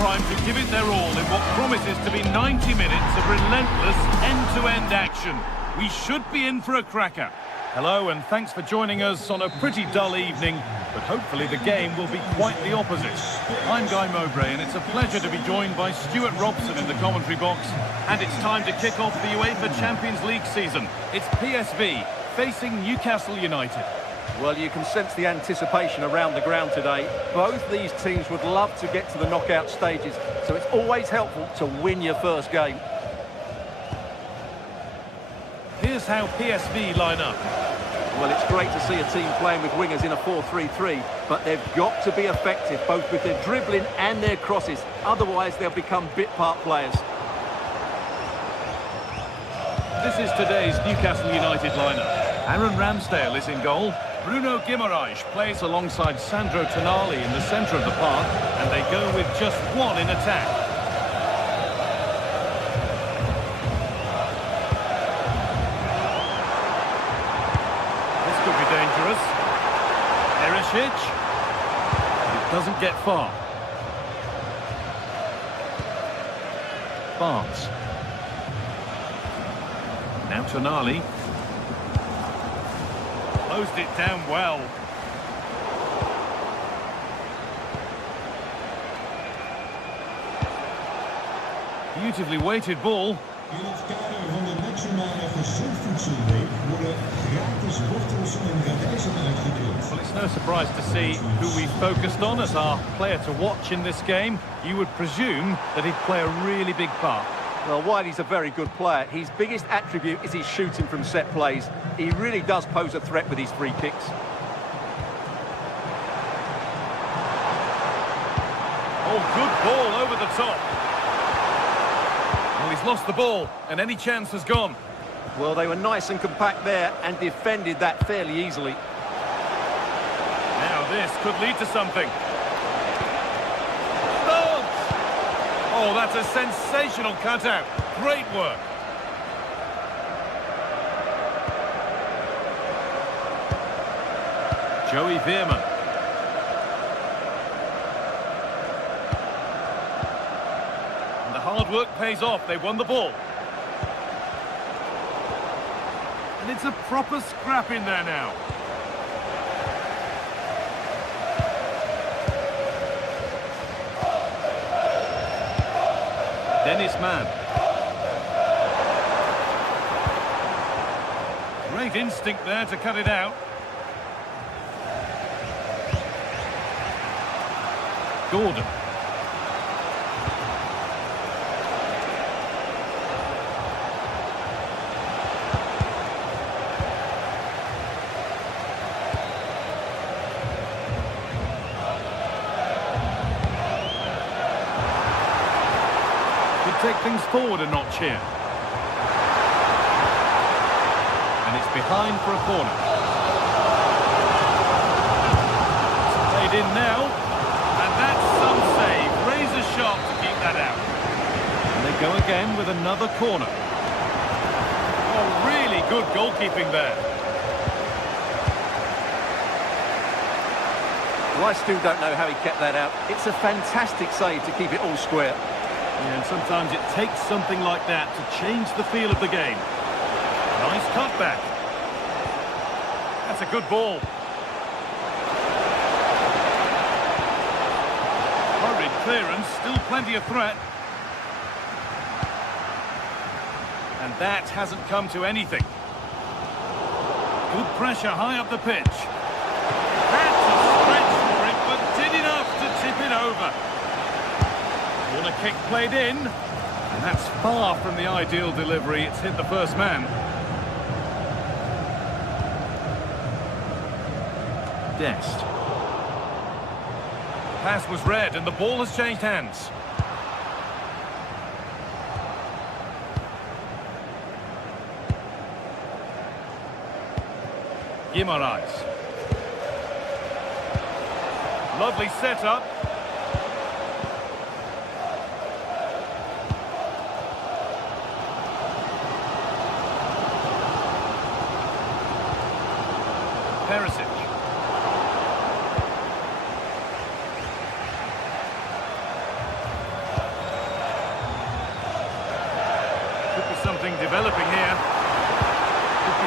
primed to give it their all in what promises to be 90 minutes of relentless end-to-end action. We should be in for a cracker. Hello, and thanks for joining us on a pretty dull evening, but hopefully the game will be quite the opposite. I'm Guy Mowbray, and it's a pleasure to be joined by Stuart Robson in the commentary box. And it's time to kick off the UEFA Champions League season. It's PSV facing Newcastle United. Well, you can sense the anticipation around the ground today. Both these teams would love to get to the knockout stages, so it's always helpful to win your first game. Here's how PSV line up. Well, it's great to see a team playing with wingers in a 4-3-3, but they've got to be effective, both with their dribbling and their crosses. Otherwise, they'll become bit-part players. This is today's Newcastle United lineup. Aaron Ramsdale is in goal. Bruno Guimaraes plays alongside Sandro Tonali in the centre of the park, and they go with just one in attack. Could be dangerous. Perisic. It doesn't get far. Barnes. Now Tonali. Closed it down well. Beautifully weighted ball. In het kader van de nationale gezondvoedselweek worden gratis wortels en radijzen uitgedeeld. Well, it's no surprise to see who we focused on as our player to watch in this game. You would presume that he'd play a really big part. Well, while he's a very good player, his biggest attribute is his shooting from set plays. He really does pose a threat with his free kicks. Oh, good ball over the top. Well, he's lost the ball, and any chance has gone. Well, they were nice and compact there and defended that fairly easily. Now this could lead to something. Oh, that's a sensational cutout. Great work. Joey Veerman. And the hard work pays off. They won the ball. And it's a proper scrap in there now. Dennis Mann. Great instinct there to cut it out. Gordon. Take things forward a notch here. And it's behind for a corner. It's played in now. And that's some save. Razor sharp to keep that out. And they go again with another corner. Oh, really good goalkeeping there. Well, I still don't know how he kept that out. It's a fantastic save to keep it all square. Yeah, and sometimes it takes something like that to change the feel of the game. Nice cutback. That's a good ball. Hurried clearance, still plenty of threat. And that hasn't come to anything. Good pressure high up the pitch. Had to stretch for it, but did enough to tip it over. Corner kick played in, and that's far from the ideal delivery. It's hit the first man. Dest. Pass was read, and the ball has changed hands. Guimaraes. Lovely setup. Perisic.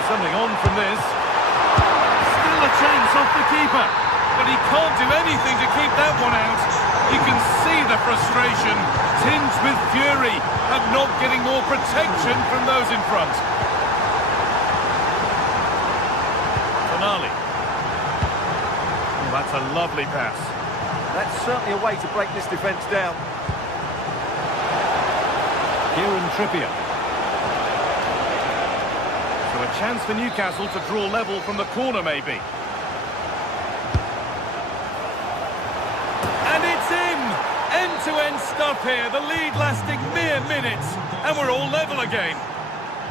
be something on from this. Still a chance off the keeper, but he can't do anything to keep that one out. You can see the frustration, tinged with fury, at not getting more protection from those in front. Tonali. Oh, that's a lovely pass. That's certainly a way to break this defence down. Kieran Trippier. So a chance for Newcastle to draw level from the corner, maybe. And it's in! End-to-end stuff here. The lead lasting mere minutes. And we're all level again.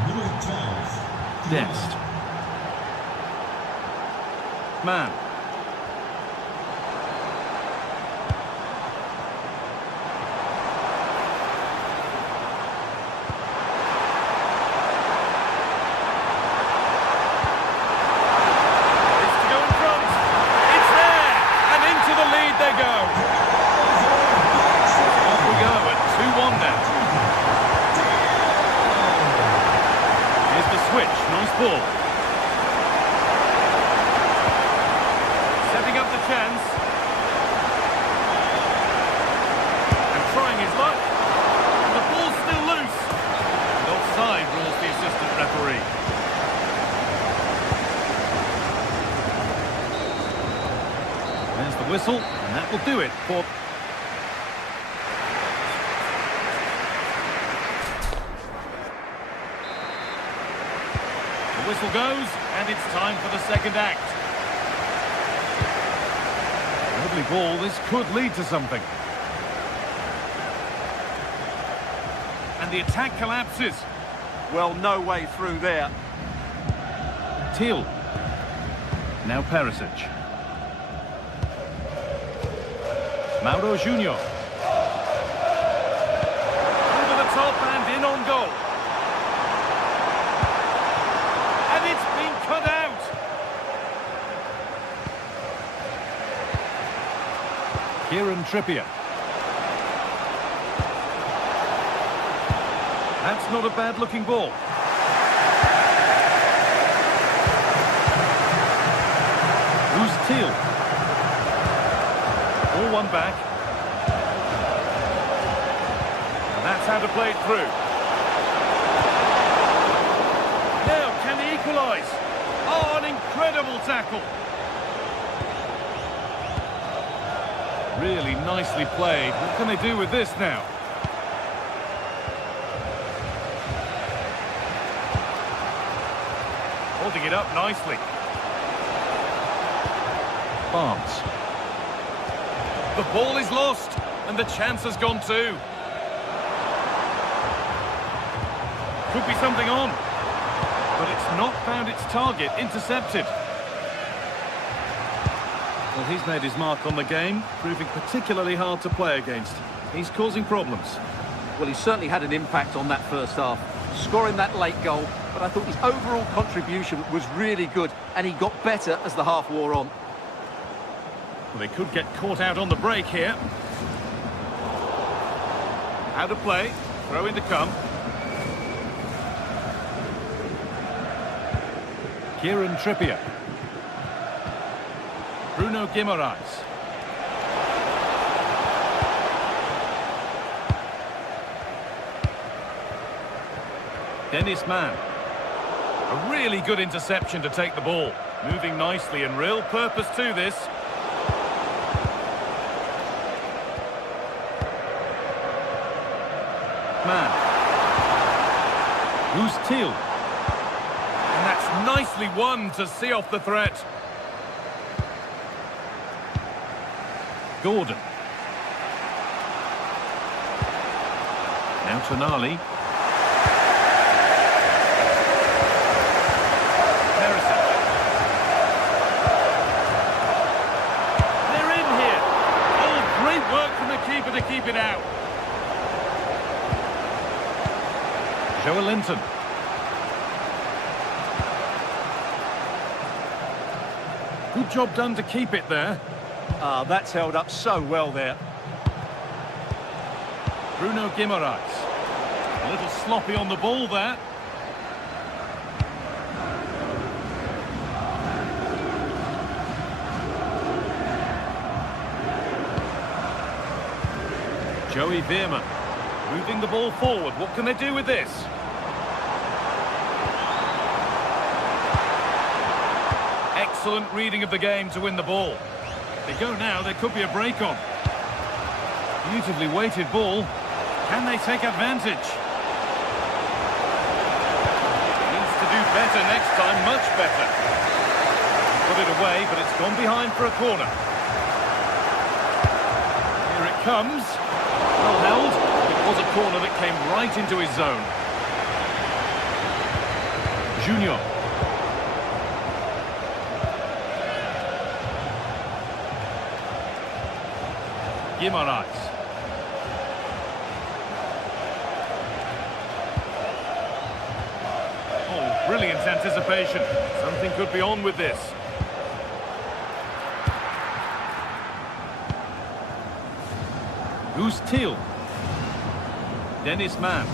Nummer 12. Dest. Man. Ball. Setting up the chance. And trying his luck. And the ball's still loose. And offside rules the assistant referee. There's the whistle, and that will do it for... The whistle goes, and it's time for the second act. Lovely ball, this could lead to something. And the attack collapses. Well, no way through there. Teal. Now Perisic. Mauro Junior. Over the top and in on goal. And it's been cut out. Kieran Trippier. That's not a bad-looking ball. Who's Teal? All one back. And that's how to play it through. Now, can he equalise? Oh, an incredible tackle. Really nicely played. What can they do with this now? Holding it up nicely. Barnes. The ball is lost, and the chance has gone too. Could be something on, but it's not found its target. Intercepted. Well, he's made his mark on the game, proving particularly hard to play against. He's causing problems. Well, he certainly had an impact on that first half, scoring that late goal, but I thought his overall contribution was really good, and he got better as the half wore on. Well, they could get caught out on the break here. How to play, throw in to come. Kieran Trippier. Bruno Guimaraes. Dennis Mann. A really good interception to take the ball. Moving nicely and real purpose to this. Man. Who's Teal? And that's nicely won to see off the threat. Gordon. Now Tonali. Perisic. They're in here. Oh, great work from the keeper to keep it out. Joelinton. Good job done to keep it there. Ah, that's held up so well there. Bruno Guimaraes. A little sloppy on the ball there. Joey Veerman moving the ball forward. What can they do with this? Excellent reading of the game to win the ball. They go now, there could be a break on. Beautifully weighted ball. Can they take advantage? Needs to do better next time, much better. Put it away, but it's gone behind for a corner. Here it comes. Well held. It was a corner that came right into his zone. Junior. Guimaraes. Oh, brilliant anticipation. Something could be on with this. Who's Thiel? Dennis Mann.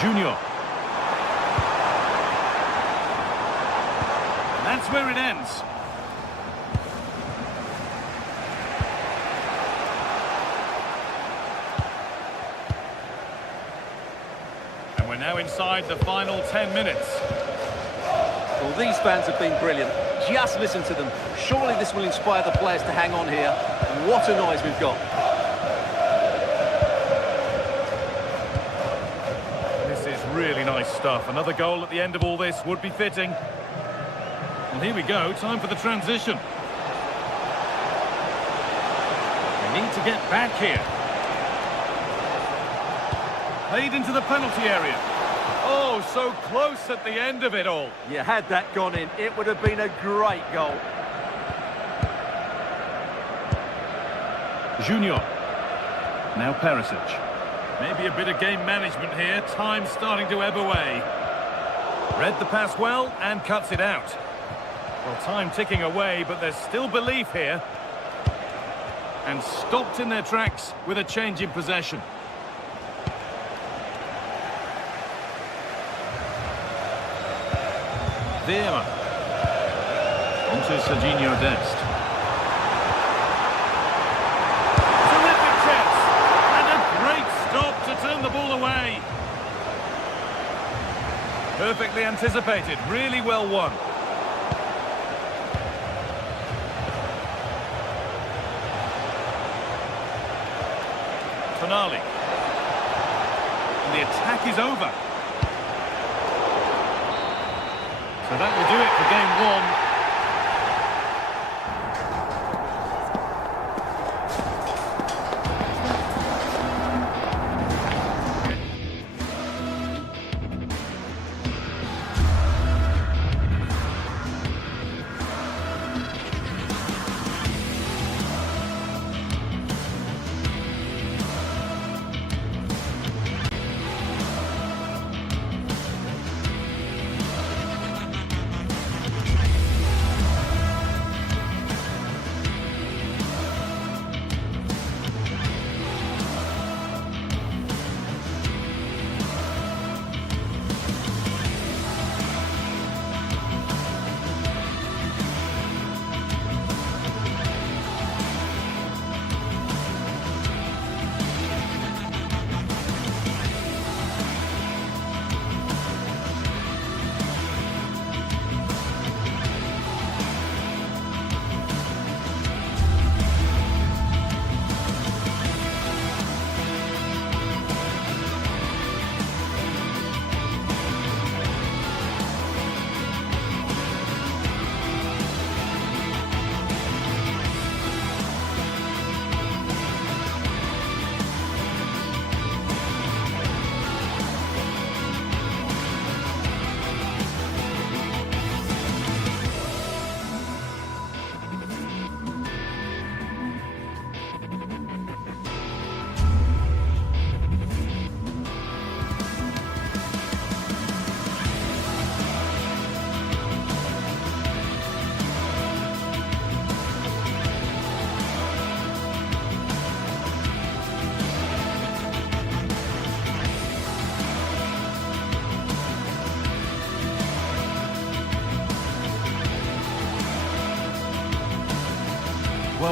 Junior. That's where it ends. And we're now inside the final 10 minutes. Well, these fans have been brilliant. Just listen to them. Surely this will inspire the players to hang on here. And what a noise we've got. This is really nice stuff. Another goal at the end of all this would be fitting. Well, here we go. Time for the transition. They need to get back here. Played into the penalty area. Oh, so close at the end of it all. You had that gone in, it would have been a great goal. Junior. Now Perisic. Maybe a bit of game management here. Time starting to ebb away. Read the pass well and cuts it out. Well, time ticking away, but there's still belief here. And stopped in their tracks with a change in possession. Veerman. Onto Serginho Dest. Terrific chance. And a great stop to turn the ball away. Perfectly anticipated. Really well won. Tonali. And the attack is over. So that will do it for game one.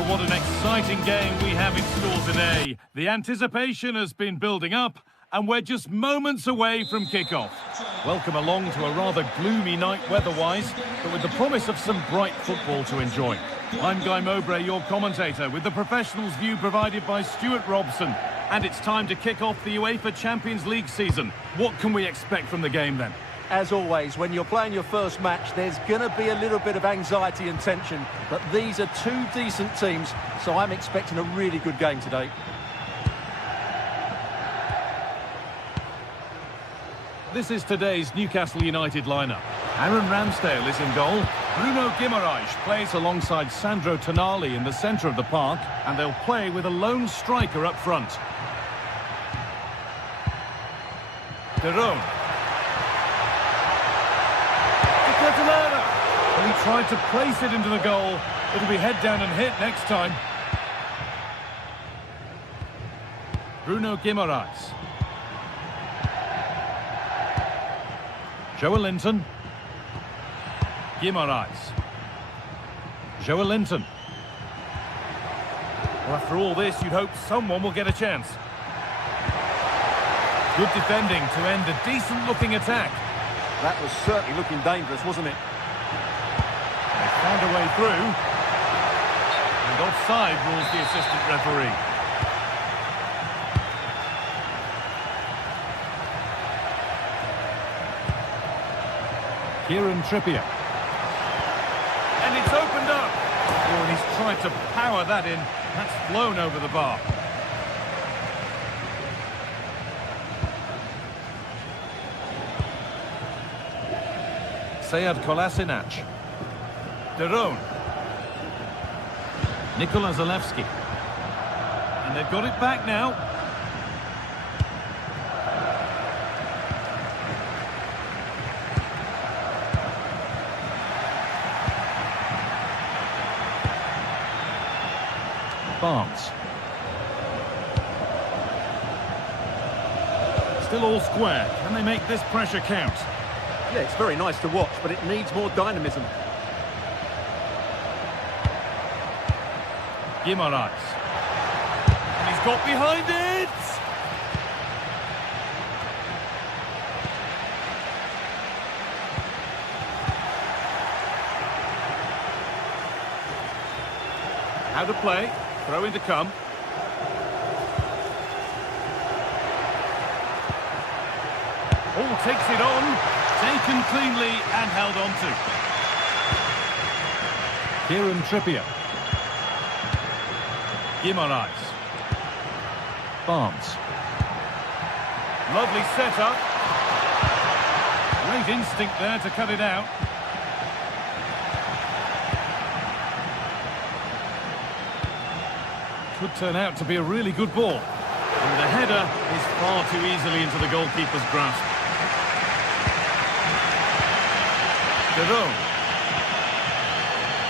Well, what an exciting game we have in store today. The anticipation has been building up, and we're just moments away from kickoff. Welcome along to a rather gloomy night weather-wise, but with the promise of some bright football to enjoy. I'm Guy Mowbray, your commentator, with the professionals' view provided by Stuart Robson. And it's time to kick off the UEFA Champions League season. What can we expect from the game then? As always, when you're playing your first match, there's going to be a little bit of anxiety and tension. But these are two decent teams, so I'm expecting a really good game today. This is today's Newcastle United lineup. Aaron Ramsdale is in goal. Bruno Guimaraes plays alongside Sandro Tonali in the centre of the park, and they'll play with a lone striker up front. De Roon. Well, he tried to place it into the goal. It'll be head down and hit next time. Bruno Guimaraes. Joelinton. Guimaraes. Joelinton. Well, after all this, you'd hope someone will get a chance. Good defending to end a decent-looking attack. That was certainly looking dangerous, wasn't it? They found a way through. And offside rules the assistant referee. Kieran Trippier. And it's opened up. Oh, and he's tried to power that in. That's flown over the bar. Sead Kolasinac. De Roon. Nikola Zalewski. And they've got it back now. Barnes. Still all square. Can they make this pressure count? Yeah, it's very nice to watch, but it needs more dynamism. Guimaraes. And he's got behind it! How to play. Throw in to come. Oh, takes it on. Taken cleanly and held on to. Kieran Trippier. Guimaraes. Barnes. Lovely setup. Great instinct there to cut it out. Could turn out to be a really good ball. And the header is far too easily into the goalkeeper's grasp. De Roon.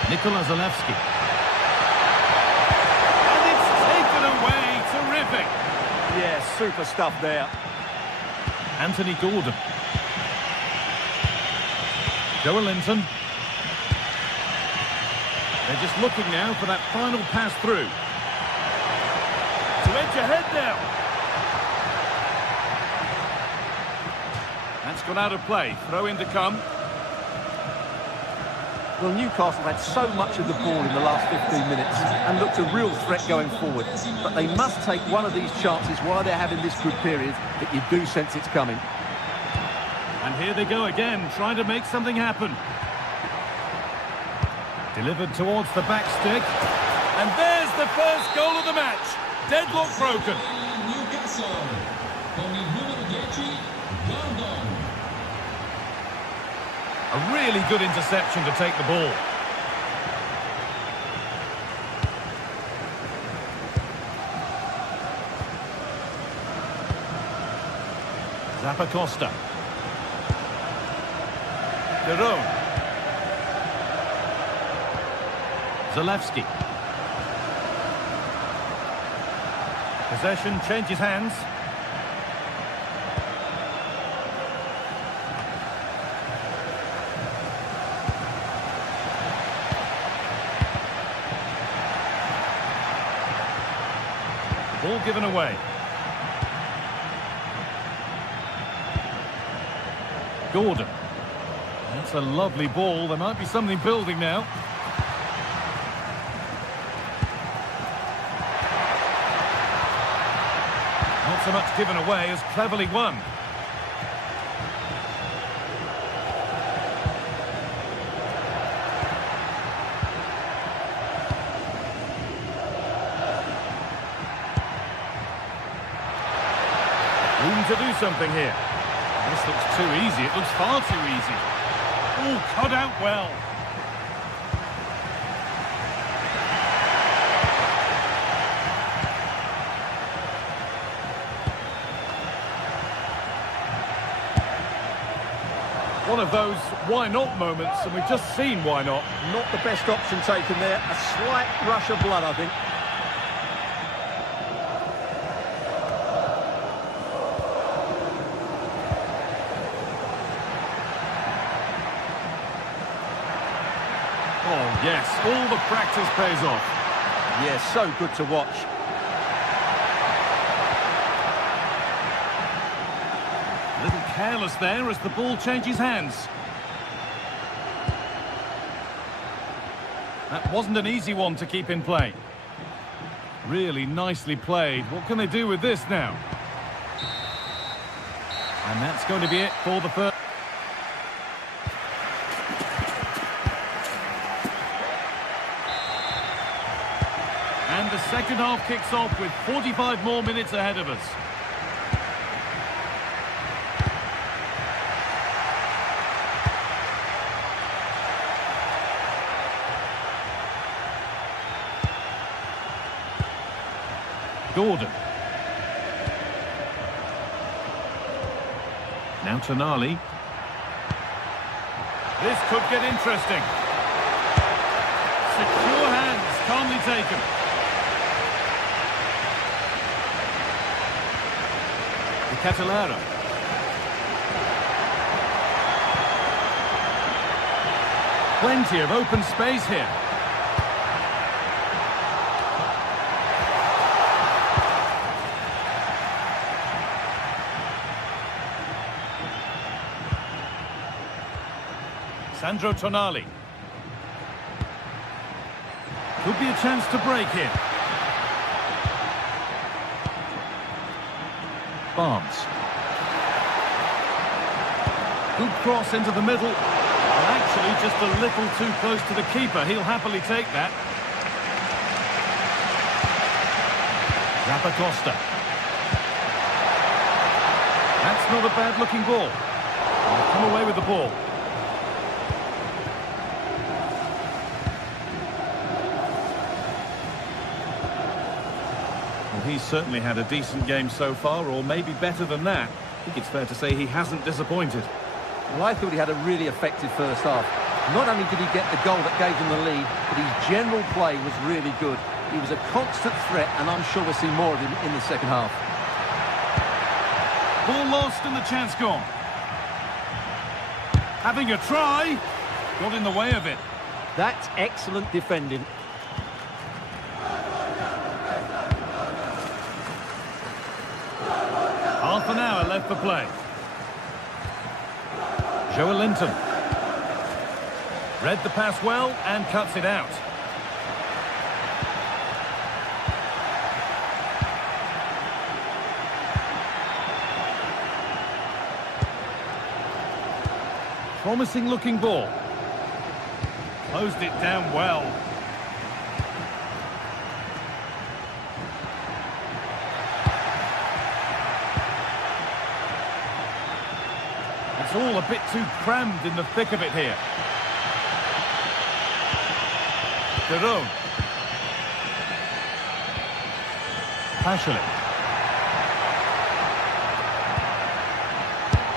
Nikola Zalewski. And it's taken away. Terrific. Yeah, super stuff there. Anthony Gordon. Joelinton. They're just looking now for that final pass through. To edge ahead now. That's gone out of play. Throw in to come. Well, Newcastle had so much of the ball in the last 15 minutes and looked a real threat going forward. But they must take one of these chances while they're having this good period that you do sense it's coming. And here they go again, trying to make something happen. Delivered towards the back stick. And there's the first goal of the match. Deadlock broken. Newcastle. Con il numero 10, Gordon. A really good interception to take the ball. Zappacosta. De Roon. Zalewski. Possession changes hands. given away. Gordon. That's a lovely ball. There might be something building now. Not so much given away as cleverly won. Room to do something here. This looks too easy. It looks far too easy. Oh, cut out well. One of those why not moments, and we've just seen why not. Not the best option taken there. A slight rush of blood, I think. Oh, yes, all the practice pays off. Yeah, so good to watch. A little careless there as the ball changes hands. That wasn't an easy one to keep in play. Really nicely played. What can they do with this now? And that's going to be it for the first. And the second half kicks off with 45 more minutes ahead of us. Gordon. Now Tonali. This could get interesting. Secure hands, calmly taken. Catalara. Plenty of open space here. Sandro Tonali. Could be a chance to break here. Barnes. Good cross into the middle. Well, actually, just a little too close to the keeper. He'll happily take that. Zappacosta. That's not a bad-looking ball. They'll come away with the ball. He's certainly had a decent game so far, or maybe better than that. I think it's fair to say he hasn't disappointed. Well, I thought he had a really effective first half. Not only did he get the goal that gave him the lead, but his general play was really good. He was a constant threat, and I'm sure we'll see more of him in the second half. Ball lost and the chance gone. Having a try. Got in the way of it. That's excellent defending. Half an hour left for play. Joelinton. Read the pass well and cuts it out. Promising looking ball. Closed it down well. It's all a bit too crammed in the thick of it here. Derone. Passionate.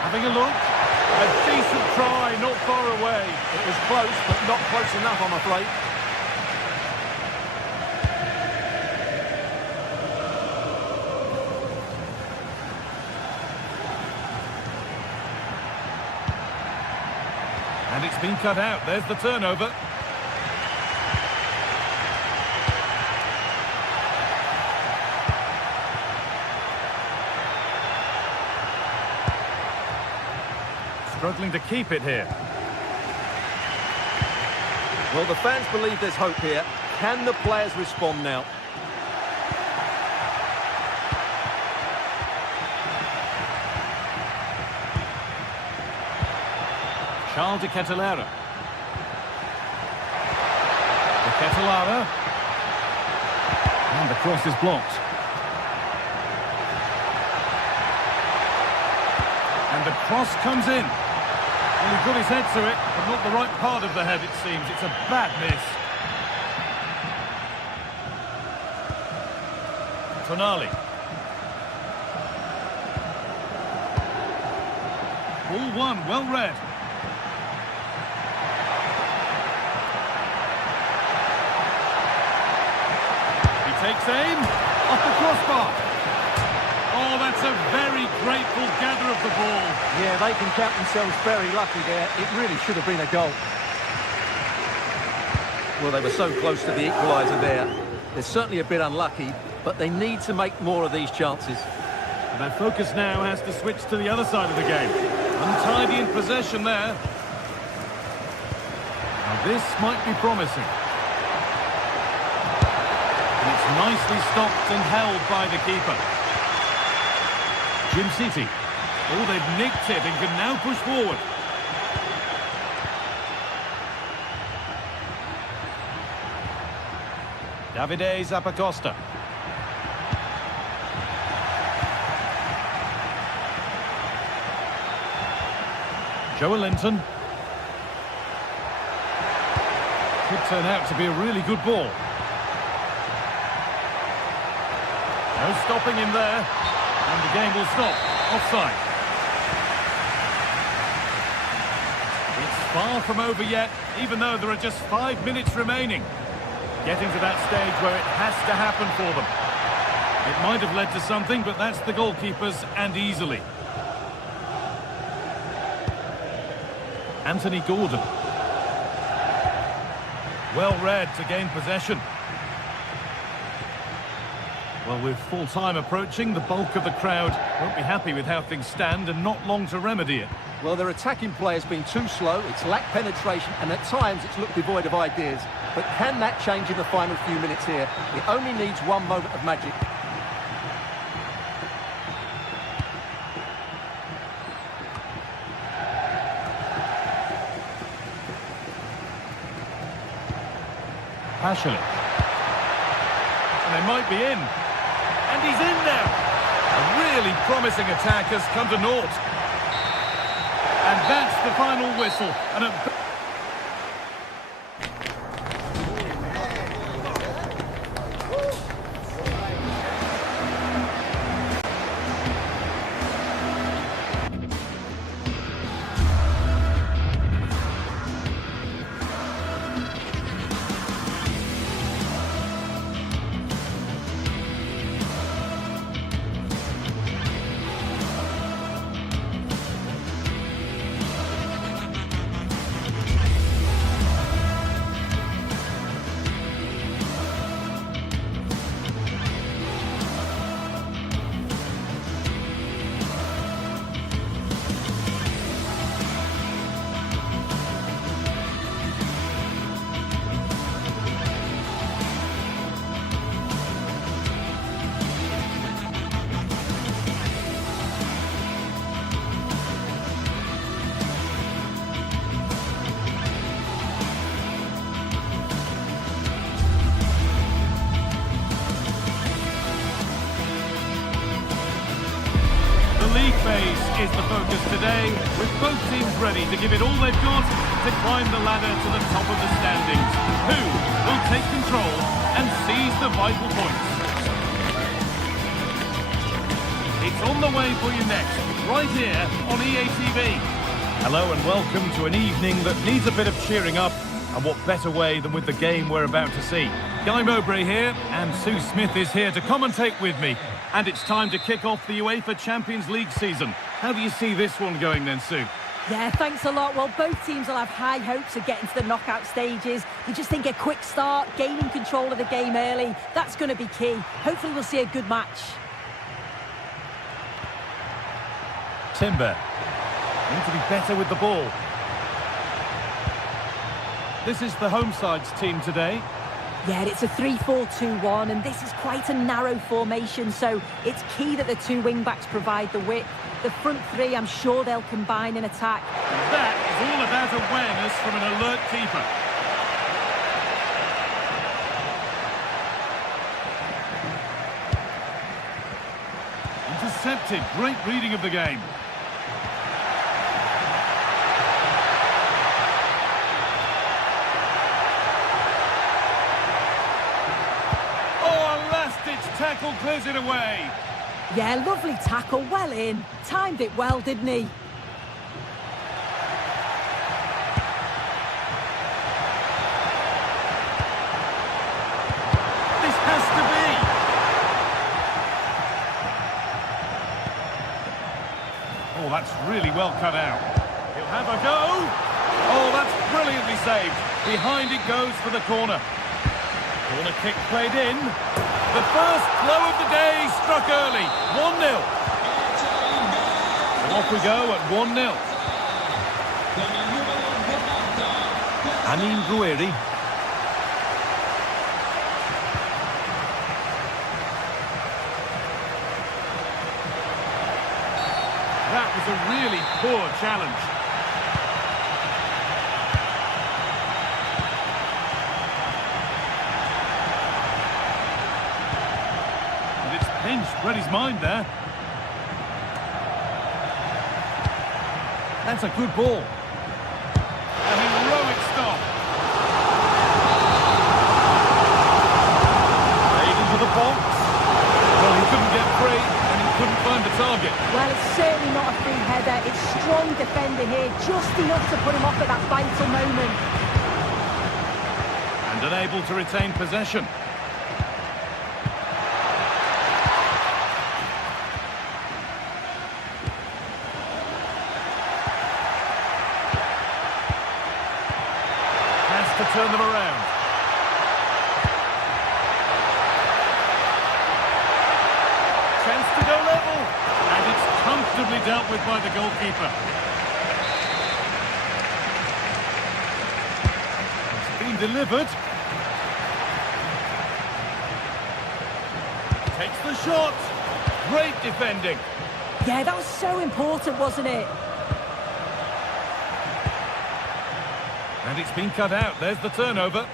Having a look. A decent try, not far away. It was close, but not close enough, I'm afraid. And it's been cut out. There's the turnover. Struggling to keep it here. Well, the fans believe there's hope here. Can the players respond now? Charles de Ketelare. De Ketelare. And the cross is blocked. And the cross comes in. Well, he got his head to it, but not the right part of the head, it seems. It's a bad miss. Tonali. Ball one, well read. He takes aim, off the crossbar. Oh, that's a very grateful gather of the ball. Yeah, they can count themselves very lucky there. It really should have been a goal. Well, they were so close to the equaliser there. They're certainly a bit unlucky, but they need to make more of these chances. And their focus now has to switch to the other side of the game. Untidy in possession there. Now this might be promising. And it's nicely stopped and held by the keeper. Jim City. Oh, they've nicked it and can now push forward. Davide Zappacosta. Joe Linton. Could turn out to be a really good ball. No stopping him there. And the game will stop. Offside. It's far from over yet, even though there are just 5 minutes remaining. Getting to that stage where it has to happen for them. It might have led to something, but that's the goalkeepers, and easily. Anthony Gordon. Well read to gain possession. Well, with full time approaching, the bulk of the crowd won't be happy with how things stand and not long to remedy it. Well, their attacking play's been too slow, it's lacked penetration, and at times it's looked devoid of ideas. But can that change in the final few minutes here? It only needs one moment of magic. Passionate. And they might be in. And he's in now. A really promising attack has come to naught. And that's the final whistle. And a league phase is the focus today, with both teams ready to give it all they've got to climb the ladder to the top of the standings. Who will take control and seize the vital points? It's on the way for you next, right here on EA TV. Hello and welcome to an evening that needs a bit of cheering up, and what better way than with the game we're about to see. Guy Mowbray here, and Sue Smith is here to commentate with me. And it's time to kick off the UEFA Champions League season. How do you see this one going then, Sue? Yeah, thanks a lot. Well, both teams will have high hopes of getting to the knockout stages. You just think a quick start, gaining control of the game early, that's going to be key. Hopefully we'll see a good match. Timber. Need to be better with the ball. This is the home side's team today. Yeah, it's a 3-4-2-1, and this is quite a narrow formation, so it's key that the two wing-backs provide the width. The front three, I'm sure they'll combine in attack. And that is all about awareness from an alert keeper. Intercepted. Great reading of the game. Tackle clears it away. Yeah, lovely tackle, well in. Timed it well, didn't he? This has to be. Oh, that's really well cut out. He'll have a go. Oh, that's brilliantly saved. Behind it goes for the corner. Corner kick played in. The first blow of the day struck early. 1-0. So off we go at 1-0. Amin Gouiri. That was a really poor challenge. Read his mind there. That's a good ball. An heroic stop. Played into the box. Well, he couldn't get free and he couldn't find the target. Well, it's certainly not a free header. It's strong defender here, just enough to put him off at that vital moment. And unable to retain possession. To turn them around. Chance to go level. And it's comfortably dealt with by the goalkeeper. It's been delivered. Takes the shot. Great defending. Yeah, that was so important, wasn't it? And it's been cut out. There's the turnover.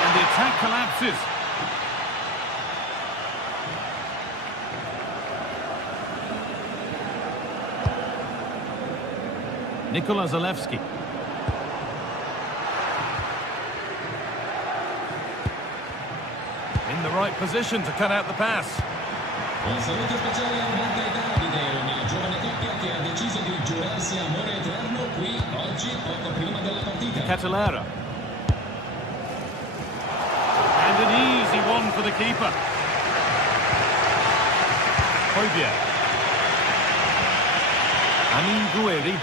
And the attack collapses. Nikola Zalewski. In the right position to cut out the pass. Un saluto speciale a Marta e Davide, una giovane coppia che ha deciso di giurarsi amore eterno qui oggi, poco prima della partita. Catalera. And an easy one for the keeper. Hojbjerg. Amin Gouiri.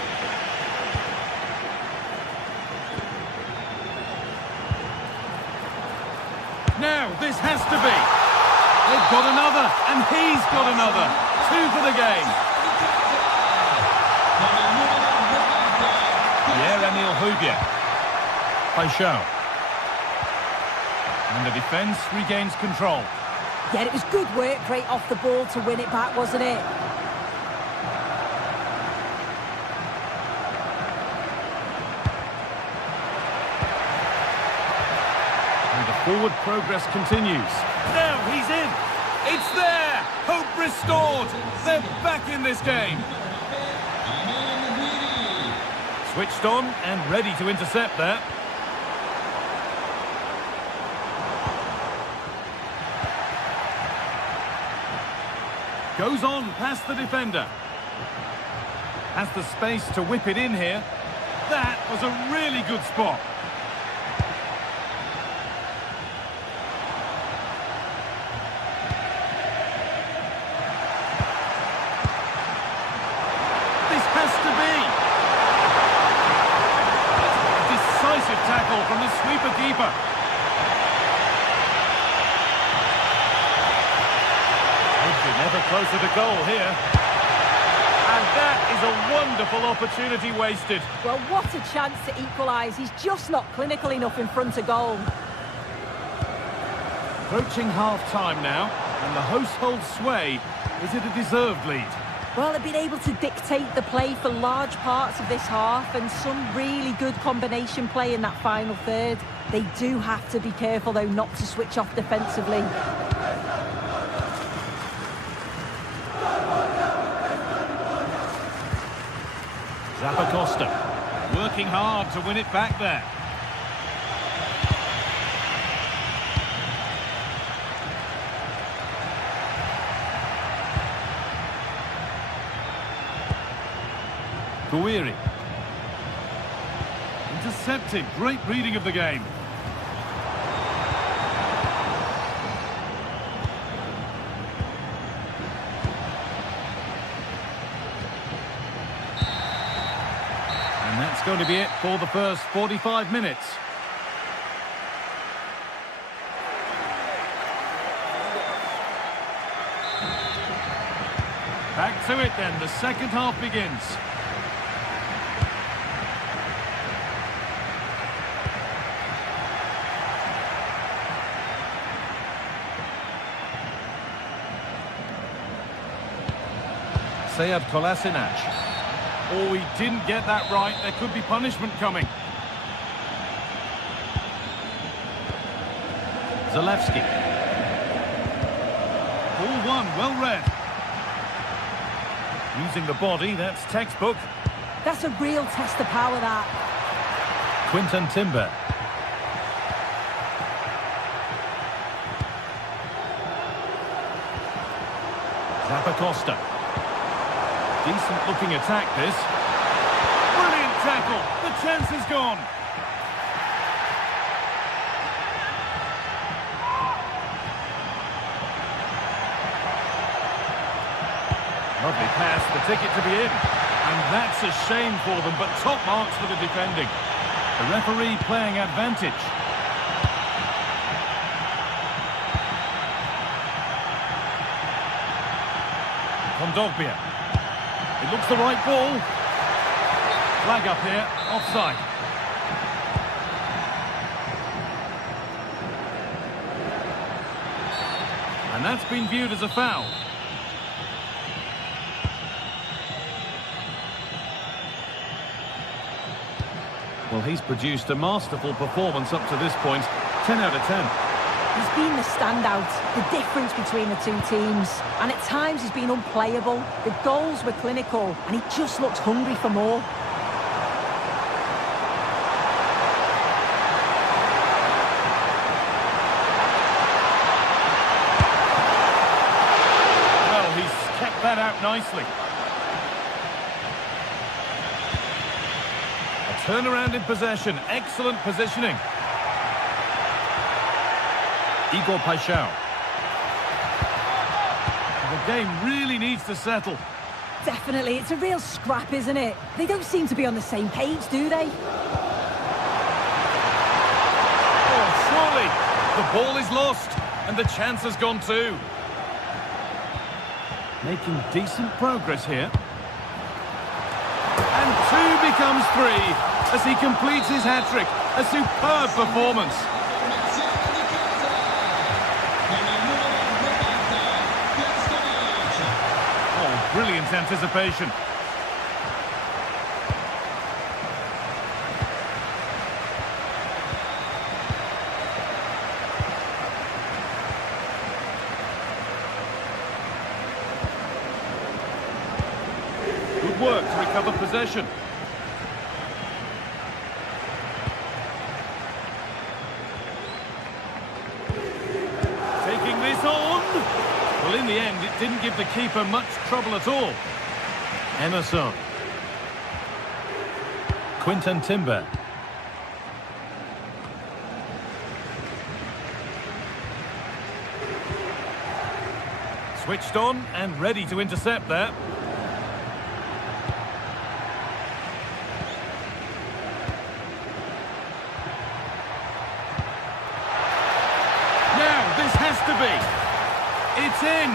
Now, this has to be. They've got another, and he's got another. 2 for the game. Pierre-Emile Hojbjerg. Paixão. And the defence regains control. Yeah, it was good work great off the ball to win it back, wasn't it? Forward progress continues. Now he's in. It's there. Hope restored. They're back in this game. Switched on and ready to intercept that. Goes on past the defender. Has the space to whip it in here. That was a really good spot. Tackle from the keeper. Edging ever closer to goal here. And that is a wonderful opportunity wasted. Well, what a chance to equalise. He's just not clinical enough in front of goal. Approaching half-time now, and the hosts hold sway. Is it a deserved lead? Well, they've been able to dictate the play for large parts of this half, and some really good combination play in that final third. They do have to be careful, though, not to switch off defensively. Zappacosta working hard to win it back there. Guiri. Intercepted. Great reading of the game. And that's going to be it for the first 45 minutes. Back to it then. The second half begins. Sead Kolasinac. Oh, he didn't get that right. There could be punishment coming. Zalewski. Ball one, well read. Using the body, that's textbook. That's a real test of power, that. Quinton Timber. Zappacosta. Decent looking attack, this. Brilliant tackle. The chance is gone. Lovely pass, the ticket to be in. And that's a shame for them, but top marks for the defending. The referee playing advantage. Kondogbia. It looks the right ball. Flag up here, offside. And that's been viewed as a foul. Well, he's produced a masterful performance up to this point. 10 out of 10. He's been the standout, the difference between the two teams. And at times he's been unplayable. The goals were clinical, and he just looks hungry for more. Well, he's kept that out nicely. A turnaround in possession. Excellent positioning. Igor Paixão. The game really needs to settle. Definitely, it's a real scrap, isn't it? They don't seem to be on the same page, do they? Oh, surely the ball is lost and the chance has gone too. Making decent progress here. And 2 becomes 3 as he completes his hat-trick. A superb performance. Brilliant anticipation. Good work to recover possession. Taking this on. Well, in the end, it didn't give the keeper much trouble at all. Emerson. Quinton Timber. Switched on and ready to intercept there. It's in!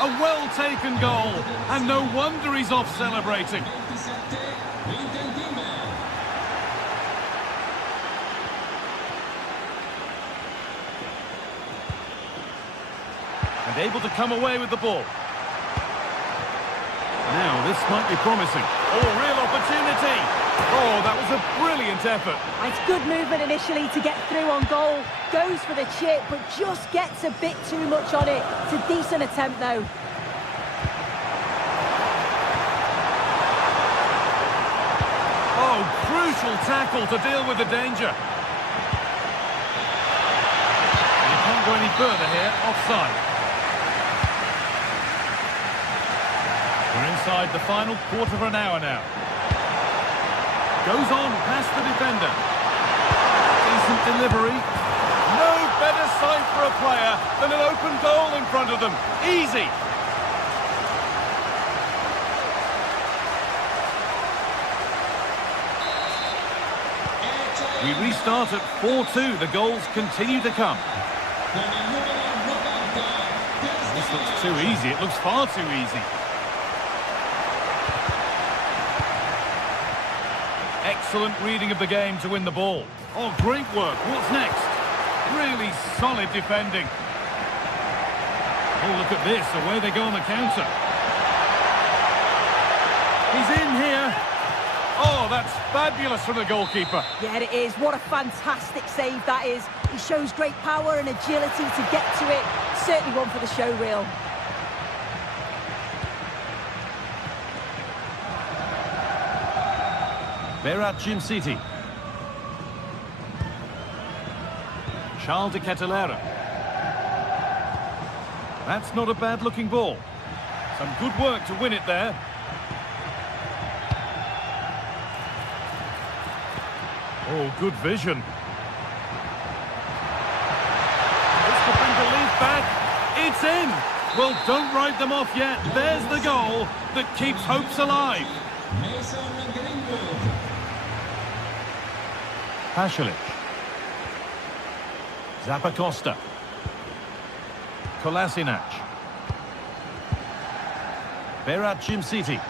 A well-taken goal, and no wonder he's off celebrating. 27, Quinten. And able to come away with the ball. Now, this might be promising. Oh, real opportunity! Oh, that was a brilliant effort. It's good movement initially to get through on goal. Goes for the chip, but just gets a bit too much on it. It's a decent attempt, though. Oh, crucial tackle to deal with the danger. You can't go any further here. Offside. We're inside the final quarter of an hour now. Goes on past the defender. Decent delivery. No better sight for a player than an open goal in front of them. Easy. We restart at 4-2. The goals continue to come. This looks too easy. It looks far too easy. Excellent reading of the game to win the ball. Oh, great work. What's next? Really solid defending. Oh, look at this. Away they go on the counter. He's in here. Oh, that's fabulous from the goalkeeper. Yeah, it is. What a fantastic save that is. He shows great power and agility to get to it. Certainly one for the show reel. Berat Jim City. Charles de Ketelera. That's not a bad-looking ball. Some good work to win it there. Oh, good vision. This could bring the lead back. It's in! Well, don't write them off yet. There's the goal that keeps hopes alive. Pasalic. Zappacosta. Kolasinac. Berat Jim City.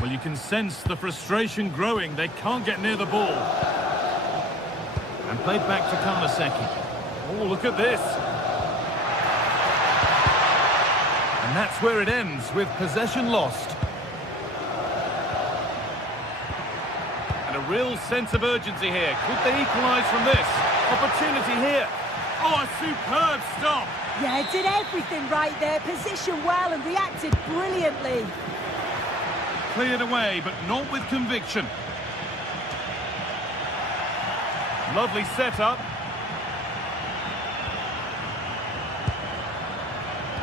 Well, you can sense the frustration growing. They can't get near the ball. And played back to Karnaseki. Oh, look at this. And that's where it ends, with possession lost. And a real sense of urgency here. Could they equalise from this? Opportunity here. Oh, a superb stop. Yeah, did everything right there. Positioned well and reacted brilliantly. Cleared away, but not with conviction. Lovely setup.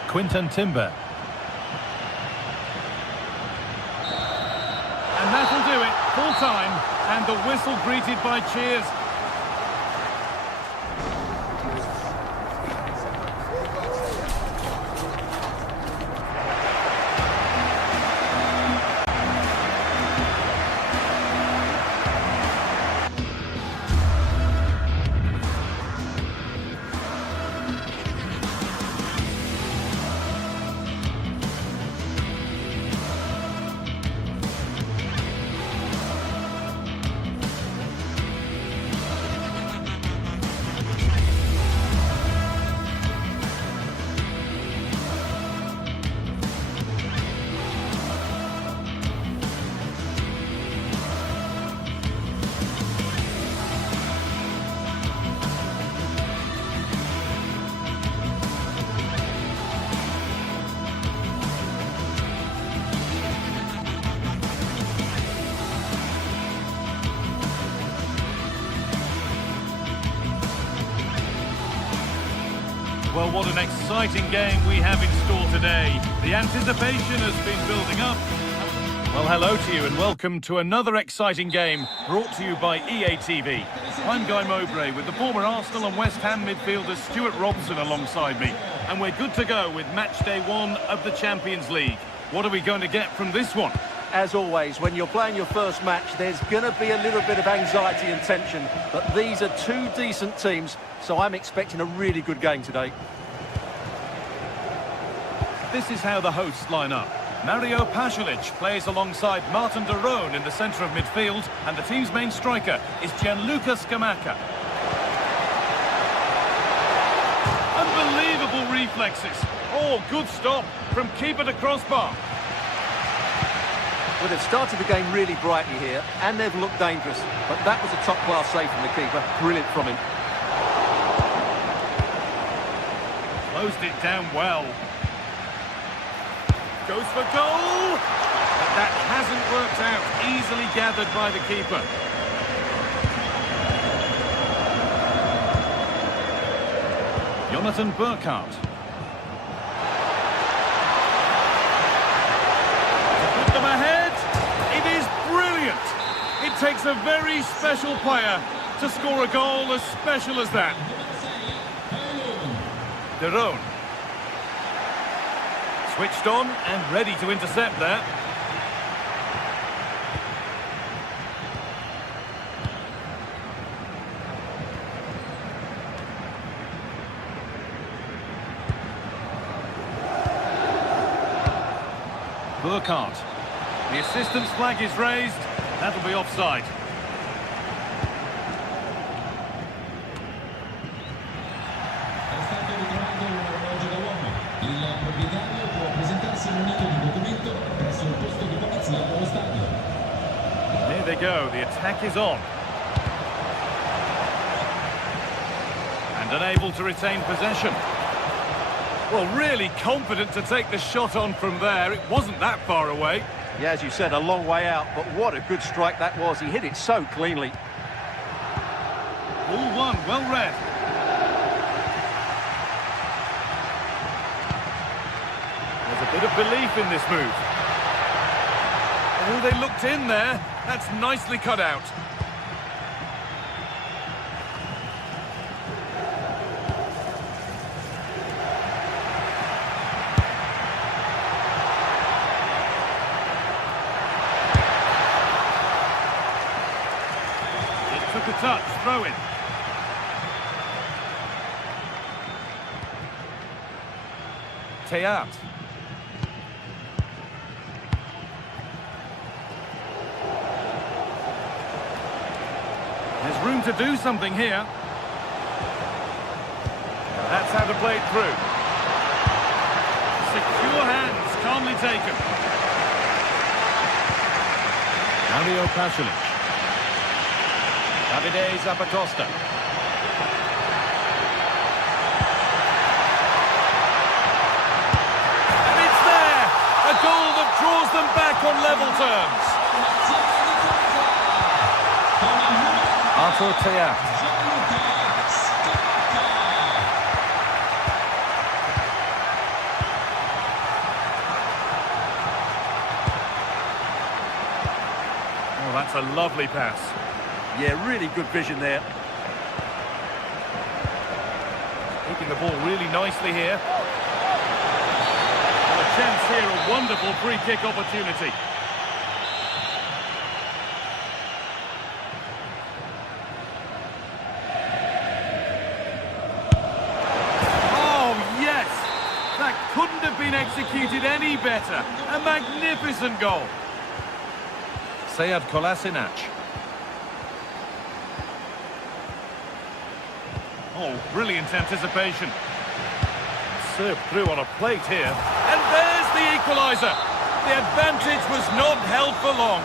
Quinten Timber. And that'll do it. Full time. And the whistle greeted by cheers. Well, what an exciting game we have in store today. The anticipation has been building up. Well, hello to you and welcome to another exciting game brought to you by EA TV. I'm Guy Mowbray with the former Arsenal and West Ham midfielder Stuart Robson alongside me. And we're good to go with match day 1 of the Champions League. What are we going to get from this one? As always, when you're playing your first match, there's going to be a little bit of anxiety and tension. But these are two decent teams, so I'm expecting a really good game today. this is how the hosts line up. Mario Pasalic plays alongside Martin de Roon in the centre of midfield, and the team's main striker is Gianluca Scamacca. Unbelievable reflexes. Oh, good stop from keeper to crossbar. Well, they've started the game really brightly here, and they've looked dangerous. But that was a top-class save from the keeper. Brilliant from him. Closed it down well. Goes for goal! But that hasn't worked out. Easily gathered by the keeper. Jonathan Burkhardt. To put them ahead, it is brilliant. It takes a very special player to score a goal as special as that. De Roon. Switched on and ready to intercept there. Burkhardt. The assistant's flag is raised. That'll be offside. Here they go, the attack is on. And unable to retain possession. Well, really confident to take the shot on from there. It wasn't that far away. Yeah, as you said, a long way out, but what a good strike that was. He hit it so cleanly. Ball one, well read. There's a bit of belief in this move. Oh, they looked in there. That's nicely cut out. It took a touch, throw in. Teat. There's room to do something here. That's how to play it through. Secure hands, calmly taken. Mario Pasalic. Davide Zapatosta. And it's there! A goal that draws them back on level terms. Arthur Teat. Oh, that's a lovely pass. Yeah, really good vision there. Keeping the ball really nicely here. And a chance here, a wonderful free kick opportunity. Couldn't have been executed any better. A magnificent goal. Sead Kolasinac. Oh, brilliant anticipation. Served through on a plate here. And there's the equaliser. The advantage was not held for long.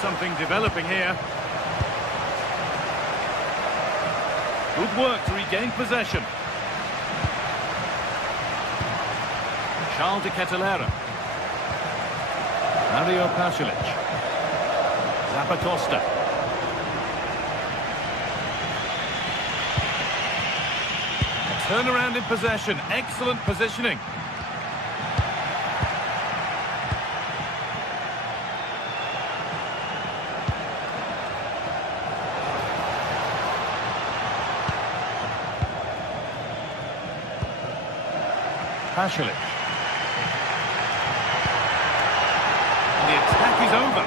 Something developing here. Good work to regain possession. Charles de Kettelera. Mario Pasalic. Zapatosta. A turnaround in possession. Excellent positioning. Pasalic. The attack is over.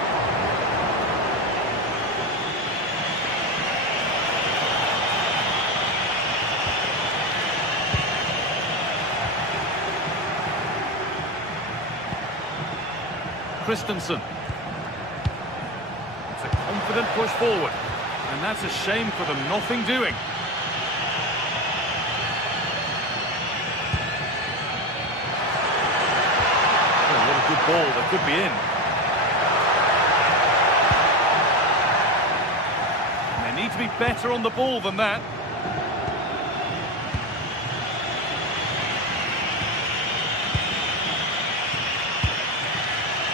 Christensen. It's a confident push forward. And that's a shame for them, nothing doing. Oh, what a good ball, that could be in. And they need to be better on the ball than that.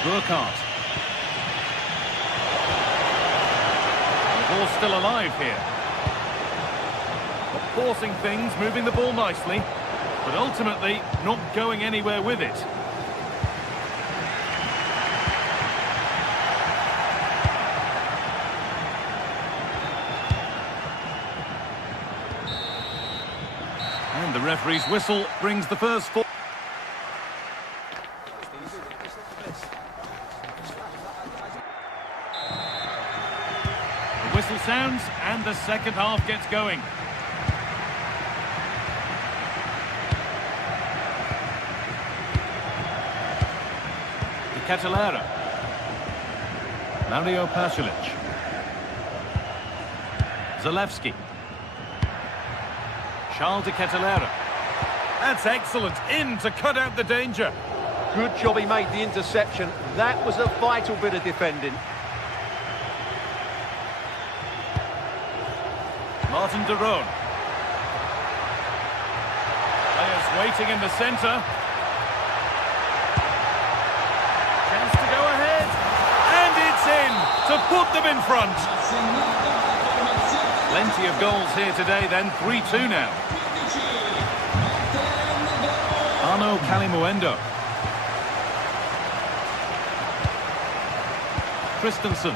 Burkhardt. The ball's still alive here. Not forcing things, moving the ball nicely, but ultimately not going anywhere with it. And the referee's whistle brings the first four. Whistle sounds and the second half gets going. De Ketelaere. Mario Pasalic. Zalewski. Charles De Ketelaere. That's excellent. In to cut out the danger. Good job he made the interception. That was a vital bit of defending. Martin de Roon. Players waiting in the centre. Chance to go ahead. And it's in to put them in front. Plenty of goals here today then. 3-2 now. Arno Kalimuendo. Christensen.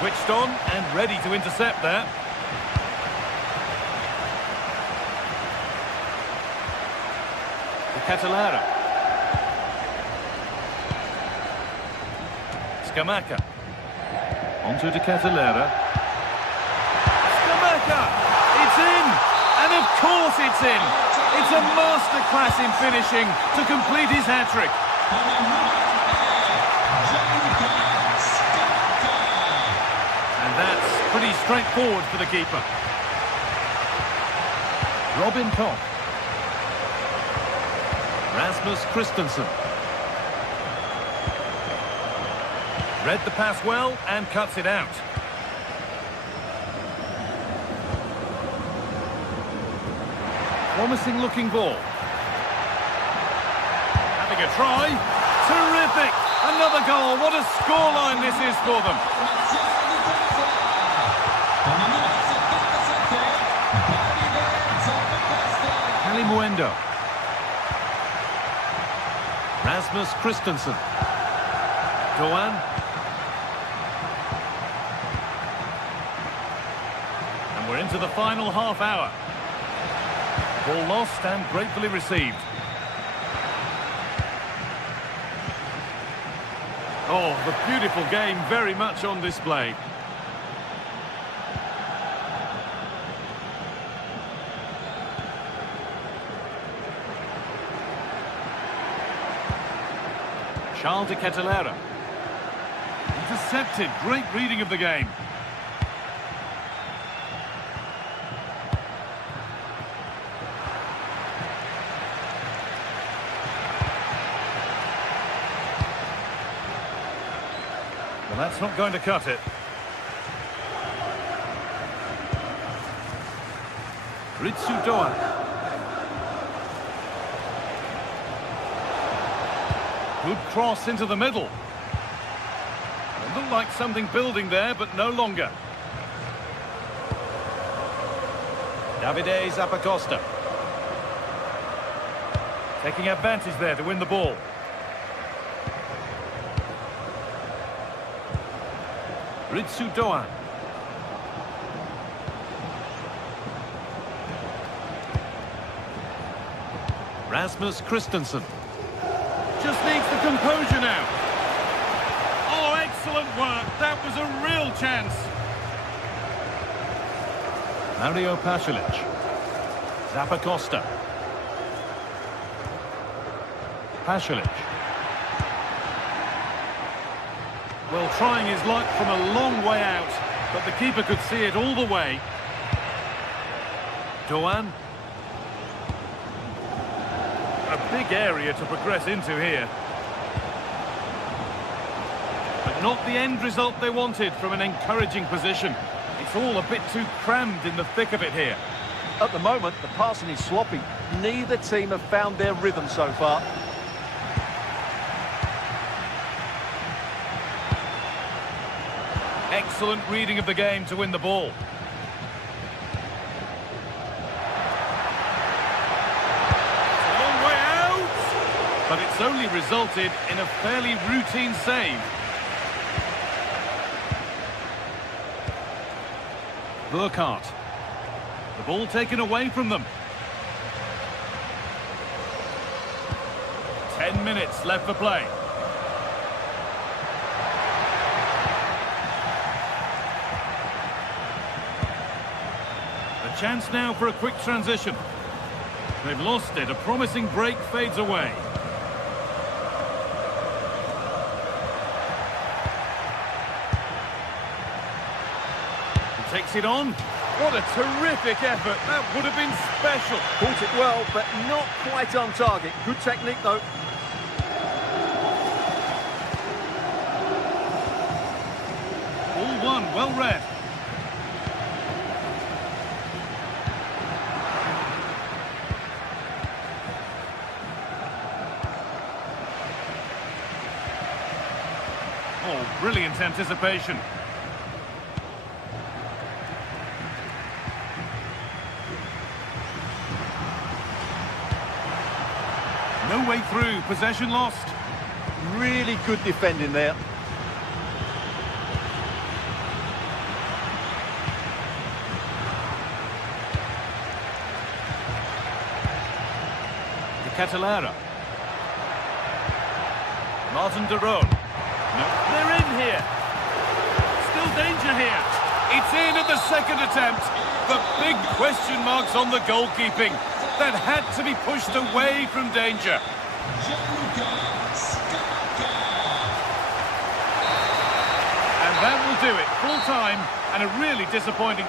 Switched on and ready to intercept there. De Ketelaere. Scamacca. Onto De Ketelaere. Scamacca! It's in! And of course it's in! It's a masterclass in finishing to complete his hat-trick. That's pretty straightforward for the keeper. Robin Koch. Rasmus Christensen. Read the pass well and cuts it out. Promising looking ball. Having a try. Terrific! Another goal. What a scoreline this is for them. Kalimuendo. Rasmus Christensen. Doan. And we're into the final half hour. Ball lost and gratefully received. Oh, the beautiful game very much on display. Charles De Ketelaere. Intercepted. Great reading of the game. Well, that's not going to cut it. Ritsu Doan. Good cross into the middle. It looked like something building there, but no longer. Davide Zappacosta. Taking advantage there to win the ball. Ritsu Doan. Rasmus Christensen. Just needs the composure now. Excellent work. That was a real chance. Mario Pasalic. Zappacosta. Pasalic. Well, trying his luck from a long way out, but the keeper could see it all the way. Doan. A big area to progress into here. But not the end result they wanted from an encouraging position. It's all a bit too crammed in the thick of it here. At the moment, the passing is sloppy. Neither team have found their rhythm so far. Excellent reading of the game to win the ball. It's a long way out, but it's only resulted in a fairly routine save. Burkhardt. The ball taken away from them. 10 minutes left for play. A chance now for a quick transition. They've lost it. A promising break fades away. He takes it on. What a terrific effort. That would have been special. Caught it well, but not quite on target. Good technique, though. All one, well read. Oh, brilliant anticipation. No way through, possession lost. Really good defending there. De Catalera. Martin de Roon. No, they're in here. Still danger here. It's in at the second attempt. The big question marks on the goalkeeping. That had to be pushed away from danger. And that will do it. Full time and a really disappointing...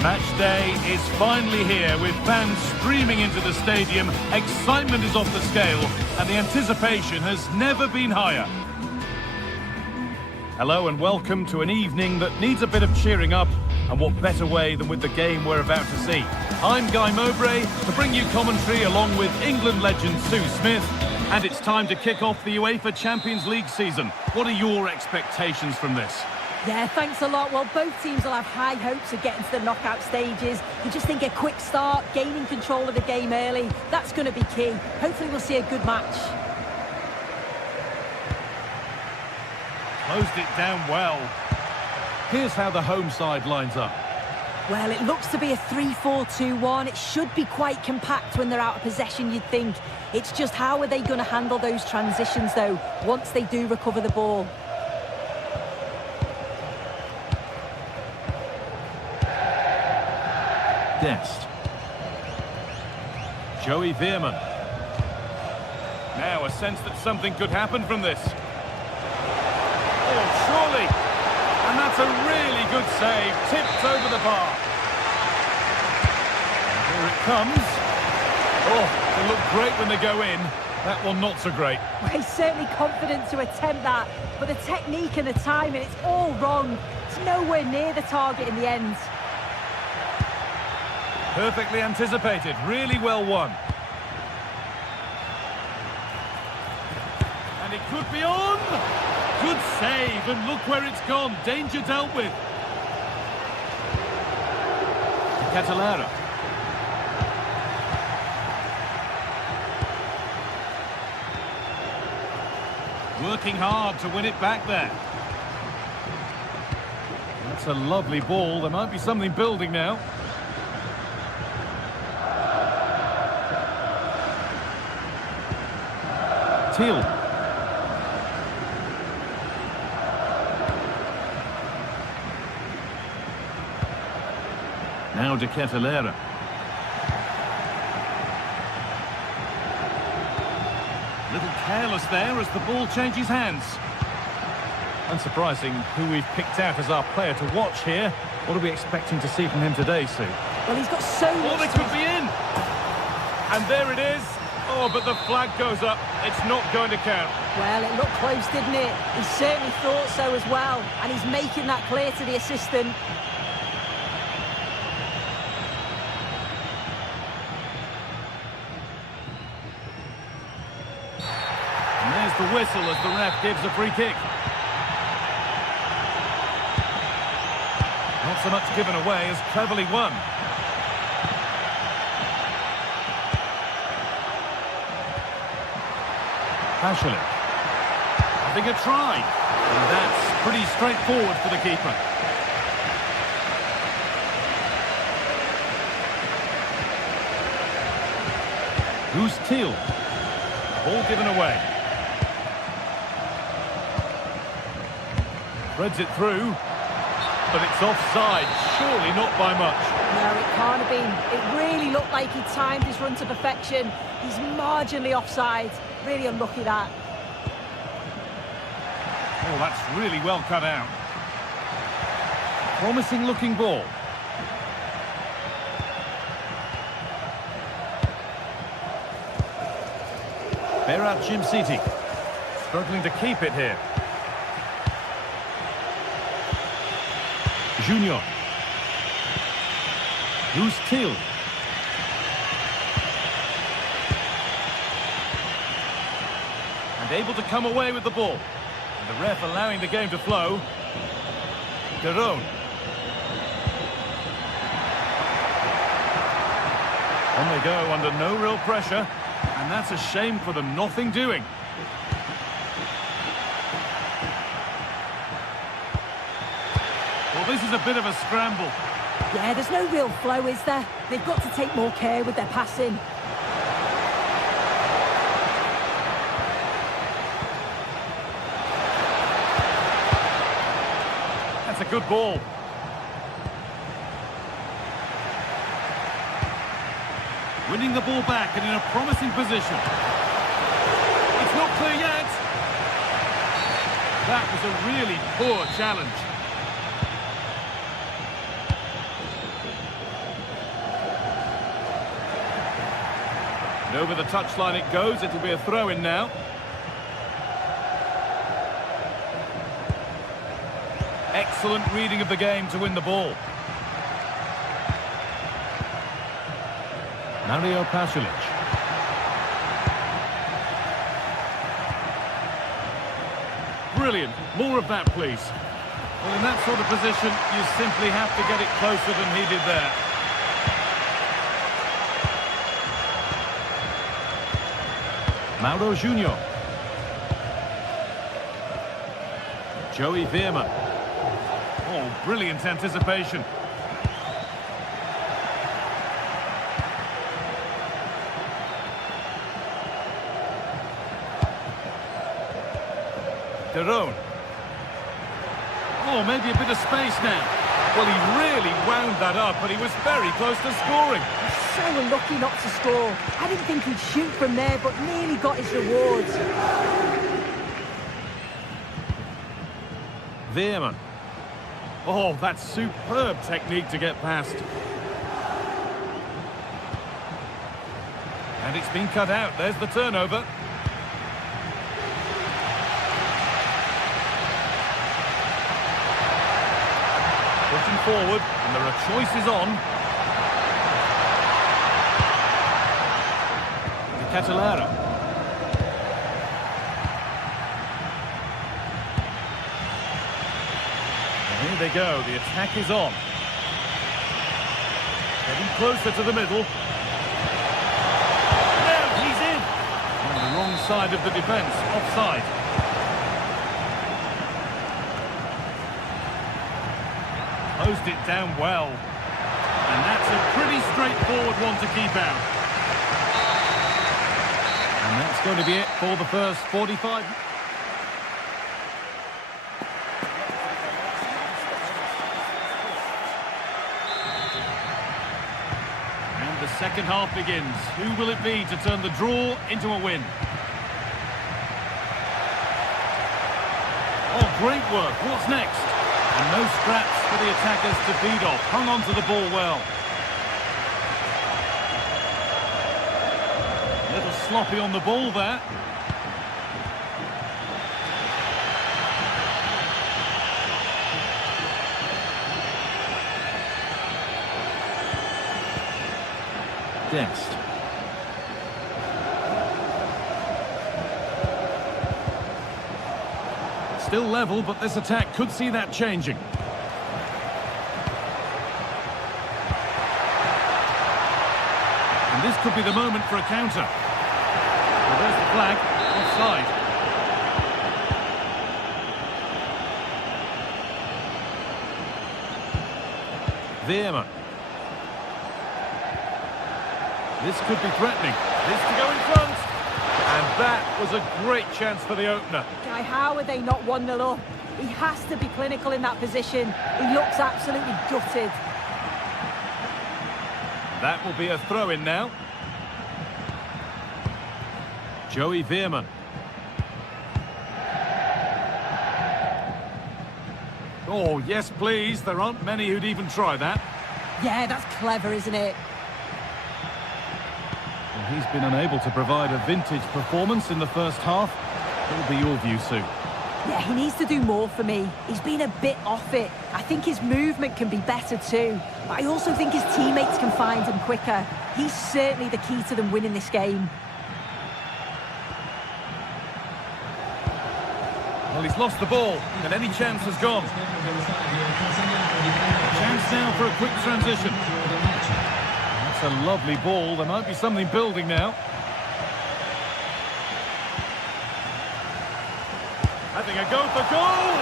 Match day is finally here with fans streaming into the stadium. Excitement is off the scale and the anticipation has never been higher. Hello and welcome to an evening that needs a bit of cheering up, and what better way than with the game we're about to see. I'm Guy Mowbray to bring you commentary along with England legend Sue Smith, and it's time to kick off the UEFA Champions League season. What are your expectations from this? Yeah, thanks a lot. Well, both teams will have high hopes of getting to the knockout stages. You just think a quick start, gaining control of the game early, that's going to be key. Hopefully we'll see a good match. Closed it down well. Here's how the home side lines up. Well, it looks to be a 3-4-2-1. It should be quite compact when they're out of possession, you'd think. It's just how are they going to handle those transitions, though, once they do recover the ball? Dest. Joey Veerman. Now a sense that something could happen from this. Oh, surely. And that's a really good save. Tipped over the bar. Here it comes. Oh, they look great when they go in. That one not so great. Well, he's certainly confident to attempt that, but the technique and the timing, it's all wrong. It's nowhere near the target in the end. Perfectly anticipated. Really well won. And it could be on. Good save, and look where it's gone. Danger dealt with. Catalara. Working hard to win it back there. That's a lovely ball. There might be something building now. Teal. Now de Catalera. Little careless there as the ball changes hands. Unsurprising who we've picked out as our player to watch here. What are we expecting to see from him today, Sue? Well, he's got so much... Oh, they could be in! And there it is. Oh, but the flag goes up. It's not going to count. Well, it looked close, didn't it? He certainly thought so as well. And he's making that clear to the assistant. And there's the whistle as the ref gives a free kick. Not so much given away as cleverly won. Pashley. Having a try. And that's pretty straightforward for the keeper. Who's Teal? Ball given away. Threads it through. But it's offside. Surely not by much. No, it can't have been. It really looked like he timed his run to perfection. He's marginally offside. Really unlucky, that. Oh, that's really well cut out. Promising looking ball. Berat Jimsiti struggling to keep it here. Junior. Who's Teal? And able to come away with the ball. And the ref allowing the game to flow. Garone. On they go under no real pressure. And that's a shame for them. Nothing doing. Well, this is a bit of a scramble. Yeah, there's no real flow, is there? They've got to take more care with their passing. That's a good ball. Winning the ball back and in a promising position. It's not clear yet. That was a really poor challenge. And over the touchline it goes. It'll be a throw-in now. Excellent reading of the game to win the ball. Mario Pasalic. Brilliant. More of that, please. Well, in that sort of position, you simply have to get it closer than he did there. Mauro Junior. Joey Veerman. Oh, brilliant anticipation. Derone. Oh, maybe a bit of space now. Well, he really wound that up, but he was very close to scoring. So unlucky not to score. I didn't think he'd shoot from there, but nearly got his rewards. Veerman. Oh, that's superb technique to get past. And it's been cut out. There's the turnover. Pushing forward, and there are choices on. Catalara. And here they go, the attack is on. Getting closer to the middle. Now he's in! On the wrong side of the defence, offside. Closed it down well. And that's a pretty straightforward one to keep out. And that's going to be it for the first 45. And the second half begins. Who will it be to turn the draw into a win? Oh, great work. What's next? And no scraps for the attackers to feed off. Hung on to the ball well. A little sloppy on the ball there. Dest. Still level, but this attack could see that changing. And this could be the moment for a counter. Well, there's the flag, offside. Veerman. This could be threatening. This to go in front. And that was a great chance for the opener. Guy, how are they not 1-0 up? He has to be clinical in that position. He looks absolutely gutted. That will be a throw-in now. Joey Veerman. Oh, yes, please. There aren't many who'd even try that. Yeah, that's clever, isn't it? Well, he's been unable to provide a vintage performance in the first half. What will be your view, Sue? Yeah, he needs to do more for me. He's been a bit off it. I think his movement can be better too. But I also think his teammates can find him quicker. He's certainly the key to them winning this game. Well, he's lost the ball, and any chance has gone. Chance now for a quick transition. That's a lovely ball. There might be something building now. Having a go for goal!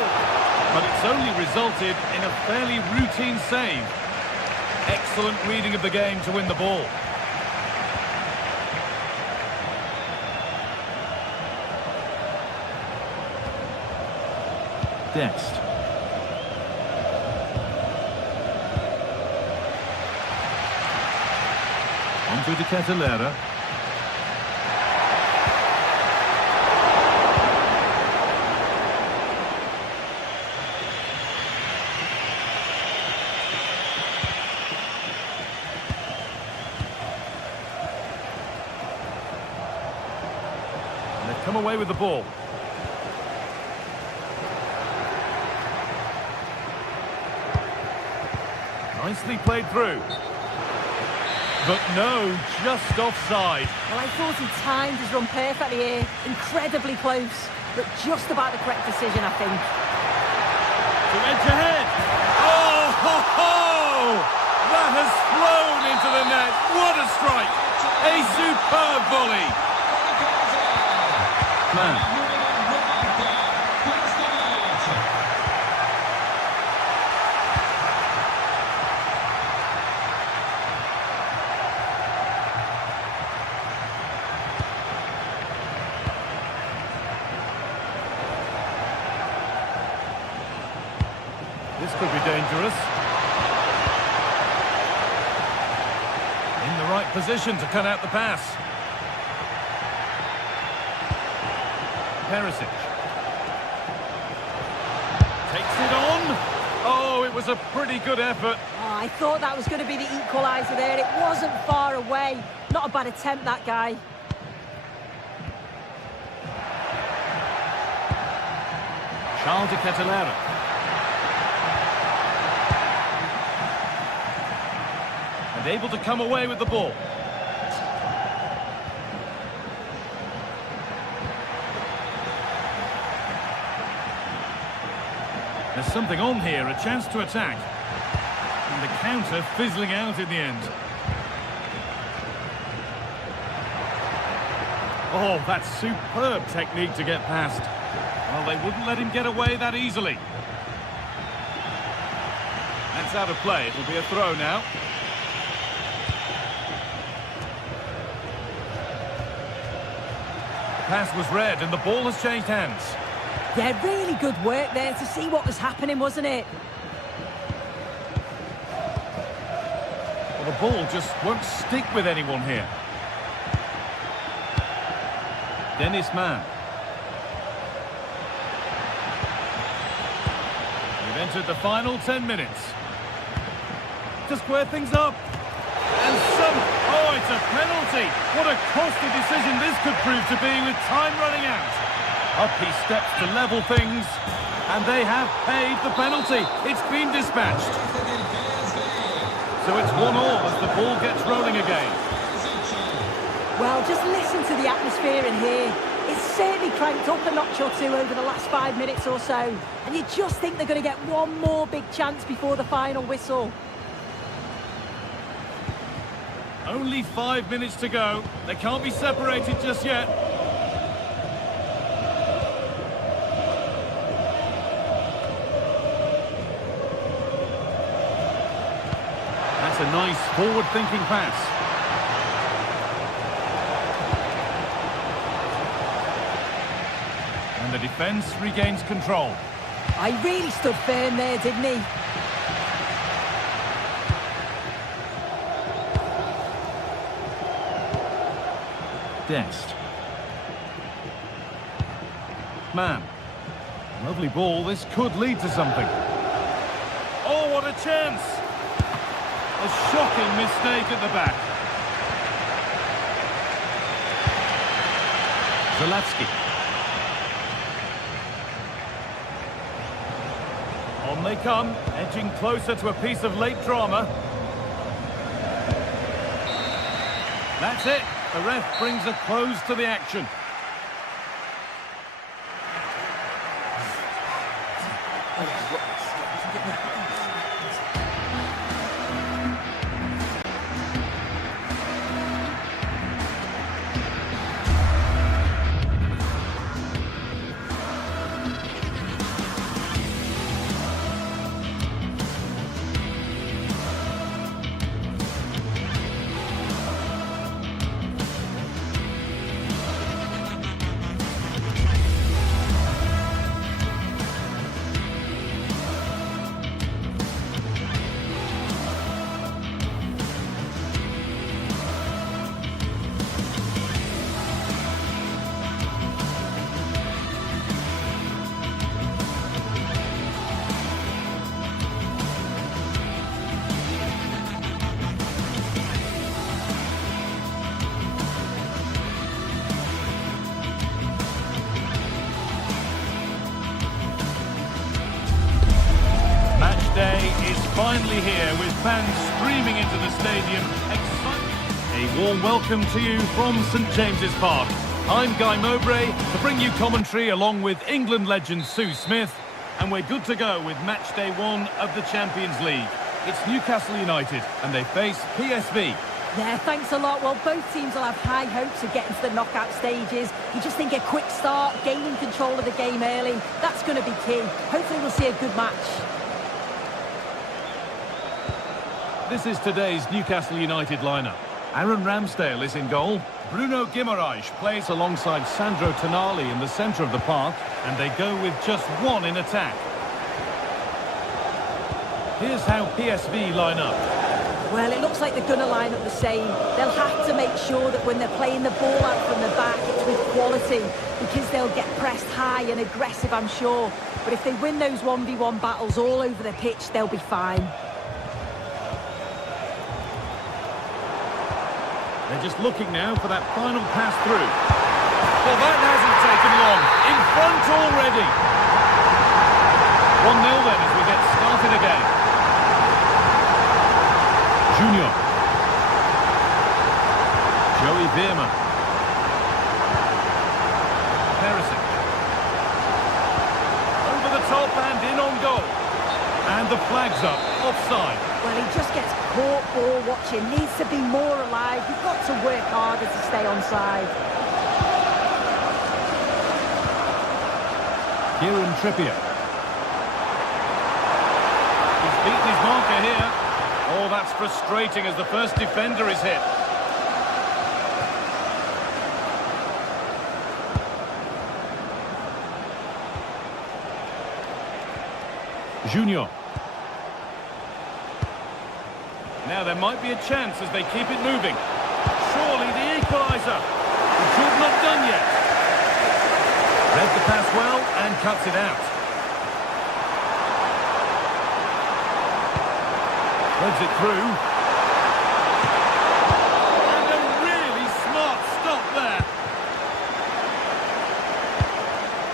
But it's only resulted in a fairly routine save. Excellent reading of the game to win the ball. Dest. On to Catalara. They've come away with the ball. Nicely played through. But no, just offside. Well, I thought he timed his run perfectly here. Incredibly close, but just about the correct decision, I think. To edge ahead. Oh, ho, ho! That has flown into the net. What a strike. A superb volley. Man. This could be dangerous. In the right position to cut out the pass. Perisic. Takes it on. Oh, it was a pretty good effort. Oh, I thought that was going to be the equaliser there. It wasn't far away. Not a bad attempt, that guy. Charles de Kettelera. And able to come away with the ball. There's something on here, a chance to attack. And the counter fizzling out in the end. Oh, that's superb technique to get past. Well, they wouldn't let him get away that easily. That's out of play. It'll be a throw now. Pass was read and the ball has changed hands. Yeah, really good work there to see what was happening, wasn't it? Well, the ball just won't stick with anyone here. Dennis Mann. We've entered the final 10 minutes. To square things up. And oh, it's a penalty. What a costly decision this could prove to be with time running out. Up he steps to level things. And they have paid the penalty. It's been dispatched. So it's 1-1 as the ball gets rolling again. Well, just listen to the atmosphere in here. It's certainly cranked up a notch or two over the last 5 minutes or so. And you just think they're going to get one more big chance before the final whistle. Only 5 minutes to go. They can't be separated just yet. That's a nice forward-thinking pass. And the defence regains control. I really stood firm there, didn't he? Dest. Man. Lovely ball. This could lead to something. Oh, what a chance! A shocking mistake at the back. Zalewski. On they come, edging closer to a piece of late drama. That's it. The ref brings a close to the action. Day is finally here with fans streaming into the stadium. A warm welcome to you from St James's Park. I'm Guy Mowbray to bring you commentary along with England legend Sue Smith, and we're good to go with match day 1 of the Champions League. It's Newcastle United and they face PSV. Yeah, thanks a lot. Well, both teams will have high hopes of getting to the knockout stages. You just think a quick start, gaining control of the game early, that's going to be key. Hopefully we'll see a good match. This is today's Newcastle United lineup. Aaron Ramsdale is in goal. Bruno Guimaraes plays alongside Sandro Tonali in the centre of the park, and they go with just one in attack. Here's how PSV line up. Well, it looks like they're going to line up the same. They'll have to make sure that when they're playing the ball out from the back, it's with quality, because they'll get pressed high and aggressive, I'm sure. But if they win those 1v1 battles all over the pitch, they'll be fine. They're just looking now for that final pass through. Well, that hasn't taken long. In front already. 1-0 then as we get started again. Junior. Joey Veerman. Perisic. Over the top and in on goal. And the flag's up. Offside. Well, he just gets caught ball watching. Needs to be more alive. You've got to work harder to stay onside. Kieran Trippier. He's beaten his marker here. Oh, that's frustrating as the first defender is hit. Junior. Now there might be a chance as they keep it moving. Surely the equaliser. The job not done yet. Read the pass well and cuts it out. Threads it through. And a really smart stop there.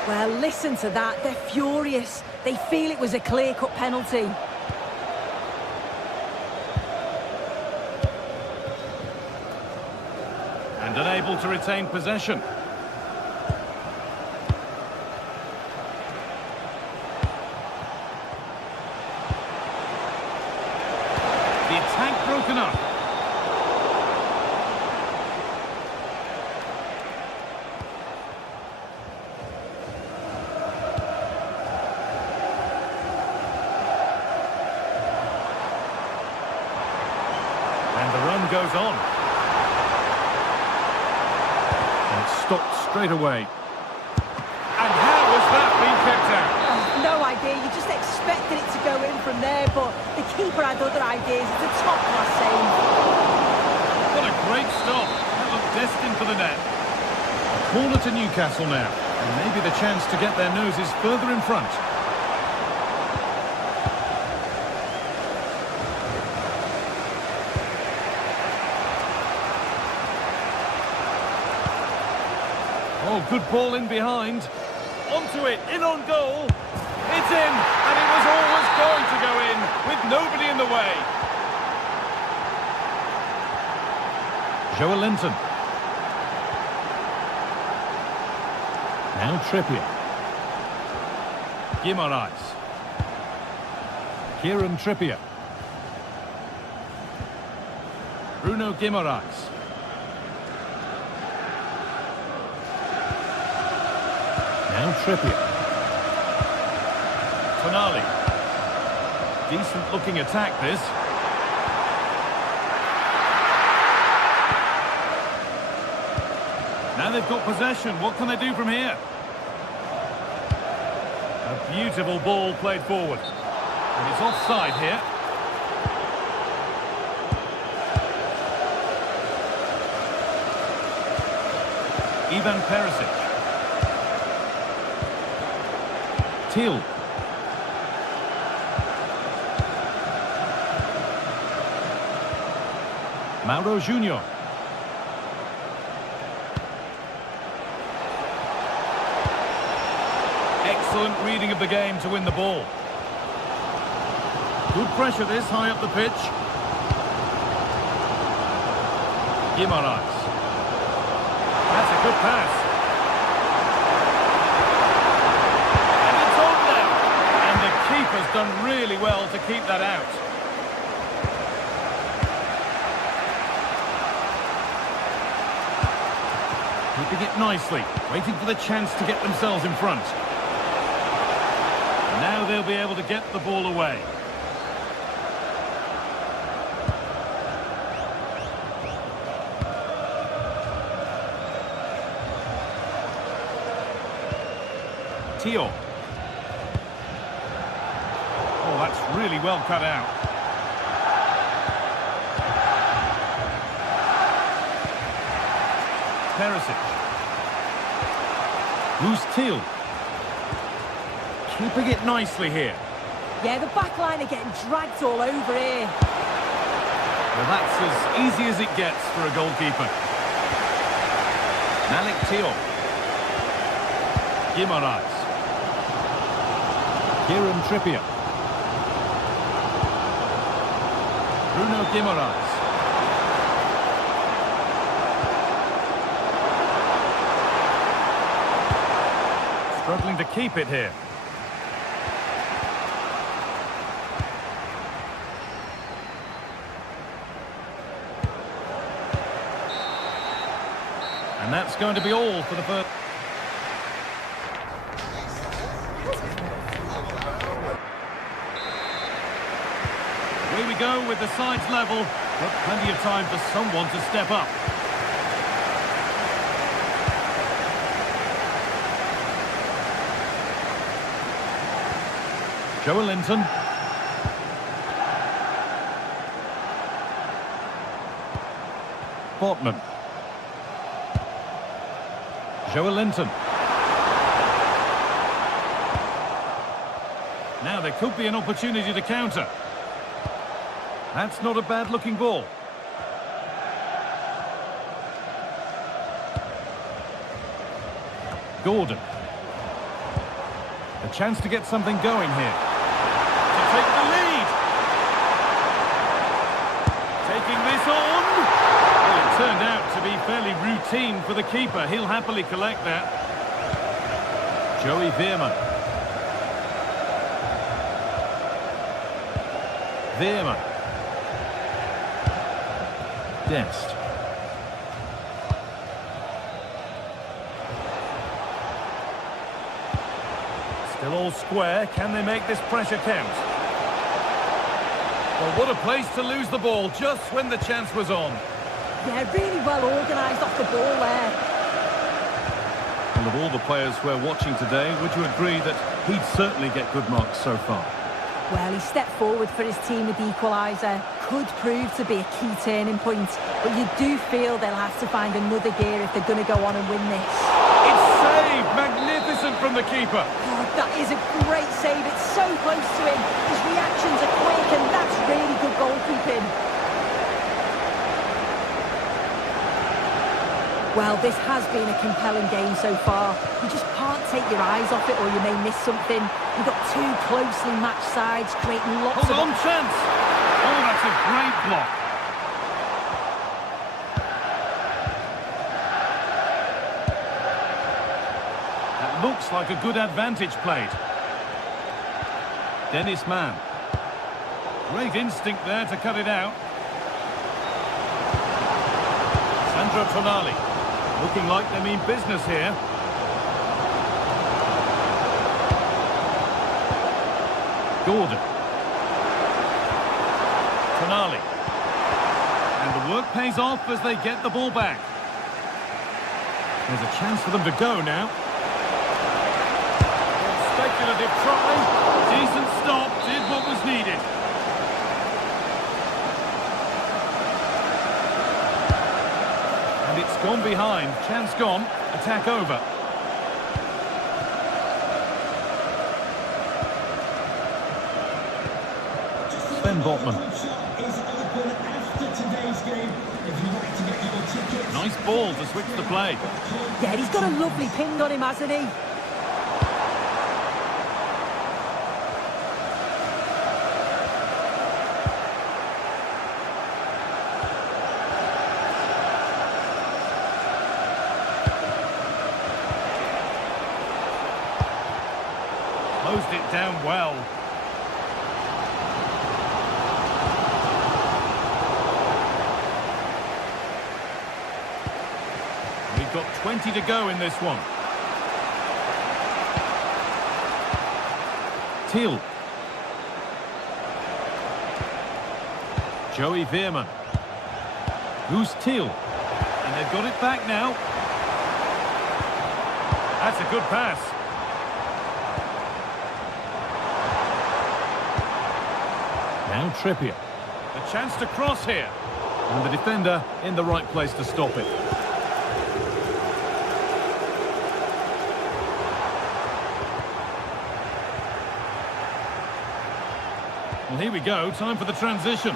Well, listen to that. They're furious. They feel it was a clear-cut penalty. And unable to retain possession. The attack broken up. And the run goes on. Stopped straight away. And how has that been kept out? No idea. You just expected it to go in from there, but the keeper had other ideas. It's a top-class save. What a great stop. That looked destined for the net. A corner to Newcastle now. And maybe the chance to get their noses further in front. Oh, good ball in behind. Onto it, in on goal. It's in, and it was always going to go in, with nobody in the way. Joe Linton. Now Trippier. Guimaraes. Kieran Trippier. Bruno Guimaraes. Now Trippier. Tonali. Decent looking attack this. Now they've got possession. What can they do from here? A beautiful ball played forward. And it's offside here. Ivan Perisic. Teal. Mauro Junior. Excellent reading of the game to win the ball. Good pressure this, high up the pitch. Guimaraes. That's a good pass. Keeper's done really well to keep that out. Keeping it nicely, waiting for the chance to get themselves in front. Now they'll be able to get the ball away. Teal. That's really well cut out. Perisic. Who's Teal? Keeping it nicely here. Yeah, the back line are getting dragged all over here. Well, that's as easy as it gets for a goalkeeper. Malik Teal. Guimaraes. Kieran Trippier. Bruno Guimaraes. Struggling to keep it here. And that's going to be all for the first. Away we go with the sides level, but plenty of time for someone to step up. Joelinton. Portman. Joelinton. Now there could be an opportunity to counter. That's not a bad-looking ball. Gordon. A chance to get something going here. To take the lead. Taking this on. Well, it turned out to be fairly routine for the keeper. He'll happily collect that. Joey Veerman. Veerman. Dest. Still all square. Can they make this pressure count? Well, what a place to lose the ball just when the chance was on. Yeah, really well organised off the ball there. And of all the players we're watching today, would you agree that he'd certainly get good marks so far? Well, he stepped forward for his team with the equaliser. Could prove to be a key turning point. But you do feel they'll have to find another gear if they're going to go on and win this. It's saved! Magnificent from the keeper. Oh, that is a great save. It's so close to him. His reactions are quick, and that's really good goalkeeping. Well, this has been a compelling game so far. You just can't take your eyes off it or you may miss something. You've got two closely matched sides creating lots of... Hold on, chance! Oh, that's a great block. That looks like a good advantage played. Dennis Mann. Great instinct there to cut it out. Sandro Tonali. Looking like they mean business here. Gordon. Tonali. And the work pays off as they get the ball back. There's a chance for them to go now. Speculative try. Decent stop. Did what was needed. And it's gone behind. Chance gone. Attack over. Ben Botman. Nice ball to switch the play. Yeah, he's got a lovely ping on him, hasn't he? Closed it down well. We've got 20 to go in this one. Teal. Joey Veerman. Who's Teal? And they've got it back now. That's a good pass. Now Trippier. A chance to cross here. And the defender in the right place to stop it. Well, here we go. Time for the transition.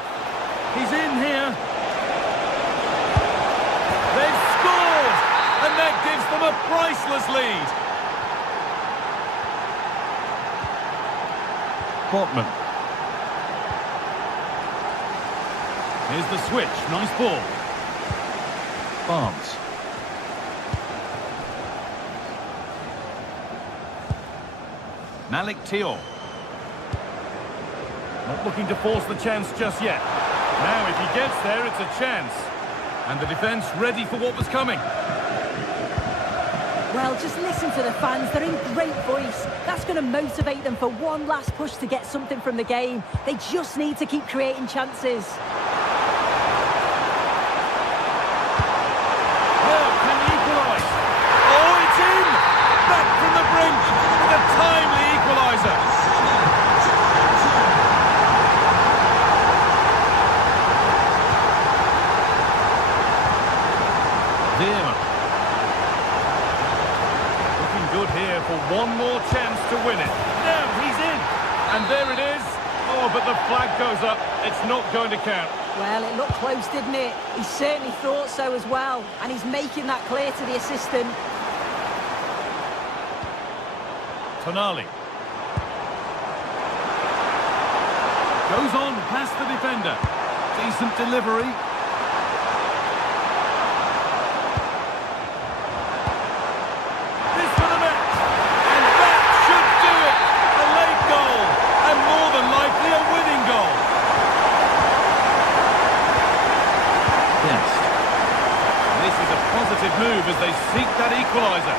He's in here. They've scored! And that gives them a priceless lead. Botman. Here's the switch. Nice ball. Barnes. Malik Thiaw. Not looking to force the chance just yet. Now, if he gets there, it's a chance. And the defence ready for what was coming. Well, just listen to the fans. They're in great voice. That's going to motivate them for one last push to get something from the game. They just need to keep creating chances. Well, can he equalise? Oh, it's in! Back from the brink with a timely equaliser. Looking good here for one more chance to win it. Now he's in. And there it is. Oh, but the flag goes up. It's not going to count. Well, it looked close, didn't it? He certainly thought so as well. And he's making that clear to the assistant. Tonali. Goes on past the defender. Decent delivery. This for the match. And that should do it. A late goal. And more than likely a winning goal. Yes. This is a positive move as they seek that equaliser.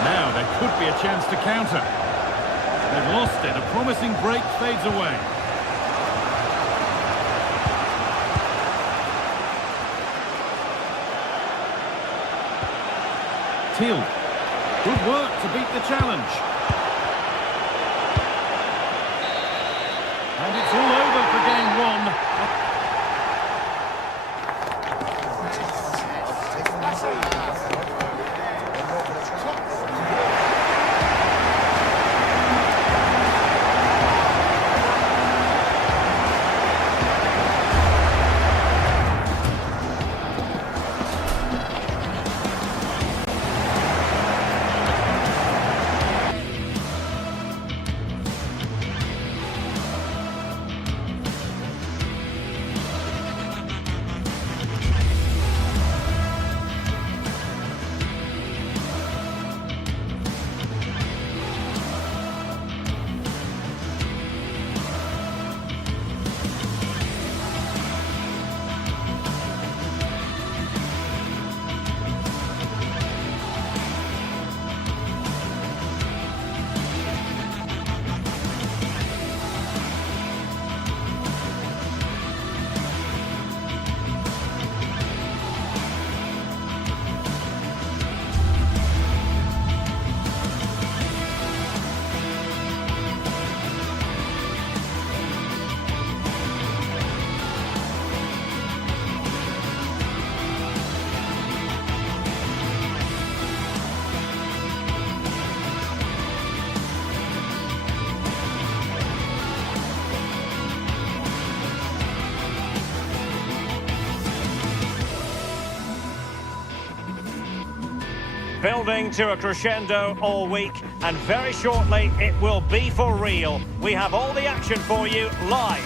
Now there could be a chance to counter. They've lost it. A promising break fades away. Teal. Good work to beat the challenge. And it's all over for game one. Building to a crescendo all week, and very shortly it will be for real. We have all the action for you live.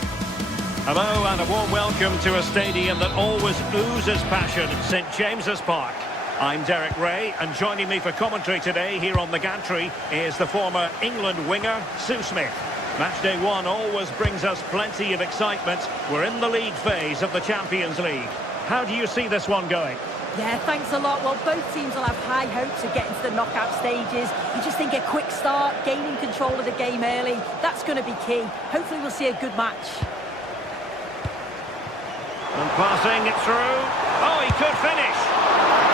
Hello and a warm welcome to a stadium that always oozes passion, St James's Park. I'm Derek Ray, and joining me for commentary today here on the gantry is the former England winger, Sue Smith. Match day one always brings us plenty of excitement. We're in the league phase of the Champions League. How do you see this one going? Yeah, thanks a lot. Well, both teams will have high hopes of getting to the knockout stages. You just think a quick start, gaining control of the game early, that's going to be key. Hopefully we'll see a good match. And passing it through. Oh, he could finish.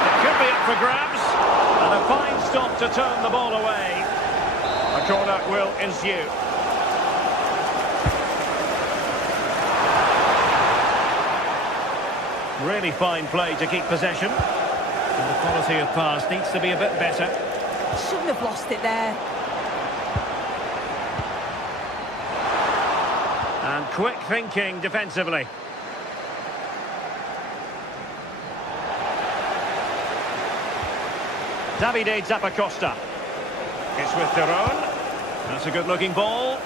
It could be up for grabs. And a fine stop to turn the ball away. A corner will ensue. Really fine play to keep possession. And the quality of pass needs to be a bit better. Shouldn't have lost it there. And quick thinking defensively. Davide Zappacosta. It's with Theron. That's a good-looking ball.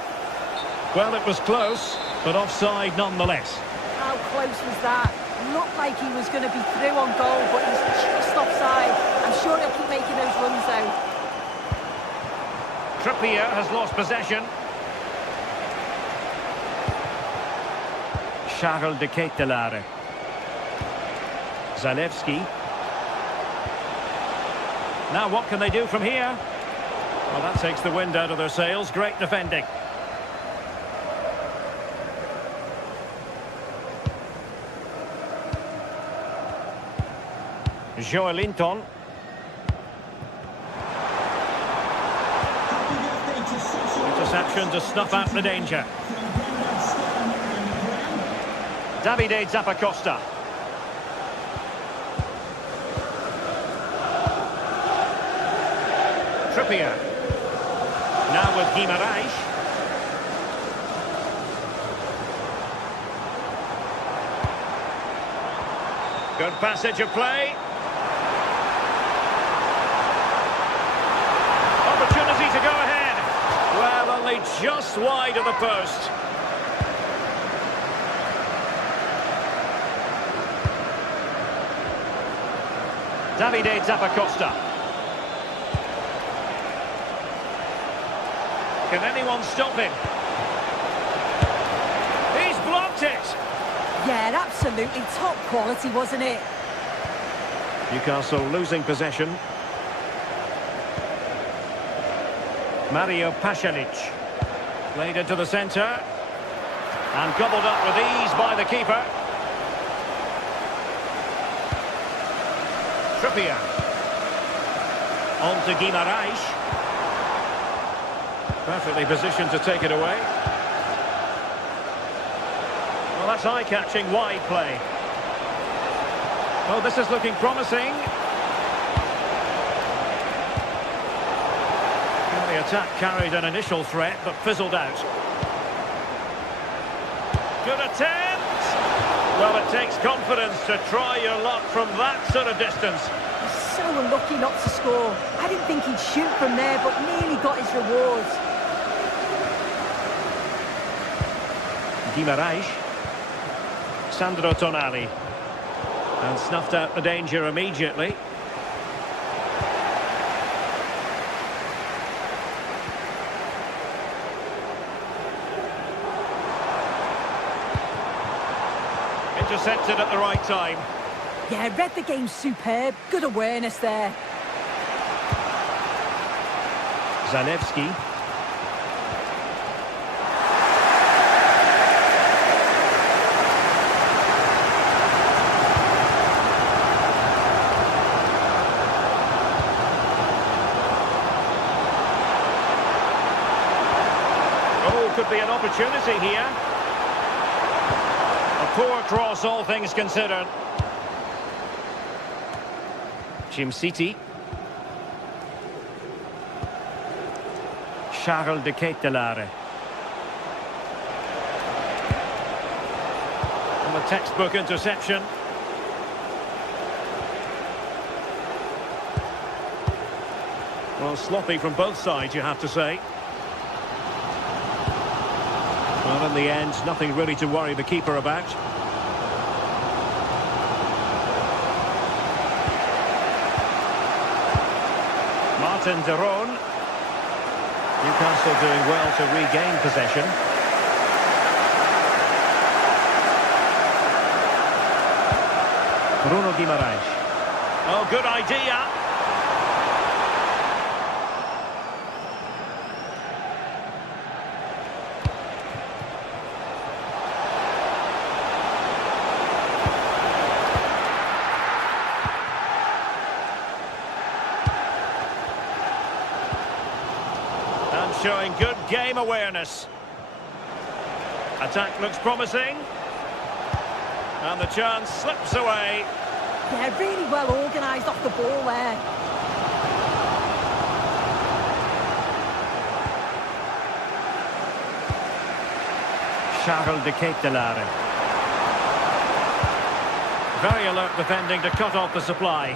Well, it was close, but offside nonetheless. How close was that? Looked like he was going to be through on goal, but he's just offside. I'm sure he'll keep making those runs, though. Trippier has lost possession. Charles de Ketelaere. Zalewski. Now what can they do from here? Well, that takes the wind out of their sails. Great defending. Joelinton. Interception to snuff out the danger. Davide Zappacosta. Trippier. Now with Guimaraes. Good passage of play. Opportunity to go ahead. Well, only just wide of the post. Davide Zappacosta. Can anyone stop him? He's blocked it. Yeah, absolutely top quality, wasn't it? Newcastle losing possession. Mario Pasalic. Played into the centre. And gobbled up with ease by the keeper. Trippier. On to Guimaraes. Perfectly positioned to take it away. Well, that's eye-catching wide play. Oh, this is looking promising. Well, the attack carried an initial threat, but fizzled out. Good attempt! Well, it takes confidence to try your luck from that sort of distance. He's so unlucky not to score. I didn't think he'd shoot from there, but nearly got his rewards. Guimaraes. Sandro Tonali. And snuffed out the danger immediately. Intercepted at the right time. Yeah, read the game superb. Good awareness there. Zalewski. Could be an opportunity here. A poor cross, all things considered. Jim City. Charles de Ketelaere. And the textbook interception. Well, sloppy from both sides, you have to say. Well, in the end, nothing really to worry the keeper about. Martin de Roon. Newcastle doing well to regain possession. Bruno Guimaraes. Oh, good idea. showing good game awareness. Attack looks promising. And the chance slips away. Yeah, really well organised off the ball there. Charles de Ketelare. Very alert defending to cut off the supply.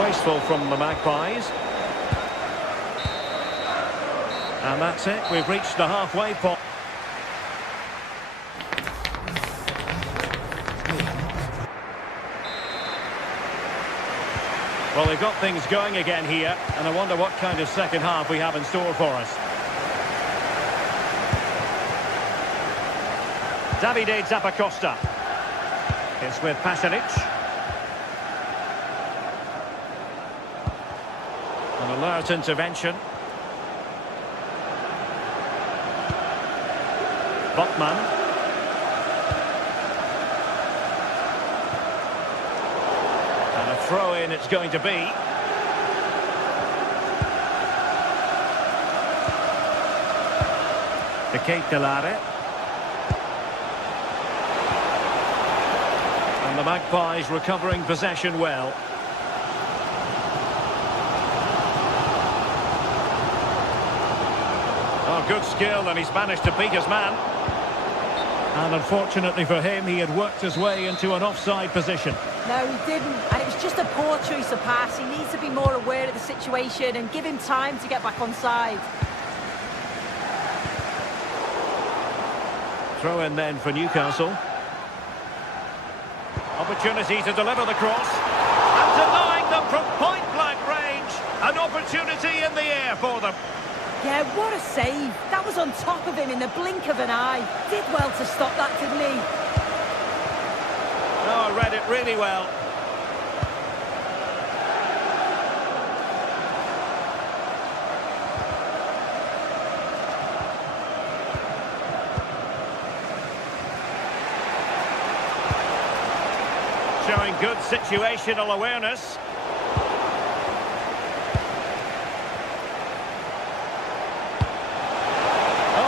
Wasteful from the Magpies. And that's it, we've reached the halfway point. Well, they've got things going again here, and I wonder what kind of second half we have in store for us. Davide Zappacosta. It's with Pasalic. An alert intervention. Botman. And a throw-in it's going to be. De Ketelare. And the Magpies recovering possession well. Oh, good skill, and he's managed to beat his man. And unfortunately for him, he had worked his way into an offside position. No, he didn't, and it was just a poor choice of pass. He needs to be more aware of the situation and give him time to get back on side. Throw in then for Newcastle. Opportunity to deliver the cross. And denying them from point-blank range. An opportunity in the air for them. Yeah, what a save. That was on top of him in the blink of an eye. Did well to stop that, didn't he? Oh, read it really well. Showing good situational awareness.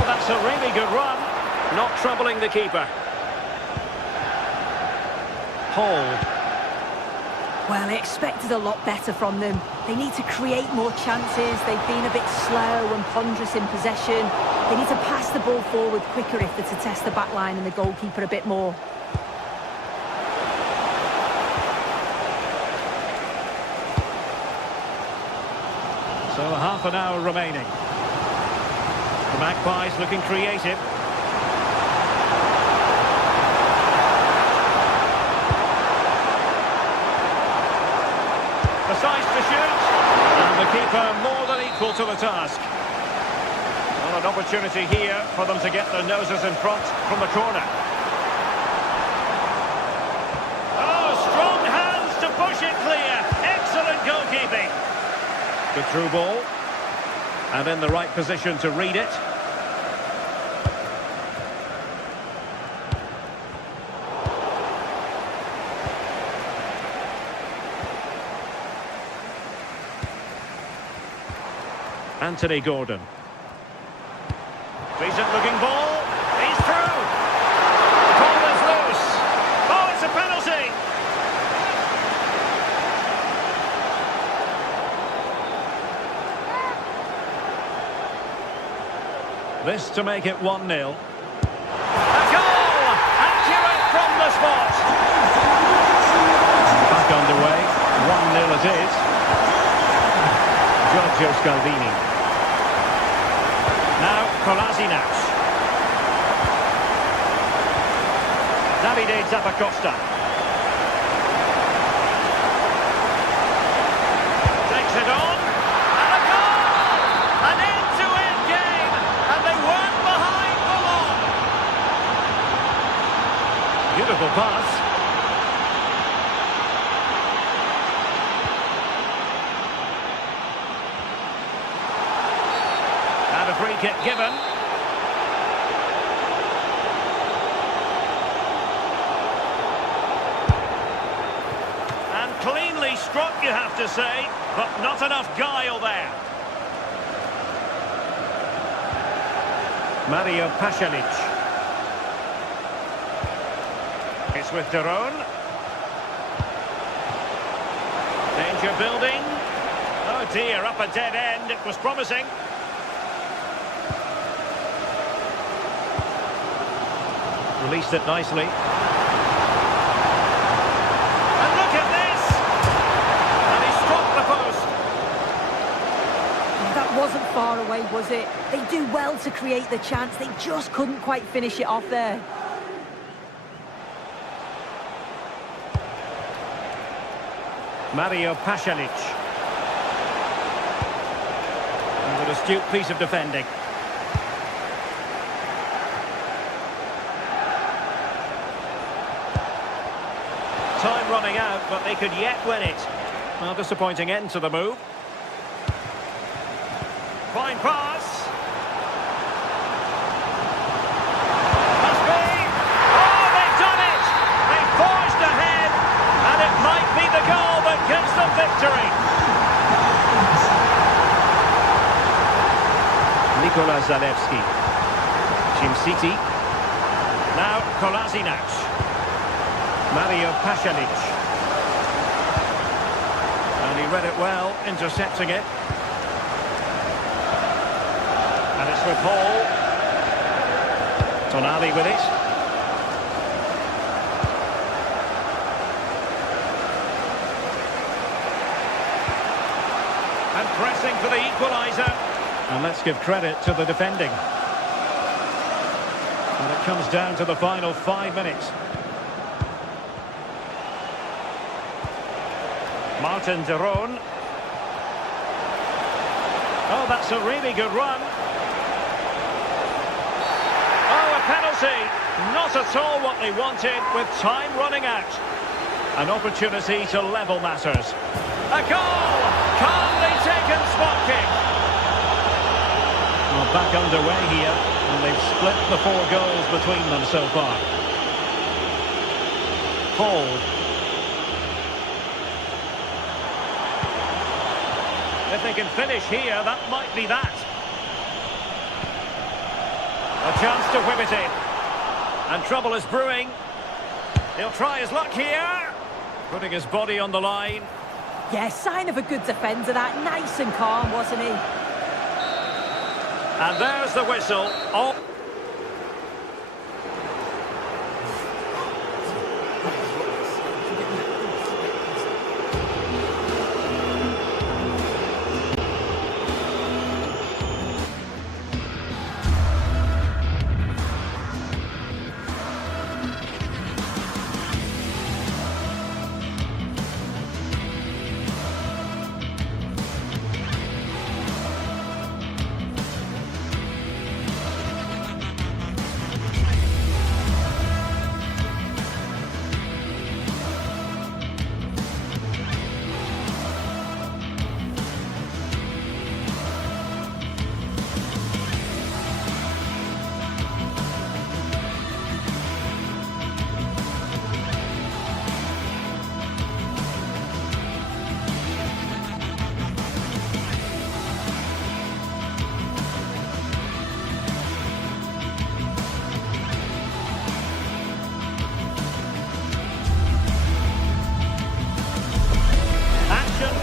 That's a really good run, not troubling the keeper. Hall. Well, I expected a lot better from them. They need to create more chances. They've been a bit slow and ponderous in possession. They need to pass the ball forward quicker if they're to test the back line and the goalkeeper a bit more. So half an hour remaining. The Magpies looking creative. Decides to shoot. And the keeper more than equal to the task. Well, an opportunity here for them to get their noses in front from the corner. Oh, strong hands to push it clear. Excellent goalkeeping. The through ball. And in the right position to read it. Anthony Gordon. Decent looking ball. He's through. The ball is loose. Oh, it's a penalty. This to make it 1-0. A goal! Accurate from the spot. Back underway. 1-0 it is. Giorgio Scalvini. Now Kolasinac. Davide Zappacosta. Takes it on. And a goal! An end-to-end game. And they weren't behind for long. Beautiful pass. And a free kick given. struck, you have to say, but not enough guile there. Mario Pasalic. It's with Daron. Danger building. Oh dear, up a dead end. It was promising. Released it nicely. And look at this! And he struck the post. That wasn't far away, was it? They do well to create the chance. They just couldn't quite finish it off there. Mario Pasalic. And an astute piece of defending. Time running out, but they could yet win it. Well, disappointing end to the move. Fine pass. Must be. Oh, they've done it! They forged ahead, and it might be the goal that gives them victory. Nikola Zalewski. Cimsiti. Now Kolasinac. Mario Pasalic. And he read it well, intercepting it. And it's with Hall. Tonali with it. And pressing for the equaliser. And let's give credit to the defending. And it comes down to the final 5 minutes. Martin Daron. Oh, that's a really good run. Oh, a penalty. Not at all what they wanted with time running out. An opportunity to level matters. A goal! Calmly taken spot kick. Well, back underway here, and they've split the 4 goals between them so far. Hall. If they can finish here, that might be that. A chance to whip it in. And trouble is brewing. He'll try his luck here. Putting his body on the line. Yeah, sign of a good defender, that. Nice and calm, wasn't he? And there's the whistle. Oh.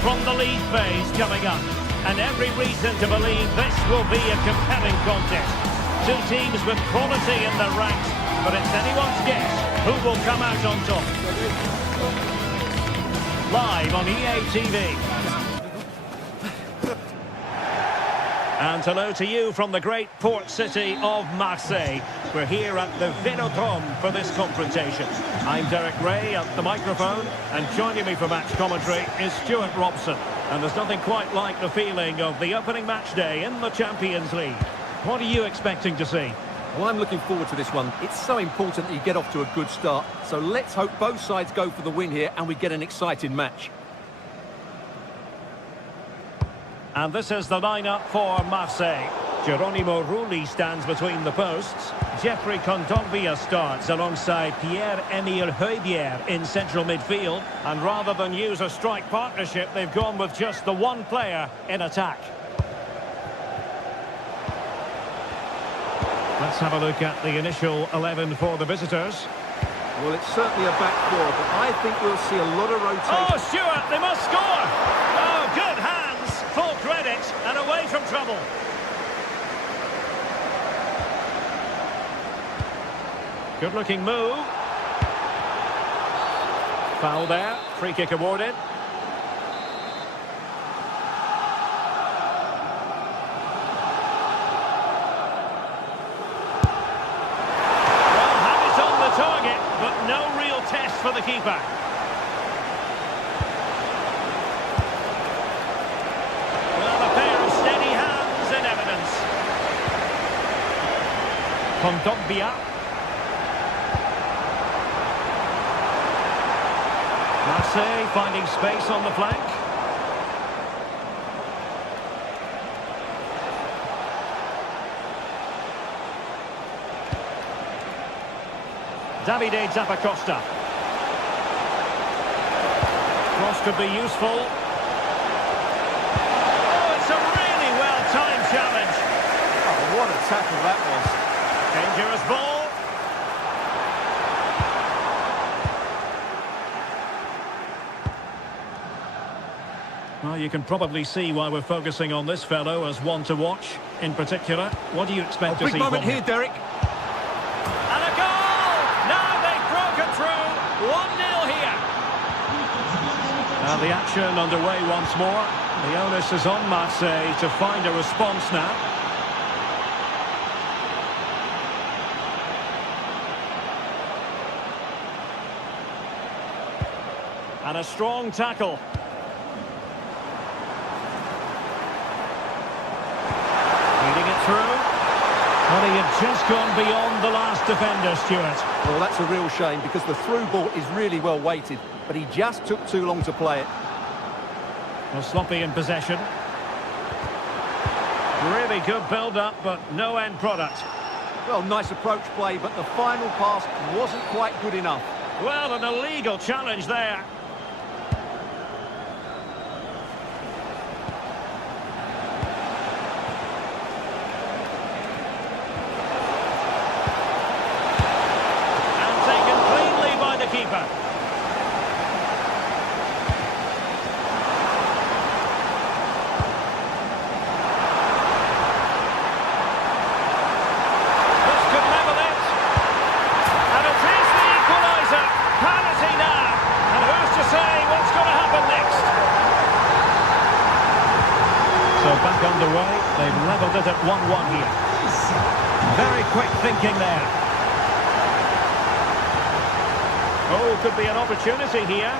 From the league phase coming up, and every reason to believe this will be a compelling contest. 2 teams with quality in their ranks, but it's anyone's guess who will come out on top. Live on EA TV. And hello to you from the great port city of Marseille. We're here at the Vélodrome for this confrontation. I'm Derek Ray at the microphone, and joining me for match commentary is Stuart Robson. And there's nothing quite like the feeling of the opening match day in the Champions League. What are you expecting to see? Well, I'm looking forward to this one. It's so important that you get off to a good start. So let's hope both sides go for the win here and we get an exciting match. And this is the lineup for Marseille. Geronimo Rulli stands between the posts. Jeffrey Kondogbia starts alongside Pierre-Emile Højbjerg in central midfield. And rather than use a strike partnership, they've gone with just the one player in attack. Let's have a look at the initial 11 for the visitors. Well, it's certainly a back four, but I think we'll see a lot of rotation. Oh, Stewart, they must score! Oh, good hands, full credit, and away from trouble. Good-looking move. Foul there, free kick awarded. But no real test for the keeper. Well, a pair of steady hands in evidence. Kondogbia. Marseille finding space on the flank. Davide Zappacosta. Cross could be useful. Oh, it's a really well-timed challenge. Oh, what a tackle that was. Dangerous ball. Well, you can probably see why we're focusing on this fellow as one to watch. In particular, what do you expect to see Big moment from here, him? Derek. 1-0 here. Now the action underway once more. The onus is on Marseille to find a response now. And a strong tackle. Feeding it through. Well, he had just gone beyond the last defender, Stewart. Well, that's a real shame because the through ball is really well weighted, but he just took too long to play it. Well, sloppy in possession. Really good build-up, but no end product. Well, nice approach play, but the final pass wasn't quite good enough. Well, an illegal challenge there. Keeper. This could level it. And it is the equaliser. Penalty now. And who's to say what's going to happen next? So back underway. They've levelled it at 1-1 here. Very quick thinking there. Oh, could be an opportunity here.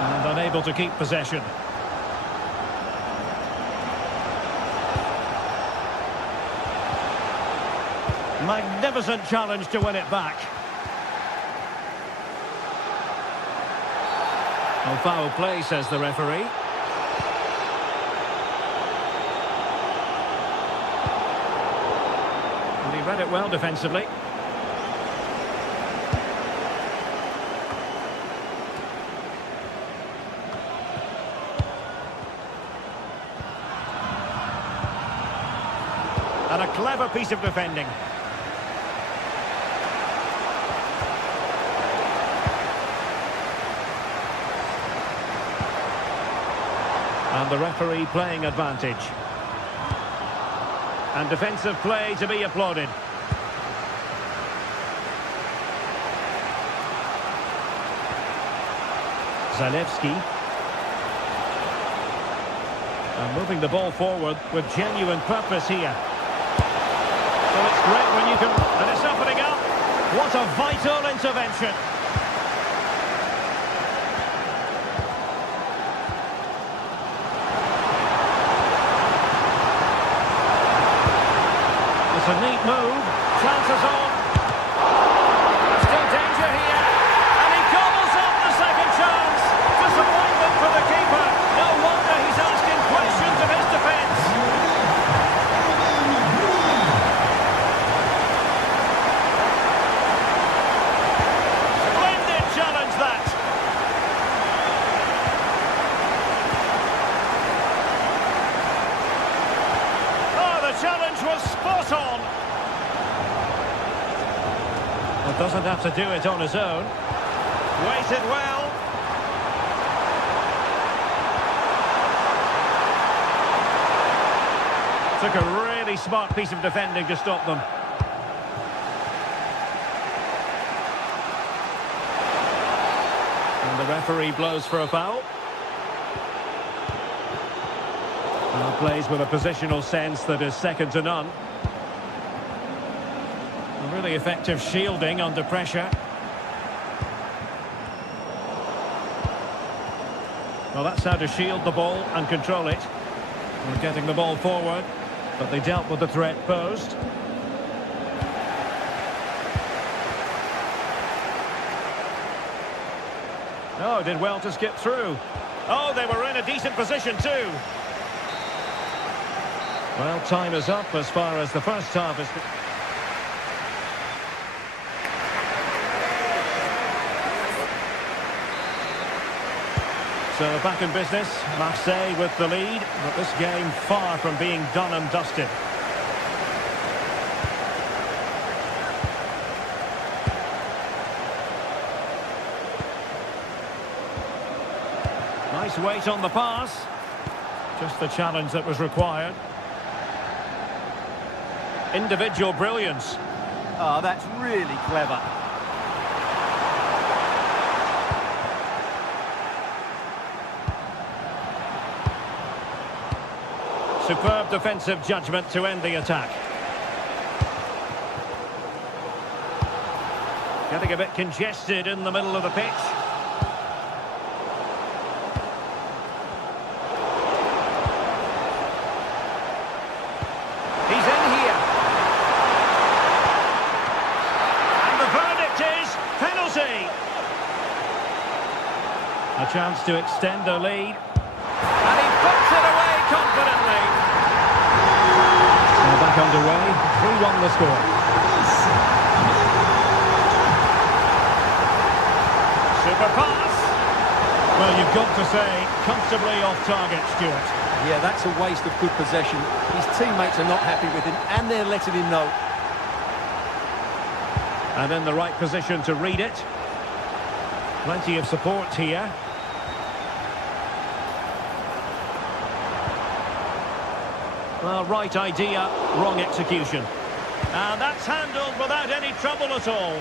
And unable to keep possession. Magnificent challenge to win it back. No foul play, says the referee. He read it well defensively. And a clever piece of defending. And the referee playing advantage. And defensive play to be applauded. Zalewski. And moving the ball forward with genuine purpose here. So it's great when you can... And it's opening up. What a vital intervention. It's a neat move. Chances on. There's still danger here. And he gobbles up the second chance. But doesn't have to do it on his own. Waited well. Took a really smart piece of defending to stop them. And the referee blows for a foul. And plays with a positional sense that is second to none. A really effective shielding under pressure. Well, that's how to shield the ball and control it. We're getting the ball forward, but they dealt with the threat posed. Oh, did well to skip through. Oh, they were in a decent position too. Well, time is up as far as the first half is... So back in business, Marseille with the lead, but this game far from being done and dusted. Nice weight on the pass. Just the challenge that was required. Individual brilliance. Oh, that's really clever. Superb defensive judgment to end the attack. Getting a bit congested in the middle of the pitch. He's in here. And the verdict is penalty. A chance to extend their lead. And he puts it away confidently. So back underway, 3-1 the score. Super pass. Well, you've got to say, comfortably off target, Stuart. Yeah, that's a waste of good possession. His teammates are not happy with him, and they're letting him know. And in the right position to read it. Plenty of support here. Well, right idea, wrong execution. And that's handled without any trouble at all.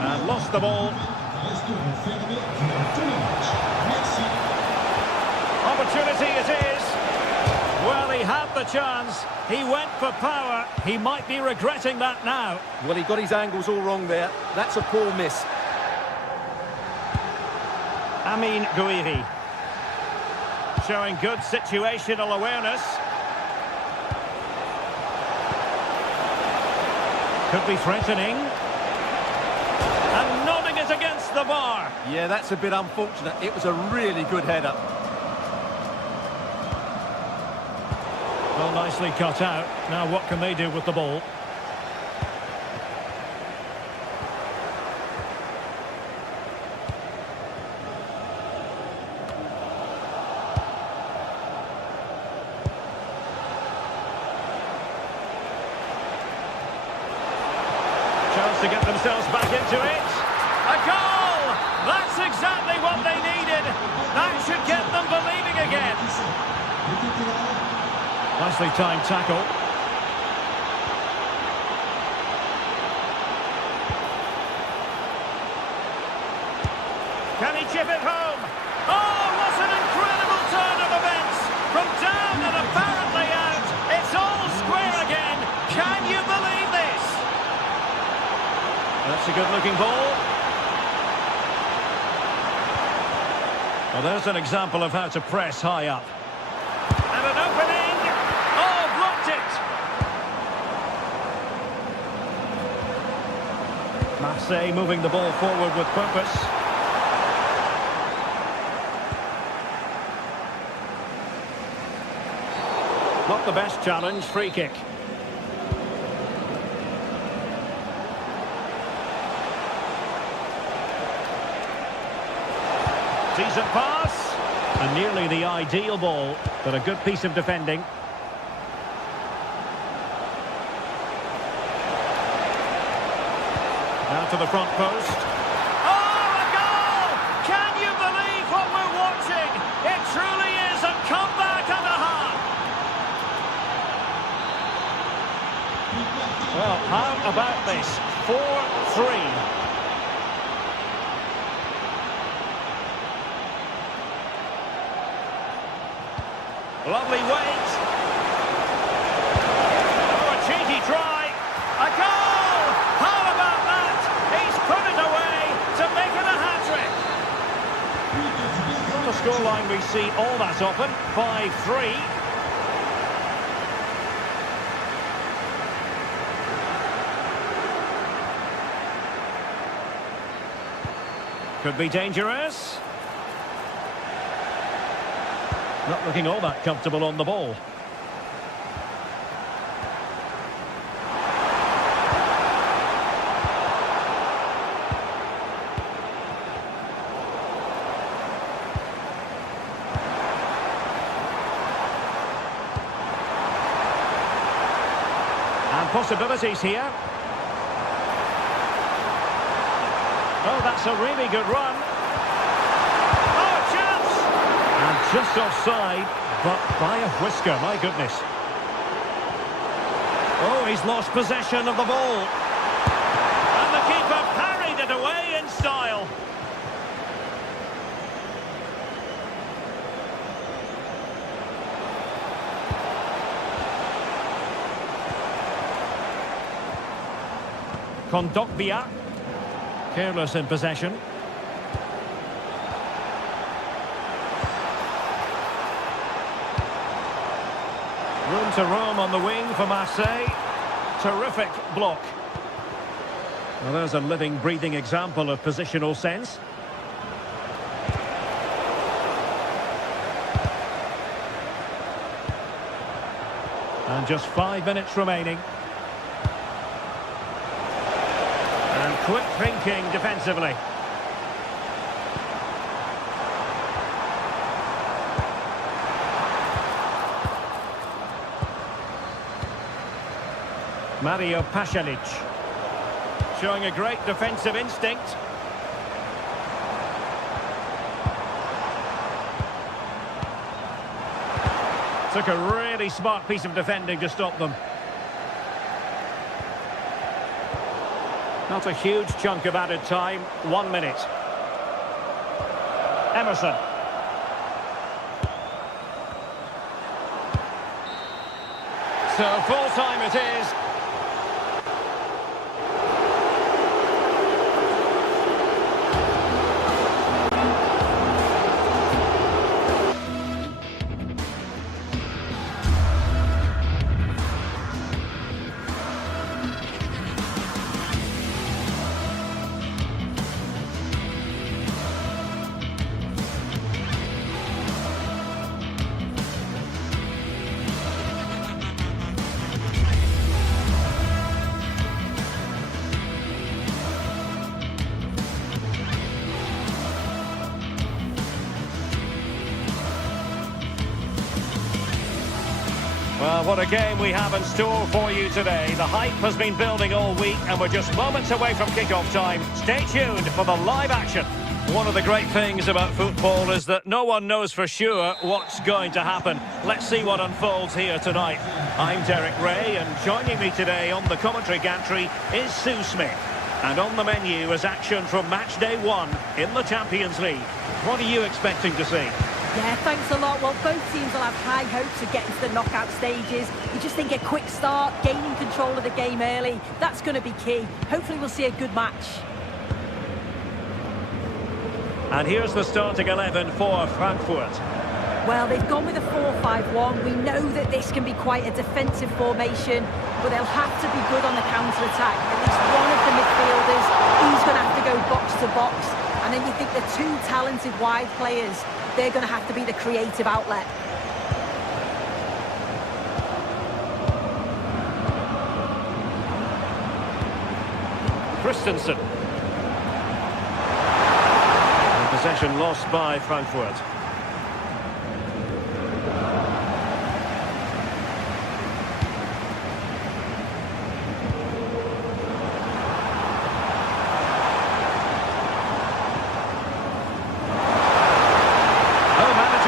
And lost the ball. Opportunity it is. Well, he had the chance. He went for power. He might be regretting that now. Well, he got his angles all wrong there. That's a poor miss. Amin Gouiri. Showing good situational awareness. Could be threatening. And nodding it against the bar. Yeah, that's a bit unfortunate. It was a really good header. Well, nicely cut out. Now what can they do with the ball? Chance to get themselves back into it. A goal! That's exactly what they needed. That should get them believing again. Nicely timed tackle. Can he chip it home? Oh, what an incredible turn of events! From down and apparently out, it's all square again. Can you believe this? That's a good-looking ball. Well, there's an example of how to press high up. And an opening. Oh, blocked it. Marseille moving the ball forward with purpose. Not the best challenge, free kick. Decent pass. And nearly the ideal ball, but a good piece of defending. Now to the front post. Oh, a goal! Can you believe what we're watching? It truly is a comeback and a half. Well, how about this? 4-3. Lovely weight. Oh, a cheeky try. A goal! How about that? He's put it away to make it a hat-trick. Not a scoreline we see all that often. 5-3. Could be dangerous. Not looking all that comfortable on the ball. And possibilities here. Oh, that's a really good run. Just offside, but by a whisker, my goodness. Oh, he's lost possession of the ball. And the keeper parried it away in style. Kondogbia, careless in possession. Room to roam on the wing for Marseille. Terrific block. Well, there's a living, breathing example of positional sense. And just 5 minutes remaining. And quick thinking defensively. Mario Pasalic showing a great defensive instinct. Took a really smart piece of defending to stop them. Not a huge chunk of added time. 1 minute. Emerson. So full time it is. Well, what a game we have in store for you today. The hype has been building all week and we're just moments away from kick-off time. Stay tuned for the live action. One of the great things about football is that no one knows for sure what's going to happen. Let's see what unfolds here tonight. I'm Derek Ray, and joining me today on the commentary gantry is Sue Smith. And on the menu is action from match day 1 in the Champions League. What are you expecting to see? Yeah, thanks a lot. Well, both teams will have high hopes of getting to the knockout stages. You just think a quick start, gaining control of the game early, that's going to be key. Hopefully we'll see a good match. And here's the starting 11 for Frankfurt. Well, they've gone with a 4-5-1. We know that this can be quite a defensive formation, but they'll have to be good on the counter-attack. At least one of the midfielders, he's going to have to go box to box. And then you think the two talented wide players, they're going to have to be the creative outlet. Christensen. Possession lost by Frankfurt.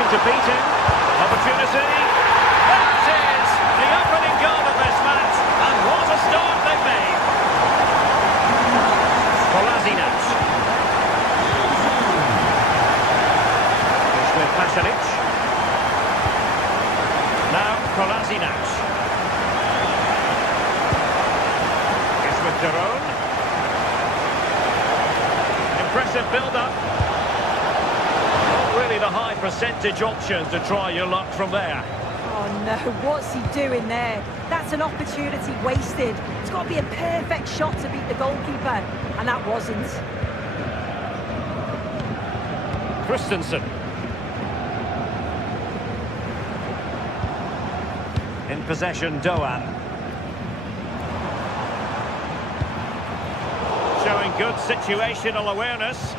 To beat him. Opportunity. There it is! The opening goal of this match. And what a start they've made. Kolasinac. It's with Pasalic. Now Kolasinac. It's with Derone. Impressive build-up. Really the high percentage option to try your luck from there. Oh no, what's he doing there? That's an opportunity wasted. It's got to be a perfect shot to beat the goalkeeper, and that wasn't. Christensen. In possession, Doan. Showing good situational awareness.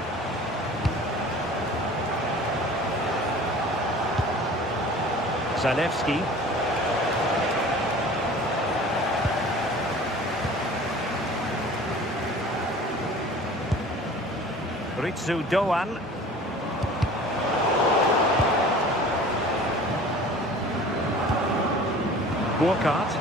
Zalewski. Ritsu Doan. Burkhardt.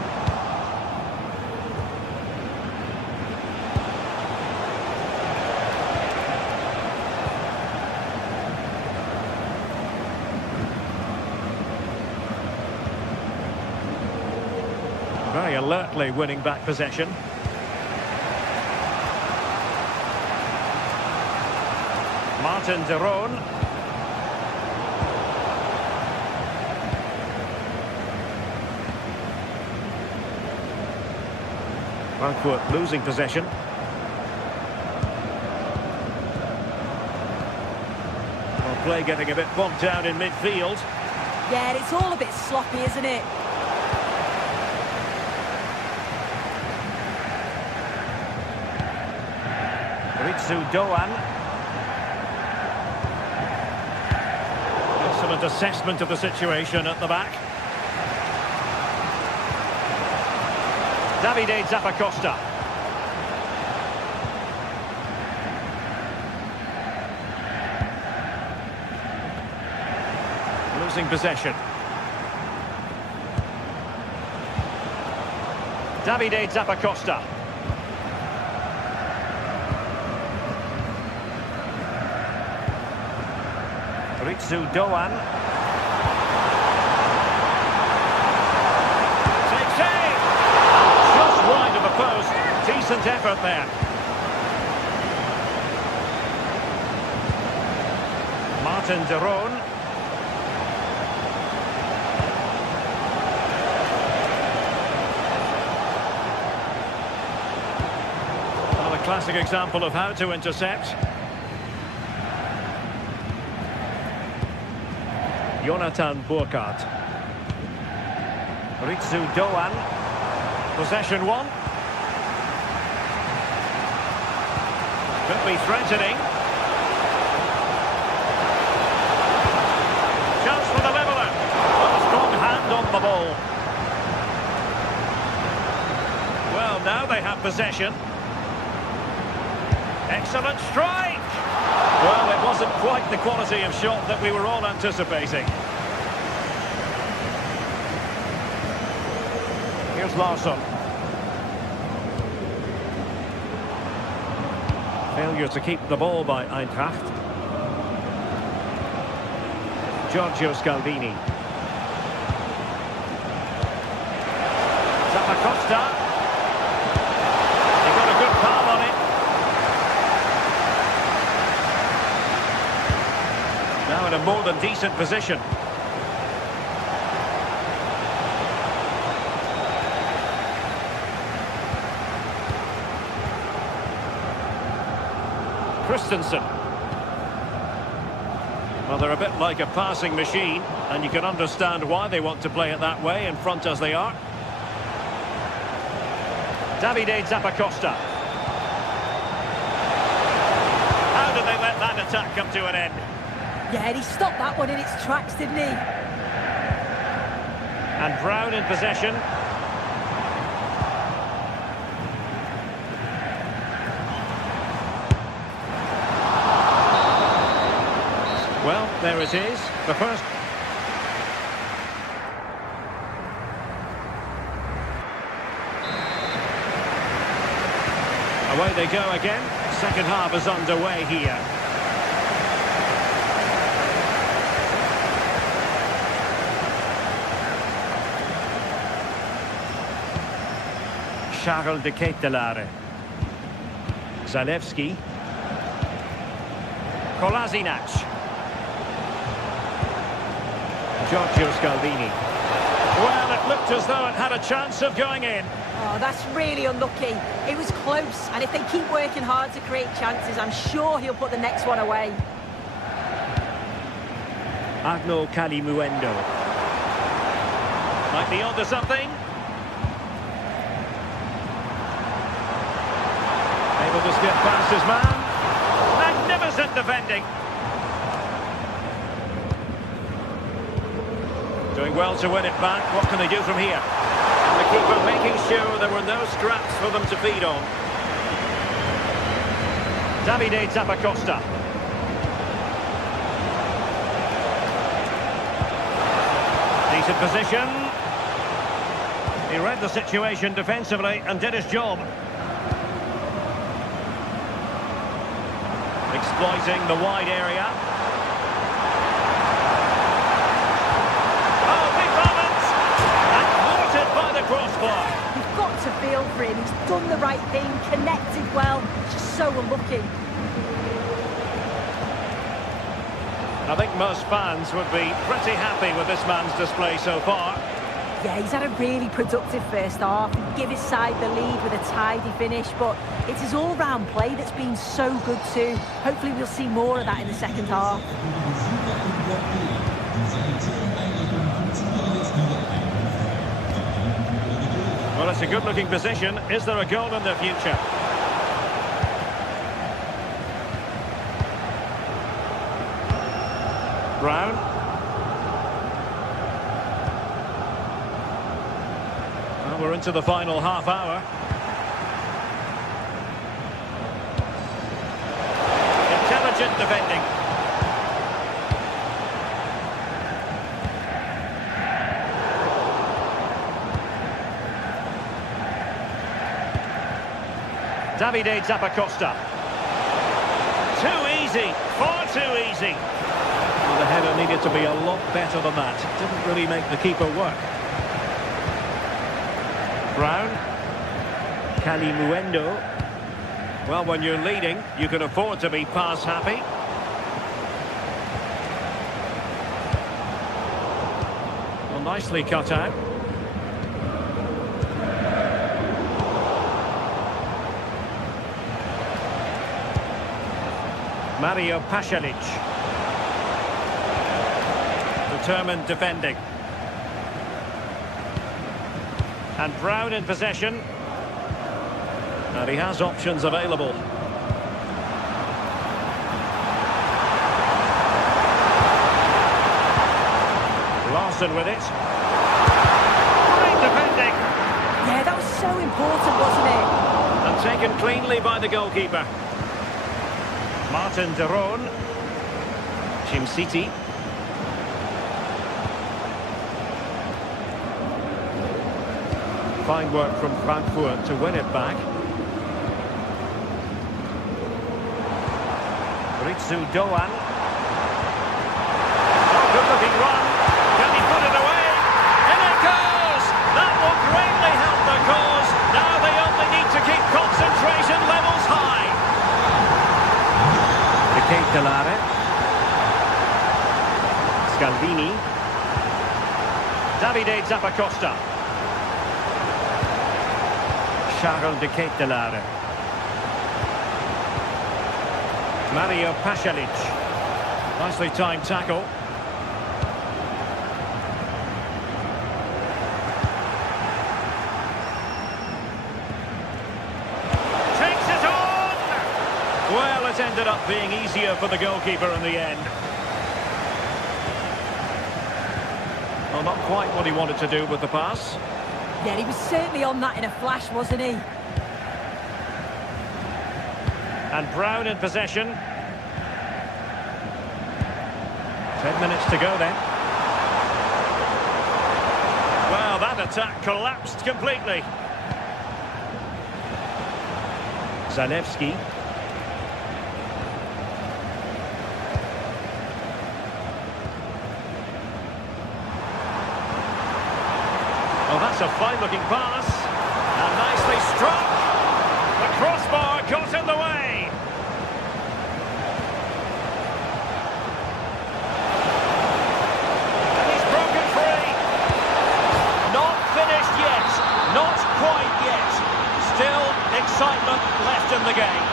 Very alertly winning back possession. Martin Derone. Frankfurt losing possession. Well, play getting a bit bogged down in midfield. Yeah, it's all a bit sloppy, isn't it? Ritsu Doan. Excellent assessment of the situation at the back. Davide Zappacosta. Losing possession. Davide Zappacosta. Ritsu Doan. Takes aim! Just wide of the post. Decent effort there. Martin Derone. Well, a classic example of how to intercept. Jonathan Burkhardt. Ritsu Doan. Possession one. Could be threatening. Chance for the leveller. A strong hand on the ball. Well, now they have possession. Excellent strike. Well, it wasn't quite the quality of shot that we were all anticipating. Here's Larsson. Failure to keep the ball by Eintracht. Giorgio Scalvini. Zappacosta. He got a good palm on it. Now in a more than decent position. Christensen. Well, they're a bit like a passing machine, and you can understand why they want to play it that way, in front as they are. Davide Zappacosta. How did they let that attack come to an end. Yeah, and he stopped that one in its tracks, didn't he? And Brown in possession. Well, there it is. The first... Away they go again. Second half is underway here. Charles de Ketelaere. Zalewski. Kolasinac. Giorgio Scalvini. Well, it looked as though it had a chance of going in. Oh, that's really unlucky. It was close, and if they keep working hard to create chances, I'm sure he'll put the next one away. Agno Kalimuendo. Might be onto something. Able to skip past his man. Magnificent defending. Doing well to win it back. What can they do from here? And the keeper making sure there were no scraps for them to feed on. Davide Zappacosta. Decent position. He read the situation defensively and did his job. Exploiting the wide area. Oh, big moment! And thwarted by the crossbar. You've got to feel for him. He's done the right thing, connected well. Just so unlucky. I think most fans would be pretty happy with this man's display so far. Yeah, he's had a really productive first half. He gave his side the lead with a tidy finish, but it's his all-round play that's been so good too. Hopefully we'll see more of that in the second half. Well, it's a good-looking position. Is there a goal in the future? Brown. Well, we're into the final half hour. Intelligent defending. Davide Zappacosta. Too easy, far too easy. Well, the header needed to be a lot better than that. It didn't really make the keeper work. Brown. Kalimuendo. Well, when you're leading, you can afford to be pass happy. Well, nicely cut out. Mario Pasalic. Determined defending. And Brown in possession. And he has options available. Larson with it. Great defending. Yeah, that was so important, wasn't it? And taken cleanly by the goalkeeper. Martin de Roon. Jim City. Fine work from Frankfurt to win it back. Ritsu Doan. Oh, good-looking run. Can he put it away? In it goes! That will greatly help the cause. Now they only need to keep concentration levels high. De Ketelaere. Scalvini. Davide Zappacosta. Charles de Ketelaere. Mario Pasalic. Nicely timed tackle. Takes it on! Well, it ended up being easier for the goalkeeper in the end. Well, not quite what he wanted to do with the pass. Yeah, he was certainly on that in a flash, wasn't he? And Brown in possession. 10 minutes to go then. Well, that attack collapsed completely. Zalewski. Oh, that's a fine-looking pass. And nicely struck. The crossbar got in the way. And he's broken free. Not finished yet. Not quite yet. Still excitement left in the game.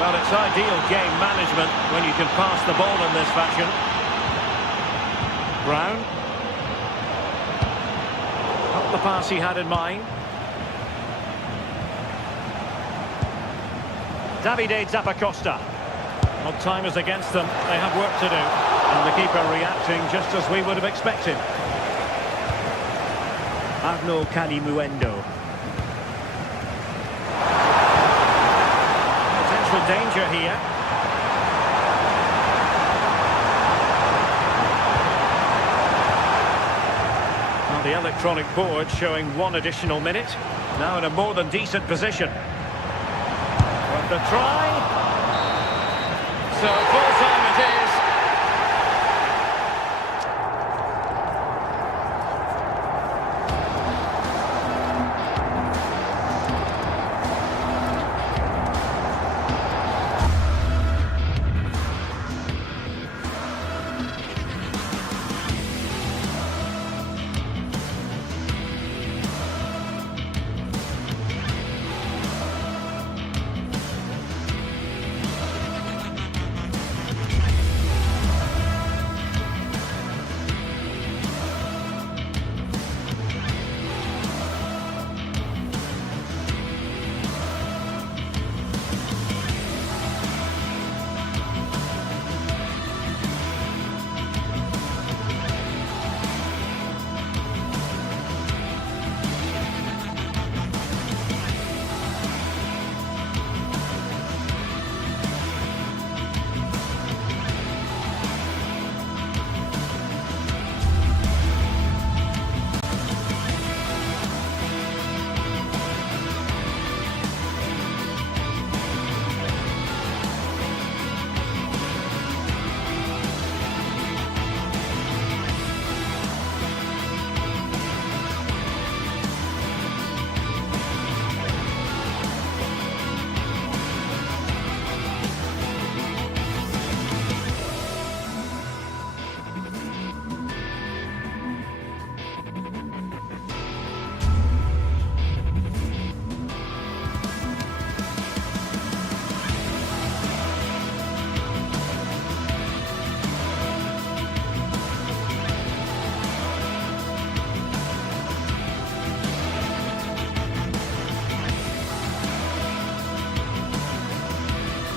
Well, it's ideal game management when you can pass the ball in this fashion. Brown. Not the pass he had in mind. Davide Zappacosta. Well, time is against them. They have work to do. And the keeper reacting just as we would have expected. Arno Calimuendo. Potential danger here. Well, the electronic board showing 1 additional minute. Now in a more than decent position. Worth the try. So full time it is.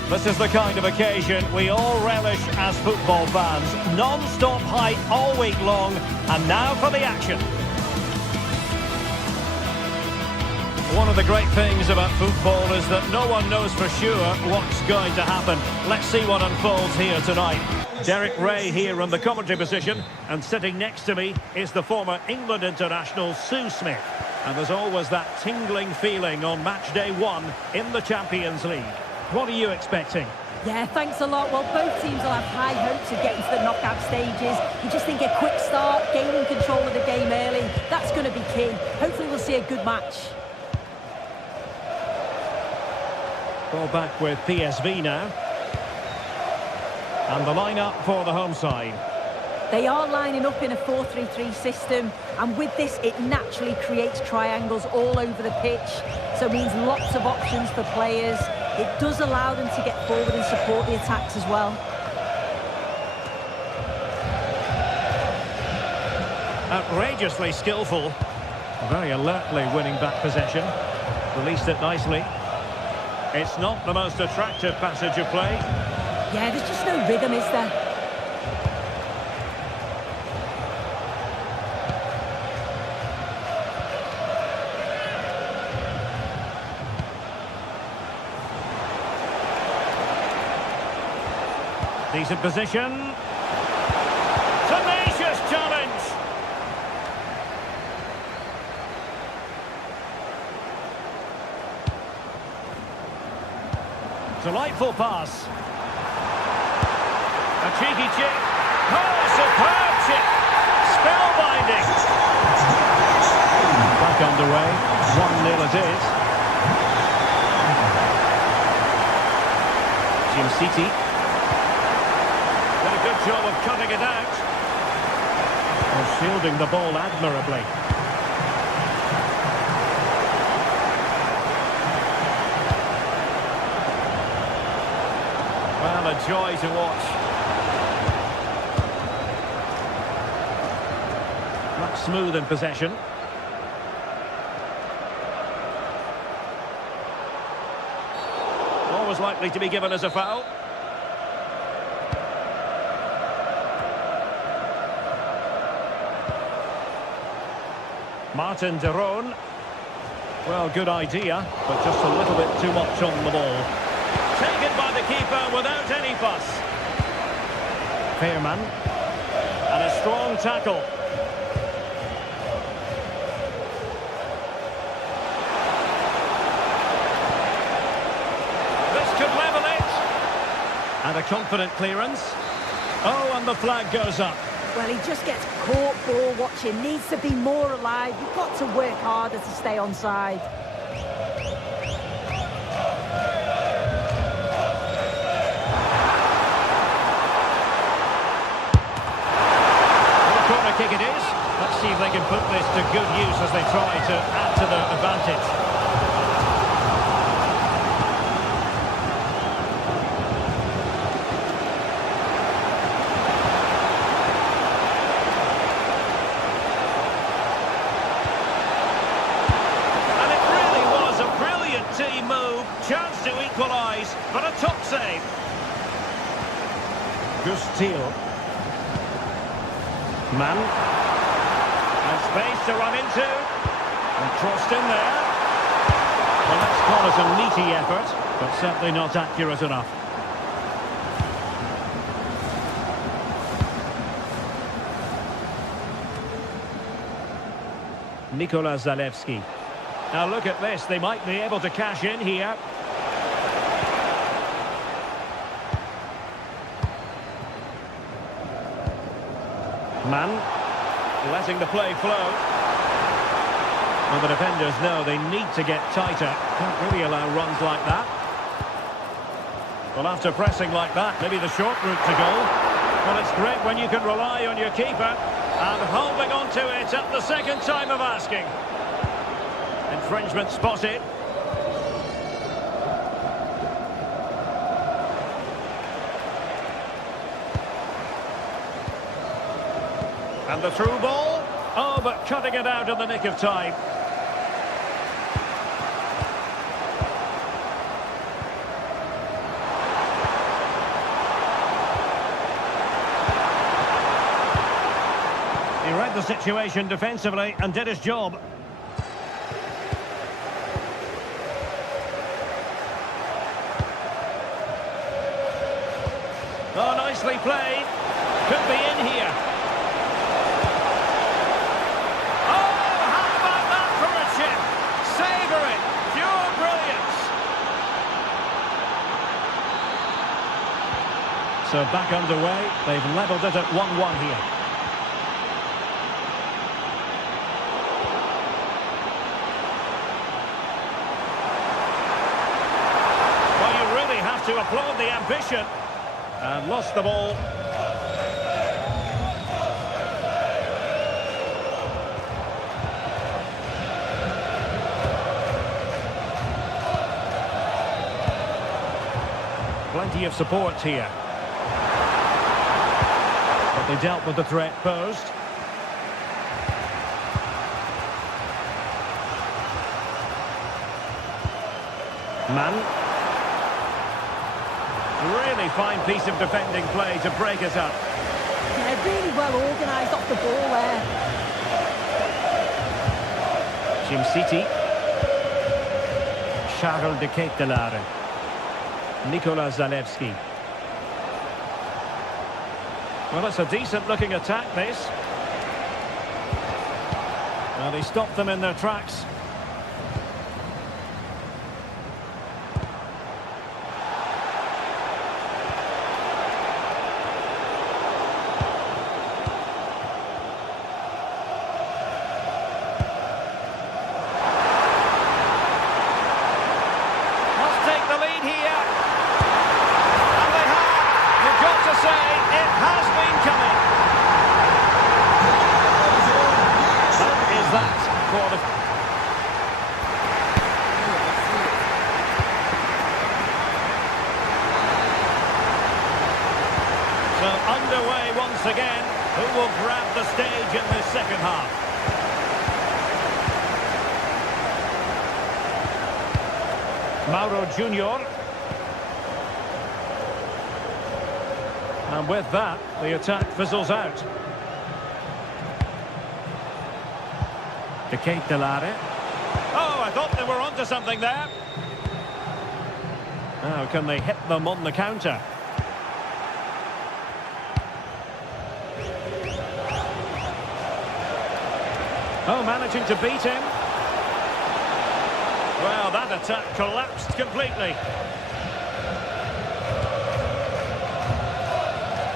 This is the kind of occasion we all relish as football fans. Non-stop hype all week long, and now for the action. One of the great things about football is that no one knows for sure what's going to happen. Let's see what unfolds here tonight. Derek Ray here in the commentary position, and sitting next to me is the former England international Sue Smith. And there's always that tingling feeling on match day 1 in the Champions League. What are you expecting? Yeah, thanks a lot. Well, both teams will have high hopes of getting to the knockout stages. You just think a quick start, gaining control of the game early, that's going to be key. Hopefully we'll see a good match. Ball back with PSV now. And the line-up for the home side. They are lining up in a 4-3-3 system, and with this it naturally creates triangles all over the pitch, so it means lots of options for players. It does allow them to get forward and support the attacks as well. Outrageously skillful, very alertly winning back possession. Released it nicely. It's not the most attractive passage of play. Yeah, there's just no rhythm, is there? Decent position. Tenacious challenge. Delightful pass. A cheeky chip. Oh, superb chip. Spellbinding. Back underway. 1-0 it is. Jim City. Did a good job of cutting it out. And shielding the ball admirably. Well, a joy to watch. Not smooth in possession. Always likely to be given as a foul. Martin de Roon. Well, good idea, but just a little bit too much on the ball. Taken by the keeper without any fuss. Fairman. And a strong tackle. This could level it. And a confident clearance. Oh, and the flag goes up. Well, he just gets caught ball watching. Needs to be more alive. You've got to work harder to stay onside. Corner kick it is. Let's see if they can put this to good use as they try to add to their advantage. And it really was a brilliant team move. Chance to equalise, but a top save. Gustil. Man. And space to run into. And crossed in there. Well, let's call it a meaty effort, but certainly not accurate enough. Nikola Zalewski. Now look at this, they might be able to cash in here. Man, letting the play flow. Well, the defenders know they need to get tighter. Can't really allow runs like that. Well, after pressing like that, maybe the short route to goal. Well, it's great when you can rely on your keeper. And holding on to it at the second time of asking. Infringement spotted. And the through ball. Oh, but cutting it out in the nick of time. He read the situation defensively and did his job. Oh, nicely played. Could be in here. So back underway, they've levelled it at 1-1 here. Well, you really have to applaud the ambition. And lost the ball. Plenty of support here. But they dealt with the threat posed. Man. Really fine piece of defending play to break us up. Yeah, really well organised off the ball there. Jim City. Charles de Ketelaere. Nikola Zalewski. Well, it's a decent-looking attack, this. Well, he stopped them in their tracks. So underway once again. Who will grab the stage in this second half? Mauro Junior. And with that, the attack fizzles out. De Ketelaere. Oh, I thought they were onto something there. Now, can they hit them on the counter? Oh, managing to beat him. Well, that attack collapsed completely.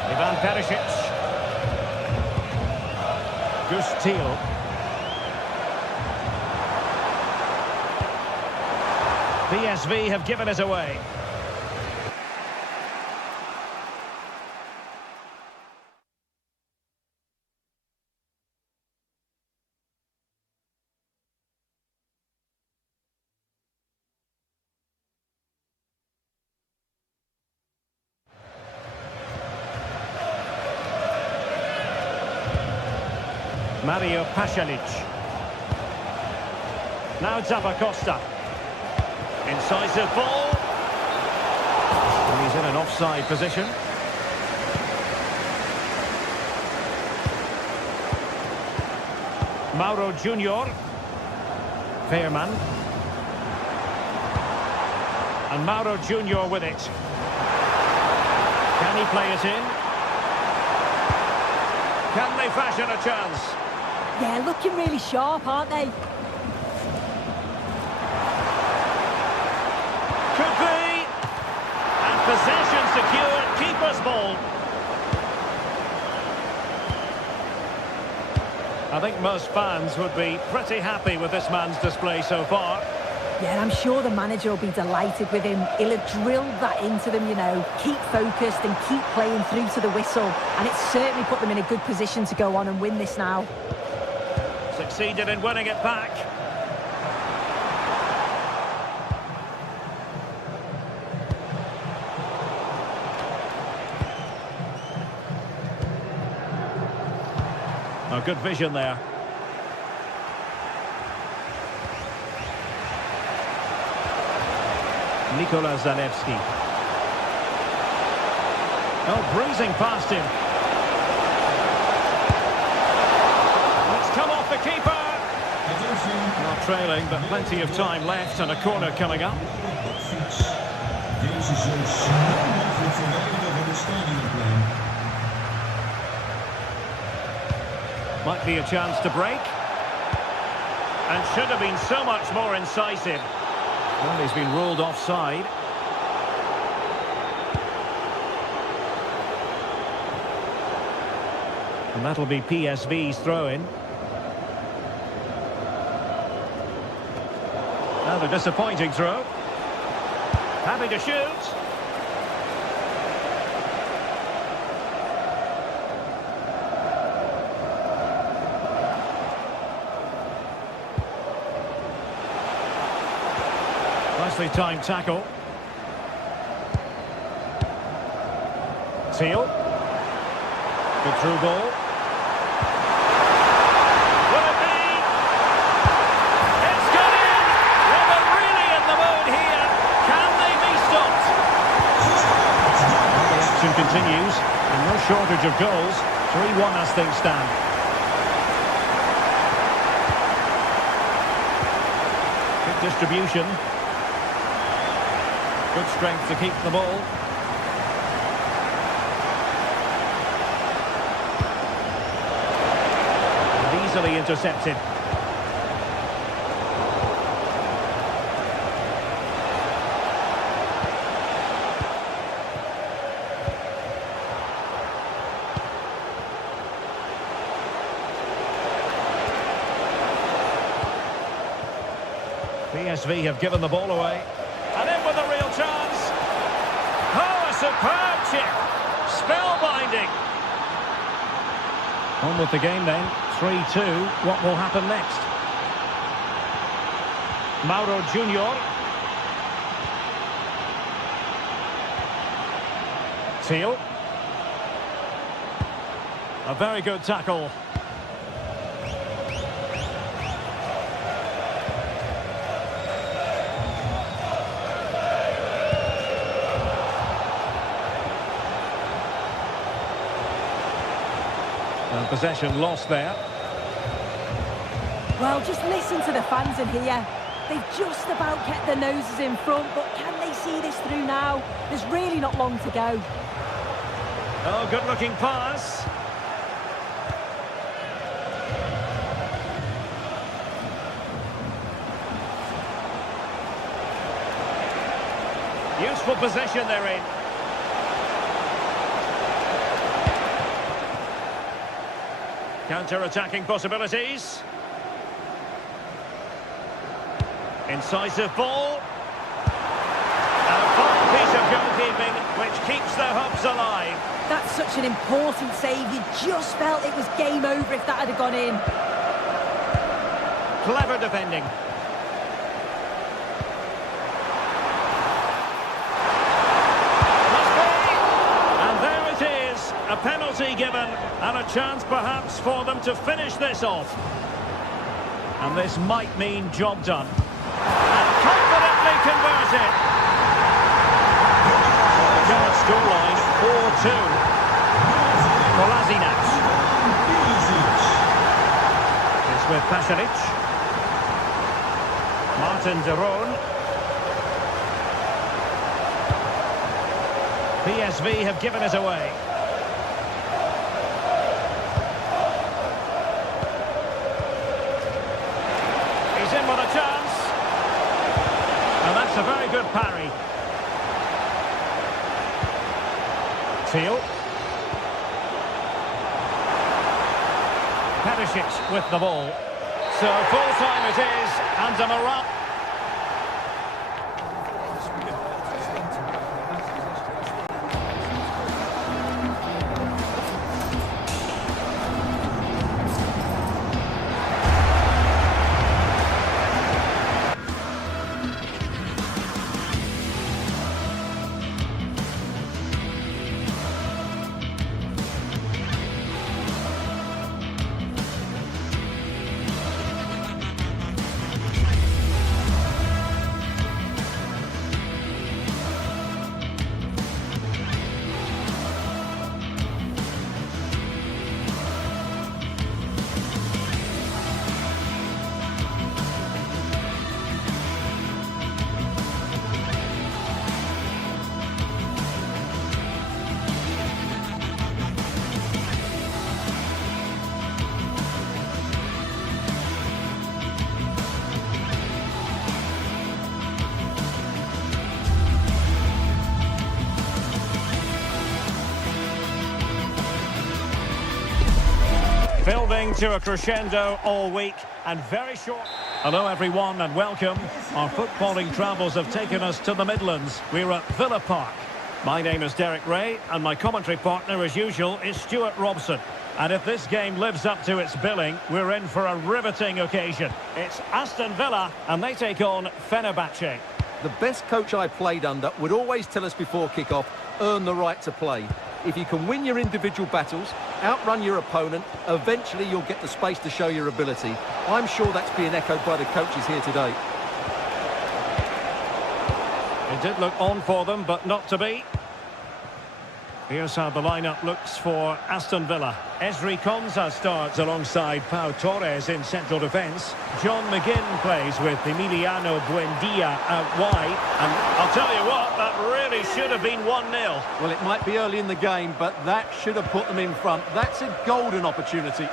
Ivan Perisic. Gustil. PSV have given it away. Mario Pasalic. Now Zappacosta. Incisive ball. And he's in an offside position. Mauro Junior. Veerman. And Mauro Junior with it. Can he play it in? Can they fashion a chance? Yeah, looking really sharp, aren't they? Could be. And possession secured. Keeper's ball. I think most fans would be pretty happy with this man's display so far. Yeah, I'm sure the manager will be delighted with him. He'll have drilled that into them, you know. Keep focused and keep playing through to the whistle. And it's certainly put them in a good position to go on and win this now. Succeeded in winning it back. Oh, good vision there. Nikola Zalewski. Oh, breezing past him. It's come off the keeper. Not trailing, but plenty of time left and a corner coming up. Might be a chance to break. And should have been so much more incisive. Well, he's been ruled offside. And that'll be PSV's throw-in. Another disappointing throw. Happy to shoot. Nicely timed tackle. Teal. Good through ball. Will it be? It's got in! Well, they're really in the mood here. Can they be stopped? continues, and no shortage of goals. 3-1 as things stand. Good distribution. Good strength to keep the ball. And easily intercepted. PSV have given the ball away. And in with a real chance. Oh, a superb chip. Spellbinding. On with the game then. 3-2. What will happen next? Mauro Junior. Teal. A very good tackle. And possession lost there. Well, just listen to the fans in here. They've just about kept their noses in front, but can they see this through now? There's really not long to go. Oh, good-looking pass. Useful possession they're in. Counter-attacking possibilities. Incisive ball. And a fine piece of goalkeeping which keeps their hopes alive. That's such an important save. You just felt it was game over if that had gone in. Clever defending. Must be! And there it is. A penalty given and a chance perhaps for them to finish this off. And this might mean job done. And confidently converted. The current scoreline 4-2. Kolasinac. It's with Pasalic. Martin de Roon. PSV have given it away. He's in with a chance. And that's a very good parry. Teal. Perisic with the ball. So full time it is, and a morale. Building to a crescendo all week and very short. Hello everyone and welcome. Our footballing travels have taken us to the Midlands. We're at Villa Park. My name is Derek Ray and my commentary partner as usual is Stuart Robson. And if this game lives up to its billing, we're in for a riveting occasion. It's Aston Villa and they take on Fenerbahce. The best coach I played under would always tell us before kick-off, earn the right to play. If you can win your individual battles, outrun your opponent, eventually you'll get the space to show your ability. I'm sure that's being echoed by the coaches here today. It did look on for them, but not to be. Here's how the lineup looks for Aston Villa. Esri Konsa starts alongside Pau Torres in central defence. John McGinn plays with Emiliano Buendia out wide. And I'll tell you what, that really should have been 1-0. Well, it might be early in the game, but that should have put them in front. That's a golden opportunity.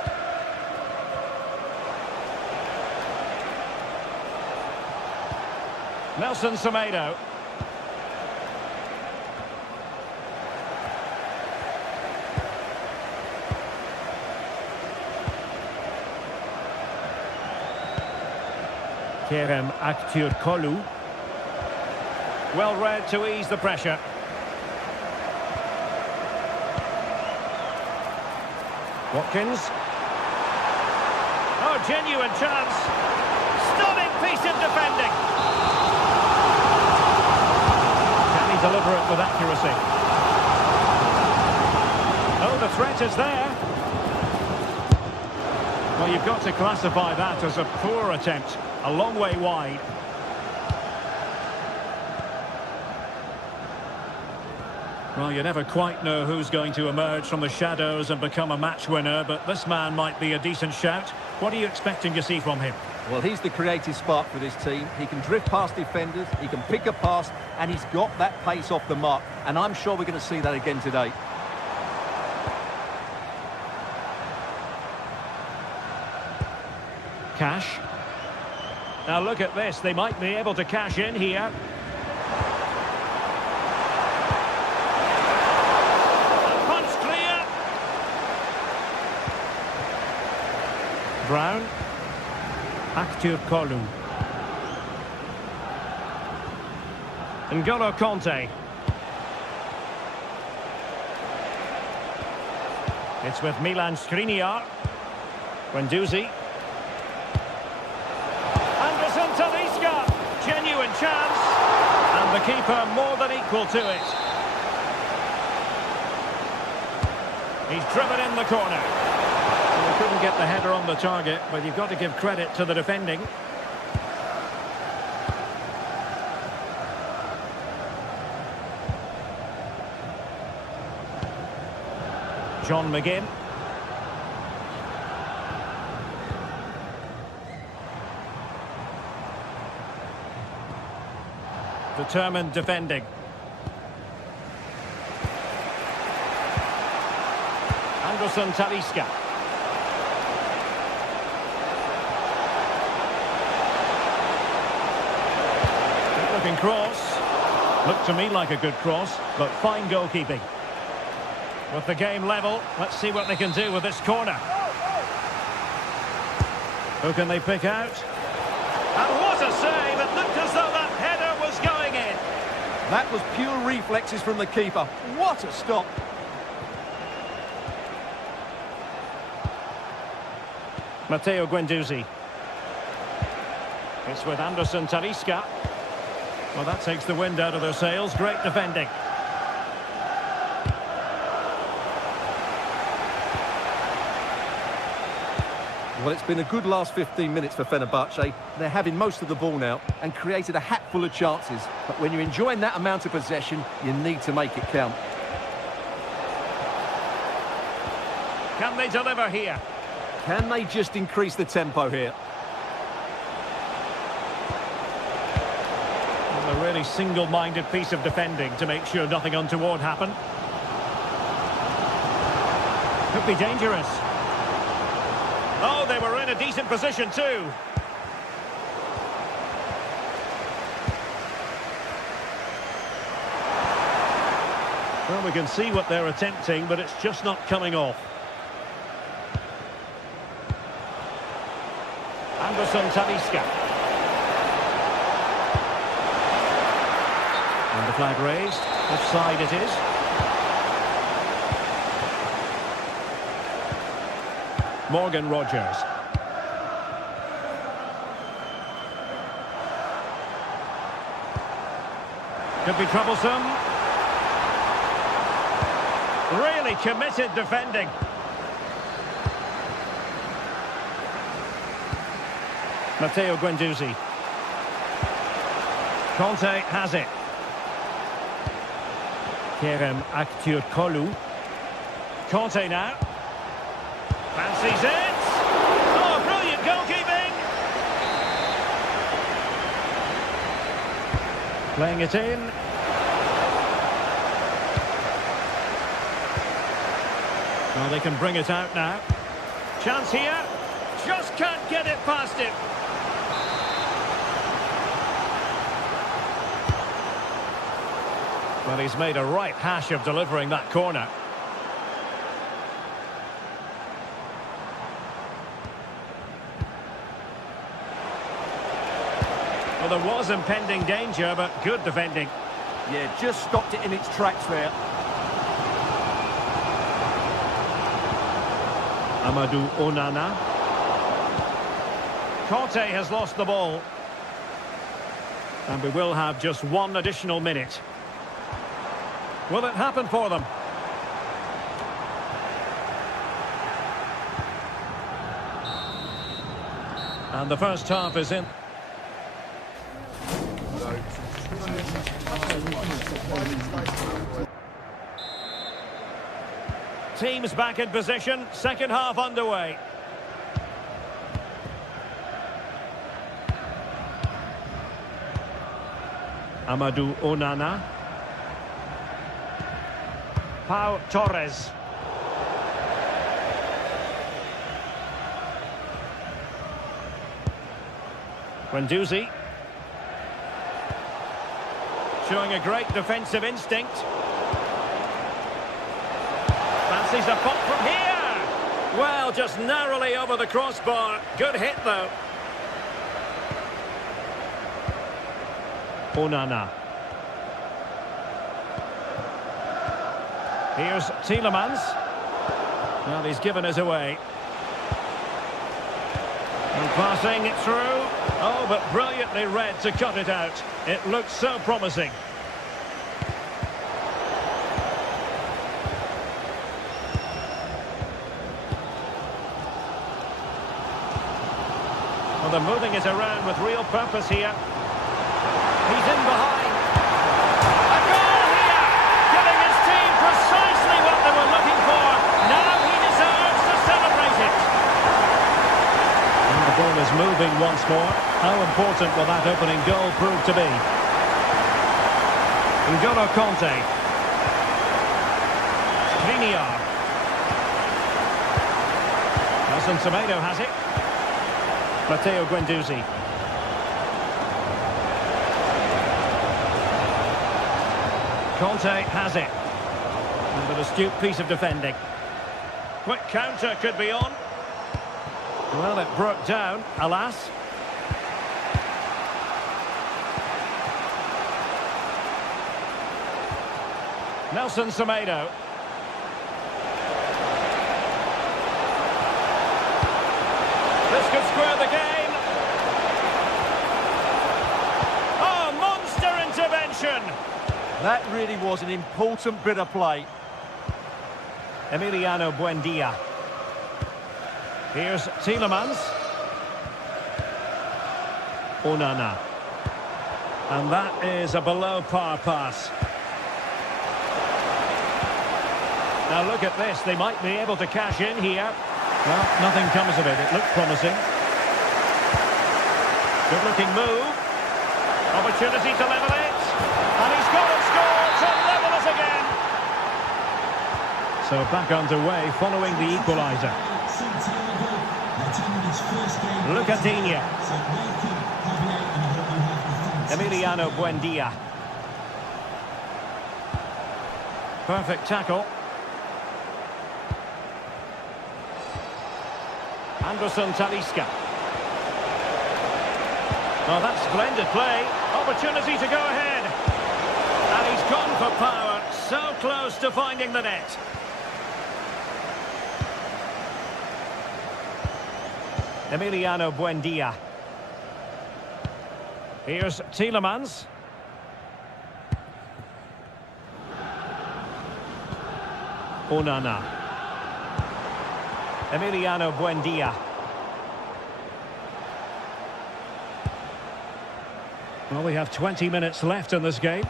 Nelson Semedo. Kerem Aktürkoğlu. Well read to ease the pressure. Watkins. Oh, genuine chance. Stunning piece of defending. Can he deliver it with accuracy? Oh, the threat is there. Well, you've got to classify that as a poor attempt. A long way wide. Well, you never quite know who's going to emerge from the shadows and become a match winner, but this man might be a decent shout. What are you expecting to see from him? Well, he's the creative spark for this team. He can drift past defenders, he can pick a pass, and he's got that pace off the mark. And I'm sure we're going to see that again today. Cash. Now look at this, they might be able to cash in here. And punch clear. Brown. Aktürkoğlu. N'Golo Kanté. It's with Milan Skriniar. Guendouzi. Genuine chance, and the keeper more than equal to it. He's driven in the corner. Well, he couldn't get the header on the target, but you've got to give credit to the defending. John McGinn. Determined defending. Anderson Talisca. Good looking cross. Looked to me like a good cross, but fine goalkeeping. With the game level, let's see what they can do with this corner. Who can they pick out? And what a save! It looked as though that header was going in. That was pure reflexes from the keeper. What a stop. Matteo Guendouzi. It's with Anderson Talisca. Well, that takes the wind out of their sails. Great defending. Well, it's been a good last 15 minutes for Fenerbahce. They're having most of the ball now and created a hatful of chances. But when you're enjoying that amount of possession, you need to make it count. Can they deliver here? Can they just increase the tempo here? Well, a really single-minded piece of defending to make sure nothing untoward happened. Could be dangerous. Oh, they were in a decent position too. Well, we can see what they're attempting, but it's just not coming off. Anderson Talisca. And the flag raised. Offside it is. Morgan Rogers. Could be troublesome. Really committed defending. Matteo Guendouzi. Kanté has it. Kerem Aktürkoğlu. Conte now. Fancies it. Oh, brilliant goalkeeping. Playing it in. Well, they can bring it out now. Chance here. Just can't get it past him. Well, he's made a right hash of delivering that corner. Well, there was impending danger, but good defending. Yeah, just stopped it in its tracks there. Amadou Onana. Conte has lost the ball. And we will have just one additional minute. Will it happen for them? And the first half is in. Teams back in position, second half underway. Amadou Onana. Pau Torres. Guendouzi. Showing a great defensive instinct. Fancies a pop from here. Well, just narrowly over the crossbar. Good hit, though. Onana. Here's Tielemans. Well, he's given us away. And passing it through. Oh, but brilliantly read to cut it out. It looks so promising. Well, they're moving it around with real purpose here. He's in behind. A goal here! Giving his team precisely what they were looking for. Now he deserves to celebrate it. And the ball is moving once more. How important will that opening goal prove to be? N'Golo Conte. Skriniar. Nelson Semedo has it. Matteo Guendouzi. Conte has it. And an astute piece of defending. Quick counter could be on. Well, it broke down, alas. Nelson Semedo. This could square the game. Oh, monster intervention! That really was an important bit of play. Emiliano Buendia. Here's Tielemans. Onana. And that is a below-par pass. Now look at this. They might be able to cash in here. Well, nothing comes of it. It looked promising. Good-looking move. Opportunity to level it. And he's got to score to level us again. So back underway following the equaliser. Lucadinha. Emiliano Buendia. Perfect tackle. Anderson Talisca. Oh, that's splendid play. Opportunity to go ahead. And he's gone for power. So close to finding the net. Emiliano Buendia. Here's Tielemans. Onana. Emiliano Buendia. Well, we have 20 minutes left in this game.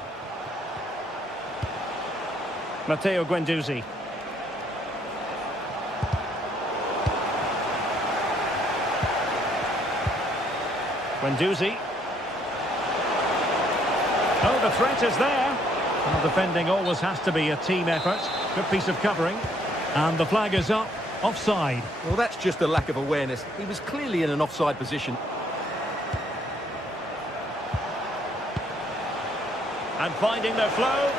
Matteo Guendouzi. Guendouzi. Oh, the threat is there. Well, defending always has to be a team effort. Good piece of covering. And the flag is up. Offside. Well, that's just a lack of awareness. He was clearly in an offside position. And finding their flow.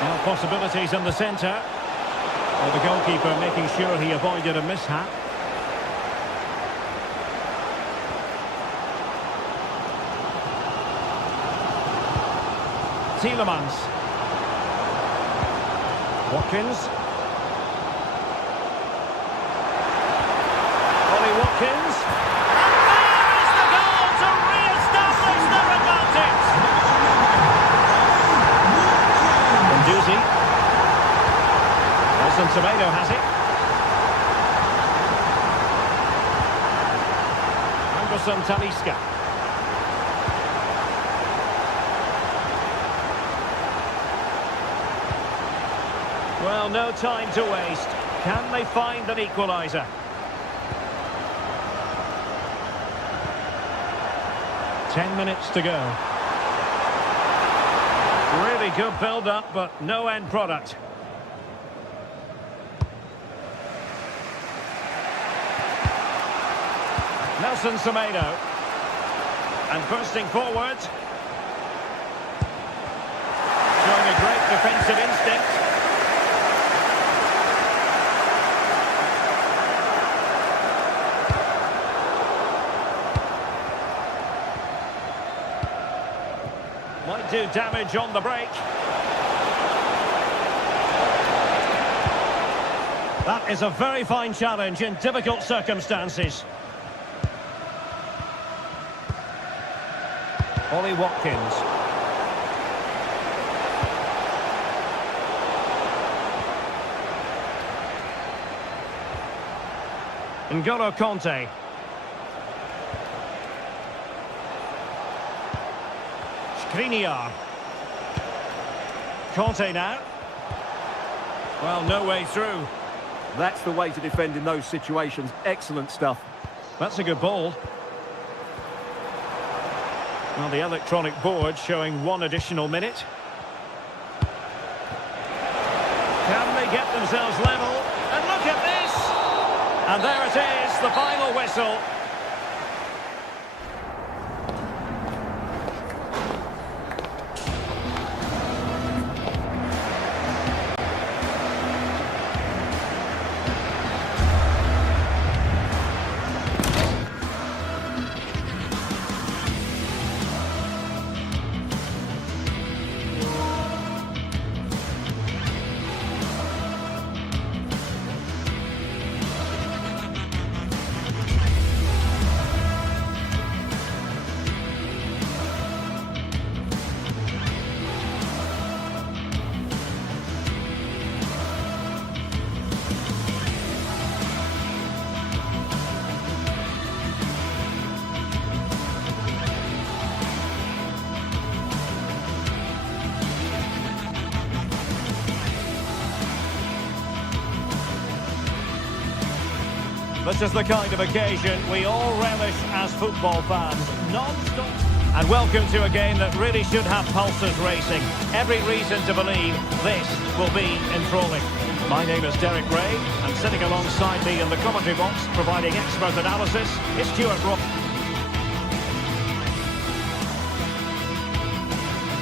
Well, possibilities in the centre. Well, the goalkeeper making sure he avoided a mishap. Tielemans. Watkins. Watkins. And there is the goal to re-establish their advantage. Guendouzi. Nelson Semedo has it. Anderson Talisca. Well, no time to waste. Can they find an equaliser? Ten minutes to go. Really good build-up, but no end product. Nelson Semedo. And bursting forward. Showing a great defensive instinct. Might do damage on the break. That is a very fine challenge in difficult circumstances. Ollie Watkins. N'Golo Kanté. Skriniar. Kanté now. Well, no way through. That's the way to defend in those situations. Excellent stuff. That's a good ball. Well, the electronic board showing one additional minute. Can they get themselves level? And look at this! And there it is, the final whistle. This is the kind of occasion we all relish as football fans. Non-stop. And welcome to a game that really should have pulses racing. Every reason to believe this will be enthralling. My name is Derek Ray, and sitting alongside me in the commentary box, providing expert analysis, is Stuart Ross.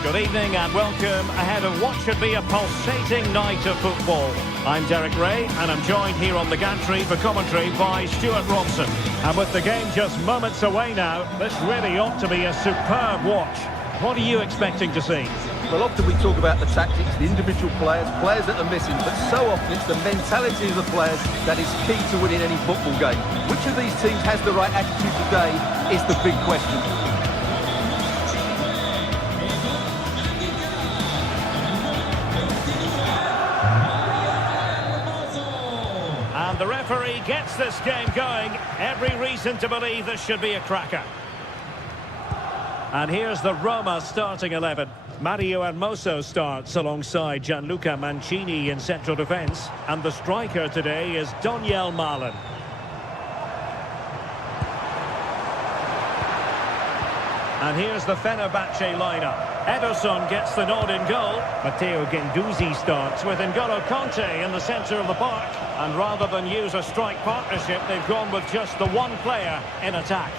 Good evening and welcome ahead of what should be a pulsating night of football. I'm Derek Ray and I'm joined here on the gantry for commentary by Stuart Robson. And with the game just moments away now, this really ought to be a superb watch. What are you expecting to see? Well, often we talk about the tactics, the individual players that are missing, but so often it's the mentality of the players that is key to winning any football game. Which of these teams has the right attitude today is the big question. And the referee gets this game going. Every reason to believe this should be a cracker. And here's the Roma starting 11. Mario Hermoso starts alongside Gianluca Mancini in central defence. And the striker today is Donyell Malen. And here's the Fenerbahce lineup. Ederson gets the nod in goal. Matteo Guendouzi starts with N'Golo Kanté in the centre of the park. And rather than use a strike partnership, they've gone with just the one player in attack.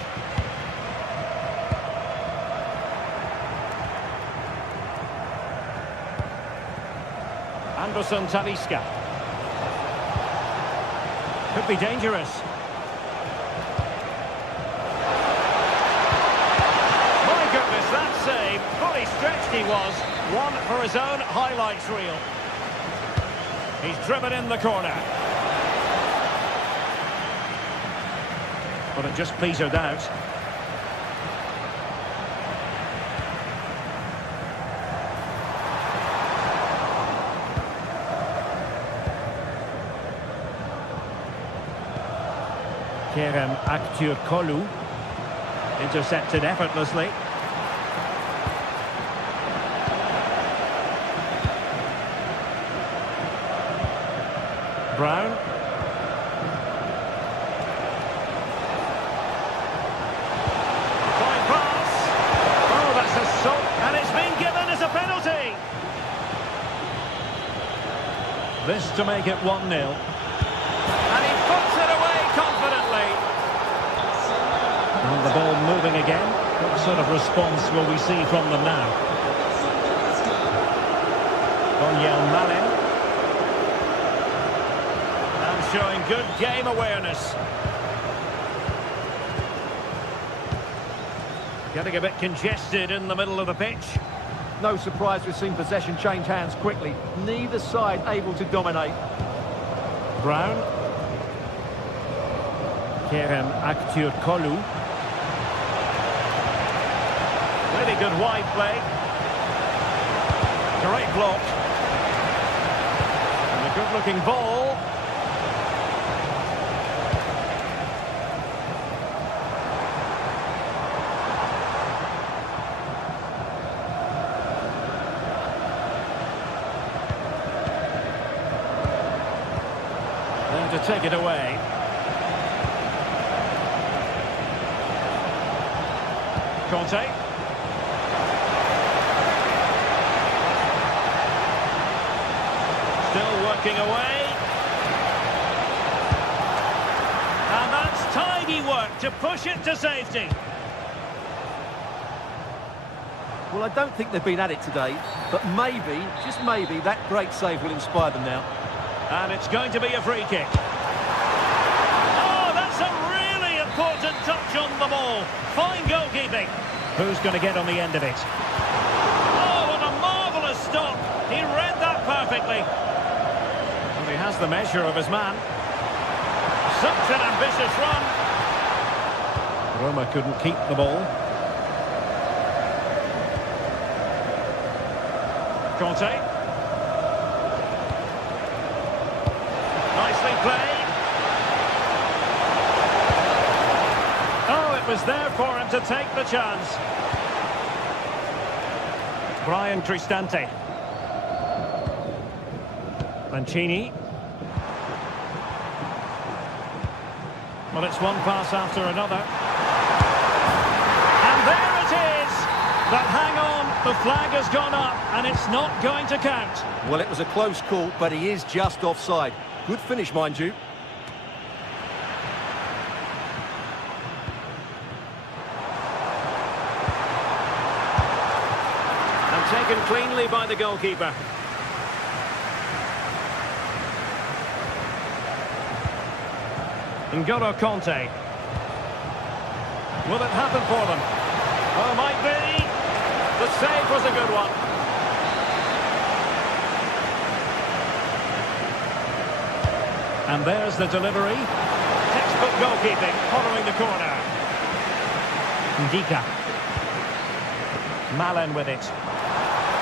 Anderson Talisca. Could be dangerous. My goodness, that save. Fully stretched he was. One for his own highlights reel. He's driven in the corner. But it just petered out. Kerem Aktürkoğlu intercepted effortlessly. Brown. Fine pass. Oh, that's a soak, and it's been given as a penalty. This to make it 1-0. And he puts it away confidently. And the ball moving again. What sort of response will we see from them now? Donyell Malen. And showing good game awareness. Getting a bit congested in the middle of the pitch. No surprise we've seen possession change hands quickly. Neither side able to dominate. Brown. Kerem Aktürkoğlu. Really good wide play. Great block. And a good-looking ball. There to take it away. Kanté. Still working away. And that's tidy work to push it to safety. Well, I don't think they've been at it today, but maybe, just maybe, that great save will inspire them now. And it's going to be a free kick. Oh, that's a really important touch on the ball. Fine goalkeeping. Who's going to get on the end of it? Oh, what a marvellous stop. He read that perfectly. And he has the measure of his man. Such an ambitious run. Roma couldn't keep the ball. Kanté. Nicely played. Oh, it was there for him to take the chance. Brian Cristante. Mancini. Well, it's one pass after another. And there it is! But hang on, the flag has gone up, and it's not going to count. Well, it was a close call, but he is just offside. Good finish, mind you. And taken cleanly by the goalkeeper. N'Golo Kanté. Will it happen for them? Oh, might be. The save was a good one. And there's the delivery. Textbook goalkeeping following the corner. Ndika. Malen with it.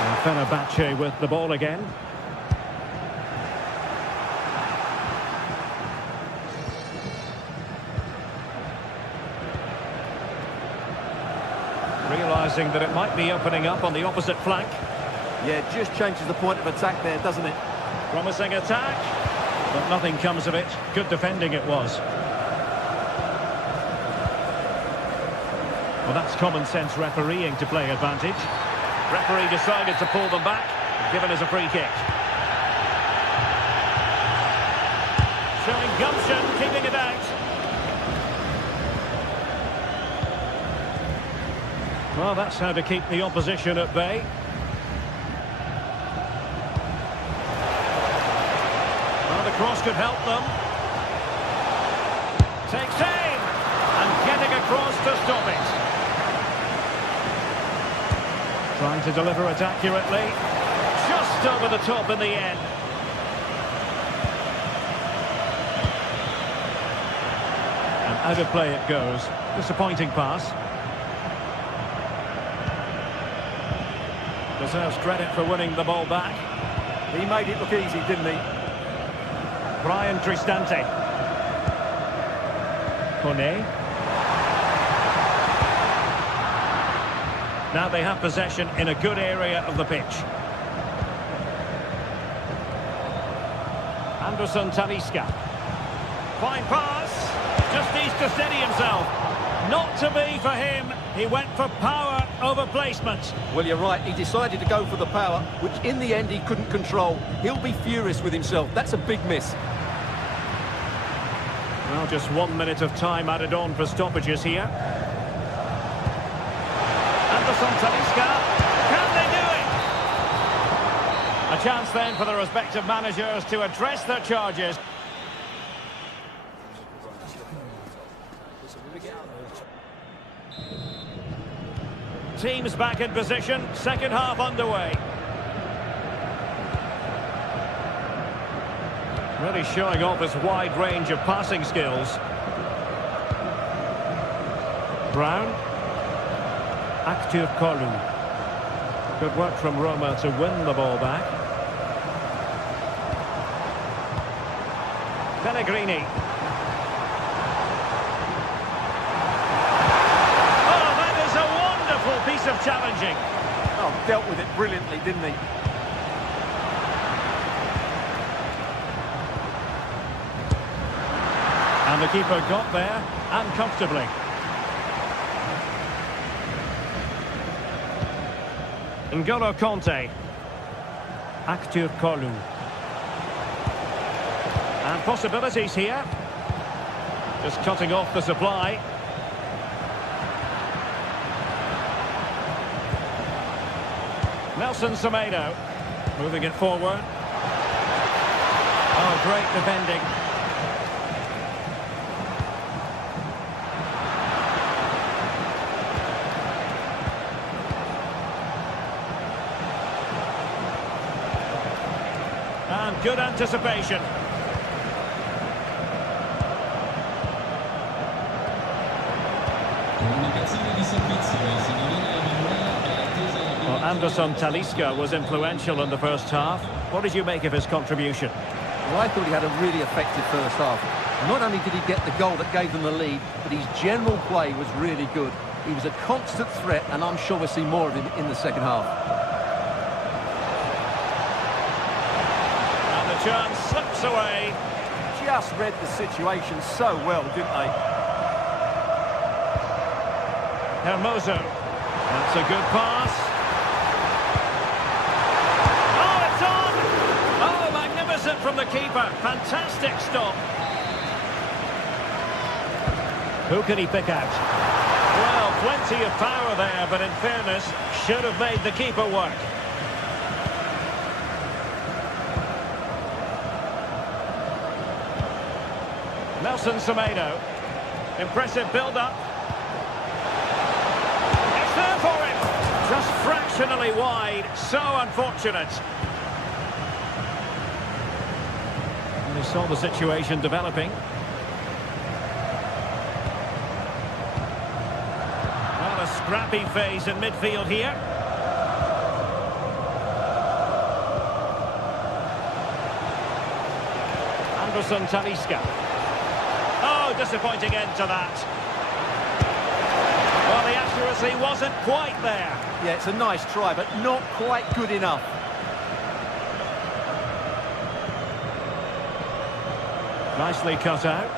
And Fenerbahce with the ball again. realising that it might be opening up on the opposite flank. Yeah, it just changes the point of attack there, doesn't it? Promising attack, but nothing comes of it. Good defending it was. Well, that's common sense refereeing to play advantage. Referee decided to pull them back, given as a free kick. Showing gumption, keeping it out. Well, that's how to keep the opposition at bay. Well, the cross could help them. Takes aim, and getting across to stop it. Trying to deliver it accurately. Just over the top in the end. And out of play it goes. Disappointing pass. Deserves credit for winning the ball back. He made it look easy, didn't he? Brian Tristante. Kone. Now they have possession in a good area of the pitch. Anderson Talisca. Fine pass. Just needs to steady himself. Not to be for him. He went for power over placement. Well, you're right. He decided to go for the power, which in the end he couldn't control. He'll be furious with himself. That's a big miss. Well, just 1 minute of time added on for stoppages here. Anderson Talisca. Can they do it? A chance then for the respective managers to address their charges. Teams back in position, second half underway. Really showing off his wide range of passing skills. Brown. Aktur Kolu. Good work from Roma to win the ball back. Pellegrini. Piece of challenging. Oh, dealt with it brilliantly, didn't he? And the keeper got there, and comfortably. N'Golo Kanté. Aktur Kolu. And possibilities here. Just cutting off the supply. Nelson Semedo, moving it forward. Oh, great defending. And good anticipation. Comunicazione di servizio, signorina Emanuela. Well, Anderson Talisca was influential in the first half. What did you make of his contribution? Well, I thought he had a really effective first half. Not only did he get the goal that gave them the lead, but his general play was really good. He was a constant threat, and I'm sure we'll see more of him in the second half. And the chance slips away. Just read the situation so well, didn't they? Hermoso. That's a good pass. From the keeper, fantastic stop. Who can he pick out? Well, plenty of power there, but in fairness, should have made the keeper work. Nelson Semedo, impressive build-up. It's there for him, just fractionally wide, so unfortunate. He saw the situation developing. Well, a scrappy phase in midfield here. Anderson Talisca. Oh, disappointing end to that. Well, the accuracy wasn't quite there. Yeah, it's a nice try, but not quite good enough. Nicely cut out.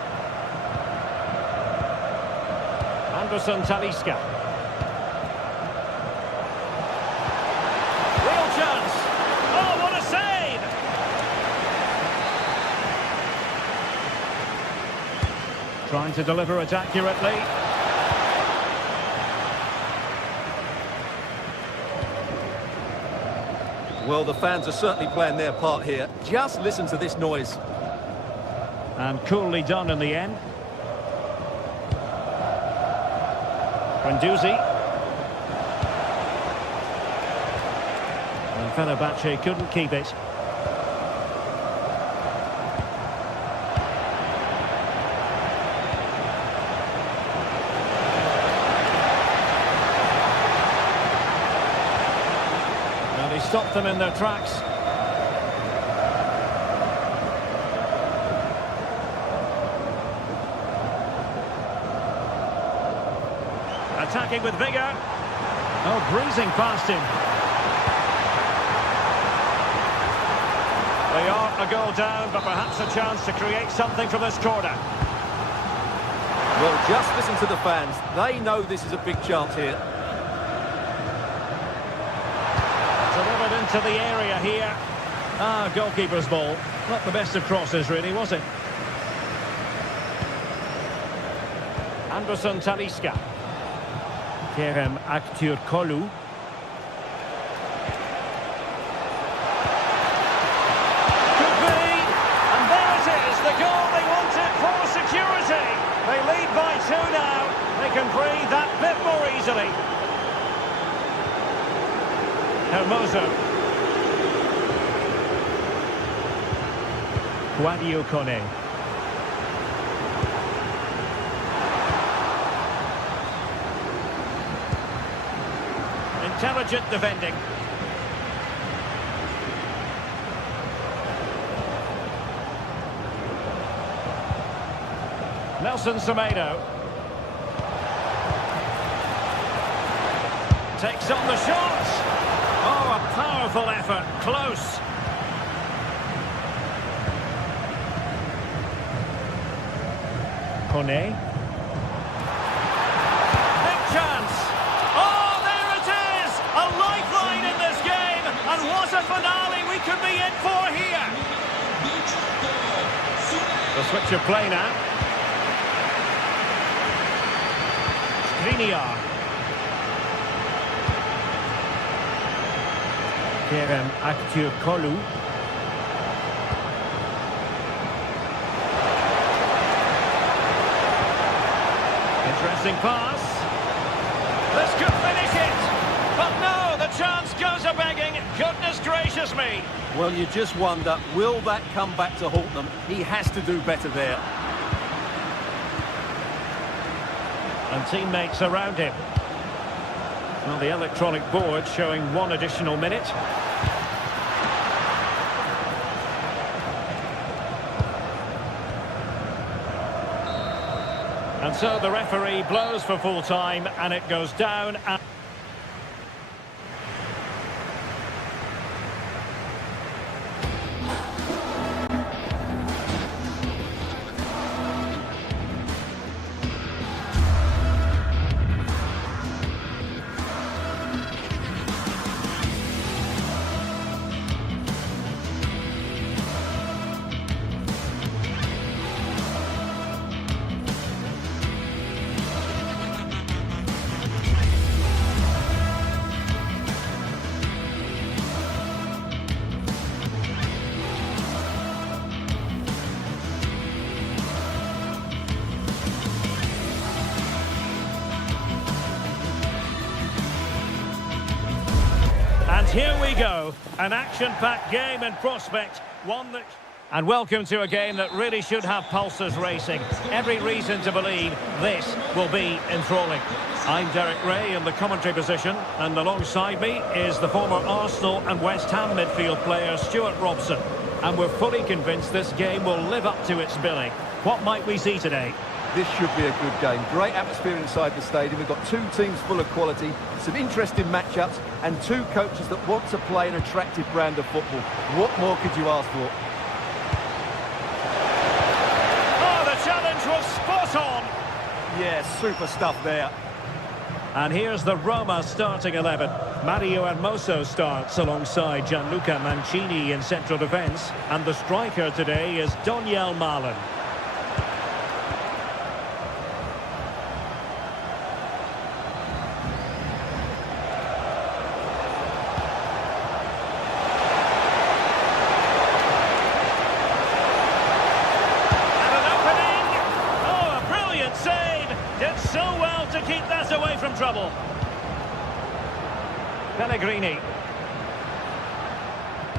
Anderson Talisca. Real chance. Oh, what a save! Trying to deliver it accurately. Well, the fans are certainly playing their part here. Just listen to this noise. And coolly done in the end. Guendouzi. And Fenerbahce couldn't keep it. And he stopped them in their tracks. Attacking with vigour. Oh, breezing past him. They are a goal down, but perhaps a chance to create something from this corner. Well, just listen to the fans. They know this is a big chance here. Delivered into the area here. Ah, goalkeeper's ball. Not the best of crosses, really, was it? Anderson Talisca. Kerem Aktürkoğlu. Could be, and there it is, the goal they wanted for security. They lead by 2 now. They can breathe that bit more easily. Hermoso. Guadio Kone. Intelligent defending. Nelson Semedo. Takes on the shot. Oh, a powerful effort. Close. Kone. Big chance. Oh, there it is! A lifeline in this game. And what a finale we could be in for here. The switch of play now. Skriniar. Kerem Aktürkoğlu. Interesting pass. This could finish it. But no, the chance goes a-begging. Goodness gracious me. Well, you just wonder, will that come back to haunt them? He has to do better there. And teammates around him. Well, the electronic board showing 1 additional minute. And so the referee blows for full time and it goes down. Here we go, an action-packed game in prospect, one that... And welcome to a game that really should have pulses racing. Every reason to believe this will be enthralling. I'm Derek Ray in the commentary position, and alongside me is the former Arsenal and West Ham midfield player Stuart Robson. And we're fully convinced this game will live up to its billing. What might we see today? This should be a good game. Great atmosphere inside the stadium. We've got two teams full of quality, some interesting matchups, and two coaches that want to play an attractive brand of football. What more could you ask for? Oh, the challenge was spot on. Yeah, super stuff there. And here's the Roma starting 11. Mario Hermoso starts alongside Gianluca Mancini in central defence. And the striker today is Donyell Malen. And an opening. Oh, a brilliant save. Did so well to keep that away from trouble. Pellegrini.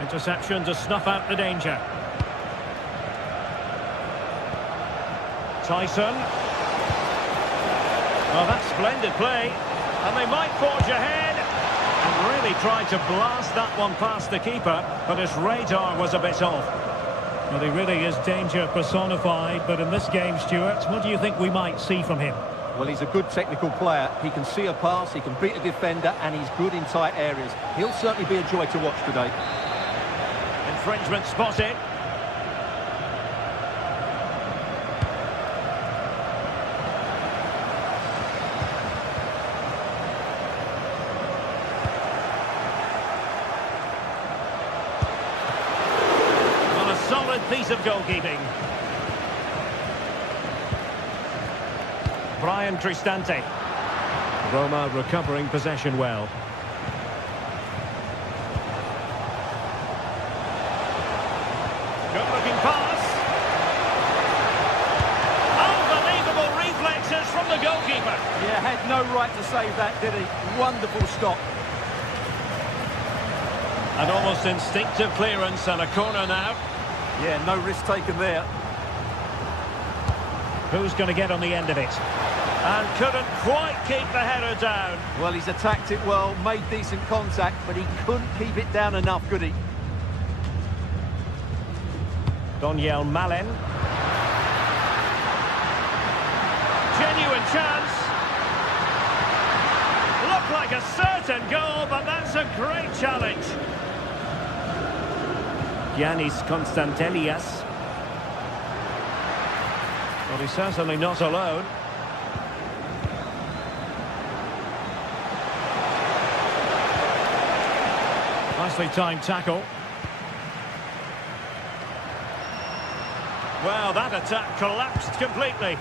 Interception to snuff out the danger. Tyson. Well, that's splendid play. And they might forge ahead. And really tried to blast that one past the keeper, but his radar was a bit off. Well, he really is danger personified, but in this game, Stuart, what do you think we might see from him? Well, he's a good technical player. He can see a pass, he can beat a defender, and he's good in tight areas. He'll certainly be a joy to watch today. Infringement spotted. Well, a solid piece of goalkeeping. Brian Cristante. Roma recovering possession well. Good-looking pass. Unbelievable reflexes from the goalkeeper. Yeah, had no right to save that, did he? Wonderful stop. An almost instinctive clearance and a corner now. Yeah, no risk taken there. Who's going to get on the end of it? And couldn't quite keep the header down. Well, he's attacked it well, made decent contact, but he couldn't keep it down enough, could he? Donyell Malen. Genuine chance. Looked like a certain goal, but that's a great challenge. Giannis Constantelias. Well, he's certainly not alone. Nicely timed tackle. Well, that attack collapsed completely.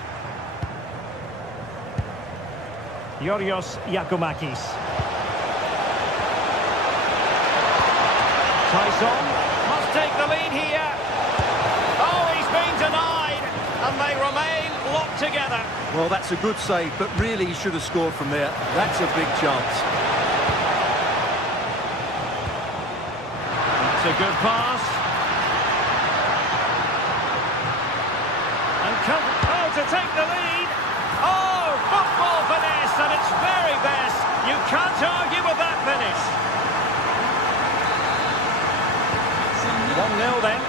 Yorios Yakumakis. Tyson must take the lead here. Oh, he's been denied, and they remain locked together. Well, that's a good save, but really he should have scored from there. That's a big chance. That's a good pass. Oh, to take the lead. Oh, football finesse at its very best. You can't argue with that finish. 1-0 then.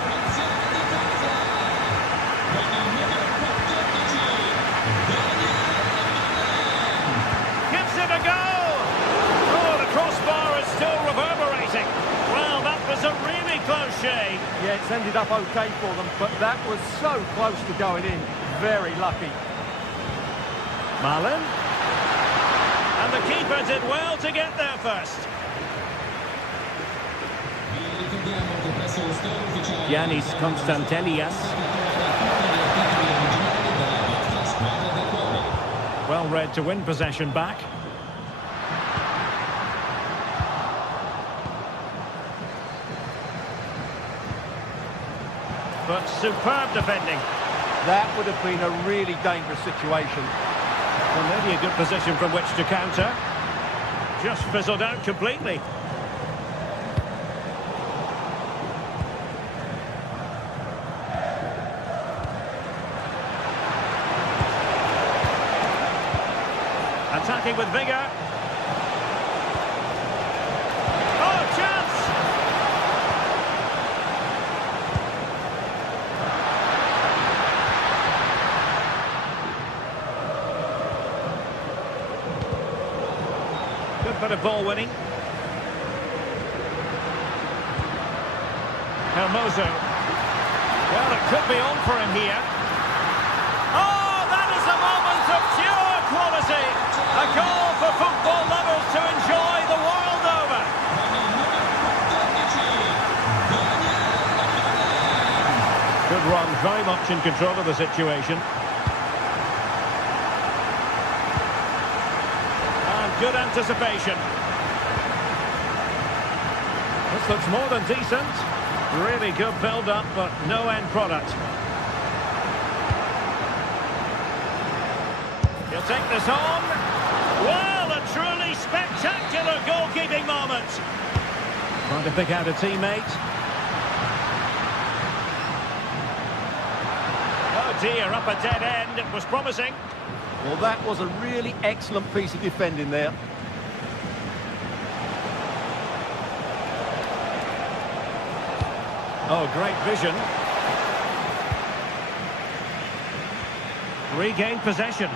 Gives it a go. Oh, the crossbar is still reverberating. Well, that was a really close shave. Yeah, it's ended up okay for them, but that was so close to going in. Very lucky. Malen. And the keeper did well to get there first. Giannis Constantelias. Well read to win possession back. But superb defending. That would have been a really dangerous situation. Well, maybe a good position from which to counter. Just fizzled out completely. Attacking with vigour. Oh, chance! bit of ball winning. Hermoso. Well, it could be on for him here. Oh, that is a moment of pure quality. A goal for football lovers to enjoy the world over. Good run, very much in control of the situation. And good anticipation. This looks more than decent. Really good build-up, but no end product. He'll take this on. Well, a truly spectacular goalkeeping moment. Trying to pick out a teammate. Oh dear, up a dead end. It was promising. Well, that was a really excellent piece of defending there. Oh, great vision. Regained possession.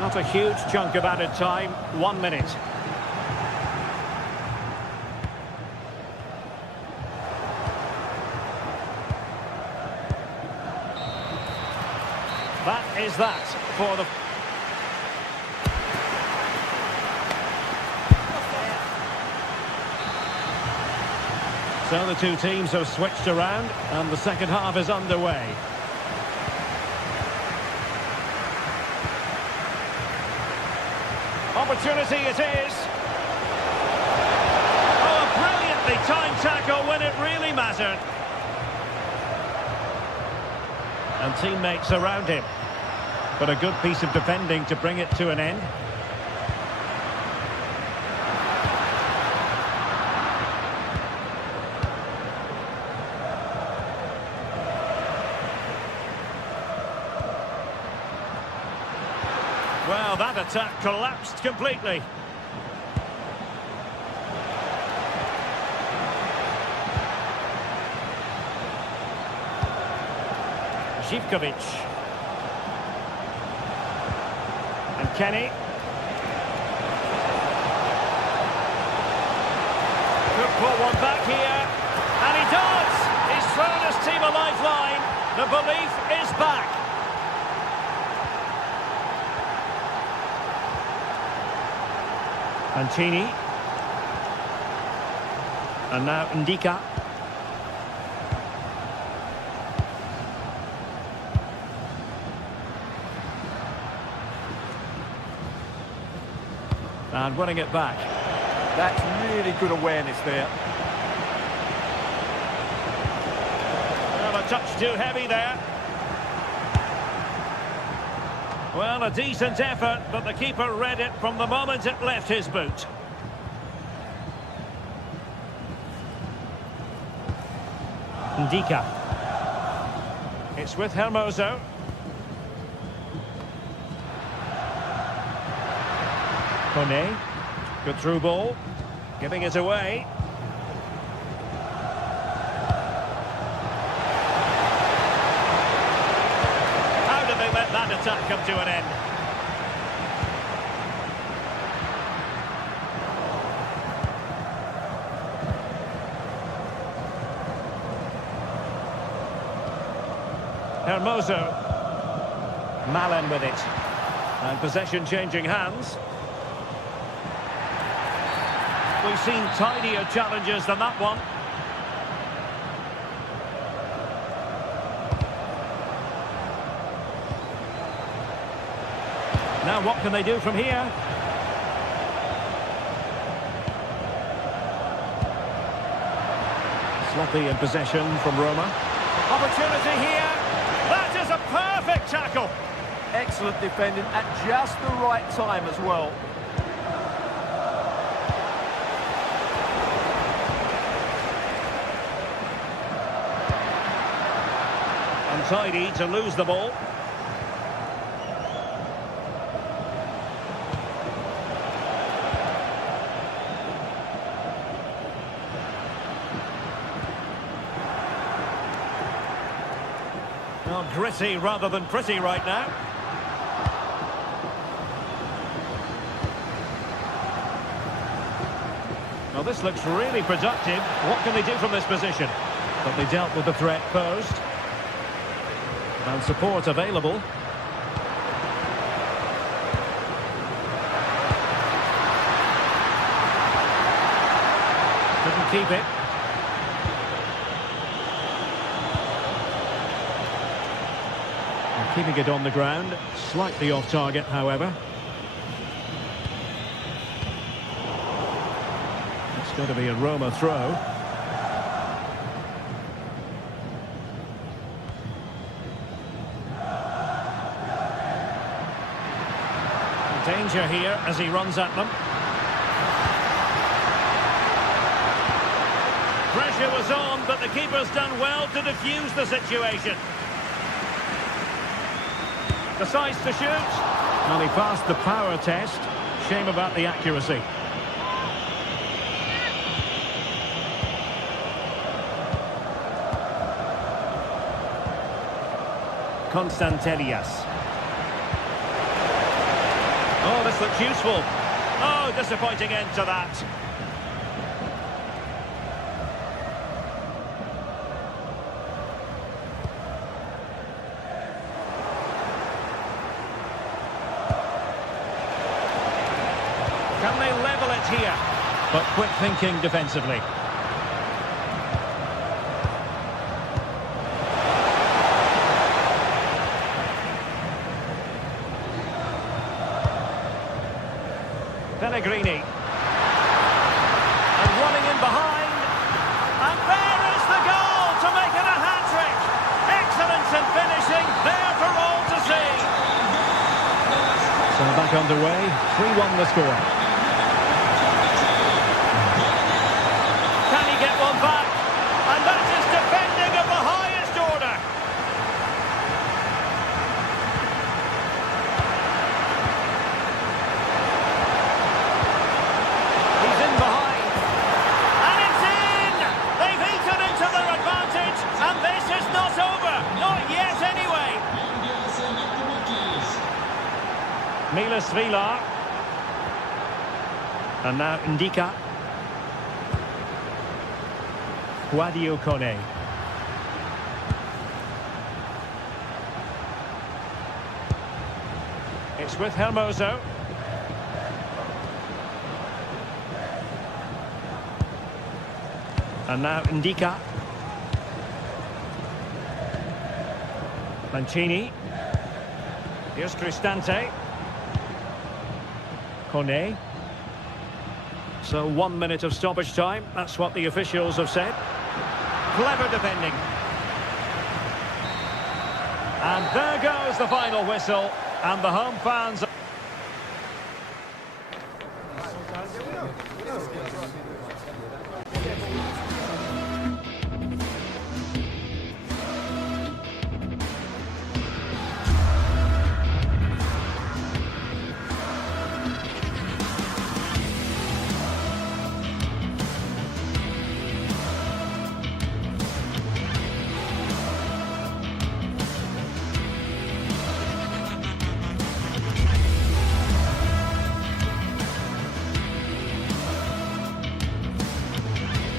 Not a huge chunk of added time, 1 minute. That is that for the... So the two teams have switched around and the second half is underway. Opportunity it is. Oh, a brilliantly timed tackle when it really mattered. And teammates around him. But a good piece of defending to bring it to an end. Well, that attack collapsed completely. Zivkovic. And Kenny. Could pull one back here. And he does! He's thrown his team a lifeline. The belief is back. Mancini. And now Ndika. And winning it back. That's really good awareness there. Well, a touch too heavy there. Well, a decent effort, but the keeper read it from the moment it left his boot. Ndika. It's with Hermoso. Kone. Good through ball. Giving it away. How did they let that attack come to an end? Hermoso. Malen with it. And possession changing hands. We've seen tidier challenges than that one. Now what can they do from here? Sloppy in possession from Roma. Opportunity here. That is a perfect tackle. Excellent defending at just the right time as well. Untidy to lose the ball. Well, gritty rather than pretty right now. Well, this looks really productive. What can they do from this position? But they dealt with the threat posed. And support available. Couldn't keep it. And keeping it on the ground. Slightly off target, however. It's going to be a Roma throw. Danger here as he runs at them. Pressure was on, but the keeper's done well to defuse the situation. Decides to shoot. Well, he passed the power test. Shame about the accuracy. Constantelias. Oh, this looks useful. Oh, disappointing end to that. Can they level it here? But quick thinking defensively. Pellegrini. And running in behind. And there is the goal to make it a hat-trick. Excellence in finishing, there for all to see. So back underway, 3-1 the score. Can he get one back? And that is defending of the highest order. Milas Vilar. And now Ndika. Guadio Kone. It's with Hermoso. And now Ndika. Mancini. Here's Cristante. Kone. So 1 minute of stoppage time. That's what the officials have said. Clever defending. And there goes the final whistle. And the home fans...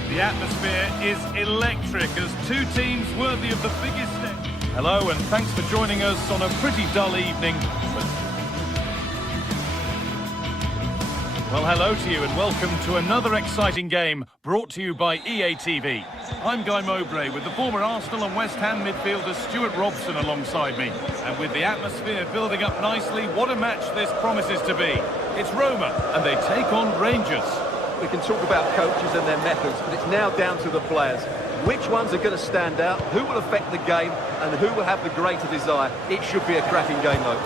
The atmosphere is electric as two teams worthy of the biggest step. Hello and thanks for joining us on a pretty dull evening. Well, hello to you and welcome to another exciting game brought to you by EA TV. I'm Guy Mowbray with the former Arsenal and West Ham midfielder Stuart Robson alongside me. And with the atmosphere building up nicely, what a match this promises to be. It's Roma and they take on Rangers. We can talk about coaches and their methods, but it's now down to the players. Which ones are going to stand out, who will affect the game, and who will have the greater desire. It should be a cracking game, though.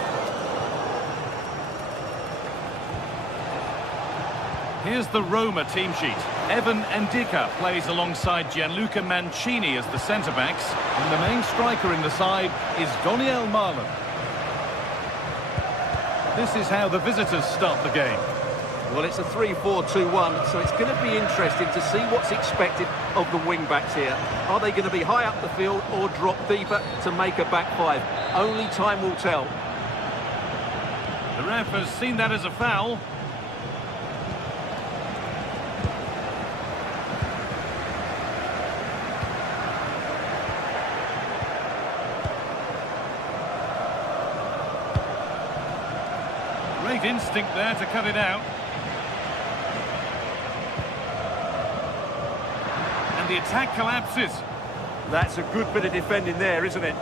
Here's the Roma team sheet. Evan Ndika plays alongside Gianluca Mancini as the centre-backs, and the main striker in the side is Daniel Marlon. This is how the visitors start the game. Well, it's a 3-4-2-1, so it's going to be interesting to see what's expected of the wing-backs here. Are they going to be high up the field or drop deeper to make a back five? Only time will tell. The ref has seen that as a foul. Great instinct there to cut it out. And the attack collapses. That's a good bit of defending there, isn't it?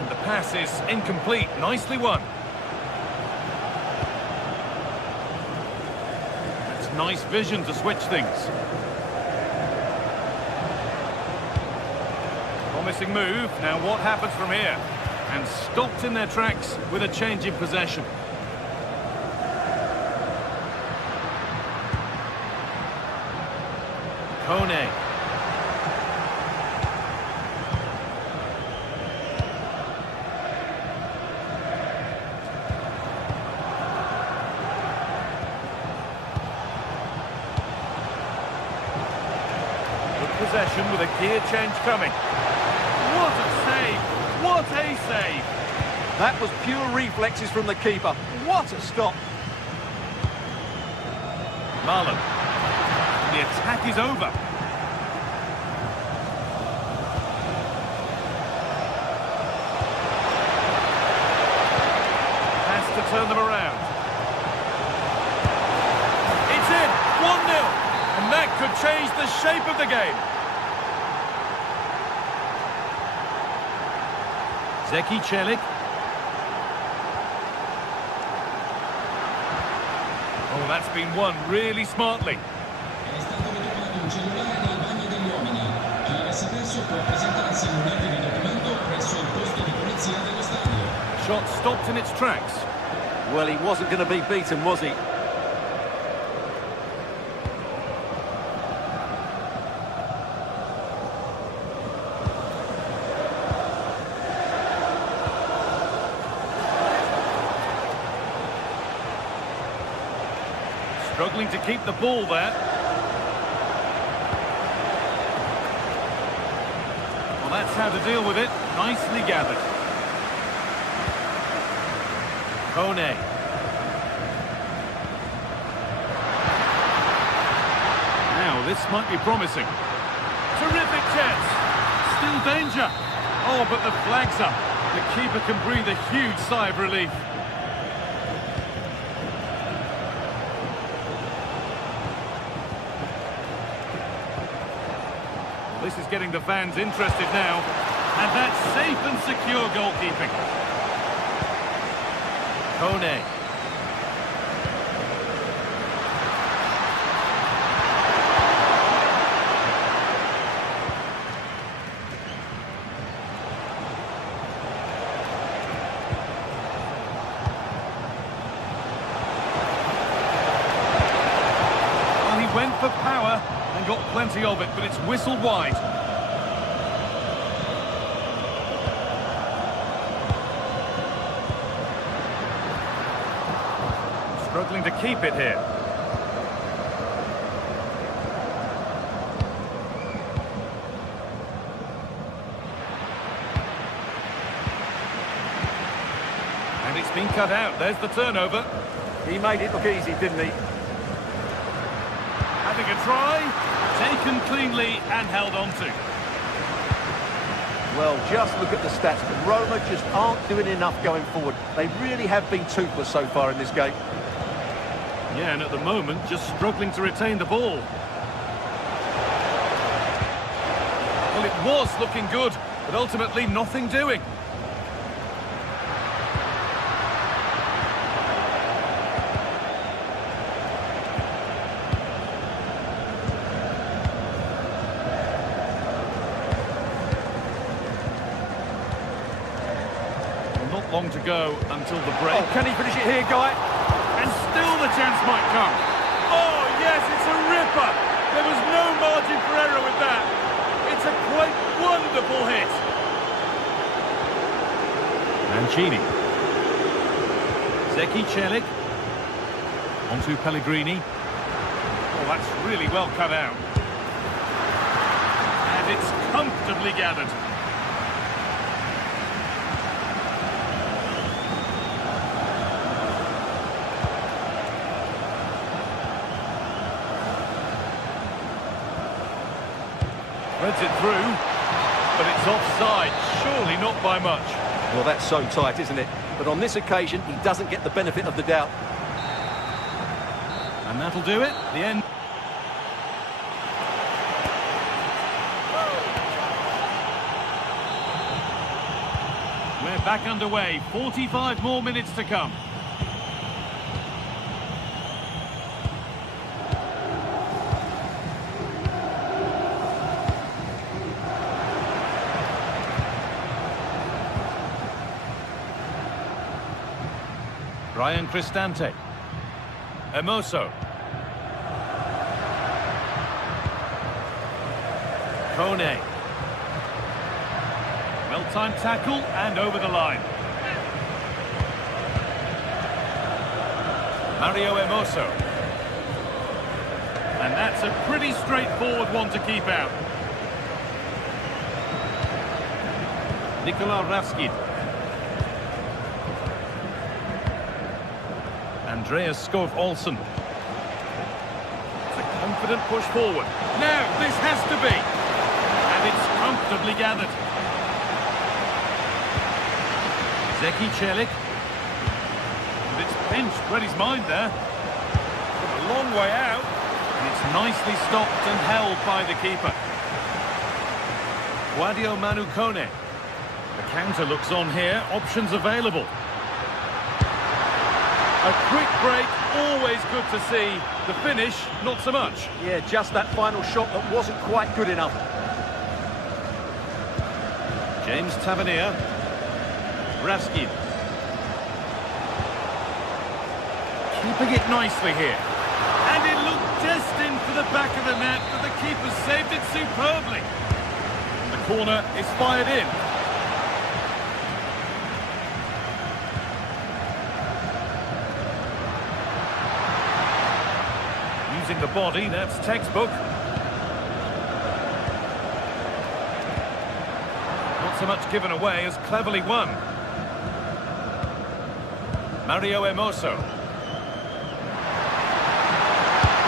And the pass is incomplete. Nicely won. Nice vision to switch things. Promising move. Now what happens from here? And stopped in their tracks with a change in possession. Kone. Possession with a gear change coming. What a save! What a save! That was pure reflexes from the keeper. What a stop! Marlon. The attack is over. Has to turn them around. It's in! 1-0! And that could change the shape of the game. Zeki Celik. Oh, that's been won really smartly. È stato ritrovato un cellulare nei bagni degli uomini. Chi l'avesse perso può presentarsi in un ordine di documento presso il posto di polizia dello stadio. Shot stopped in its tracks. Well, he wasn't going to be beaten, was he? Struggling to keep the ball there. Well, that's how to deal with it. Nicely gathered. Kone. Now, this might be promising. Terrific chance. Still danger. Oh, but the flag's up. The keeper can breathe a huge sigh of relief. This is getting the fans interested now. And that's safe and secure goalkeeping. Kone. Well, he went for power. And got plenty of it, but it's whistled wide. Struggling to keep it here. And it's been cut out. There's the turnover. He made it look easy, didn't he? Having a try, taken cleanly and held on to. Well, just look at the stats. But Roma just aren't doing enough going forward. They really have been toothless so far in this game. Yeah, and at the moment, just struggling to retain the ball. Well, it was looking good, but ultimately nothing doing. Not long to go until the break. Oh, can he finish it here, Guy? And still the chance might come. Oh, yes, it's a real keeper! There was no margin for error with that. It's a quite wonderful hit. Mancini. Zeki Celik. Onto Pellegrini. Oh, that's really well cut out. And it's comfortably gathered. Threads it through, but it's offside. Surely not by much. Well, that's so tight, isn't it? But on this occasion, he doesn't get the benefit of the doubt. And that'll do it. The end. We're back underway. 45 more minutes to come. Ryan Cristante. Hermoso. Kone. Well-timed tackle and over the line. Mario Hermoso. And that's a pretty straightforward one to keep out. Nikola Raskin. Andreas Skov Olsen. It's a confident push forward. Now, this has to be. And it's comfortably gathered. Zeki Celik. And it's pinched, read his mind there. A long way out. And it's nicely stopped and held by the keeper. Guadio Manu Kone. The counter looks on here. Options available. A quick break, always good to see. The finish, not so much. Yeah, just that final shot that wasn't quite good enough. James Tavernier. Raskin. Keeping it nicely here. And it looked destined for the back of the net, but the keeper saved it superbly. The corner is fired in. Using the body, that's textbook. Not so much given away as cleverly won. Mario Hermoso.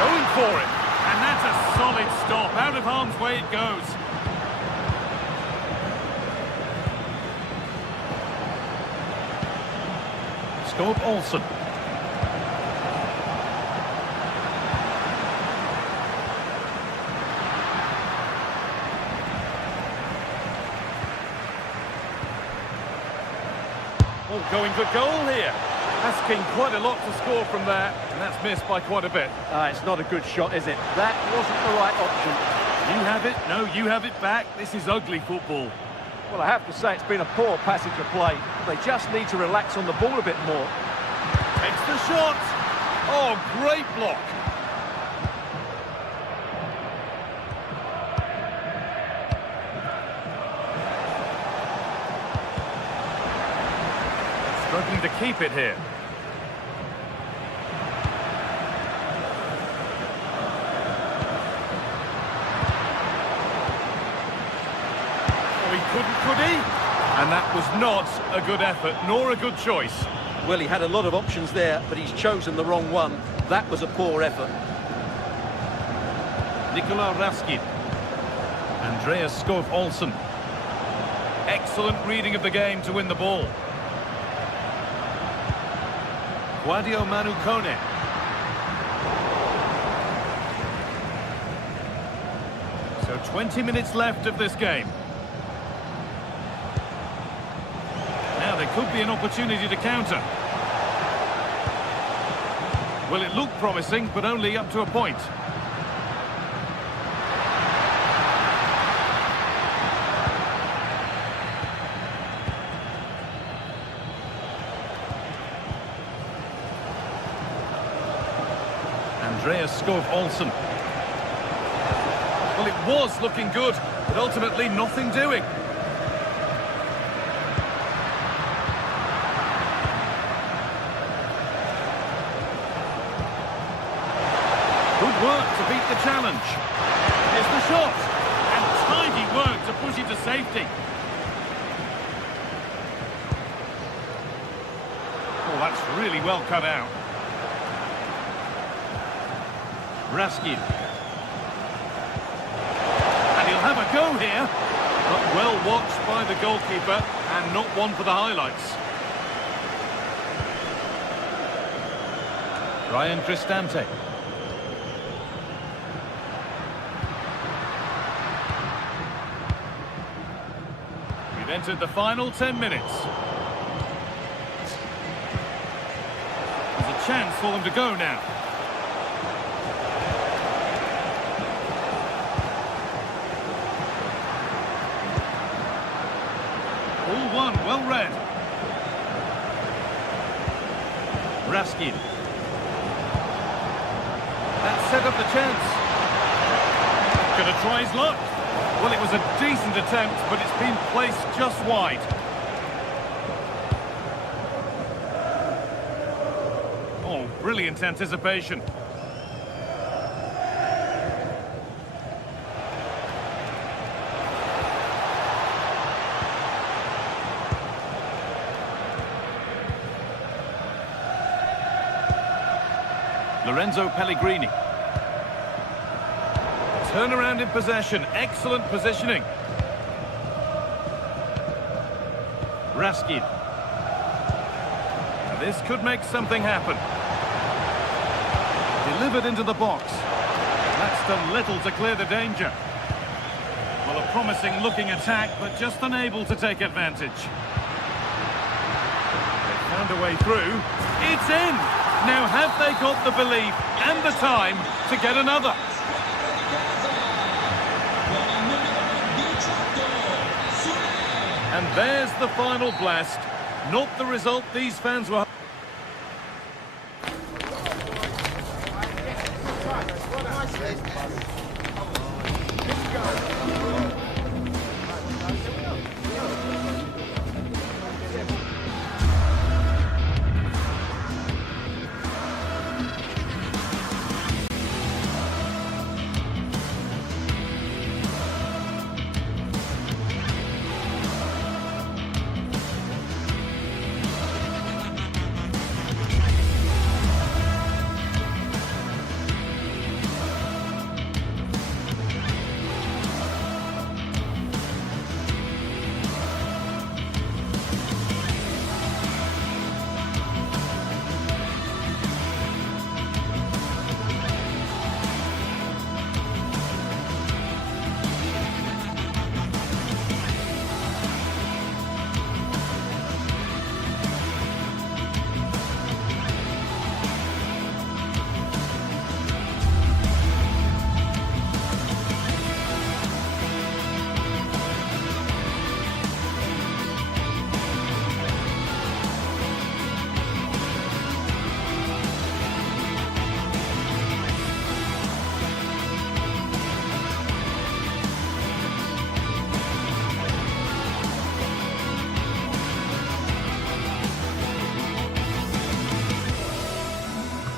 Going for it. And that's a solid stop. Out of harm's way it goes. Skov Olsen. Going for goal here. Asking quite a lot to score from there, and that's missed by quite a bit. It's not a good shot, is it? That wasn't the right option. You have it, no, you have it back. This is ugly football. Well, I have to say it's been a poor passage of play. They just need to relax on the ball a bit more. Takes the shot. Oh, great block. Struggling to keep it here. Oh, he couldn't, could he? And that was not a good effort, nor a good choice. Well, he had a lot of options there, but he's chosen the wrong one. That was a poor effort. Nikola Raskin. Andreas Skov Olsen. Excellent reading of the game to win the ball. Guadio Manu Kone. So 20 minutes left of this game. Now there could be an opportunity to counter. Well, it looked promising, but only up to a point. Andreas Skov Olsen. Well, it was looking good, but ultimately nothing doing. Good work to beat the challenge. Here's the shot. And tidy work to push it to safety. Oh, that's really well cut out. Raskin. And he'll have a go here. But well watched by the goalkeeper and not one for the highlights. Ryan Cristante. We've entered the final 10 minutes. There's a chance for them to go now. All one, well read. Raskin. That set up the chance. Gonna try his luck. Well, it was a decent attempt, but it's been placed just wide. Oh, brilliant anticipation. Lorenzo Pellegrini. Turnaround in possession, excellent positioning. Raskin. Now this could make something happen. Delivered into the box. That's done little to clear the danger. Well, a promising looking attack, but just unable to take advantage. They found a way through. It's in! Now have they got the belief and the time to get another? And there's the final blast. Not the result these fans were.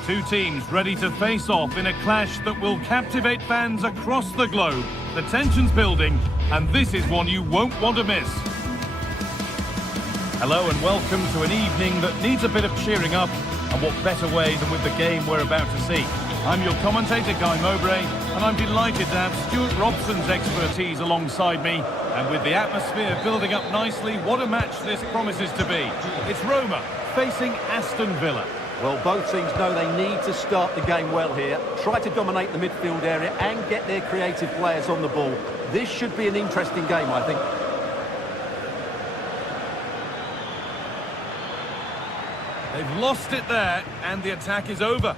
Two teams ready to face off in a clash that will captivate fans across the globe. The tension's building, and this is one you won't want to miss. Hello and welcome to an evening that needs a bit of cheering up, and what better way than with the game we're about to see. I'm your commentator, Guy Mowbray, and I'm delighted to have Stuart Robson's expertise alongside me. And with the atmosphere building up nicely, what a match this promises to be. It's Roma facing Aston Villa. Well, both teams know they need to start the game well here, try to dominate the midfield area and get their creative players on the ball. This should be an interesting game, I think. They've lost it there, and the attack is over.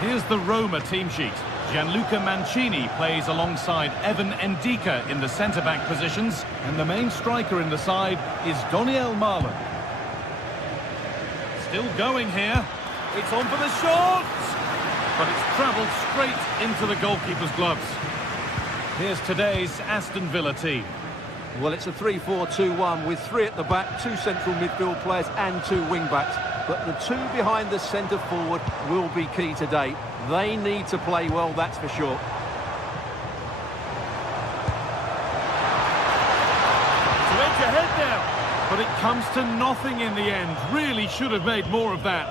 Here's the Roma team sheet. Gianluca Mancini plays alongside Evan Ndika in the centre-back positions, and the main striker in the side is Doniel Marlon. Still going here. It's on for the shot! But it's travelled straight into the goalkeeper's gloves. Here's today's Aston Villa team. Well, it's a 3-4-2-1 with 3 at the back, 2 central midfield players and 2 wing-backs. But the 2 behind the centre forward will be key today. They need to play well, that's for sure. To edge ahead now. But it comes to nothing in the end. Really should have made more of that.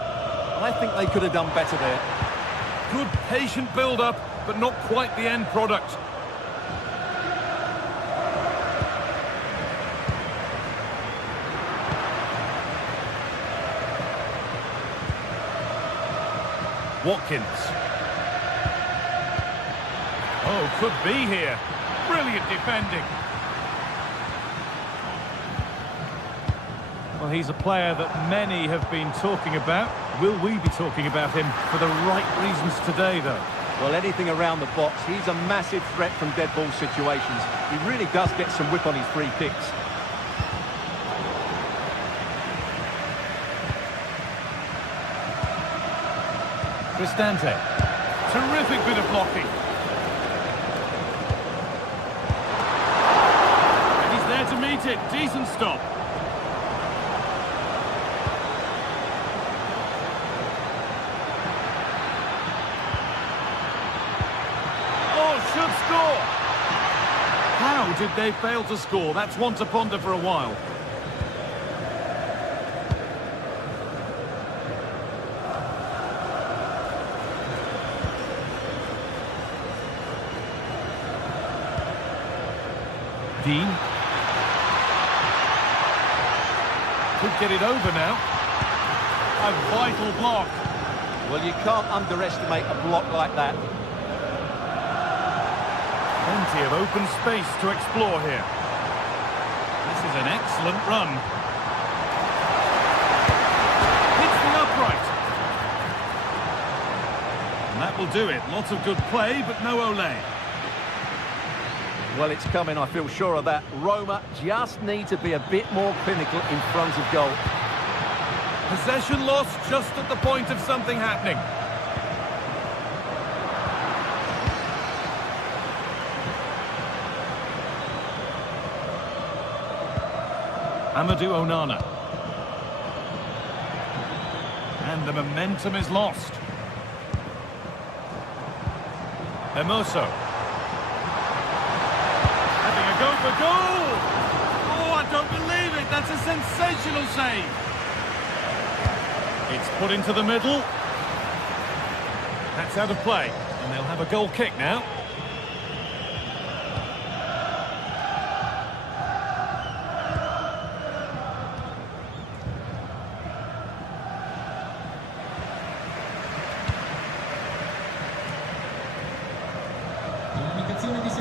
I think they could have done better there. Good patient build-up, but not quite the end product. Watkins. Oh, could be here. Brilliant defending. Well, he's a player that many have been talking about. Will we be talking about him for the right reasons today, though? Well, anything around the box. He's a massive threat from dead ball situations. He really does get some whip on his free kicks. Cristante. Terrific bit of blocking. And he's there to meet it. Decent stop. Oh, should score. How did they fail to score? That's one to ponder for a while. Dean. Could get it over now. A vital block. Well, you can't underestimate a block like that. Plenty of open space to explore here. This is an excellent run. Hits the upright. And that will do it. Lots of good play, but no Olé. Well, it's coming, I feel sure of that. Roma just need to be a bit more clinical in front of goal. Possession lost just at the point of something happening. Amadou Onana. And the momentum is lost. Hermoso. Go for goal! Oh, I don't believe it! That's a sensational save! It's put into the middle. That's out of play. And they'll have a goal kick now.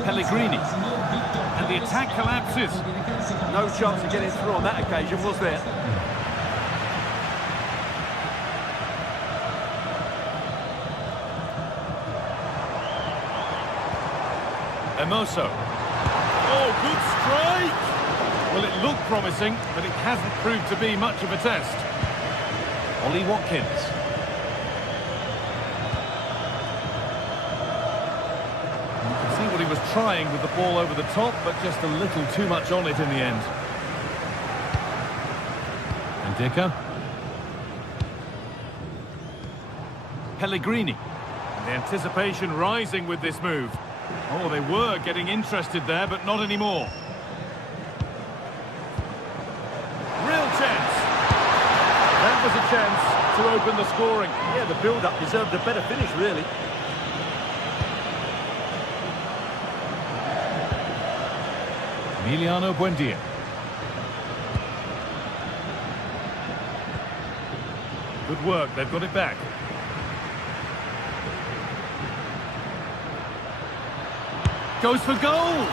Pellegrini. And the attack collapses. No chance of getting through on that occasion, was there? Hermoso. Oh, good strike! Well, it looked promising, but it hasn't proved to be much of a test. Ollie Watkins. He was trying with the ball over the top, but just a little too much on it in the end. And Dicker. Pellegrini. The anticipation rising with this move. Oh, they were getting interested there, but not anymore. Real chance. That was a chance to open the scoring. Yeah, the build-up deserved a better finish, really. Emiliano Buendia. Good work, they've got it back. Goes for goal!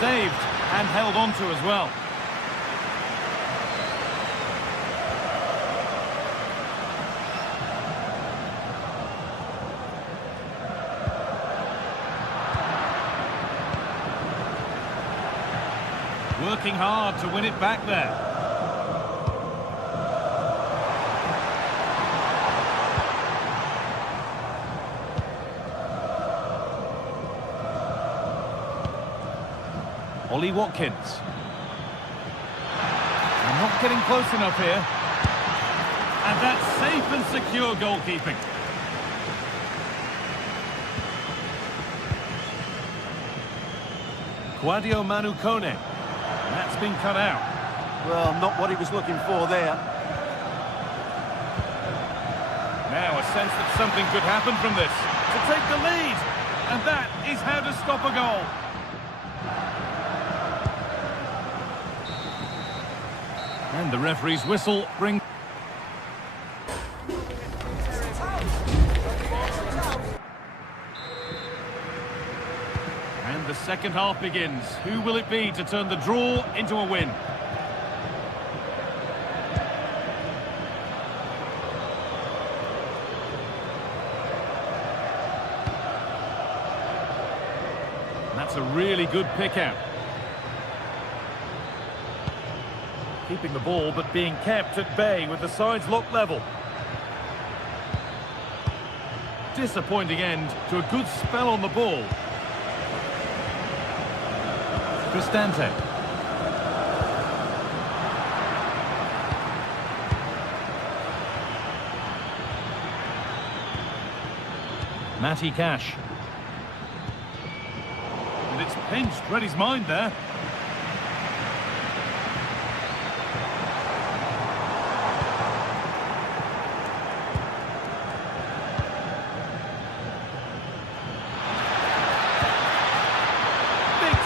Saved and held on to as well. Working hard to win it back there. Ollie Watkins. They're not getting close enough here. And that's safe and secure goalkeeping. Quadio Manu Kone. That's been cut out. Well, not what he was looking for there. Now a sense that something could happen from this. To take the lead. And that is how to stop a goal. And the referee's whistle brings... And the second half begins. Who will it be to turn the draw into a win? That's a really good pick out. Keeping the ball but being kept at bay with the sides locked level. Disappointing end to a good spell on the ball. Cristante. Matty Cash. And it's pinched, read his mind there.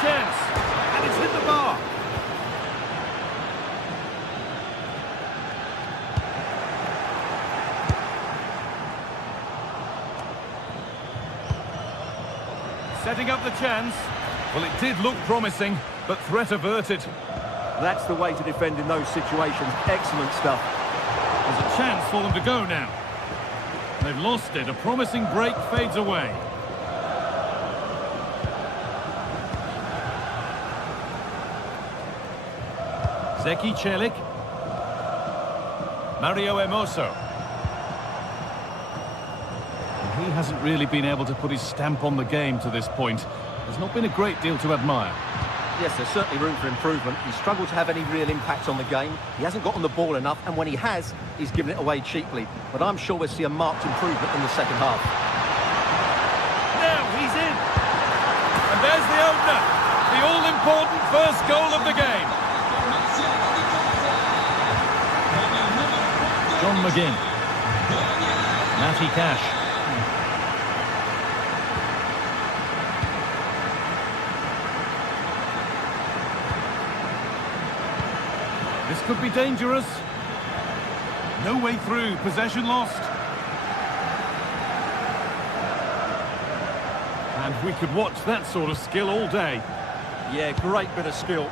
Chance, and it's hit the bar. Setting up the chance. Well, it did look promising, but threat averted. That's the way to defend in those situations. Excellent stuff. There's a chance for them to go now. They've lost it. A promising break fades away. Zeki Celik. Mario Hermoso. He hasn't really been able to put his stamp on the game to this point. There's not been a great deal to admire. Yes, there's certainly room for improvement. He's struggled to have any real impact on the game. He hasn't got on the ball enough, and when he has, he's given it away cheaply. But I'm sure we'll see a marked improvement in the second half. Now he's in. And there's the opener. The all-important first goal of the game. John McGinn. Matty Cash. This could be dangerous. No way through. Possession lost. And we could watch that sort of skill all day. Yeah, great bit of skill.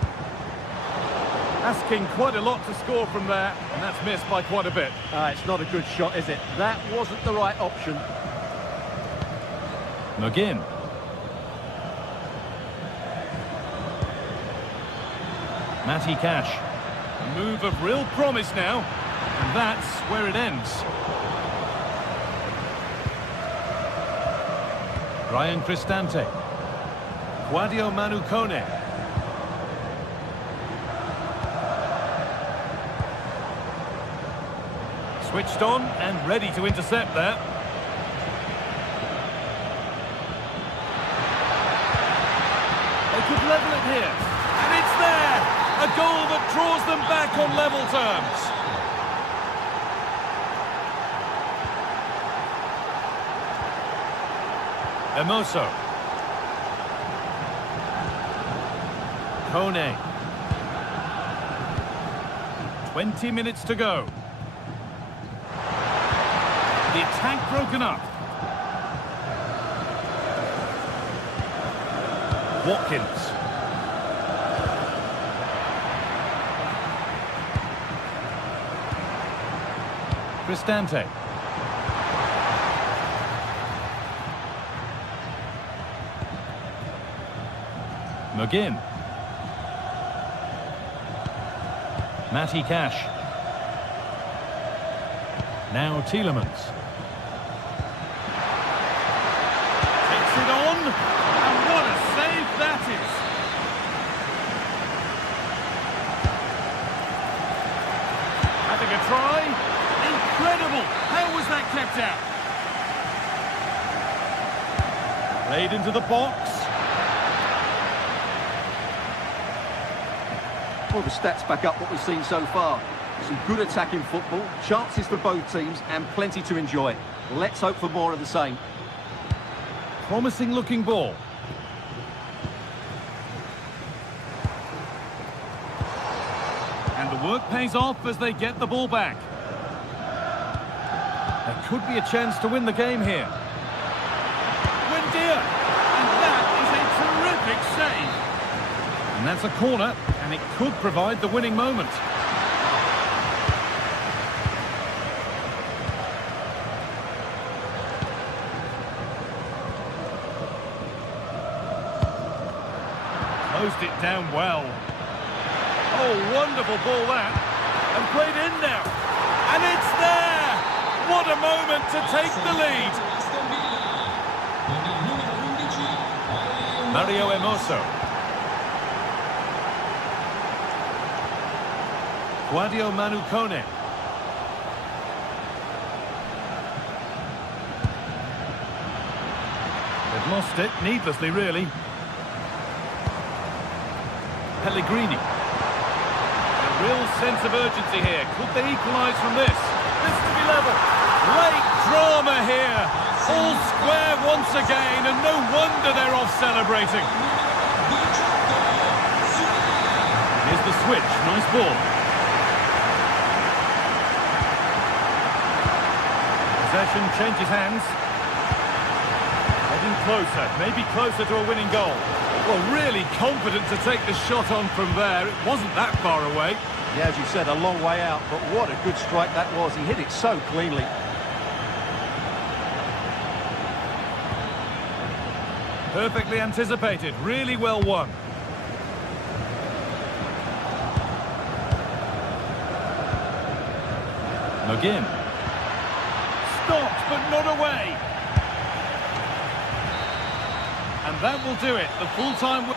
Asking quite a lot to score from there, and that's missed by quite a bit. It's not a good shot, is it? That wasn't the right option. McGinn. Matty Cash. A move of real promise now, and that's where it ends. Ryan Cristante. Quadio Manu Kone. Switched on and ready to intercept there. They could level it here. And it's there! A goal that draws them back on level terms. Hermoso. Kone. 20 minutes to go. The attack broken up. Watkins. Cristante. McGinn. Matty Cash. Now Tielemans. Takes it on, and what a save that is! a try. Incredible! How was that kept out? Played into the box. Well, the stats back up what we've seen so far. Some good attacking football, chances for both teams, and plenty to enjoy. Let's hope for more of the same. Promising looking ball. And the work pays off as they get the ball back. There could be a chance to win the game here. Wendia! And that is a terrific save. And that's a corner, and it could provide the winning moment. Closed it down well. Oh, wonderful ball that. And played in now. And it's there! What a moment to take the lead. Mario Hermoso. Guadio Manucone. They've lost it, needlessly really. Pellegrini. A real sense of urgency here. Could they equalise from this? This to be level. Late drama here. All square once again, and no wonder they're off celebrating. Here's the switch. Nice ball. Possession changes hands. Getting closer, maybe closer to a winning goal. Well, really confident to take the shot on from there. It wasn't that far away. Yeah, as you said, a long way out, but what a good strike that was. He hit it so cleanly. Perfectly anticipated, really well won. McGinn. Stopped, but not away. And that will do it. The full-time...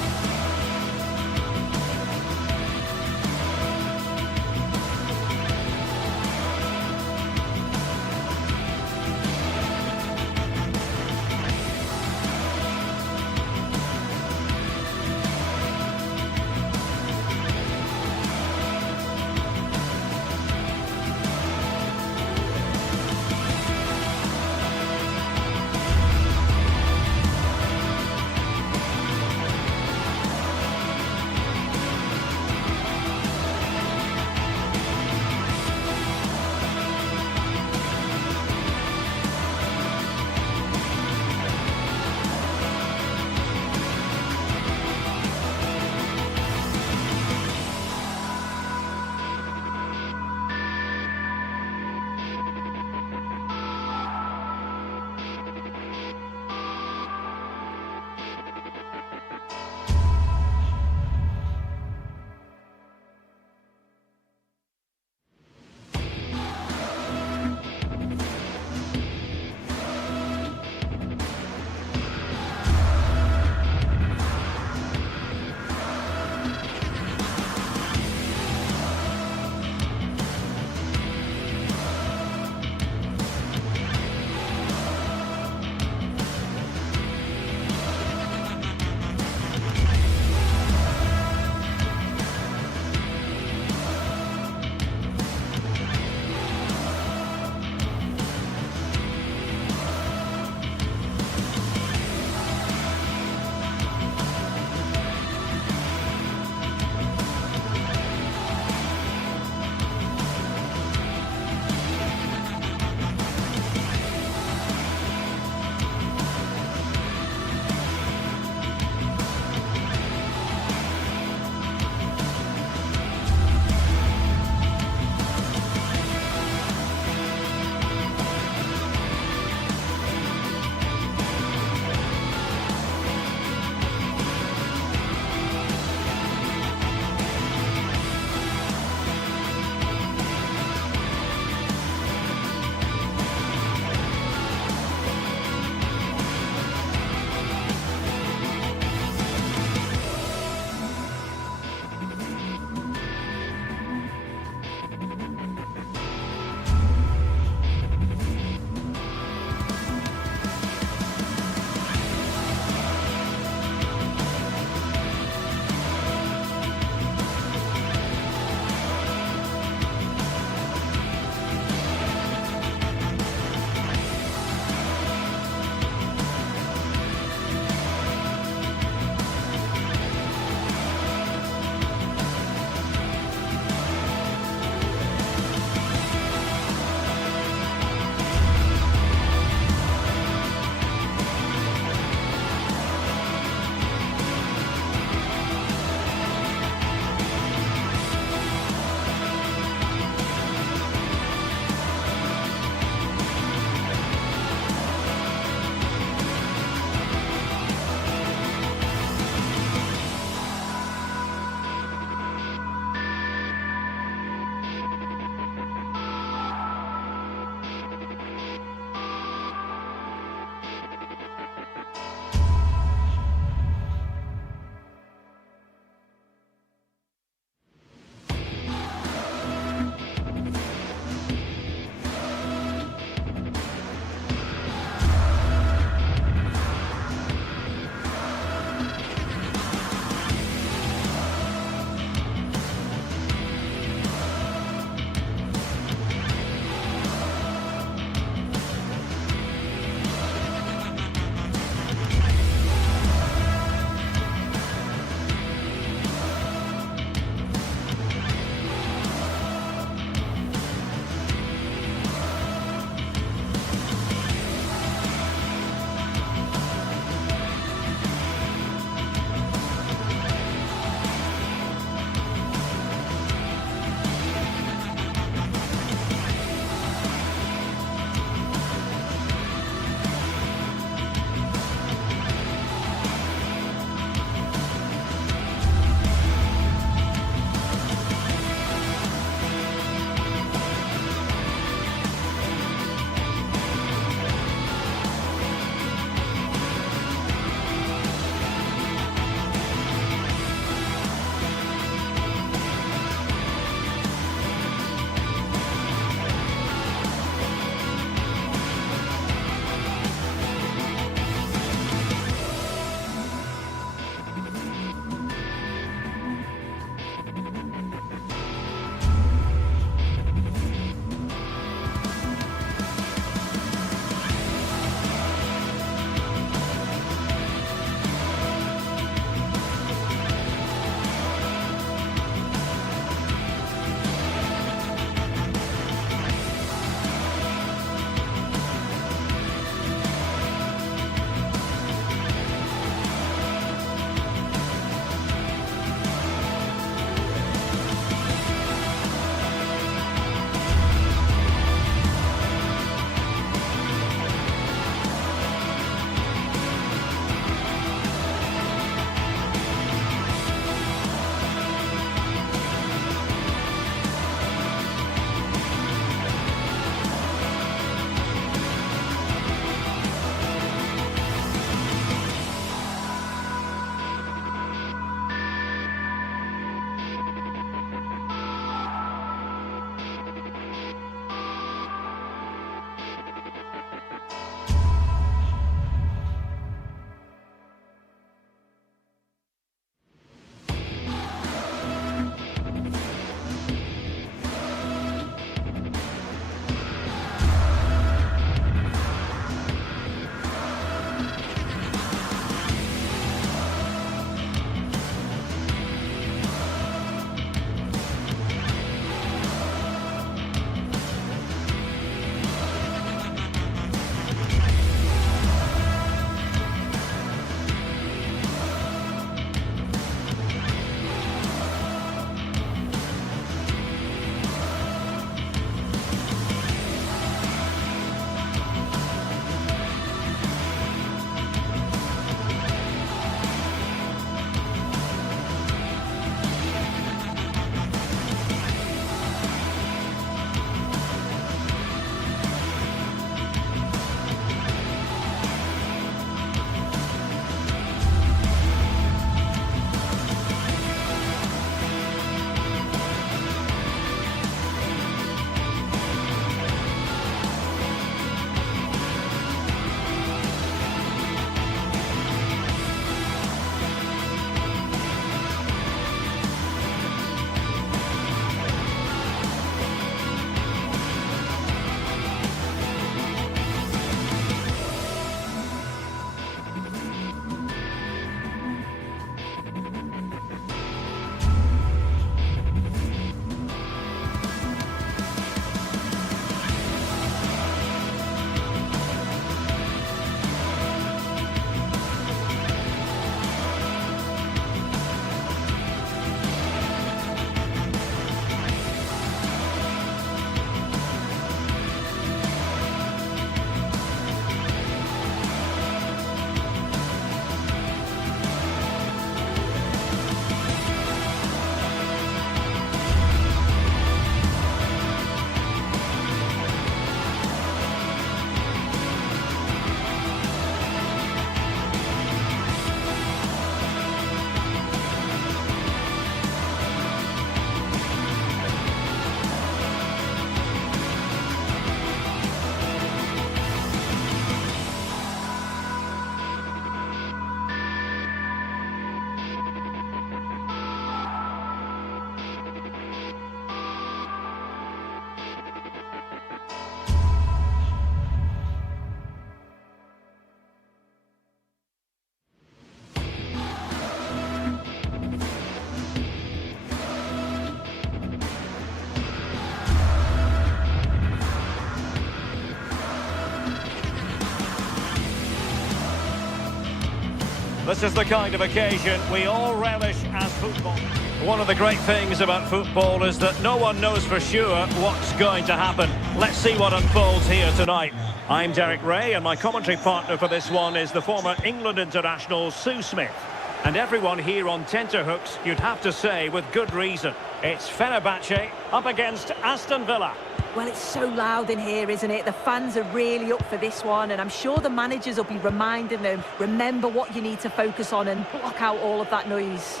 This is the kind of occasion we all relish as football. One of the great things about football is that no one knows for sure what's going to happen. Let's see what unfolds here tonight. I'm Derek Ray, and my commentary partner for this one is the former England international Sue Smith. And everyone here on tenterhooks, you'd have to say, with good reason. It's Fenerbahce up against Aston Villa. Well, it's so loud in here, isn't it? The fans are really up for this one, and I'm sure the managers will be reminding them, remember what you need to focus on and block out all of that noise.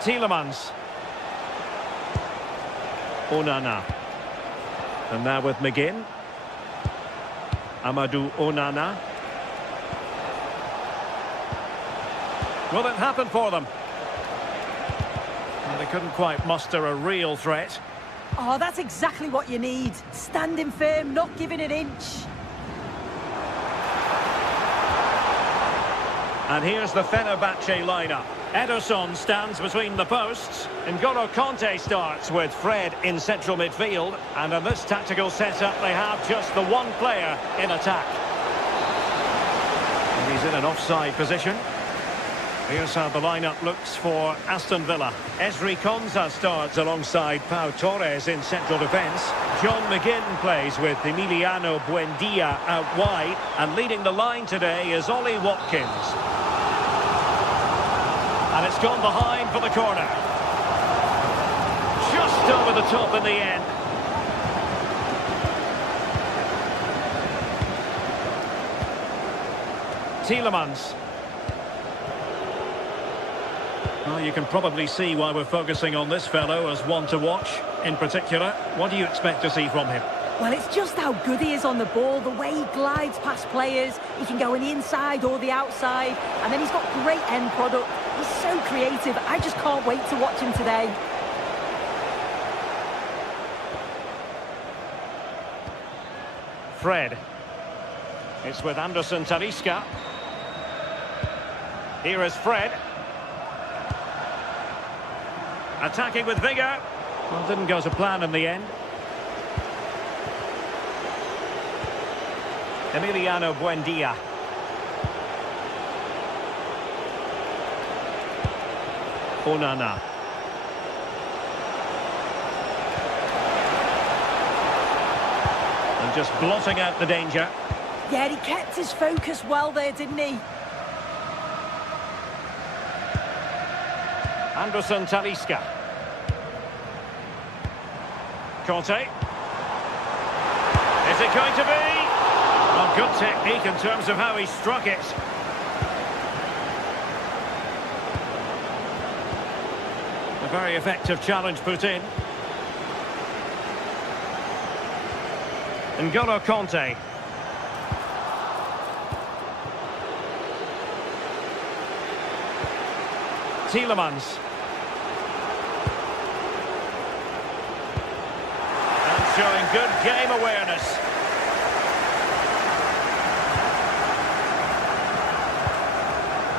Tielemans. Onana. And now with McGinn. Amadou Onana. Will it happen for them? Well, they couldn't quite muster a real threat. Oh, that's exactly what you need. Standing firm, not giving an inch. And here's the Fenerbahce lineup. Ederson stands between the posts. N'Golo Kanté starts with Fred in central midfield. And in this tactical setup, they have just the one player in attack. And he's in an offside position. Here's how the lineup looks for Aston Villa. Ezri Konsa starts alongside Pau Torres in central defence. John McGinn plays with Emiliano Buendia out wide. And leading the line today is Ollie Watkins. And it's gone behind for the corner. Just over the top in the end. Tielemans. Well, you can probably see why we're focusing on this fellow as one to watch. In particular, what do you expect to see from him? Well, it's just how good he is on the ball, the way he glides past players. He can go on the inside or the outside, and then he's got great end product. He's so creative. I just can't wait to watch him today. Fred. It's with Anderson Talisca. Here is Fred. Attacking with vigour. Well, didn't go to plan in the end. Emiliano Buendia. Onana. And just blotting out the danger. Yeah, he kept his focus well there, didn't he? Anderson Talisca. Kanté. Is it going to be? Well, good technique in terms of how he struck it. A very effective challenge put in. N'Golo Kanté. Tielemans. And showing good game awareness.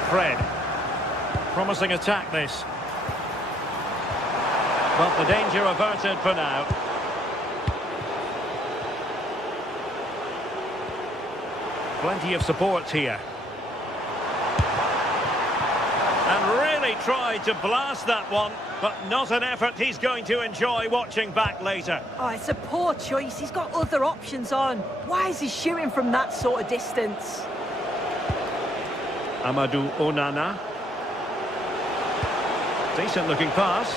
Fred. Promising attack this. But the danger averted for now. Plenty of support here. And really tried to blast that one, but not an effort he's going to enjoy watching back later. Oh, it's a poor choice. He's got other options on. Why is he shooting from that sort of distance? Amadou Onana. Decent looking pass.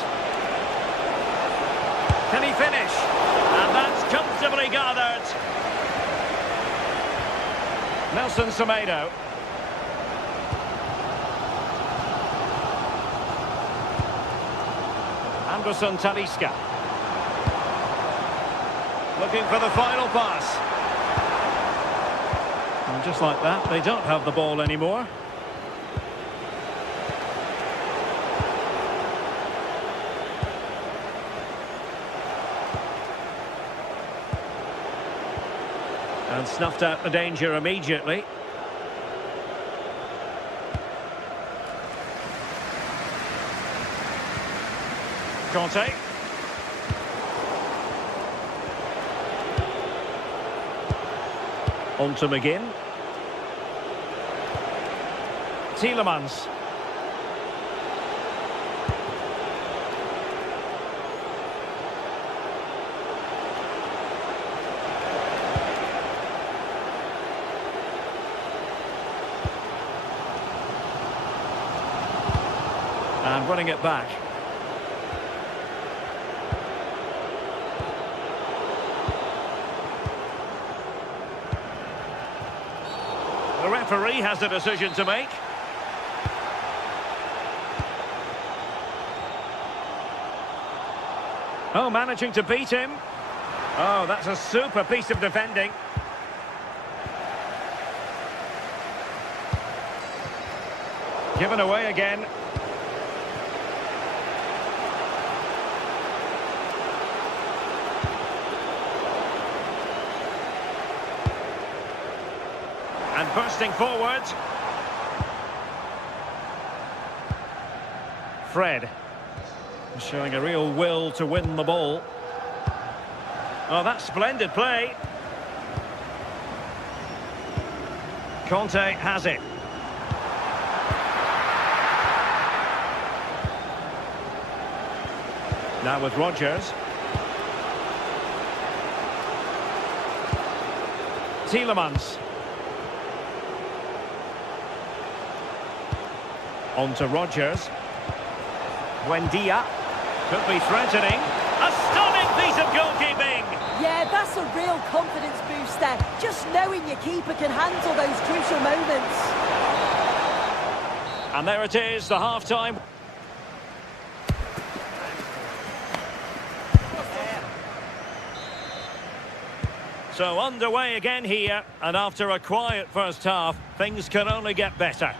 Can he finish? And that's comfortably gathered. Nelson Semedo. Anderson Talisca. Looking for the final pass. And just like that, they don't have the ball anymore. And snuffed out the danger immediately. Kanté. On to McGinn. Tielemans. And winning it back. The referee has a decision to make. Oh, managing to beat him. Oh, that's a super piece of defending. Given away again. And bursting forward. Fred. Showing a real will to win the ball. Oh, that's splendid play. Conte has it. Now with Rodgers. Tielemans. On to Rodgers. Buendia. Could be threatening. A stunning piece of goalkeeping. Yeah, that's a real confidence booster. Just knowing your keeper can handle those crucial moments. And there it is, the half-time. So underway again here, and after a quiet first half, things can only get better.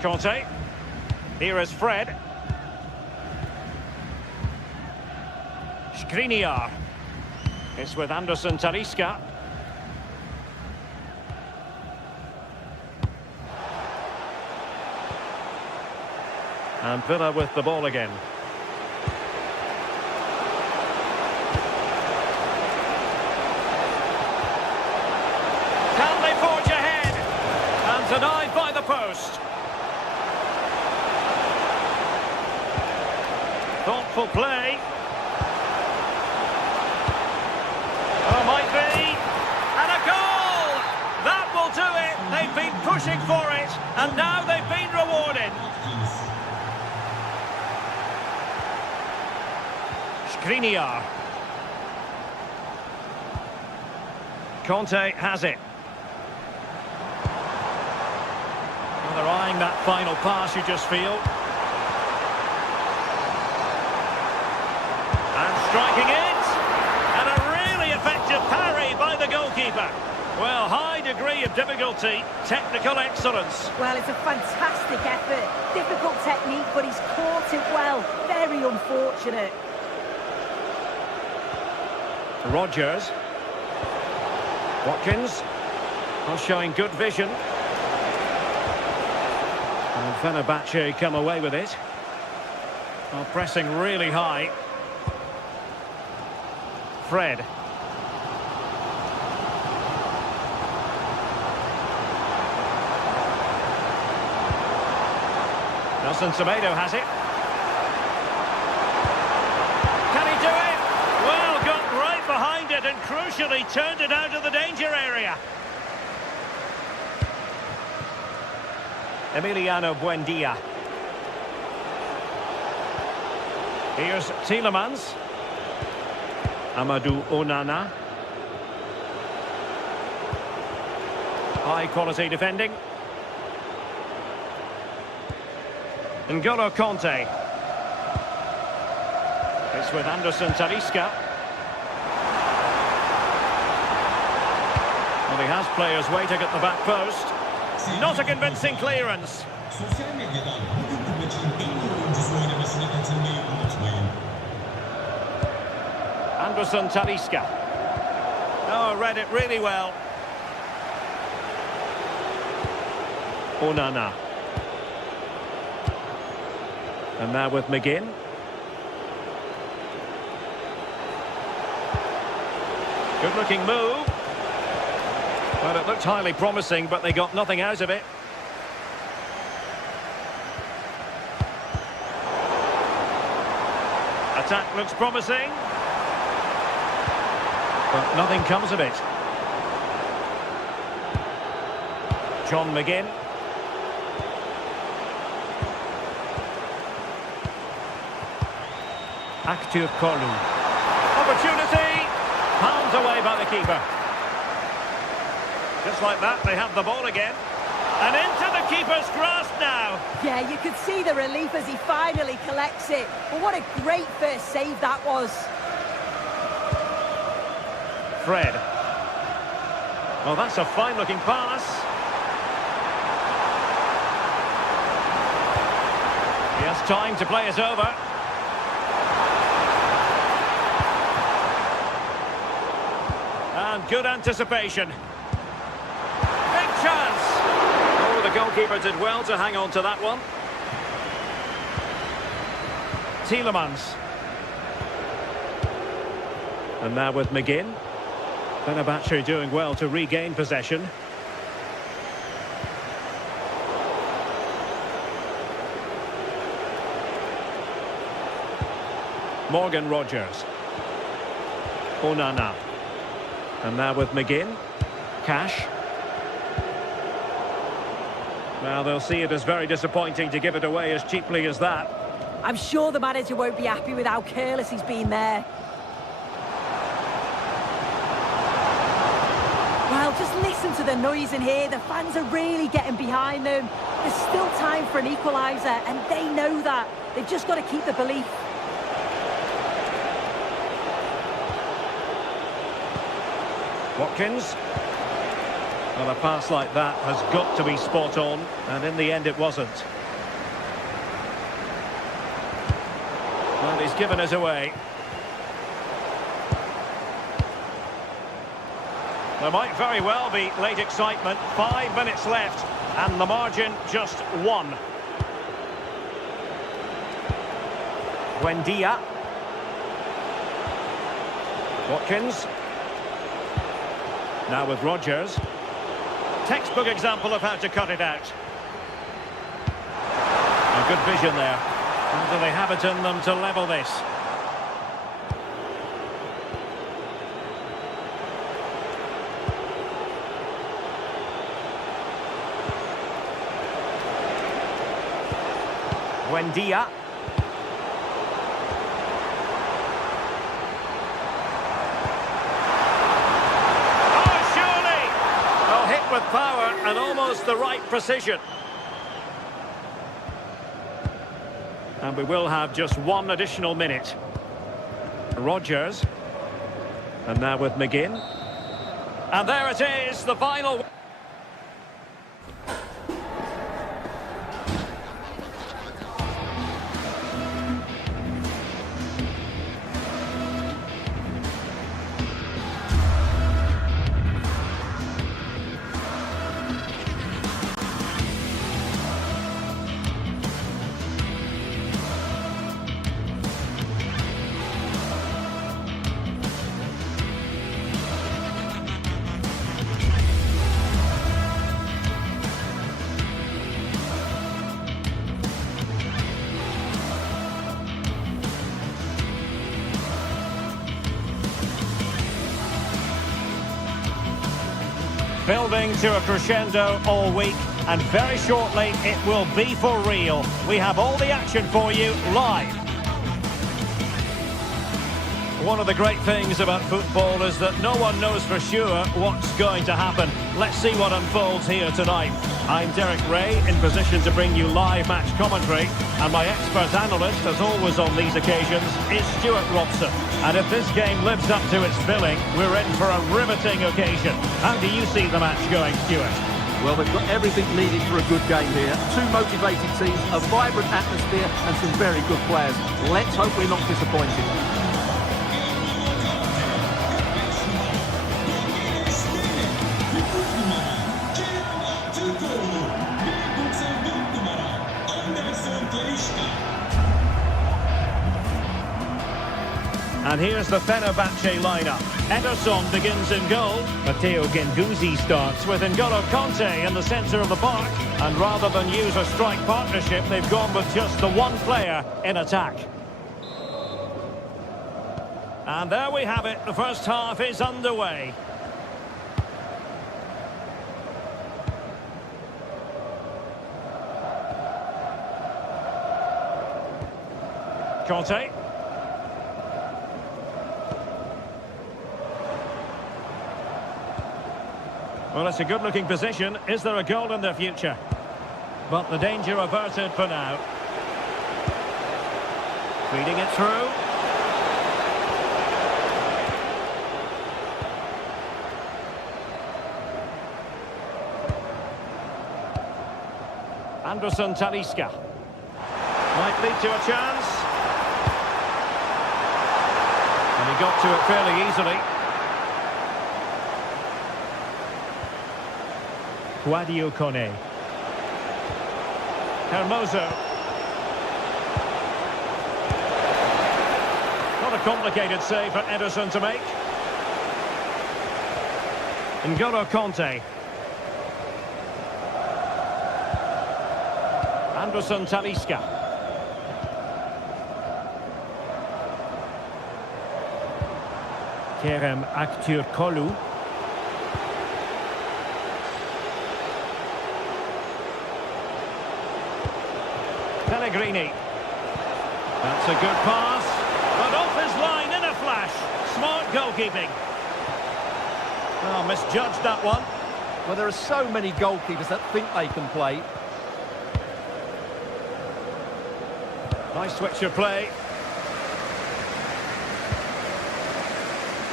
Conte. Here is Fred. Skriniar. It's with Anderson Talisca. And Villa with the ball again. Can they forge ahead? And denied by the post. Thoughtful play. Oh, might be. And a goal! That will do it. They've been pushing for it, and now they've been rewarded. Skriniar. Conte has it. Well, they're eyeing that final pass, you just feel. Striking it, and a really effective parry by the goalkeeper. Well, high degree of difficulty, technical excellence. Well, it's a fantastic effort. Difficult technique, but he's caught it well. Very unfortunate. Rodgers. Watkins. Not showing good vision. And Fenerbahce come away with it. Well, pressing really high. Fred. Nelson Semedo has it. Can he do it? Well, got right behind it and crucially turned it out of the danger area. Emiliano Buendia. Here's Tielemans. Amadou Onana. High quality defending. N'Golo Conte. It's with Anderson Talisca. Well, he has players waiting at the back post. Not a convincing clearance. Sosyal medyadan bugünkü maçın en iyi oyuncusu oylamasına katılmayı unutmayın. Anderson Talisca. Oh, read it really well. Onana. And now with McGinn. Good-looking move. Well, it looked highly promising, but they got nothing out of it. Attack looks promising. But nothing comes of it. John McGinn. Aktur Kolu. Opportunity! Pounds away by the keeper. Just like that, they have the ball again. And into the keeper's grasp now. Yeah, you could see the relief as he finally collects it. But what a great first save that was. Fred. Well, that's a fine-looking pass. He has time to play it over. And good anticipation. Big chance. Oh, the goalkeeper did well to hang on to that one. Tielemans. And now with McGinn. Fenerbahce doing well to regain possession. Morgan Rogers. Onana. And now with McGinn. Cash. Well, they'll see it as very disappointing to give it away as cheaply as that. I'm sure the manager won't be happy with how careless he's been there. Well, just listen to the noise in here. The fans are really getting behind them. There's still time for an equaliser, and they know that. They've just got to keep the belief. Watkins. Well, a pass like that has got to be spot on, and in the end it wasn't. Well, he's given us away. There might very well be late excitement. 5 minutes left, and the margin just 1. Buendia. Watkins. Now with Rogers. Textbook example of how to cut it out. A good vision there. And do they have it in them to level this? Buendia. With power and almost the right precision. And we will have just 1 additional minute. Rogers. And now with McGinn. And there it is, the final. Building to a crescendo all week, and very shortly it will be for real. We have all the action for you live. One of the great things about football is that no one knows for sure what's going to happen. Let's see what unfolds here tonight. I'm Derek Ray, in position to bring you live match commentary, and my expert analyst, as always on these occasions, is Stuart Robson. And if this game lives up to its billing, we're in for a riveting occasion. How do you see the match going, Stuart? Well, they've got everything needed for a good game here. 2 motivated teams, a vibrant atmosphere and some very good players. Let's hope we're not disappointed. And here's the Fenerbahce lineup. Ederson begins in goal. Matteo Guendouzi starts with N'Golo Kanté in the centre of the park. And rather than use a strike partnership, they've gone with just the one player in attack. And there we have it. The first half is underway. Kanté. Well, it's a good-looking position. Is there a goal in their future? But the danger averted for now. Feeding it through. Anderson Talisca. Might lead to a chance. And he got to it fairly easily. Guadio Kone. Hermoso. Not a complicated save for Ederson to make. N'Golo Kanté. Anderson Talisca. Kerem Aktürkoğlu. Pellegrini. That's a good pass. But off his line in a flash. Smart goalkeeping. Oh, misjudged that one. Well, there are so many goalkeepers that think they can play. Nice switch of play.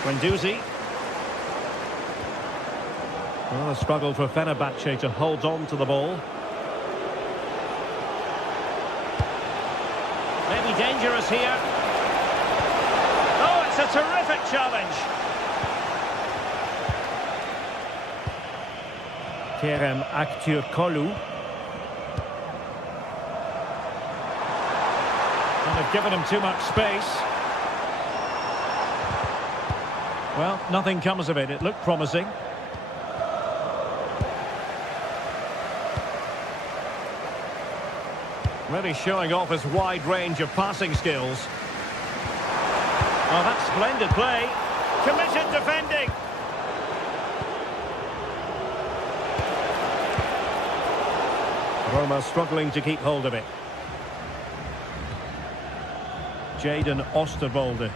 Guendouzi. Well, a struggle for Fenerbahce to hold on to the ball. Maybe dangerous here. Oh, it's a terrific challenge. Kerem Aktürkoğlu. And they've given him too much space. Well, nothing comes of it. It looked promising. Really showing off his wide range of passing skills. Oh, that's splendid play. Committed defending. Roma struggling to keep hold of it. Jadon Oosterwolde.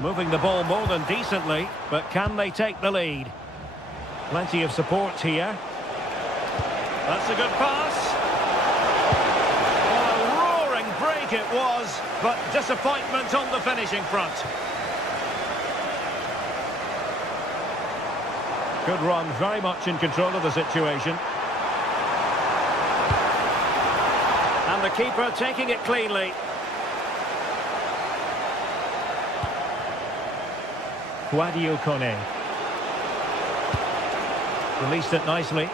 Moving the ball more than decently, but can they take the lead? Plenty of support here. That's a good pass. It was, but disappointment on the finishing front. Good run, very much in control of the situation. And the keeper taking it cleanly. Guadio Kone. Released it nicely.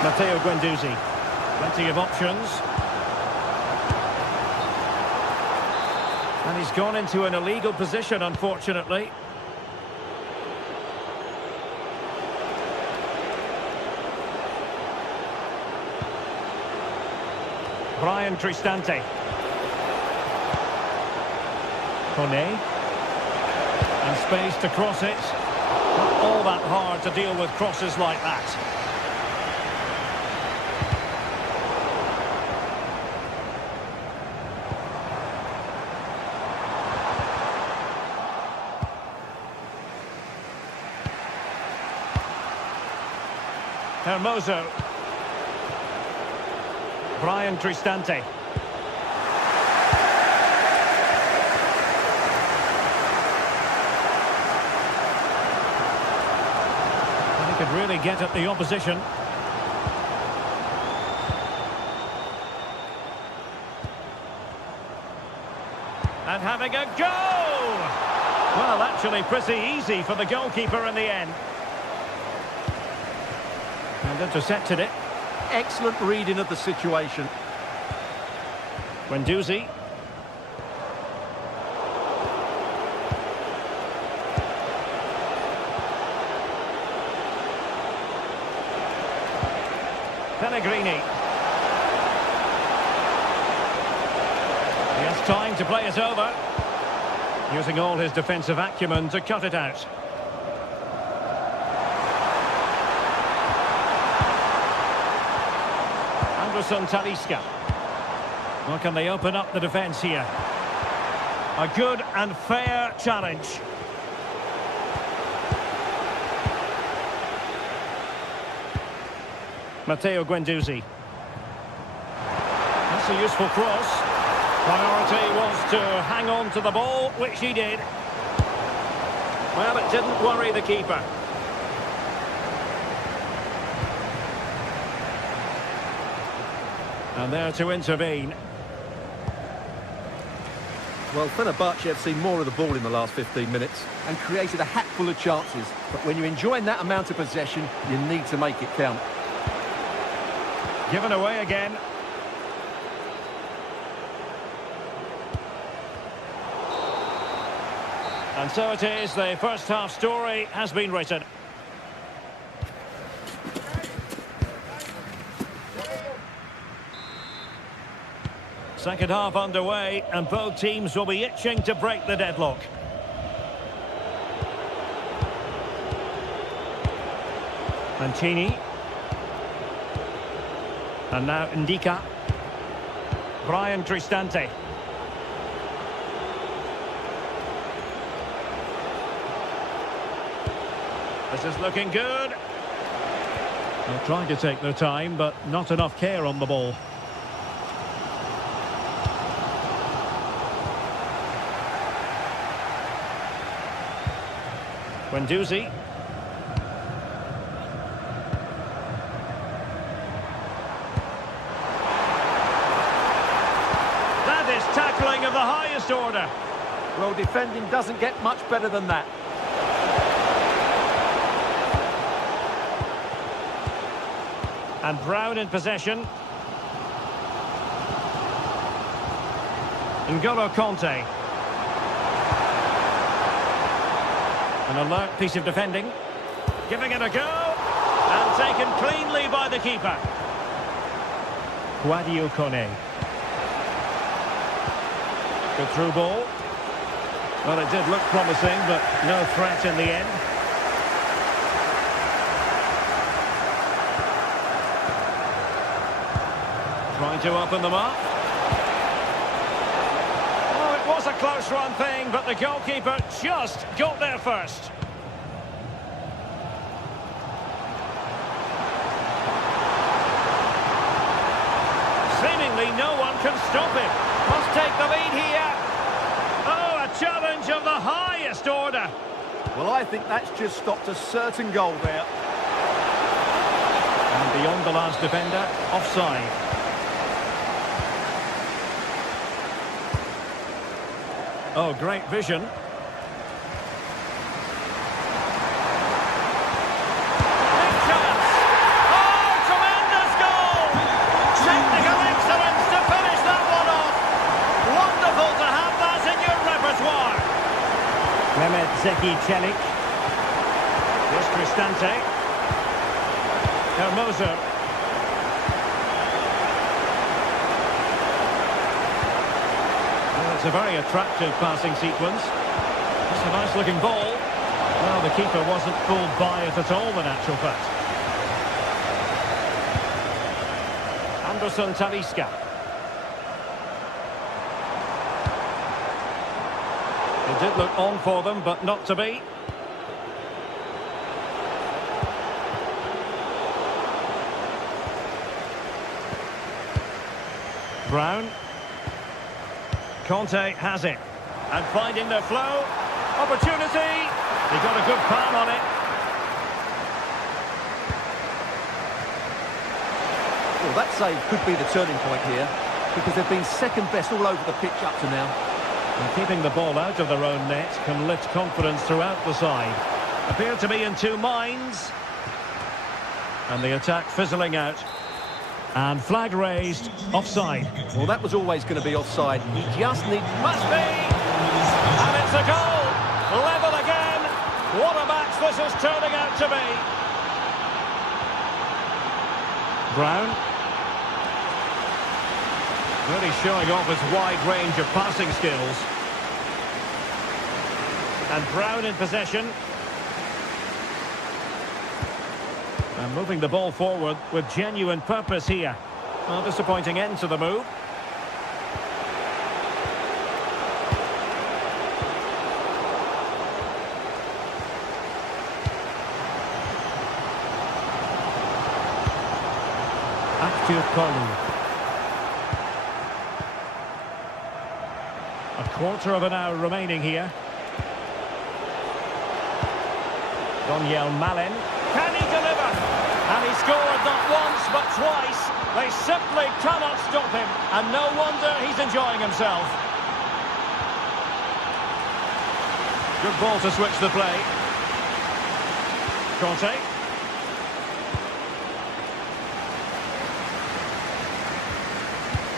Matteo Guendouzi. Plenty of options. And he's gone into an illegal position, unfortunately. Brian Cristante. Kone. And space to cross it. Not all that hard to deal with crosses like that. Hermoso. Brian Cristante. And he could really get at the opposition. And having a go! Well, actually pretty easy for the goalkeeper in the end. And intercepted it. excellent reading of the situation. Guendouzi. Pellegrini. He has time to play it over. Using all his defensive acumen to cut it out. Talisca. Well, can they open up the defence here? A good and fair challenge. Matteo Guendouzi. That's a useful cross. Priority was to hang on to the ball, which he did. Well, it didn't worry the keeper. And there to intervene. Well, Fenerbahce have seen more of the ball in the last 15 minutes and created a hatful of chances. But when you're enjoying that amount of possession, you need to make it count. Given away again. And so it is, the first half story has been written. Second half underway, and both teams will be itching to break the deadlock. Mancini. And now Ndika. Brian Cristante. This is looking good. They're trying to take their time, but not enough care on the ball. Guendouzi. That is tackling of the highest order. Well, defending doesn't get much better than that. And Brown in possession. N'Golo Kanté. An alert piece of defending. Giving it a go. And taken cleanly by the keeper. Guadio Kone. Good through ball. Well, it did look promising, but no threat in the end. Trying to open them up. Oh, it was a close run thing, but the goalkeeper just got there first. Seemingly no one can stop him. Must take the lead here. Oh, a challenge of the highest order. Well, I think that's just stopped a certain goal there. And beyond the last defender, offside. Oh, great vision. Big chance. Oh, tremendous goal! Technical excellence to finish that one off. Wonderful to have that in your repertoire. Mehmet Zeki Çelik. Here's Cristante. Hermoso. It's a very attractive passing sequence. It's a nice looking ball. Well, the keeper wasn't fooled by it at all, in actual fact. Anderson Talisca. It did look on for them, but not to be. Brown. Kanté has it, and finding the flow, opportunity, he got a good palm on it. Well, that save could be the turning point here, because they've been second best all over the pitch up to now. And keeping the ball out of their own net can lift confidence throughout the side. Appear to be in two minds, and the attack fizzling out. And flag raised, offside. Well, that was always going to be offside. He just needs... Must be! And it's a goal! Level again! What a match this is turning out to be! Brown. Really showing off his wide range of passing skills. And Brown in possession. And moving the ball forward with genuine purpose here. Well, disappointing end to the move. Active Kolu. A quarter of an hour remaining here. Daniel Malin. Can he deliver? And he scored not once but twice. They simply cannot stop him. And no wonder he's enjoying himself. Good ball to switch the play. Conte.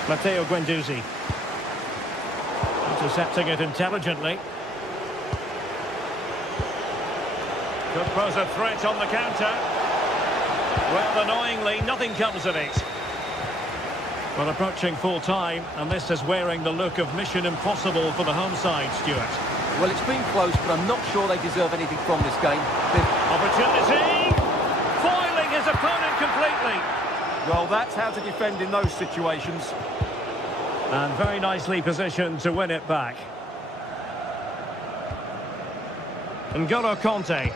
Matteo Guendouzi. Intercepting it intelligently. Could pose a threat on the counter. Well, annoyingly, nothing comes of it. Well, approaching full time, and this is wearing the look of mission impossible for the home side, Stuart. Well, it's been close, but I'm not sure they deserve anything from this game. Opportunity! Foiling his opponent completely. Well, that's how to defend in those situations. And very nicely positioned to win it back. N'Golo Conte.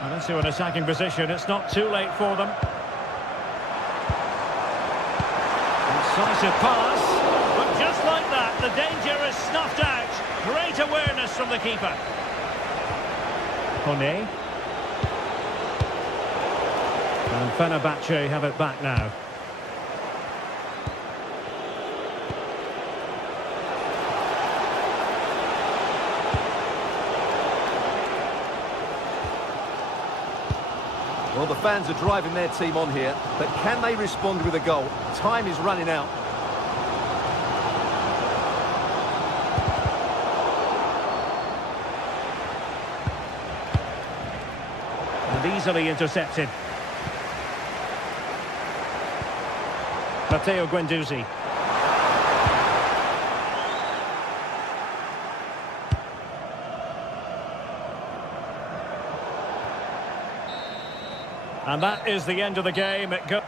And into an attacking position. It's not too late for them. Incisive pass. But just like that, the danger is snuffed out. Great awareness from the keeper. Kone. And Fenerbahce have it back now. Well, the fans are driving their team on here, but can they respond with a goal? Time is running out. And easily intercepted. Matteo Guendouzi. And that is the end of the game. It goes.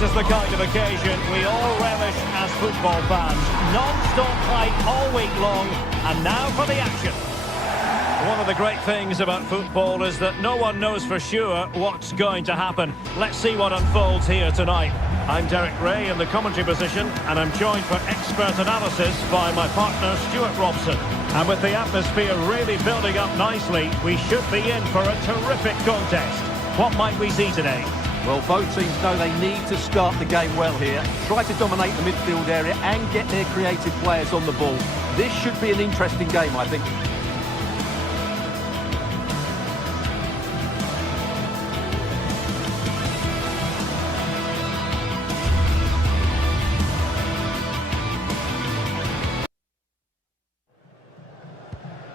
This is the kind of occasion we all relish as football fans. Non-stop hype all week long, and now for the action. One of the great things about football is that no one knows for sure what's going to happen. Let's see what unfolds here tonight. I'm Derek Ray in the commentary position, and I'm joined for expert analysis by my partner Stuart Robson. And with the atmosphere really building up nicely, we should be in for a terrific contest. What might we see today? Well, both teams know they need to start the game well here. Try to dominate the midfield area and get their creative players on the ball. This should be an interesting game, I think.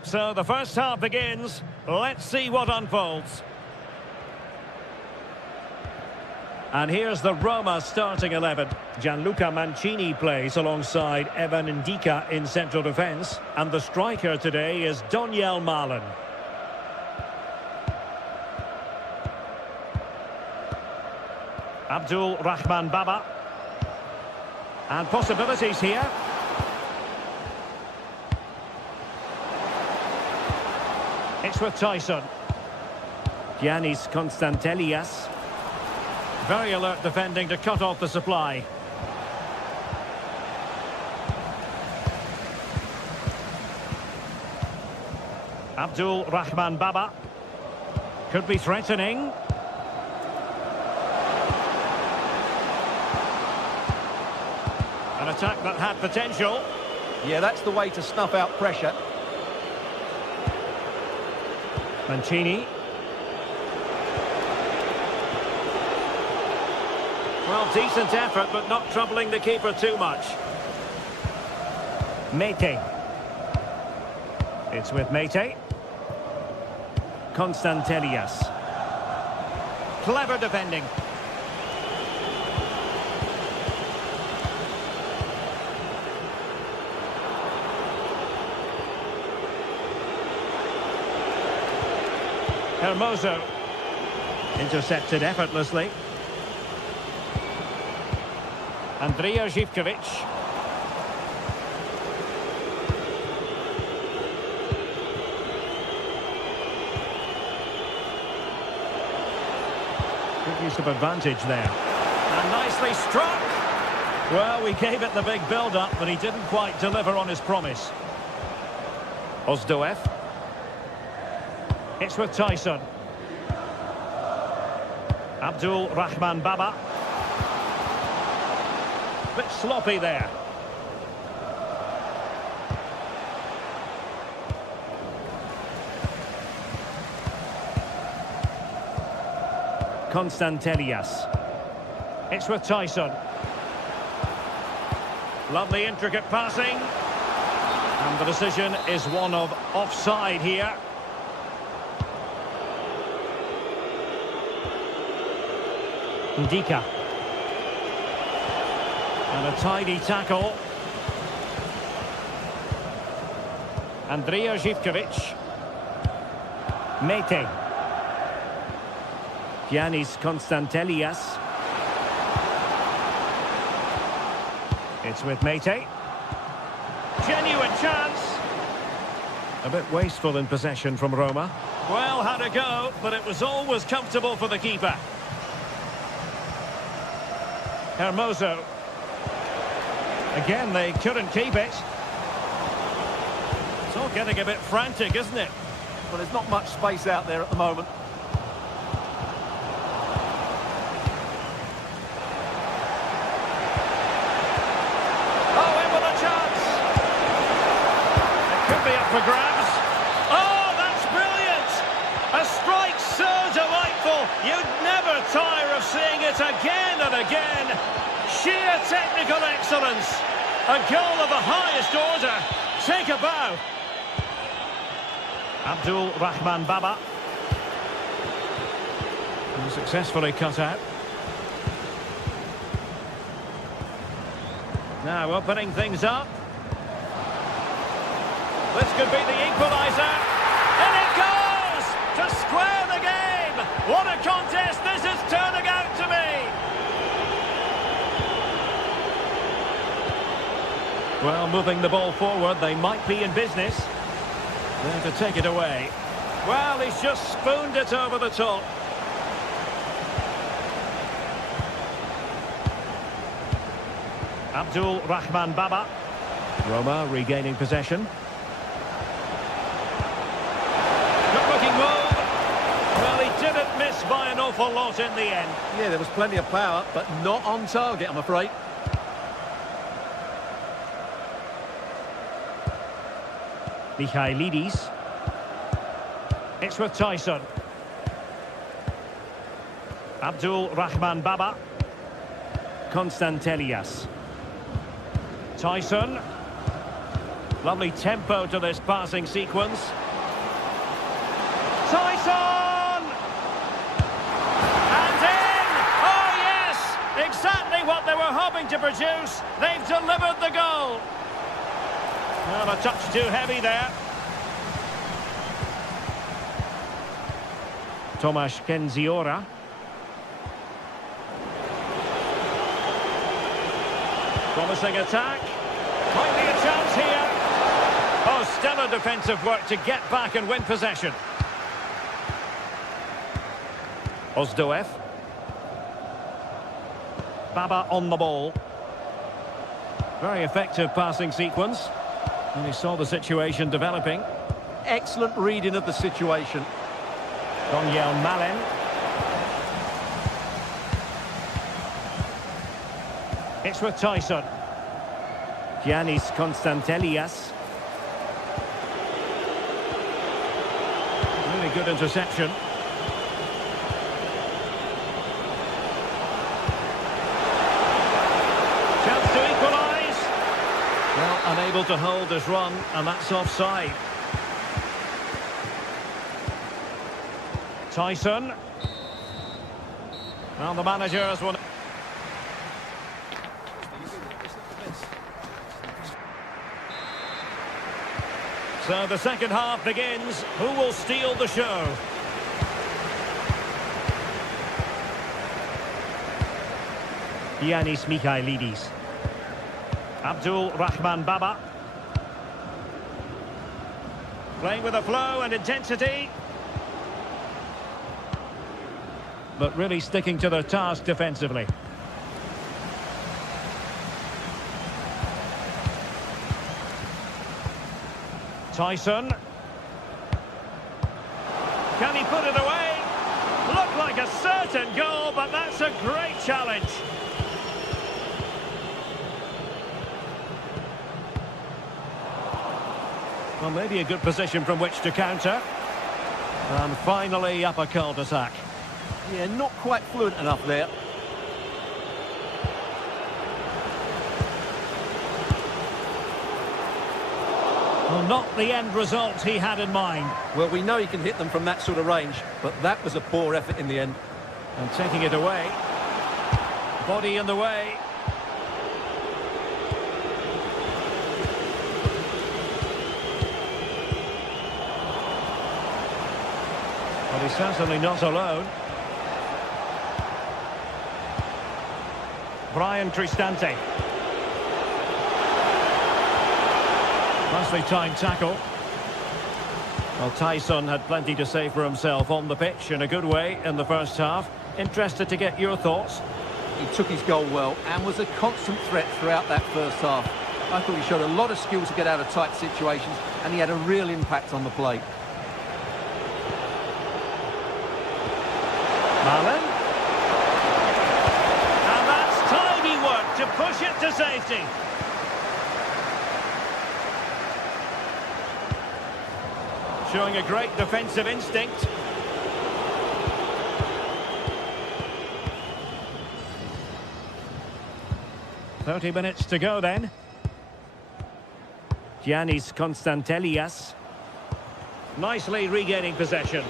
So the first half begins. Let's see what unfolds. And here's the Roma starting 11. Gianluca Mancini plays alongside Evan Ndika in central defence. And the striker today is Donyell Malen. Abdul Rahman Baba. And possibilities here. It's with Tyson. Giannis Constantelias. Very alert defending to cut off the supply. Abdul Rahman Baba. Could be threatening. An attack that had potential. Yeah, that's the way to snuff out pressure. Mancini. Well, decent effort, but not troubling the keeper too much. Mete. It's with Mete. Constantelias. Clever defending. Hermoso. Intercepted effortlessly. Andrija Živković. Good use of advantage there. And nicely struck. Well, we gave it the big build-up, but he didn't quite deliver on his promise. Ozdoev. It's with Tyson. Abdul Rahman Baba. Bit sloppy there. Constantelias. It's with Tyson. Lovely intricate passing. And the decision is one of offside here. Ndika. And a tidy tackle. Andrija Živković. Mete. Giannis Constantelias. It's with Mete. Genuine chance. A bit wasteful in possession from Roma. Well, had a go, but it was always comfortable for the keeper. Hermoso. Again, they couldn't keep it. It's all getting a bit frantic, isn't it? Well, there's not much space out there at the moment. Oh, in with a chance. It could be up for grabs. Oh, that's brilliant. A strike so delightful. You'd never tire of seeing it again and again. Sheer technical excellence. A goal of the highest order. Take a bow. Abdul Rahman Baba. And successfully cut out. Now opening things up. This could be the equaliser. And it goes! To square the game! What a contest this is turning out to be! Well, moving the ball forward, they might be in business. There to take it away. Well, he's just spooned it over the top. Abdul Rahman Baba. Roma regaining possession. Good looking move. Well, he didn't miss by an awful lot in the end. Yeah, there was plenty of power, but not on target, I'm afraid. Michailidis. It's with Tyson. Abdul Rahman Baba. Constantelias. Tyson. Lovely tempo to this passing sequence. Tyson! And in! Oh, yes! Exactly what they were hoping to produce. They've delivered the goal. Well, a touch too heavy there. Tomasz Kenziora. Promising attack. Might be a chance here. Oh, stellar defensive work to get back and win possession. Ozdoev. Baba on the ball. Very effective passing sequence. And he saw the situation developing. Excellent reading of the situation. Daniel Malen. It's with Tyson. Giannis Konstantelias. Really good interception. Chance to equalise. Well, unable to hold his run, and that's offside. Tyson. Well, the manager has won. So the second half begins. Who will steal the show? Giannis Michailidis. Abdul Rahman Baba. Playing with a flow and intensity. But really sticking to their task defensively. Tyson. Can he put it away? Looked like a certain goal, but that's a great challenge. Well, maybe a good position from which to counter. And finally up a cul-de-sac. Yeah, not quite fluent enough there. Well, not the end result he had in mind. Well, we know he can hit them from that sort of range, but that was a poor effort in the end. And taking it away. Body in the way. But he's certainly not alone. Brian Cristante. Nicely timed tackle. Well, Tyson had plenty to say for himself on the pitch in a good way in the first half. Interested to get your thoughts. He took his goal well and was a constant threat throughout that first half. I thought he showed a lot of skill to get out of tight situations, and he had a real impact on the play. Malen. And that's tidy work to push it to safety. Showing a great defensive instinct. "30 minutes to go then. Giannis Konstantelias. Nicely regaining possession.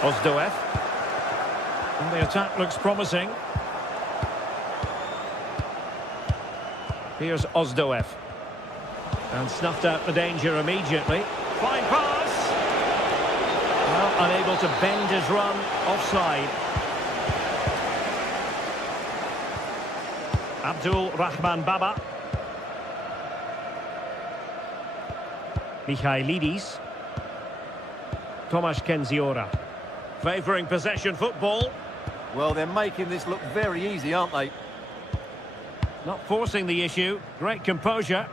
Ozdoev. And the attack looks promising. Here's Ozdoev. And snuffed out the danger immediately. Fine pass. Well, unable to bend his run. Offside. Abdul Rahman Baba. Michailidis. Tomasz Kenziora. Favouring possession football. Well, they're making this look very easy, aren't they? Not forcing the issue. Great composure.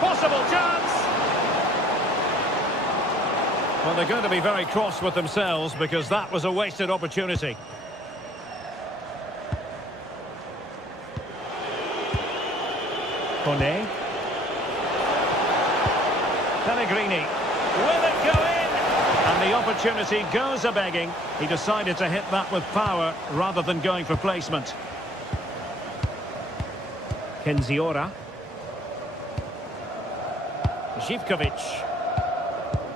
Possible chance. Well, they're going to be very cross with themselves because that was a wasted opportunity. Kone. Pellegrini. Will it go in? And the opportunity goes a-begging. He decided to hit that with power rather than going for placement. Kenziora. Živkovic.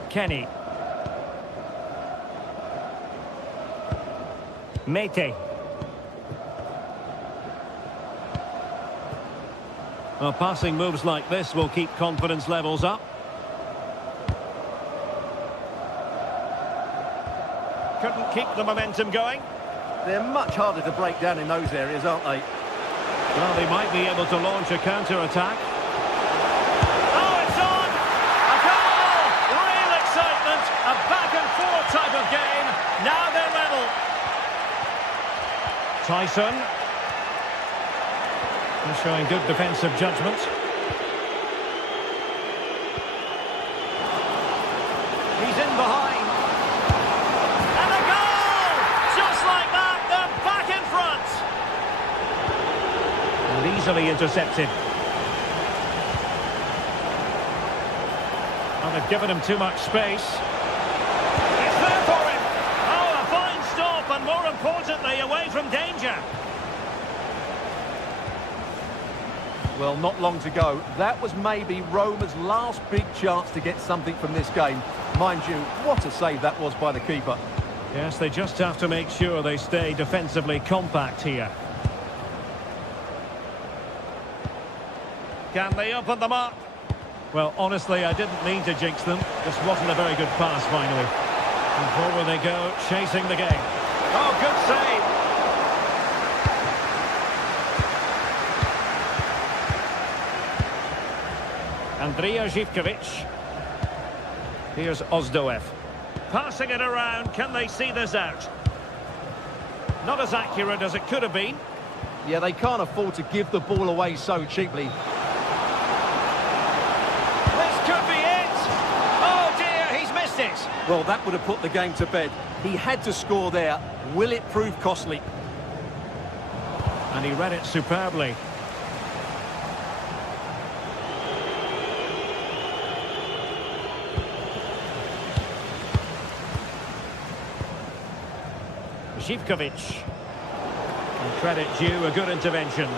Kenny. Mete. Well, passing moves like this will keep confidence levels up. Couldn't keep the momentum going. They're much harder to break down in those areas, aren't they? Well, they might be able to launch a counter-attack. Oh, it's on! A goal! Real excitement! A back-and-forth type of game. Now they're level. Tyson. He's showing good defensive judgment. He's in behind. And a goal! Just like that, they're back in front. And easily intercepted. Well, they've given him too much space. It's there for him. Oh, a fine stop, and more importantly, away from danger. Well, not long to go. That was maybe Roma's last big chance to get something from this game. Mind you, what a save that was by the keeper. Yes, they just have to make sure they stay defensively compact here. Can they open them up? Well, honestly, I didn't mean to jinx them. This wasn't a very good pass, finally. And forward they go, chasing the game. Oh, good save. Andrija Živkovic. Here's Ozdoev. Passing it around, can they see this out? Not as accurate as it could have been. Yeah, they can't afford to give the ball away so cheaply. This could be it! Oh dear, he's missed it! Well, that would have put the game to bed. He had to score there. Will it prove costly? And he read it superbly. Živkovic. And credit due, a good intervention.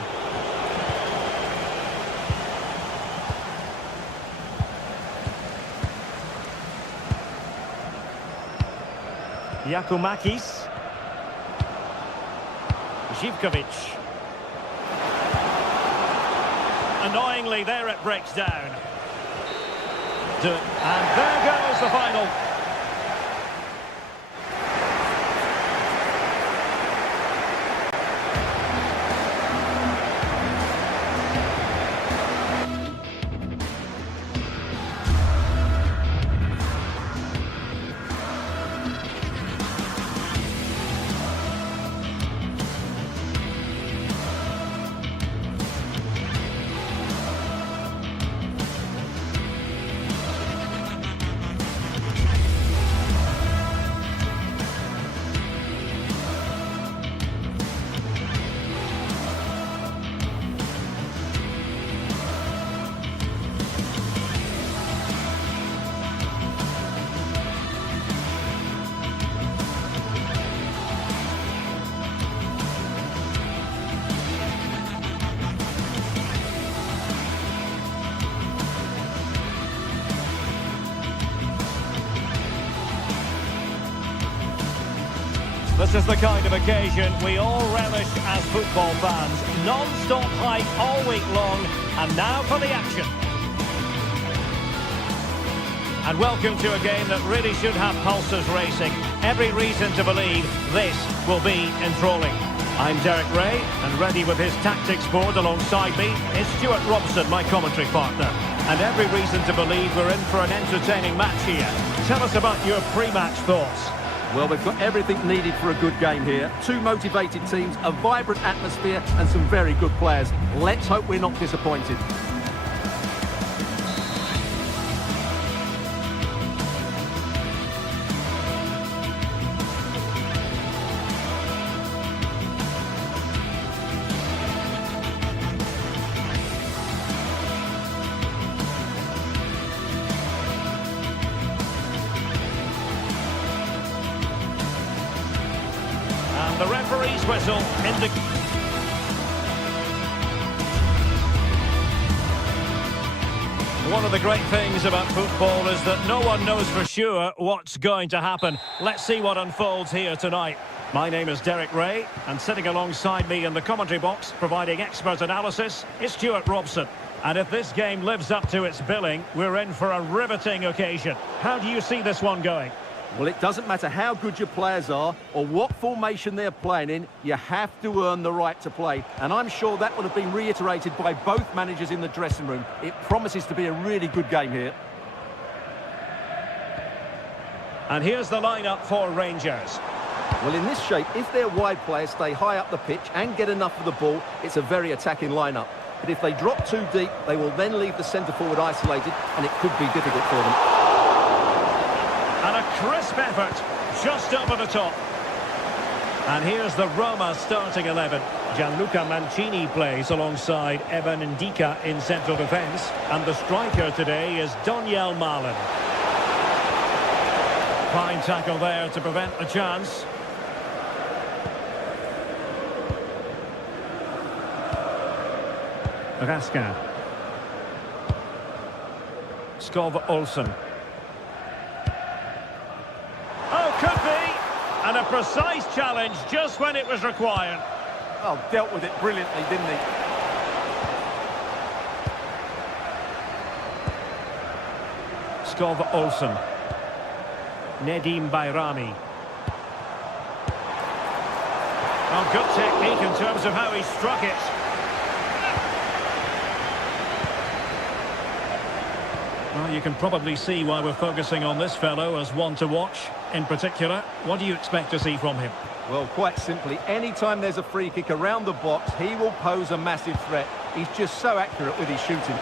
Yakumakis. Živkovic. Annoyingly, there it breaks down. And there goes the final. This is the kind of occasion we all relish as football fans. Non-stop hype all week long, and now for the action. And welcome to a game that really should have pulses racing. Every reason to believe this will be enthralling. I'm Derek Ray, and ready with his tactics board alongside me is Stuart Robson, my commentary partner. And every reason to believe we're in for an entertaining match here. Tell us about your pre-match thoughts. Well, we've got everything needed for a good game here. Two motivated teams, a vibrant atmosphere and some very good players. Let's hope we're not disappointed. the referee's whistle indicates... One of the great things about football is that no one knows for sure what's going to happen. Let's see what unfolds here tonight. My name is Derek Ray, and sitting alongside me in the commentary box, providing expert analysis, is Stuart Robson. And if this game lives up to its billing, we're in for a riveting occasion. How do you see this one going? Well, it doesn't matter how good your players are or what formation they're playing in, you have to earn the right to play. And I'm sure that will have been reiterated by both managers in the dressing room. It promises to be a really good game here. And here's the lineup for Rangers. Well, in this shape, if their wide players stay high up the pitch and get enough of the ball, it's a very attacking lineup. But if they drop too deep, they will then leave the centre-forward isolated, and it could be difficult for them. And a crisp effort, just over the top. And here's the Roma starting 11. Gianluca Mancini plays alongside Evan Ndika in central defence. And the striker today is Donyell Malen. Fine tackle there to prevent the chance. Raska. Skov Olsen. Oh, could be! And a precise challenge just when it was required. Oh, dealt with it brilliantly, didn't he? Skov Olsen. Nedim Bayrami. Oh, good technique in terms of how he struck it. Well, you can probably see why we're focusing on this fellow as one to watch. In particular, what do you expect to see from him? Well, quite simply, anytime there's a free kick around the box, he will pose a massive threat. He's just so accurate with his shooting.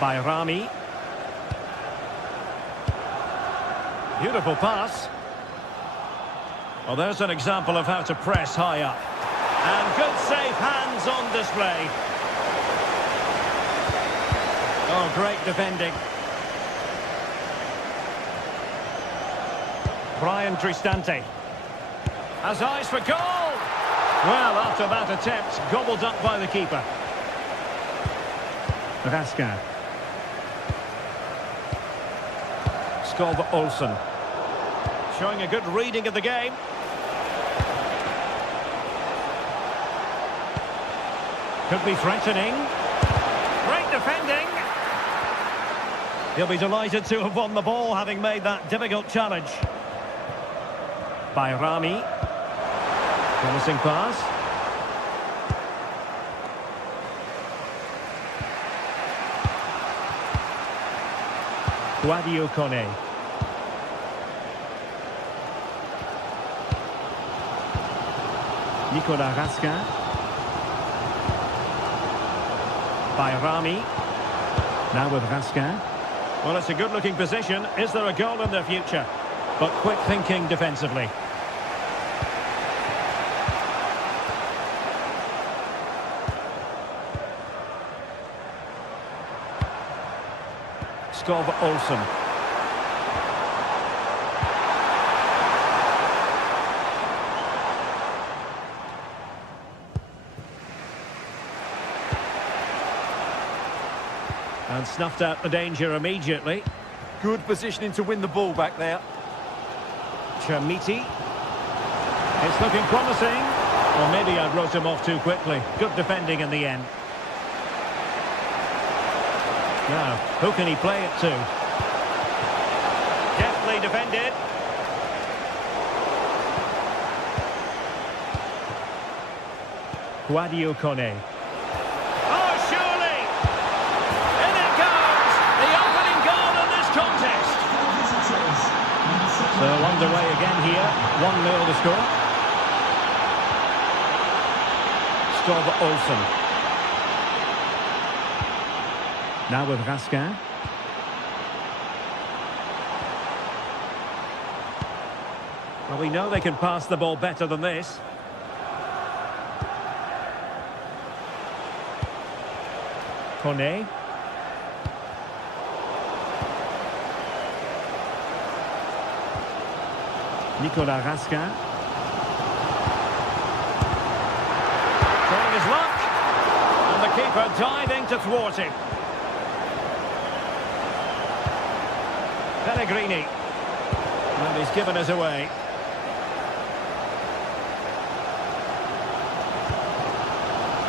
Bayrami. Beautiful pass. Well, there's an example of how to press high up. And good safe hands on display. Oh, great defending. Brian Cristante has eyes for goal. Well, after that attempt, gobbled up by the keeper. Raska. Skov Olsen. Showing a good reading of the game. Could be threatening. Great defending. He'll be delighted to have won the ball, having made that difficult challenge. Bayrami. Promising pass. Guadio Kone. Nicola Raska. Bayrami. Now with Raska. Well, it's a good-looking position. Is there a goal in their future? But quick thinking defensively. Skov Olsen. And snuffed out the danger immediately. Good positioning to win the ball back there. Chermiti. It's looking promising. Or maybe I wrote him off too quickly. Good defending in the end. Now, who can he play it to? Deftly defended. Guadio Kone. Oh, surely! In it goes! The opening goal in this contest. So underway again here. 1-0 the score. Skov Olsen. Now with Raska. Well, we know they can pass the ball better than this. Kone. Nicolas Raskin. Trying his luck. And the keeper diving to thwart him. Pellegrini. And he's given us away.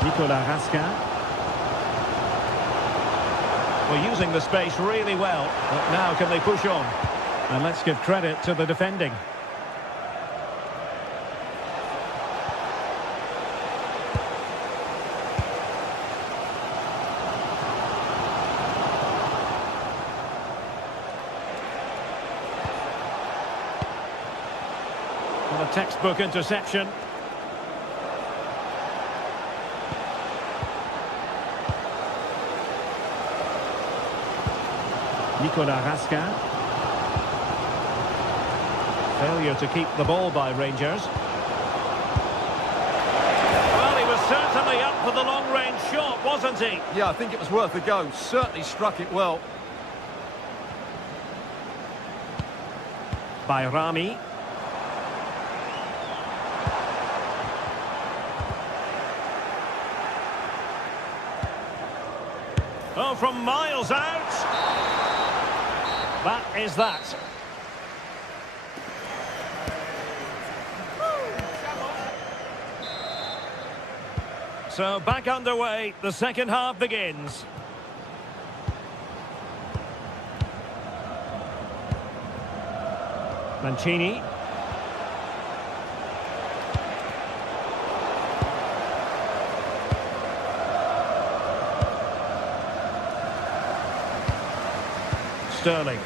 Nicolas Raskin. We're using the space really well. But now can they push on? And let's give credit to the defending. And a textbook interception. Nicolas Raskin. Failure to keep the ball by Rangers. Well, he was certainly up for the long-range shot, wasn't he? Yeah, I think it was worth a go. Certainly struck it well. By Rami. Oh, from miles out. That is that. So back underway, the second half begins. Mancini. Sterling.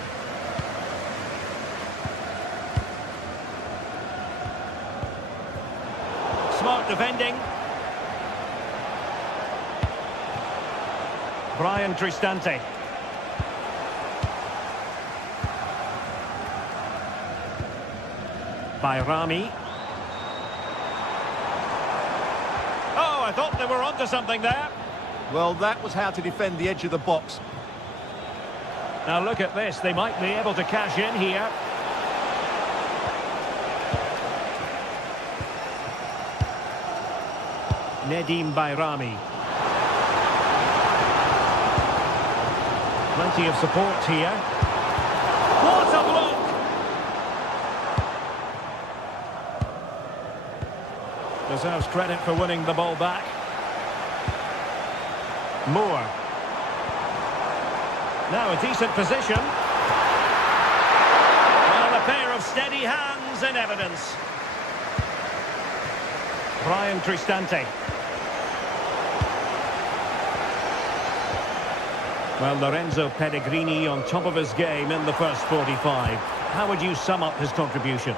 Smart defending. Brian Cristante. By Rami. Oh, I thought they were onto something there. Well, that was how to defend the edge of the box. Now look at this, they might be able to cash in here. Nedim Bayrami. Plenty of support here. What a block! Deserves credit for winning the ball back. Moore. Now a decent position. Well, a pair of steady hands in evidence. Brian Cristante. Well, Lorenzo Pellegrini on top of his game in the first 45. How would you sum up his contribution?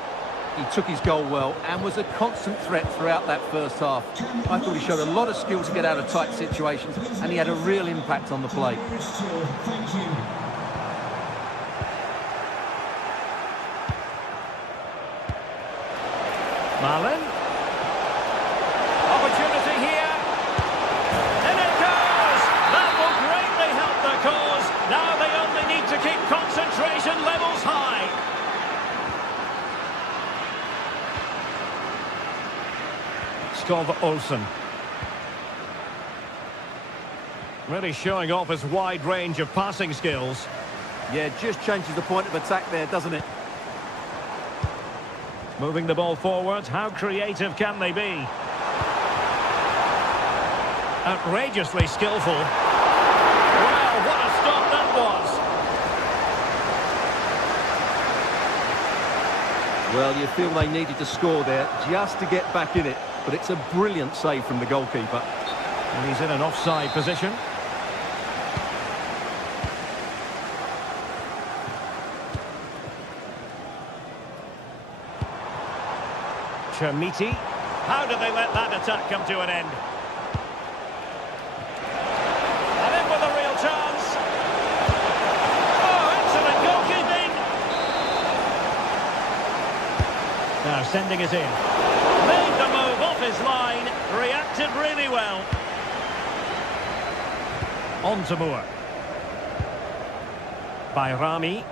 He took his goal well and was a constant threat throughout that first half. I thought he showed a lot of skill to get out of tight situations, and he had a real impact on the play. Marlin. Opportunity here. And it goes! That will greatly help the cause. Now they only need to keep concentration levels high. Skov Olsen. Really showing off his wide range of passing skills. Yeah, just changes the point of attack there, doesn't it? Moving the ball forward, how creative can they be? Outrageously skillful. Wow, what a stop that was! Well, you feel they needed to score there just to get back in it, but it's a brilliant save from the goalkeeper. And he's in an offside position. Chermiti. How did they let that attack come to an end? And in with a real chance. Oh, excellent goalkeeping. Now sending it in. Made the move off his line. Reacted really well. On to Moore. By Rami.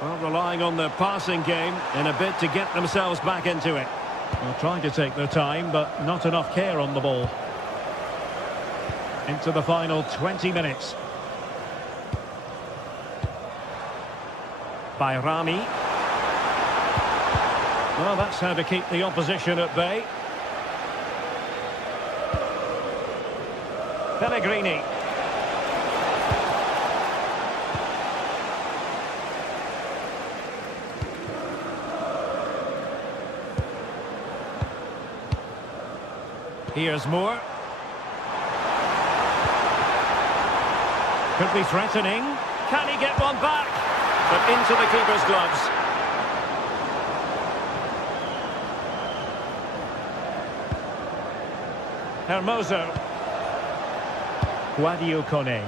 Well, relying on their passing game in a bid to get themselves back into it. Well, trying to take their time, but not enough care on the ball. Into the final 20 minutes. Bayrami. Well, that's how to keep the opposition at bay. Pellegrini. Here's Moore. Could be threatening. Can he get one back? But into the keeper's gloves. Hermoso. Guadio Kone.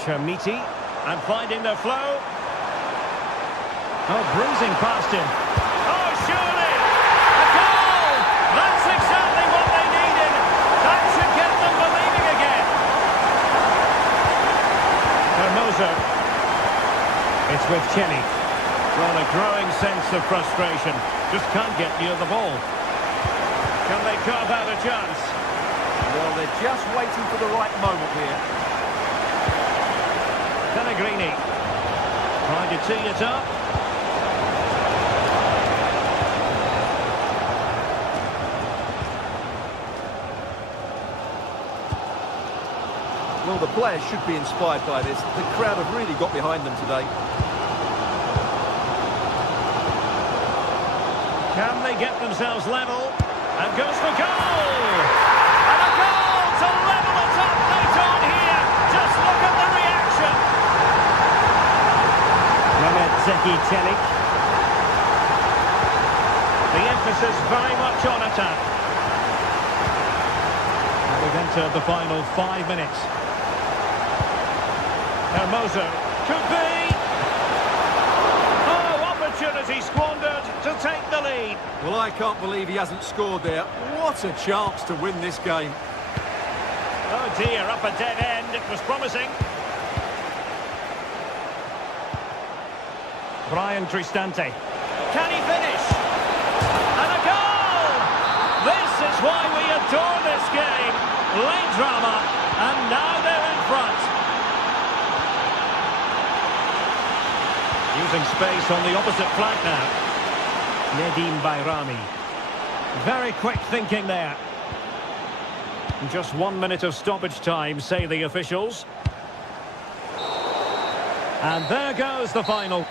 Chermiti. And finding the flow. Oh, bruising past him. Oh, surely! A goal! That's exactly what they needed. That should get them believing again. Hermoso. It's with Chelly. Well, a growing sense of frustration. Just can't get near the ball. Can they carve out a chance? Well, they're just waiting for the right moment here. Pellegrini. Trying to tee it up. Well, the players should be inspired by this. The crowd have really got behind them today. Can they get themselves level? And goes for goal! And a goal to level it up late on here! Just look at the reaction! Mehmet Zeki Çelik. The emphasis very much on attack. And we've entered the final 5 minutes. Hermoso. Could be! Oh, opportunity squandered to take the lead. Well, I can't believe he hasn't scored there. What a chance to win this game. Oh dear, up a dead end. It was promising. Brian Cristante. Can he finish? And a goal! This is why we adore this game. Late drama, and now they're in front. Using space on the opposite flank now. Nedim Bayrami. Very quick thinking there. Just 1 minute of stoppage time, say the officials. And there goes the final.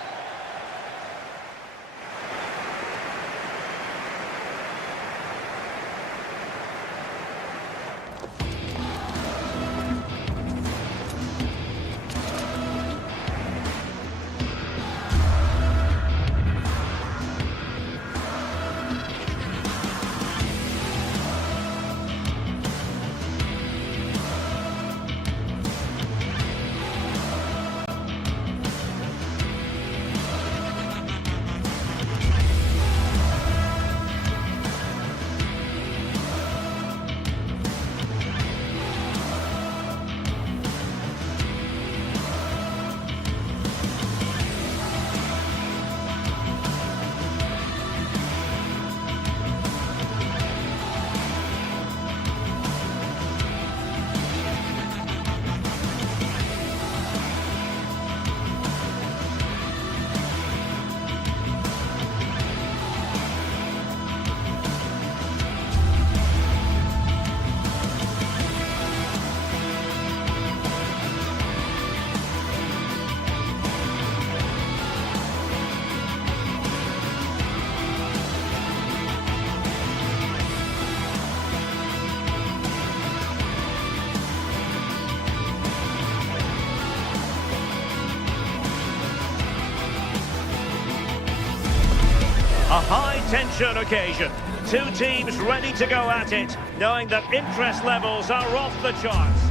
A high-tension occasion. Two teams ready to go at it, knowing that interest levels are off the charts.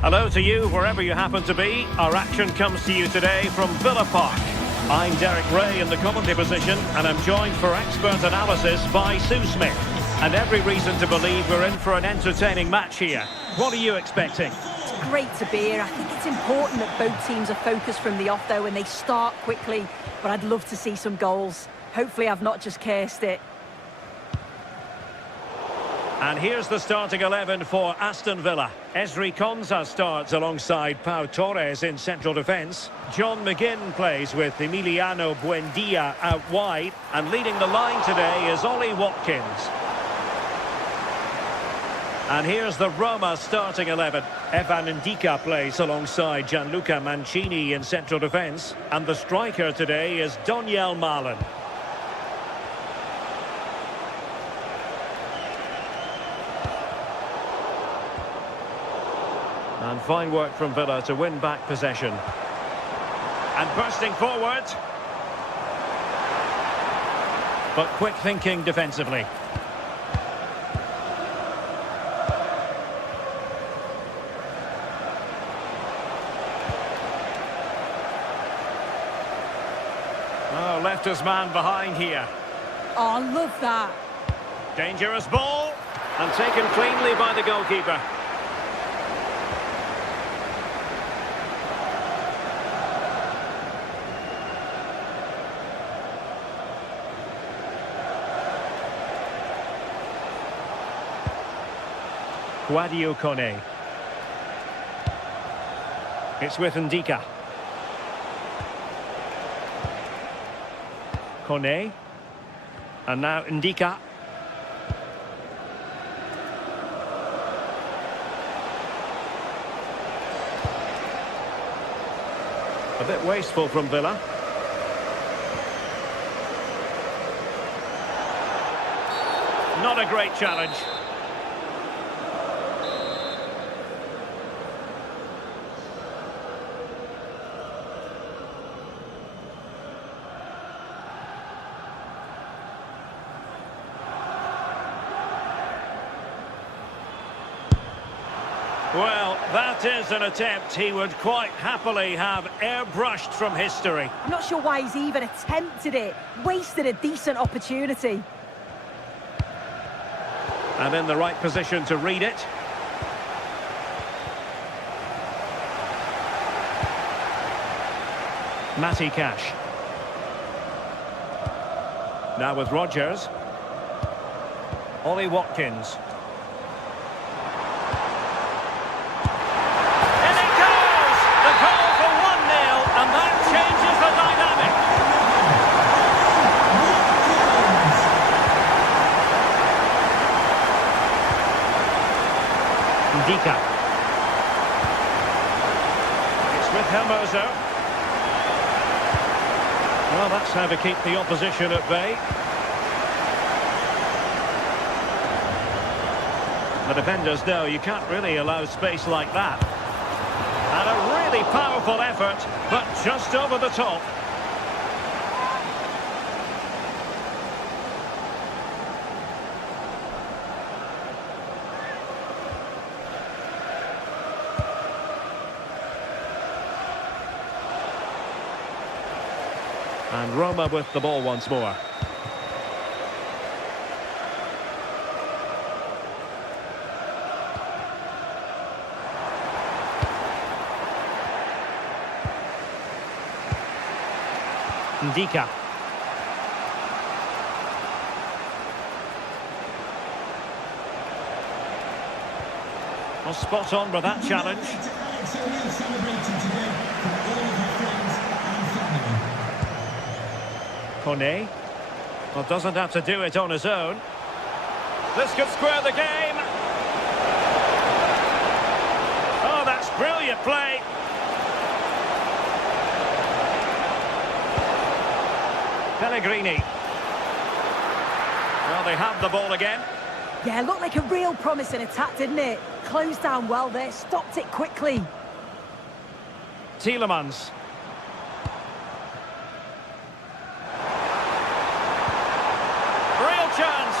Hello to you, wherever you happen to be. Our action comes to you today from Villa Park. I'm Derek Ray in the commentary position, and I'm joined for expert analysis by Sue Smith. And every reason to believe we're in for an entertaining match here. What are you expecting? it's great to be here. I think it's important that both teams are focused from the off, though, and they start quickly. But I'd love to see some goals. Hopefully I've not just cursed it. And here's the starting 11 for Aston Villa. Ezri Konsa starts alongside Pau Torres in central defence. John McGinn plays with Emiliano Buendia out wide. And leading the line today is Ollie Watkins. And here's the Roma starting 11. Evan Ndika plays alongside Gianluca Mancini in central defence. And the striker today is Donyell Malen. And fine work from Villa to win back possession. And bursting forward. But quick thinking defensively. Oh, left his man behind here. Oh, I love that. Dangerous ball. And taken cleanly by the goalkeeper. Guadio Kone. It's with Ndika. Kone. And now Ndika. A bit wasteful from Villa. Not a great challenge. Well, that is an attempt he would quite happily have airbrushed from history. I'm not sure why he's even attempted it. Wasted a decent opportunity. And in the right position to read it. Matty Cash. Now with Rodgers. Ollie Watkins. Ndika. It's with Hermoso. Well, that's how to keep the opposition at bay. The defenders know you can't really allow space like that. And a really powerful effort, but just over the top. And Roma with the ball once more. Ndika. Well, spot on with that challenge. Kone. Well, doesn't have to do it on his own. This could square the game. Oh, that's brilliant play. Pellegrini. Well, they have the ball again. Yeah, looked like a real promising attack, didn't it? Closed down well there, stopped it quickly. Tielemans. Real chance.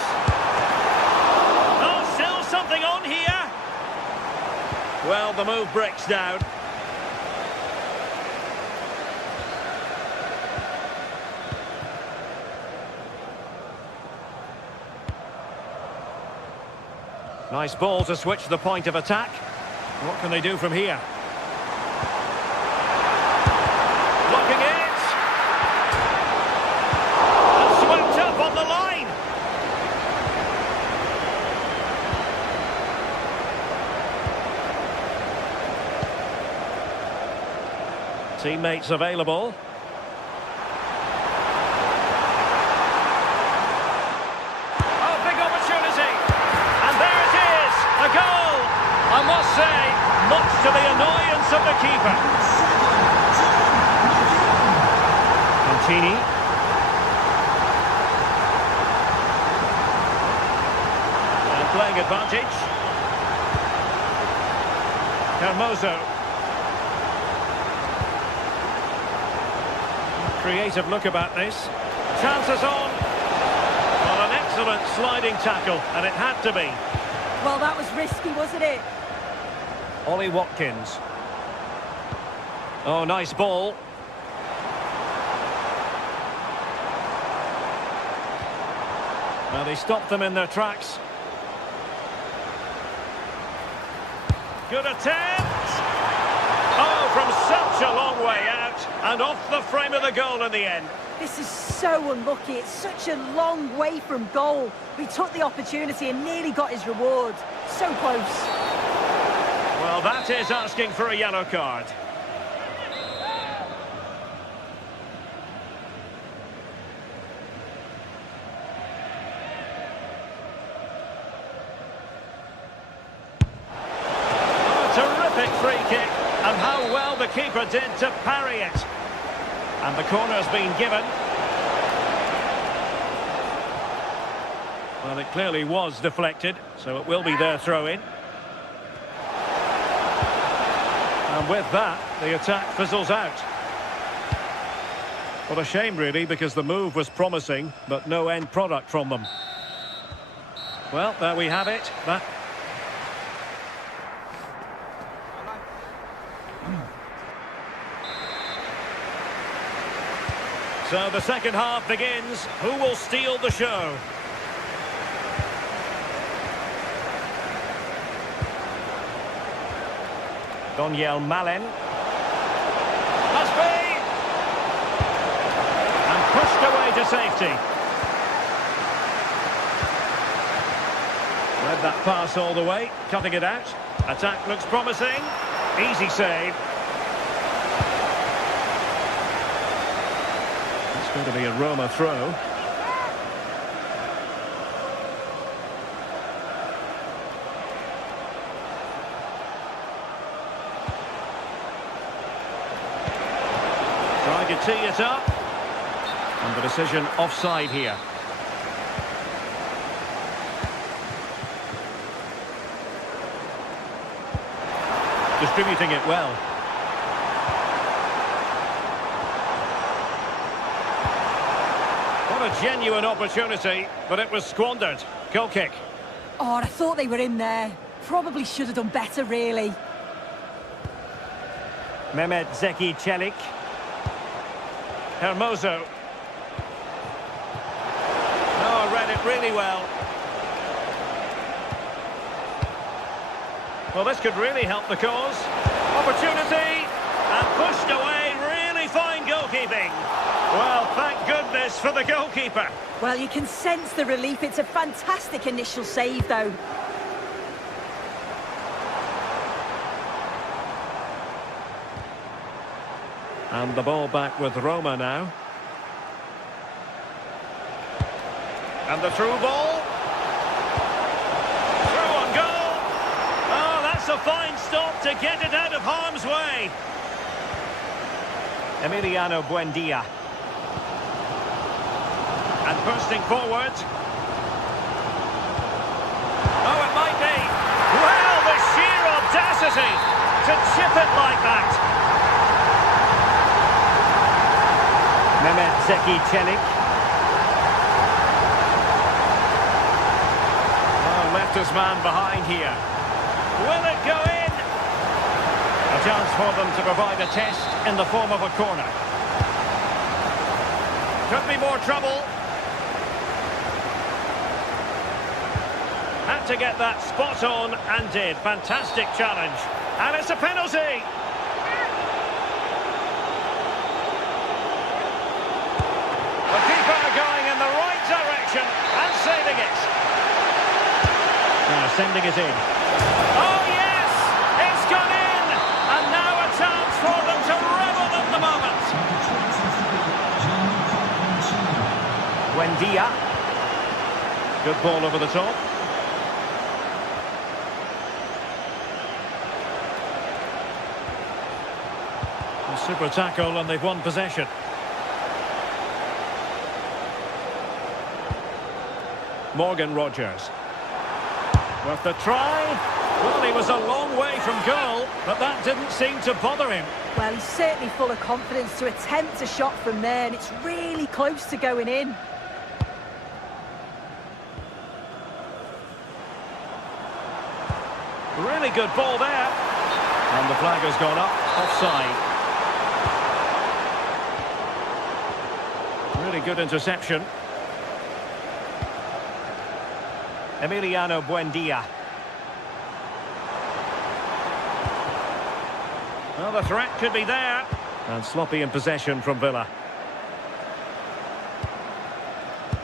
Oh, still something on here. Well, the move breaks down. Nice ball to switch the point of attack. What can they do from here? Blocking it! And swept up on the line! Teammates available. Oh, big opportunity! And there it is! A goal! I must say, much to the annoyance of the keeper. Contini. And playing advantage. Hermoso. Creative look about this. Chances on. Well, an excellent sliding tackle, and it had to be. Well, that was risky, wasn't it? Ollie Watkins. Oh, nice ball. Well, they stopped them in their tracks. Good attempt! Oh, from such a long way out, and off the frame of the goal in the end. This is so unlucky. It's such a long way from goal. He took the opportunity and nearly got his reward. So close. Well, that is asking for a yellow card. Terrific free kick, and how well the keeper did to parry it. And the corner's been given. Well, it clearly was deflected, so it will be their throw-in. And with that, the attack fizzles out. What a shame, really, because the move was promising, but no end product from them. Well, there we have it. So the second half begins. Who will steal the show? Daniel Malen. Must be! And pushed away to safety. Read that pass all the way, cutting it out. Attack looks promising. Easy save. Going to be a Roma throw. Trying to tee it up. And the decision offside here. Distributing it well. A genuine opportunity, but it was squandered. Goal kick. Oh, I thought they were in there. Probably should have done better, really. Mehmet Zeki Çelik. Hermoso. Oh, read it really well. Well, this could really help the cause. Opportunity, and pushed away. Really fine goalkeeping. Well, thank goodness for the goalkeeper. Well, you can sense the relief. It's a fantastic initial save, though. And the ball back with Roma now. And the through ball. Through on goal. Oh, that's a fine stop to get it out of harm's way. Emiliano Buendia. And bursting forward. Oh, it might be. Well, the sheer audacity to chip it like that. Mehmet Zeki Çelik. Oh, left his man behind here. Will it go in? A chance for them to provide a test in the form of a corner. Could be more trouble. Had to get that spot on and did. Fantastic challenge. And it's a penalty. The keeper going in the right direction and saving it. Now sending it in. Oh yes! It's gone in! And now a chance for them to revel in the moment. Buendia. Good ball over the top. A super tackle and they've won possession. Morgan Rogers. Worth the try. Well, he was a long way from goal, but that didn't seem to bother him. Well, he's certainly full of confidence to attempt a shot from there, and it's really close to going in. Really good ball there. And the flag has gone up, offside. Really good interception. Emiliano Buendia. Well, the threat could be there. And sloppy in possession from Villa.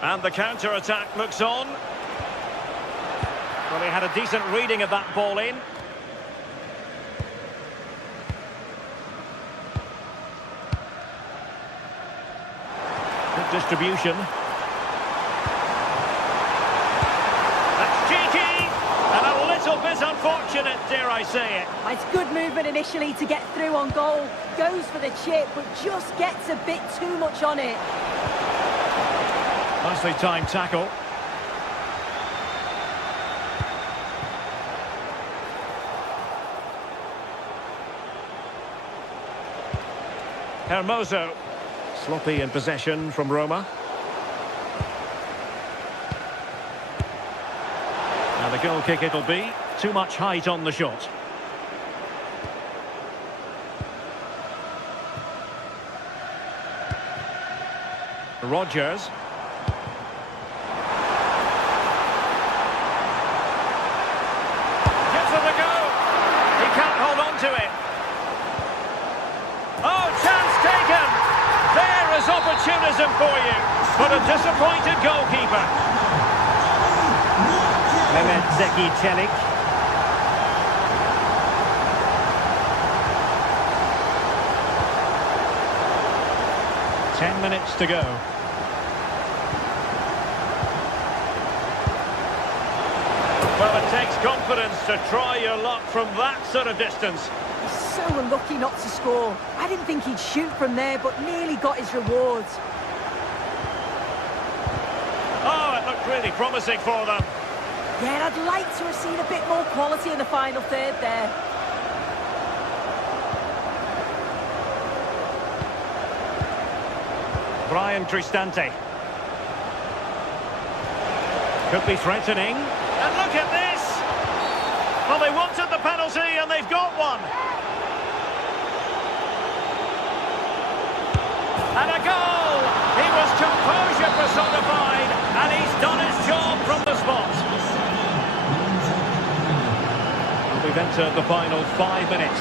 And the counter-attack looks on. Well, he had a decent reading of that ball in. Good distribution. That's cheeky! And a little bit unfortunate, dare I say it. It's good movement initially to get through on goal. Goes for the chip, but just gets a bit too much on it. Nicely timed tackle. Hermoso. Sloppy in possession from Roma. And the goal kick it'll be. Too much height on the shot. Rogers. Gives it a go. He can't hold on to it. Oh, chance taken. There is opportunism for you. But a disappointed goalkeeper. Mehmet Zeki Çelik. Ten minutes to go. Well, it takes confidence to try your luck from that sort of distance. He's so unlucky not to score. I didn't think he'd shoot from there, but nearly got his rewards. Oh, it looked really promising for them. Yeah, I'd like to have seen a bit more quality in the final third there. Brian Cristante. Could be threatening. And look at this! Well, they wanted the penalty and they've got one. And a goal! He was composure personified and he's done his job from the spot. We've entered the final 5 minutes.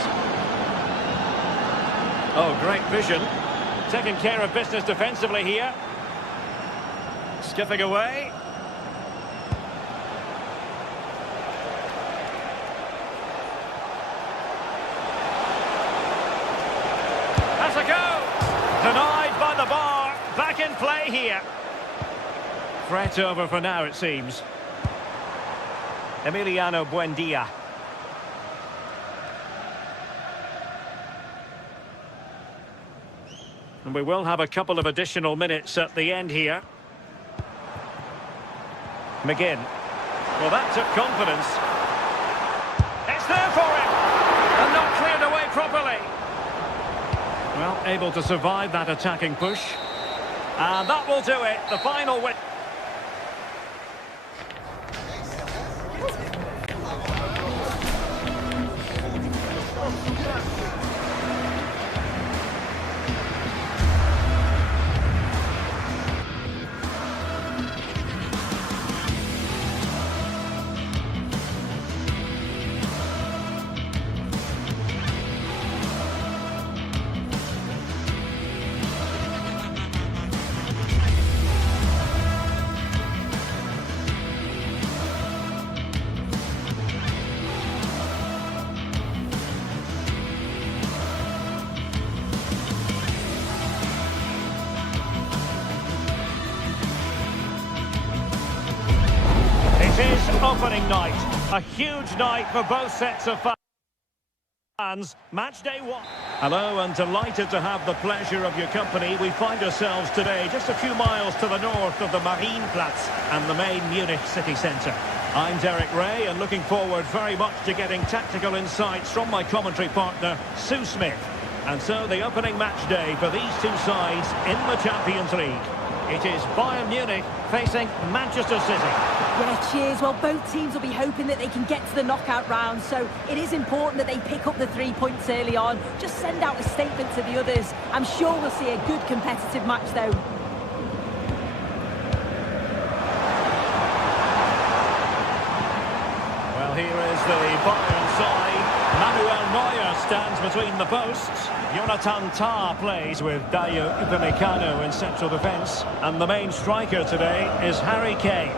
Oh, great vision. Taking care of business defensively here. Skipping away. That's a go! Denied by the bar. Back in play here. Threat over for now, it seems. Emiliano Buendia. And we will have a couple of additional minutes at the end here. McGinn. Well, that took confidence. It's there for him! And not cleared away properly. Well, able to survive that attacking push. And that will do it. The final win. opening night. A huge night for both sets of fans. Match day one. Hello, and delighted to have the pleasure of your company. We find ourselves today just a few miles to the north of the Marienplatz and the main Munich city centre. I'm Derek Ray, and looking forward very much to getting tactical insights from my commentary partner, Sue Smith. And so the opening match day for these two sides in the Champions League. It is Bayern Munich facing Manchester City. Yeah, cheers. Well, both teams will be hoping that they can get to the knockout round, so it is important that they pick up the 3 points early on. Just send out a statement to the others. I'm sure we'll see a good competitive match, though. Well, here is the Bayern side. Manuel Neuer stands between the posts. Jonathan Tah plays with Dayo Upamecano in central defence. And the main striker today is Harry Kane.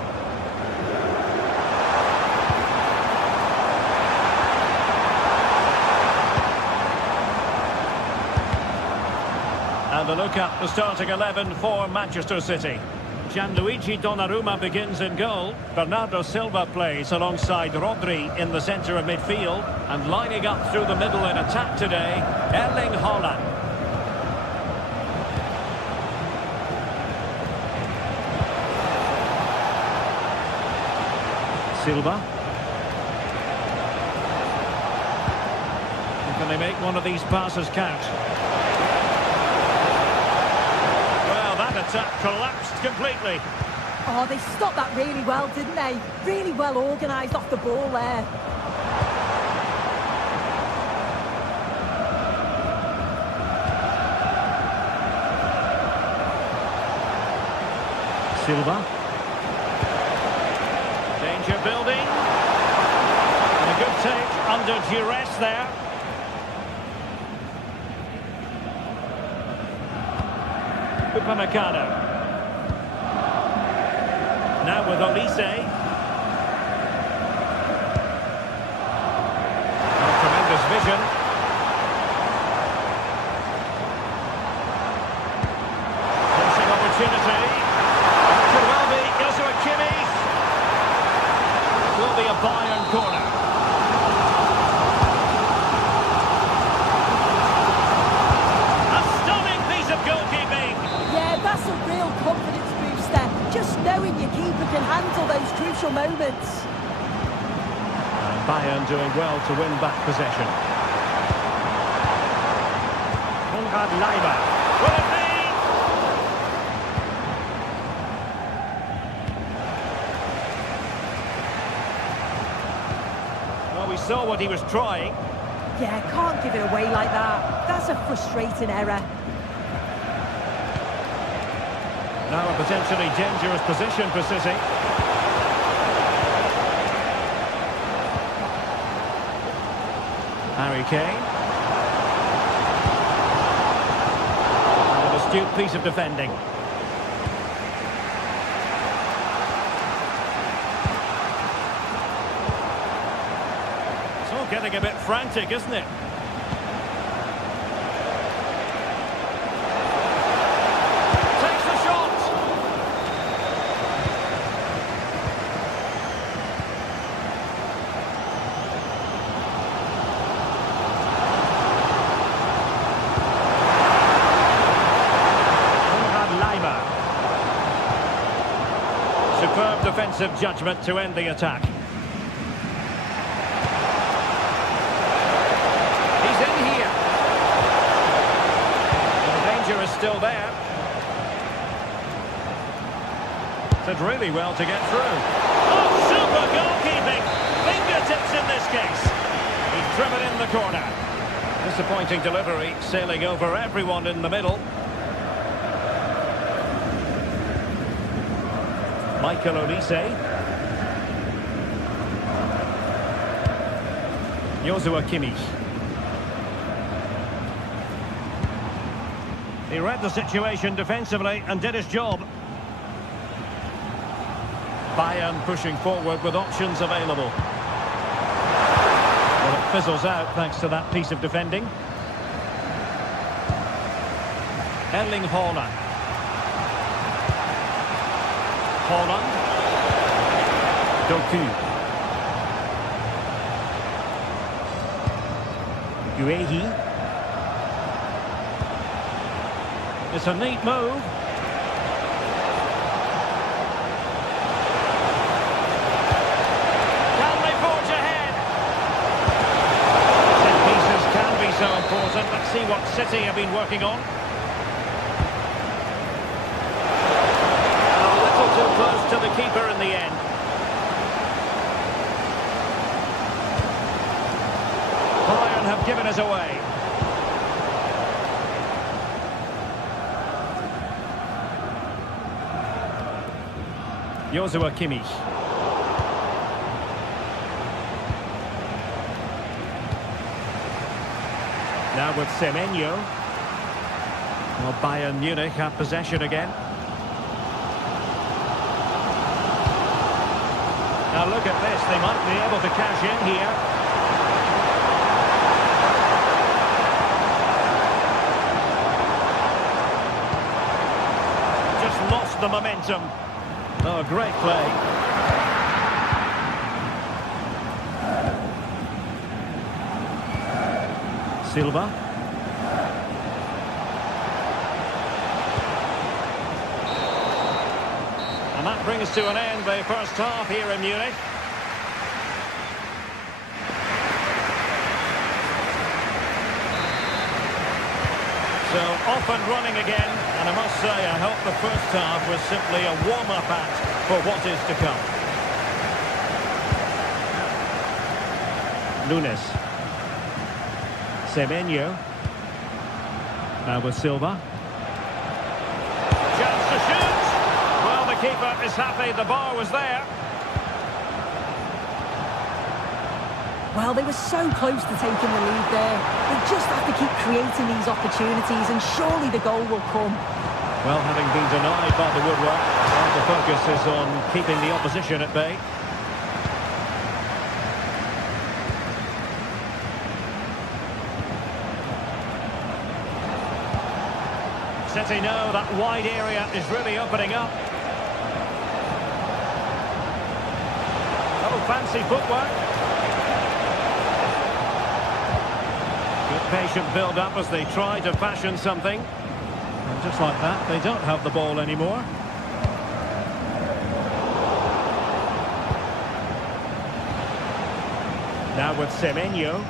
And a look at the starting 11 for Manchester City. Gianluigi Donnarumma begins in goal. Bernardo Silva plays alongside Rodri in the centre of midfield. And lining up through the middle in attack today, Erling Haaland. Silva. Can they make one of these passes count? Attack collapsed completely. Oh, they stopped that really well, didn't they? Really well organised off the ball there. Silva. Danger building. And a good take under duress there. Upamecano. Now with Olise. Tremendous vision. Missing opportunity. Could well be Joshua Kimmich. Will be a Bayern corner. A stunning piece of goalkeeping. That's a real confidence booster, just knowing your keeper can handle those crucial moments. And Bayern doing well to win back possession. Konrad Leiber. Will it be? Well, we saw what he was trying. Yeah, can't give it away like that. That's a frustrating error. Now a potentially dangerous position for City. Harry Kane. An astute piece of defending. It's all getting a bit frantic, isn't it? Superb defensive judgment to end the attack. He's in here. The danger is still there. Did really well to get through. Oh, super goalkeeping! Fingertips in this case. He's driven in the corner. Disappointing delivery, sailing over everyone in the middle. Michael Olise. Joshua Kimmich. He read the situation defensively and did his job. Bayern pushing forward with options available. Well, it fizzles out thanks to that piece of defending. Erling Haaland. Haaland. Doku. Guehi. It's a neat move. Can they forge ahead? Set pieces can be so important. Let's see what City have been working on. A little too close to the keeper in the end. Bayern have given us away. Joshua Kimmich. Now with Semenyo. Well, Bayern Munich have possession again. Now look at this, they might be able to cash in here. Just lost the momentum. Oh, great play. Silva. And that brings to an end the first half here in Munich. So off and running again, and I must say I hope the first half was simply a warm-up act for what is to come. Nunes. Semenyo. Now with Silva. Chance to shoot! Well, the keeper is happy the bar was there. Well, they were so close to taking the lead there. They just have to keep creating these opportunities and surely the goal will come. Well, having been denied by the woodwork, the focus is on keeping the opposition at bay. City know that wide area is really opening up. Oh, fancy footwork. Patient build-up as they try to fashion something. And just like that, they don't have the ball anymore. Now with Semenyo.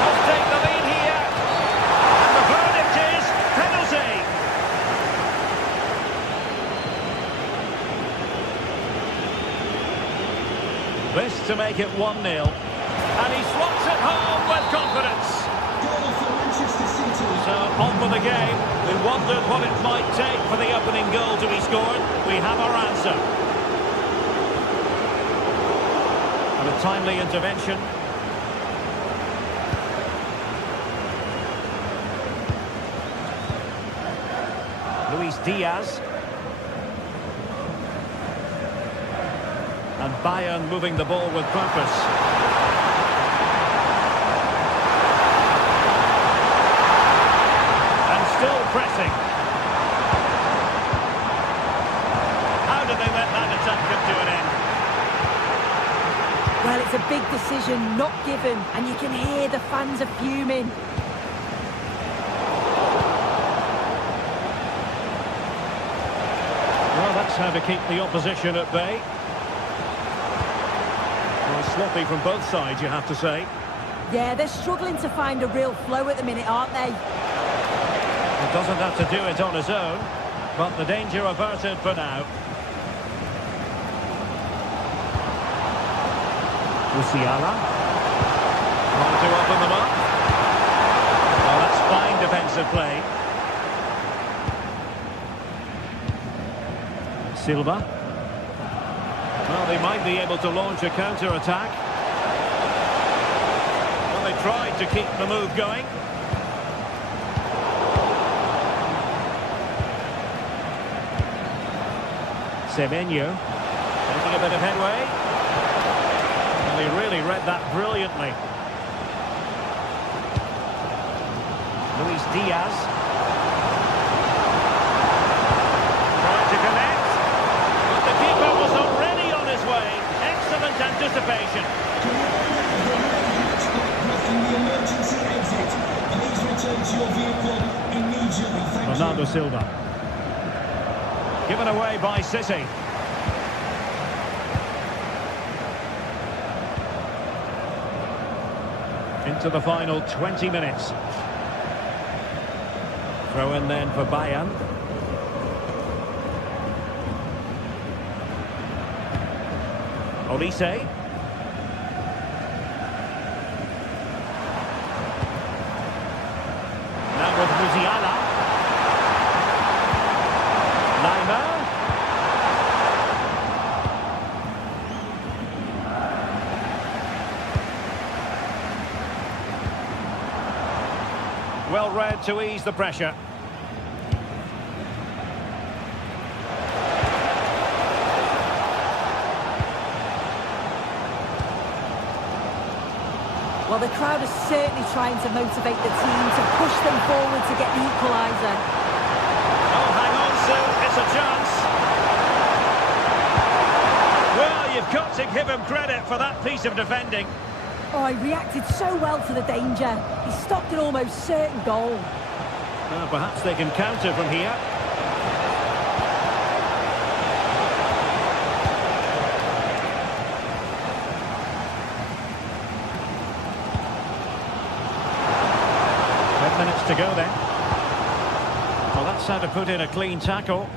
Let's take the lead here. And the verdict is penalty. This to make it 1-0. And he slots it home with confidence. Goal for Manchester City. So on with the game. We wondered what it might take for the opening goal to be scored. We have our answer. And a timely intervention. Luis Diaz. And Bayern moving the ball with purpose. Still pressing. How did they let that attack come to an end? Well, it's a big decision, not given, and you can hear the fans are fuming. Well, that's how to keep the opposition at bay. Well, sloppy from both sides, you have to say. Yeah, they're struggling to find a real flow at the minute, aren't they? He doesn't have to do it on his own, but the danger averted for now. Musiala. Trying to open them up. Well, that's fine defensive play. Silva. Well, they might be able to launch a counter-attack. Well, they tried to keep the move going. Semenyo making a bit of headway. And they really read that brilliantly. Luis Diaz. Trying to connect. But the keeper was already on his way. Excellent anticipation. emergency exit. Please return to your vehicle immediately. Thank you. Bernardo Silva. Given away by City. Into the final 20 minutes. Throw in then for Bayern. Olise. Now with Musiala. Neymar. Well read to ease the pressure. Well, the crowd is certainly trying to motivate the team to push them forward to get the equaliser. Oh, hang on, Sue, it's a chance. Well, you've got to give him credit for that piece of defending. Oh, he reacted so well to the danger. He stopped an almost certain goal. Well, perhaps they can counter from here. Minutes to go then. Well, that's how to put in a clean tackle.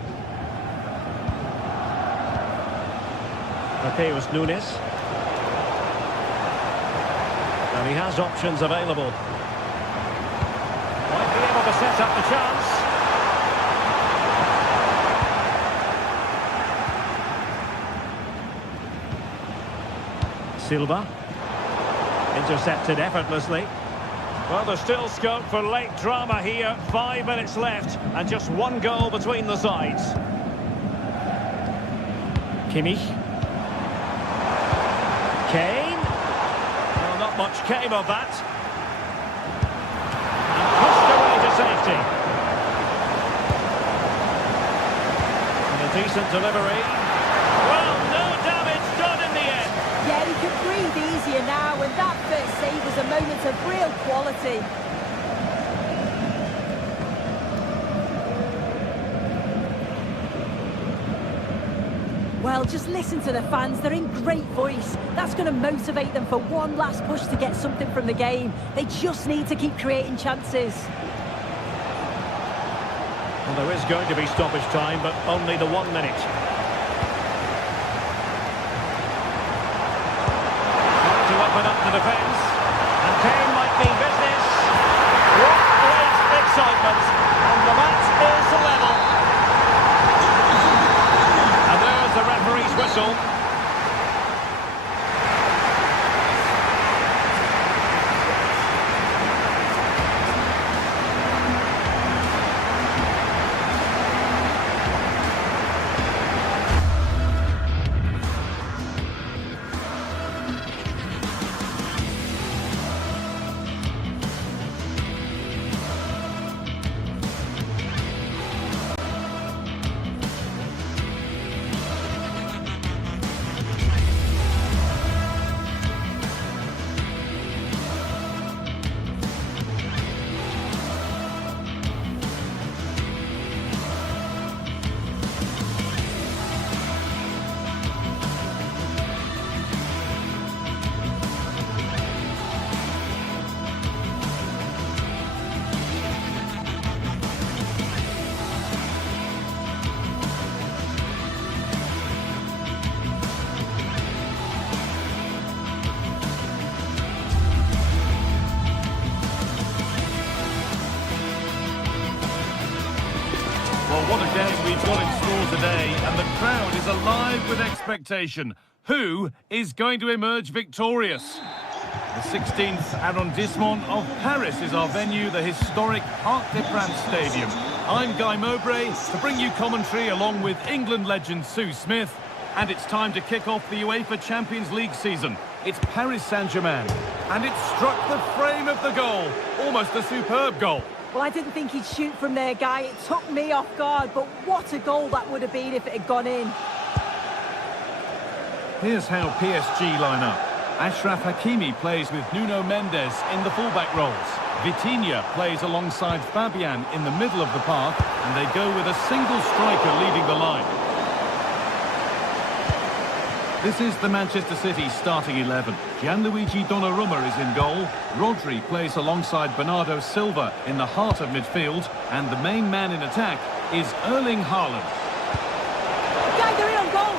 Mateus Nunes. And he has options available. Might be able to set up the chance. Silva. Intercepted effortlessly. Well, there's still scope for late drama here. 5 minutes left, and just one goal between the sides. Kimmich. Kane. Well, not much came of that. And pushed away to safety. And a decent delivery. Well, no damage done in the end. Yeah, he can breathe easier now, and that first save was a moment of real quality. Well, just listen to the fans. They're in great voice. That's going to motivate them for one last push to get something from the game. They just need to keep creating chances. Well, there is going to be stoppage time, but only the 1 minute. To open up the defence, and Kane might mean business. What great excitement, and the match is level. And there's the referee's whistle. Well, what a game we've got in store today, and the crowd is alive with expectation. Who is going to emerge victorious? The 16th arrondissement of Paris is our venue, the historic Arc de France Stadium. I'm Guy Mowbray to bring you commentary along with England legend Sue Smith, and it's time to kick off the UEFA Champions League season. It's Paris Saint-Germain, and it struck the frame of the goal. Almost a superb goal. Well, I didn't think he'd shoot from there, Guy. It took me off guard, but what a goal that would have been if it had gone in. Here's how PSG line up. Achraf Hakimi plays with Nuno Mendes in the fullback roles. Vitinha plays alongside Fabian in the middle of the path, and they go with a single striker leading the line. This is the Manchester City starting 11. Gianluigi Donnarumma is in goal. Rodri plays alongside Bernardo Silva in the heart of midfield, and the main man in attack is Erling Haaland. Guys, they're in on goal.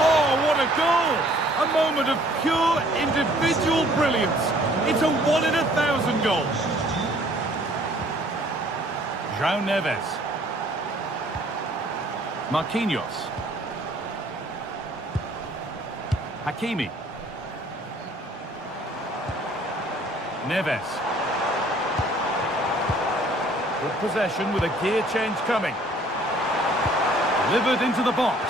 Oh, what a goal! A moment of pure individual brilliance. It's a 1 in 1,000 goal. João Neves. Marquinhos. Hakimi. Neves. Good possession with a gear change coming. Delivered into the box.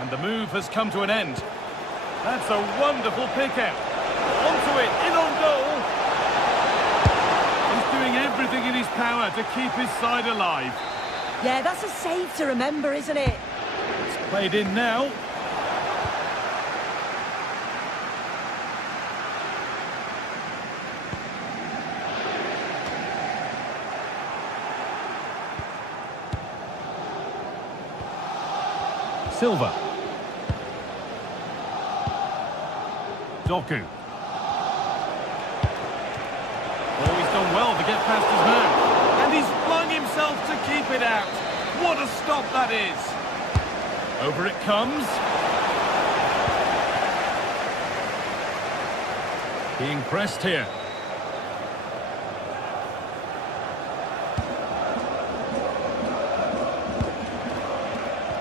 And the move has come to an end. That's a wonderful pick out. Onto it, in on goal. He's doing everything in his power to keep his side alive. Yeah, that's a save to remember, isn't it? Played in now. Silva. Doku. Oh, he's done well to get past his man. And he's flung himself to keep it out. What a stop that is. Over it comes. Being pressed here.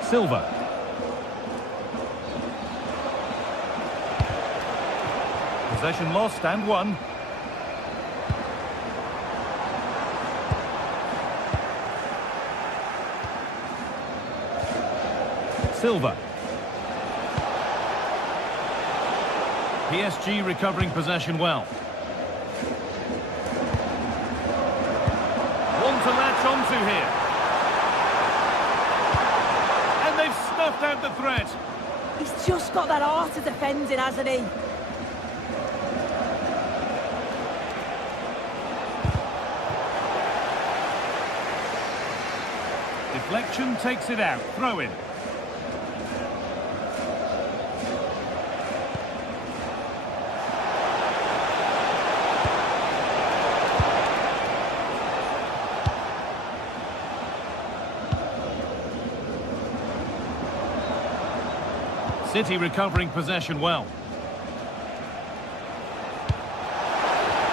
Silva. Possession lost and won. Silva. PSG recovering possession well. One to latch onto here. And they've snuffed out the threat. He's just got that art of defending, hasn't he? Deflection takes it out. Throw in. City recovering possession well.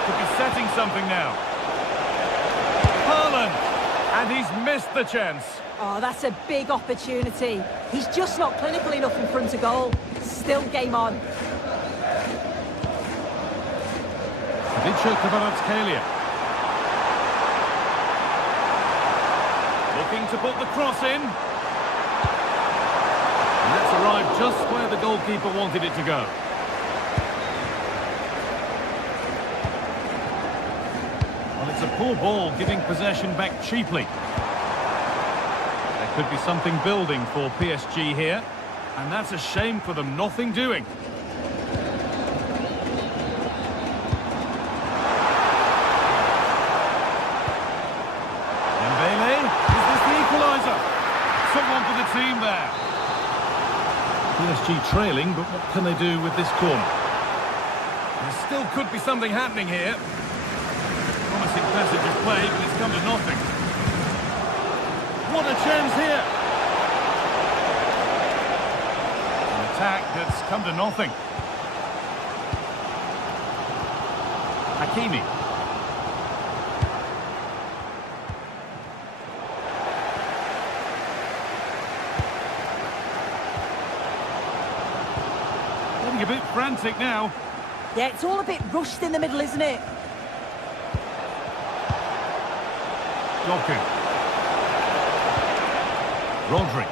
Could be setting something now. Haaland! And he's missed the chance. Oh, that's a big opportunity. He's just not clinical enough in front of goal. Still game on. Vicha Kvaratskhelia. Looking to put the cross in. And that's arrived just where the goalkeeper wanted it to go. Well, it's a poor ball, giving possession back cheaply. There could be something building for PSG here. And that's a shame for them, nothing doing. Dembele, is this the equaliser? Someone for the team there. PSG trailing, but what can they do with this corner? There still could be something happening here. Promising passage of play, but it's come to nothing. What a chance here! An attack that's come to nothing. Hakimi. Getting a bit frantic now. Yeah, it's all a bit rushed in the middle, isn't it? Doku. Rodri.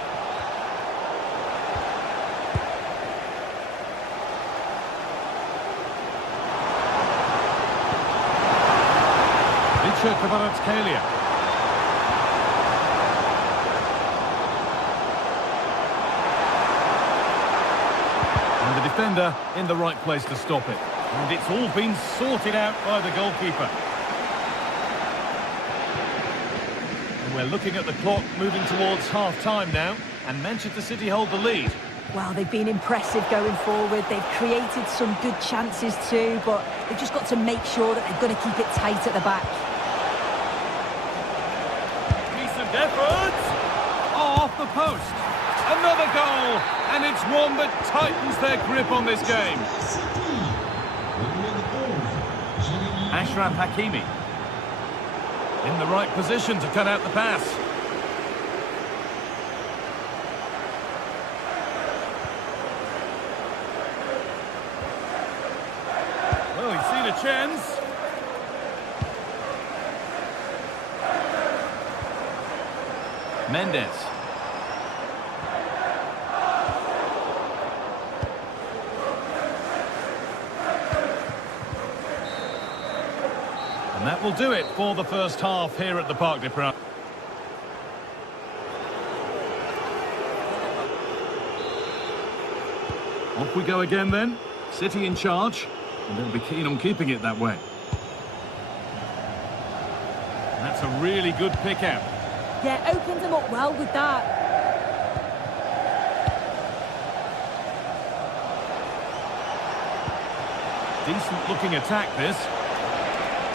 Vicha Kvaratskhelia. defender in the right place to stop it. And it's all been sorted out by the goalkeeper. And we're looking at the clock moving towards half-time now, and Manchester City hold the lead. Well, they've been impressive going forward. They've created some good chances too, but they've just got to make sure that they're going to keep it tight at the back. Decent effort! Oh, off the post. Another goal, and it's one that tightens their grip on this game. Ashraf Hakimi in the right position to cut out the pass. Well, he's seen a chance. Mendes. And that will do it for the first half here at the Parc des Princes. Off we go again then. City in charge, and they'll be keen on keeping it that way. And that's a really good pick out. Yeah, opened them up well with that. Decent looking attack this.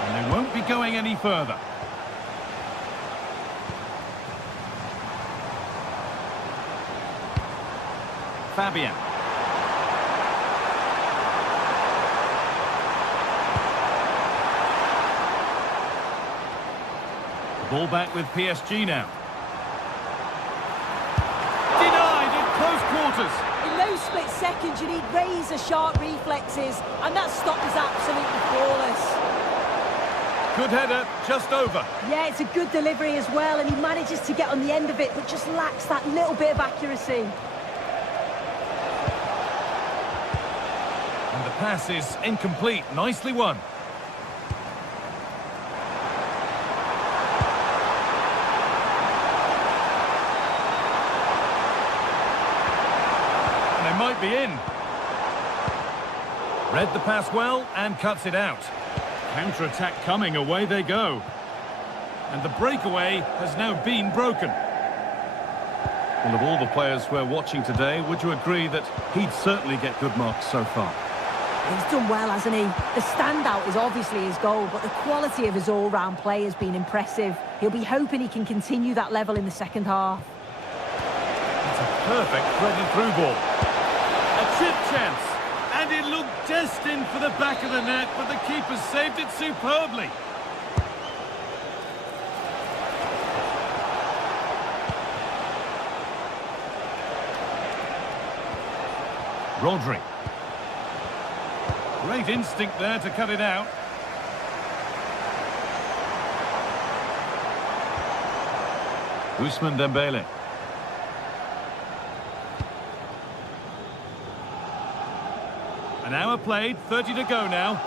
And they won't be going any further. Fabian. Ball back with PSG now. Denied in close quarters. In those split seconds, you need razor-sharp reflexes, and that stop is absolutely flawless. Good header, just over. Yeah, it's a good delivery as well, and he manages to get on the end of it, but just lacks that little bit of accuracy. And the pass is incomplete. Nicely won. And they might be in. Read the pass well and cuts it out. Counter-attack coming, away they go. And the breakaway has now been broken. Well, of all the players we're watching today, would you agree that he'd certainly get good marks so far? He's done well, hasn't he? The standout is obviously his goal, but the quality of his all-round play has been impressive. He'll be hoping he can continue that level in the second half. It's a perfect threaded-through ball. A chip chance. And it looked destined for the back of the net, but the keeper saved it superbly. Rodri. Great instinct there to cut it out. Ousmane Dembele. An hour played, 30 to go now.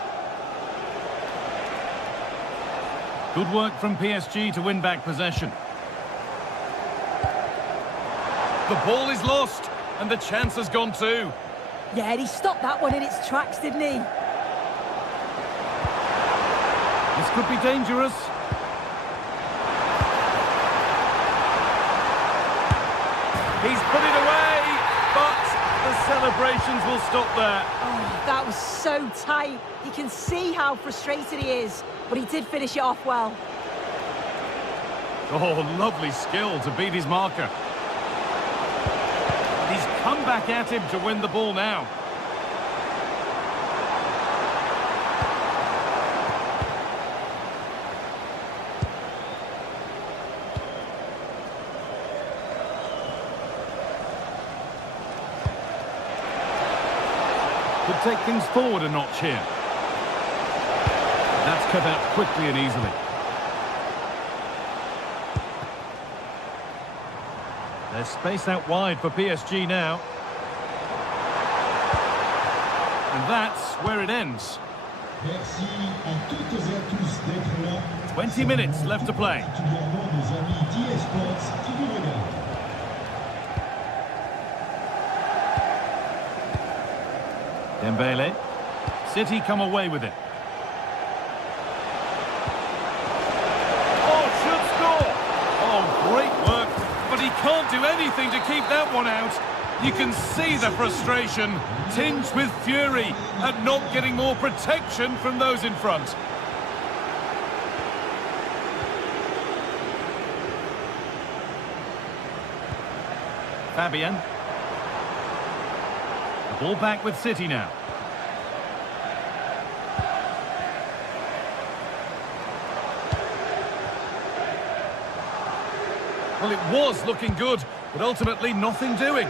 Good work from PSG to win back possession. The ball is lost, and the chance has gone too. Yeah, and he stopped that one in its tracks, didn't he? This could be dangerous. He's put it away, but the celebrations will stop there. Oh, that was so tight. You can see how frustrated he is, but he did finish it off well. Oh, lovely skill to beat his marker. He's come back at him to win the ball now. Could take things forward a notch here. That's cut out quickly and easily. There's space out wide for PSG now. And that's where it ends. 20 minutes left to play. Dembele. City come away with it. Oh, should score! Oh, great work, but he can't do anything to keep that one out. You can see the frustration, tinged with fury at not getting more protection from those in front. Fabian. The ball back with City now. Well, it was looking good, but ultimately nothing doing.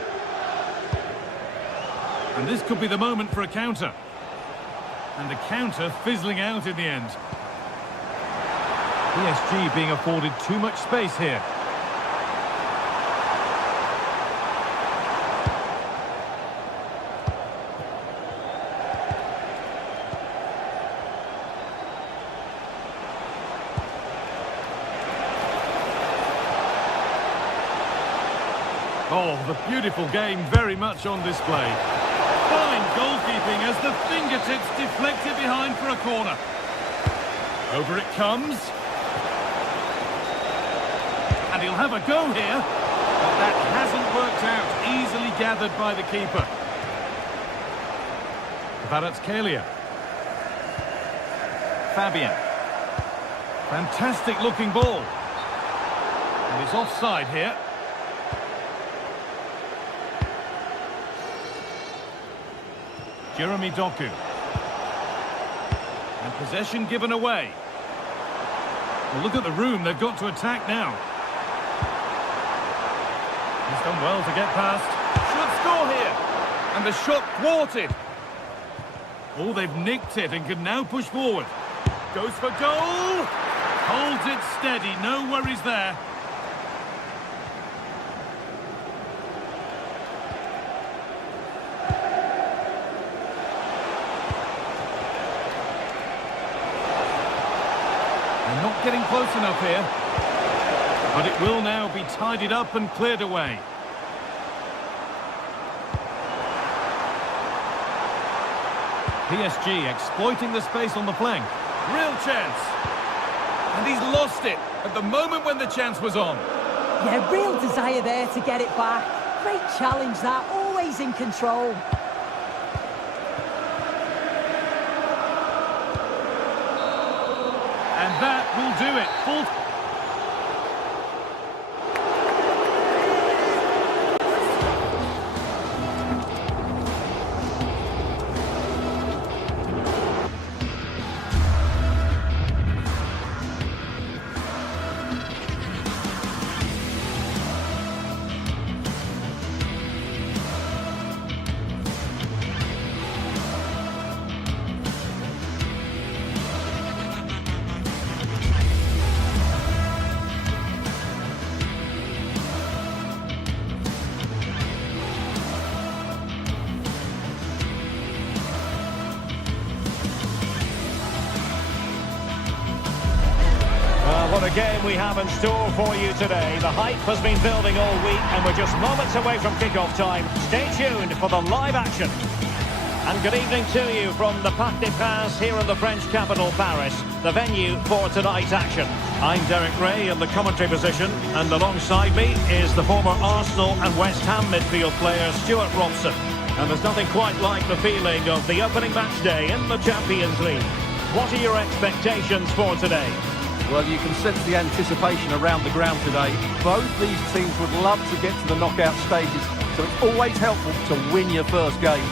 And this could be the moment for a counter. And the counter fizzling out in the end. PSG being afforded too much space here. Oh, the beautiful game very much on display. Fine goalkeeping as the fingertips deflected behind for a corner. Over it comes. And he'll have a go here. But that hasn't worked out. Easily gathered by the keeper. Kvaratskhelia. Fabian. Fantastic looking ball. And it's offside here. Jeremy Doku. And possession given away. Well, look at the room they've got to attack now. He's done well to get past. Should score here. And the shot thwarted. Oh, they've nicked it and can now push forward. Goes for goal. Holds it steady. No worries there. Not getting close enough here. But it will now be tidied up and cleared away. PSG exploiting the space on the flank. Real chance. And he's lost it at the moment when the chance was on. Yeah, real desire there to get it back. Great challenge that, always in control. And that will do it. Full... What a game we have in store for you today. The hype has been building all week and we're just moments away from kick-off time. Stay tuned for the live action. And good evening to you from the Parc des Princes here in the French capital, Paris, the venue for tonight's action. I'm Derek Ray in the commentary position, and alongside me is the former Arsenal and West Ham midfield player Stuart Robson. And there's nothing quite like the feeling of the opening match day in the Champions League. What are your expectations for today? Well, you can sense the anticipation around the ground today. Both these teams would love to get to the knockout stages, so it's always helpful to win your first game.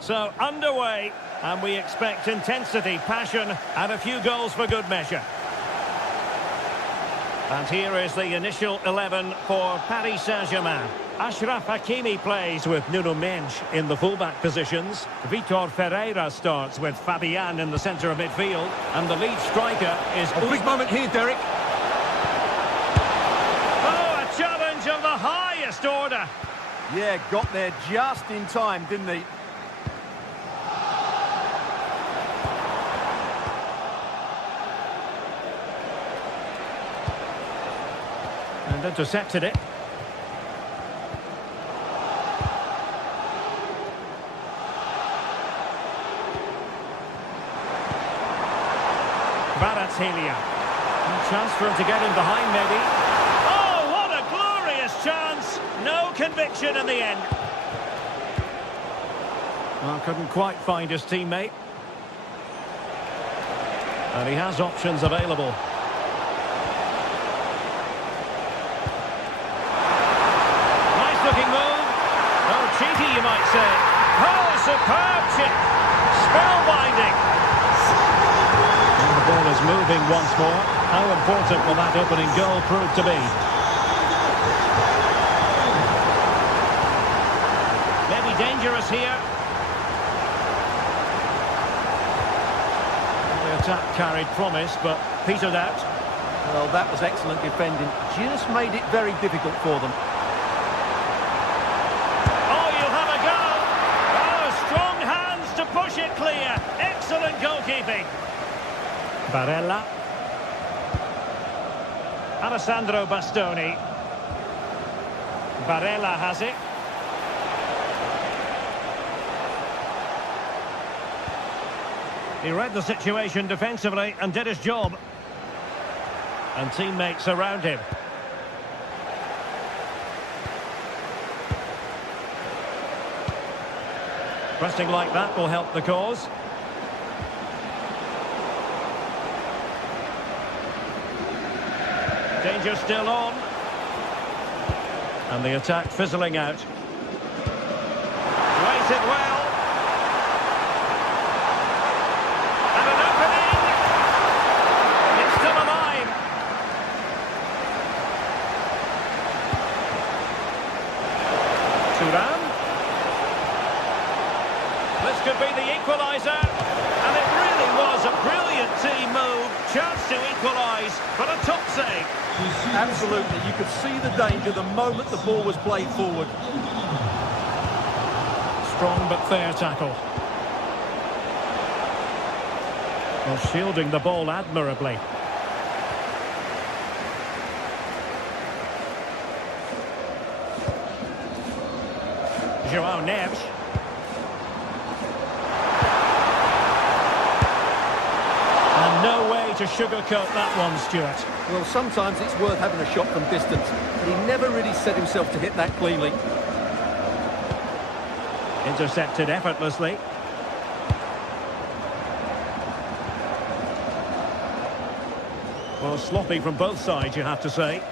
So, underway, and we expect intensity, passion, and a few goals for good measure. And here is the initial 11 for Paris Saint-Germain. Achraf Hakimi plays with Nuno Mendes in the fullback positions. Vitor Ferreira starts with Fabian in the centre of midfield. And the lead striker is... A big moment here, Derek. Oh, a challenge of the highest order. Yeah, got there just in time, didn't he? And intercepted it. Kvaratskhelia. Chance for him to get in behind, maybe. Oh, what a glorious chance! No conviction in the end. Well, couldn't quite find his teammate. And he has options available. Nice looking move. Oh, cheeky, you might say. Oh, superb chip. Spellbinding. And the ball is moving once more. How important will that opening goal prove to be? Maybe dangerous here. The attack carried promise, but petered out. Well, that was excellent defending. Just made it very difficult for them. Oh, you'll have a go. Oh, strong hands to push it clear. Excellent goalkeeping. Barella. Alessandro Bastoni. Barella has it. He read the situation defensively and did his job. And teammates around him. Pressing like that will help the cause. Danger still on. And the attack fizzling out. Plays it well. And an opening. It's still alive. Thuram. This could be the equaliser. And it really was a brilliant team move. Chance to equalise, but a top save. Absolutely, you could see the danger the moment the ball was played forward. Strong but fair tackle. Well, shielding the ball admirably. Joao Neves. And no way to sugarcoat that one, Stuart. Well, sometimes it's worth having a shot from distance, but he never really set himself to hit that cleanly. Intercepted effortlessly. Well, sloppy from both sides, you have to say.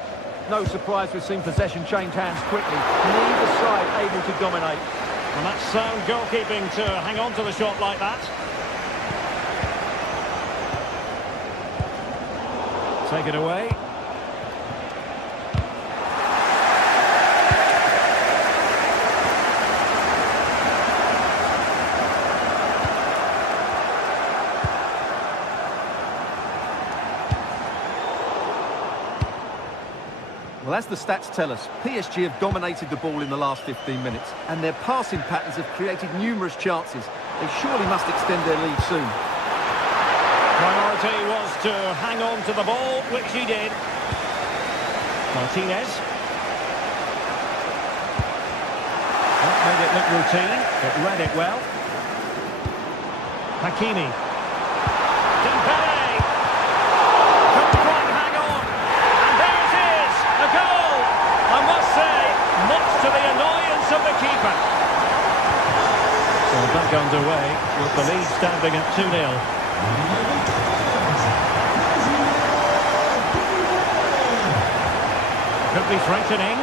No surprise we've seen possession change hands quickly. Neither side able to dominate. And that's sound goalkeeping to hang on to the shot like that. Take it away. Well, as the stats tell us, PSG have dominated the ball in the last 15 minutes, and their passing patterns have created numerous chances. They surely must extend their lead soon. Priority was to hang on to the ball, which he did. Martinez. That made it look routine, but read it well. Hakimi. Dembele. Couldn't quite hang on. And there it is, a goal. I must say, much to the annoyance of the keeper. So back underway, with the lead standing at 2-0. Could be threatening.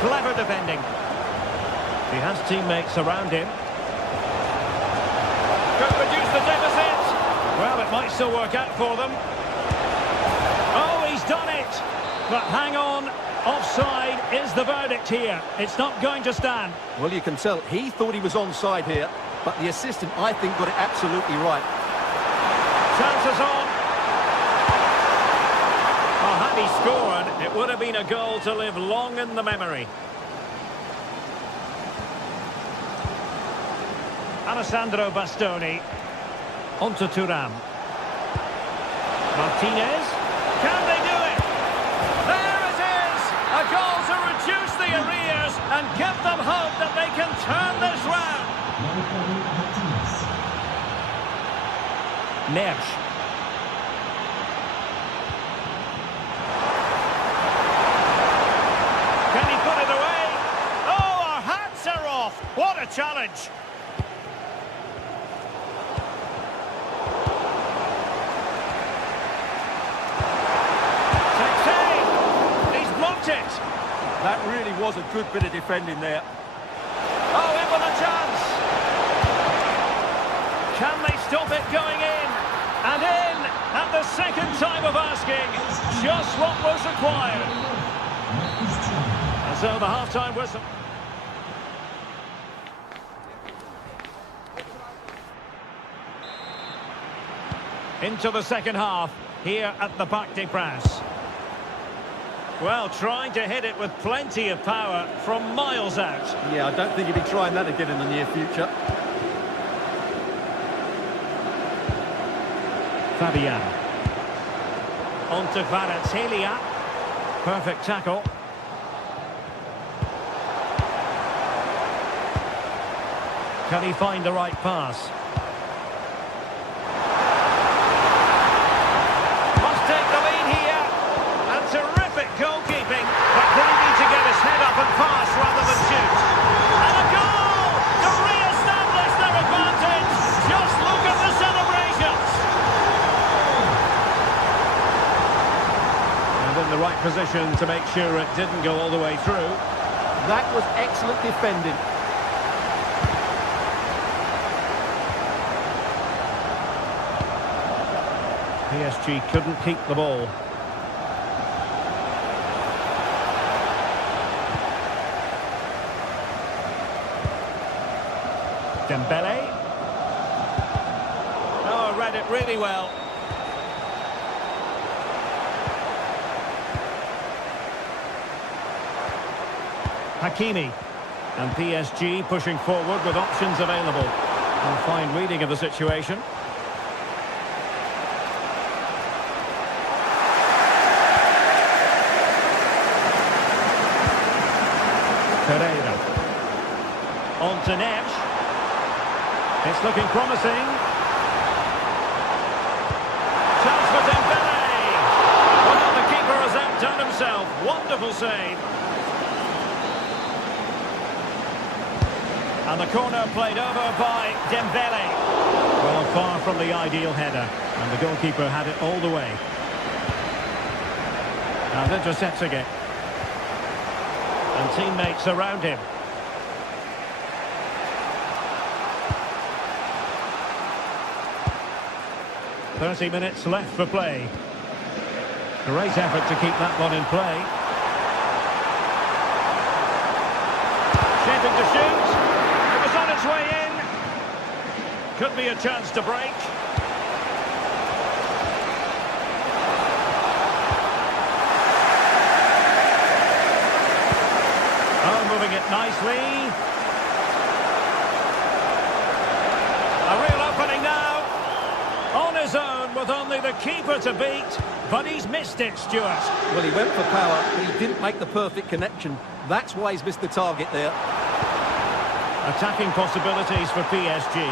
Clever defending. He has teammates around him. Could reduce the deficit. Well, it might still work out for them. Oh, he's done it. But hang on. Offside is the verdict here. It's not going to stand. Well, you can tell he thought he was onside here, but the assistant, I think, got it absolutely right. Chances on. Well, had he scored, it would have been a goal to live long in the memory. Alessandro Bastoni. On to Thuram. Martinez. Can they do it? There it is! A goal to reduce the arrears and give them hope that they can turn this round. Neves. Can he put it away? Oh, our hats are off. What a challenge. He's blocked it. That really was a good bit of defending there. Oh, in with a chance. Can they stop it going in? And in at the second time of asking. Just what was required. And so the half-time whistle. Into the second half, here at the Parc des Princes. Well, trying to hit it with plenty of power from miles out. Yeah, I don't think he'll be trying that again in the near future. Fabian. On to Kvaratskhelia. Perfect tackle. Can he find the right pass? Must take the lead here. And terrific goalkeeping. But did he need to get his head up and pass rather than shoot? And a goal to re-establish their advantage. Just look at the celebrations. And in the right position to make sure it didn't go all the way through. That was excellent defending. PSG couldn't keep the ball. Dembele. Oh, read it really well. Hakimi. And PSG pushing forward with options available. And a fine reading of the situation. Pereira. On to Neves. It's looking promising. Chance for Dembele. Well, the keeper has outdone himself. Wonderful save. And the corner played over by Dembele. Well, far from the ideal header. And the goalkeeper had it all the way. And intercepting it. And teammates around him. "30 minutes left for play. Great effort to keep that one in play. Shaping to shoot. It was on its way in. Could be a chance to break. Oh, moving it nicely. A real opening now. On his own with only the keeper to beat, but he's missed it, Stuart. Well, he went for power, but he didn't make the perfect connection. That's why he's missed the target there. Attacking possibilities for PSG.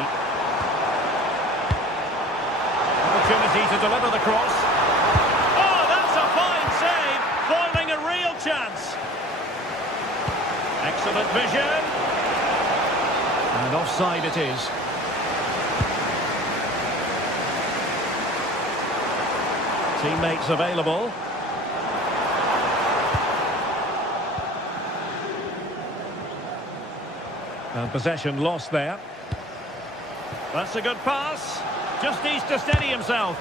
Opportunity to deliver the cross. Oh, that's a fine save, foiling a real chance. Excellent vision. And offside it is. Teammates available. And possession lost there. That's a good pass. Just needs to steady himself.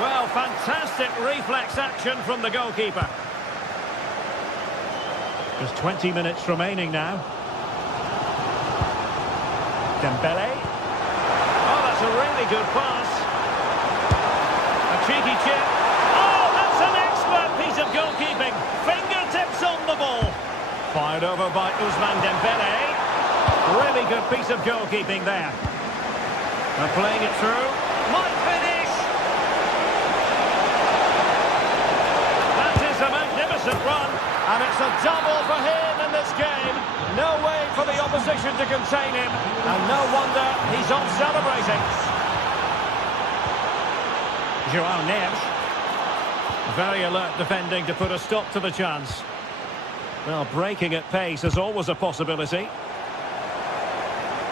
Well, fantastic reflex action from the goalkeeper. Just 20 minutes remaining now. Dembele. Oh, that's a really good pass. A cheeky chip. Oh, that's an excellent piece of goalkeeping. Fingertips on the ball. Fired over by Ousmane Dembele. Really good piece of goalkeeping there. And playing it through. Might finish. And it's a double for him in this game. No way for the opposition to contain him. And no wonder he's off celebrating. Joao Neves. Very alert defending to put a stop to the chance. Well, breaking at pace is always a possibility.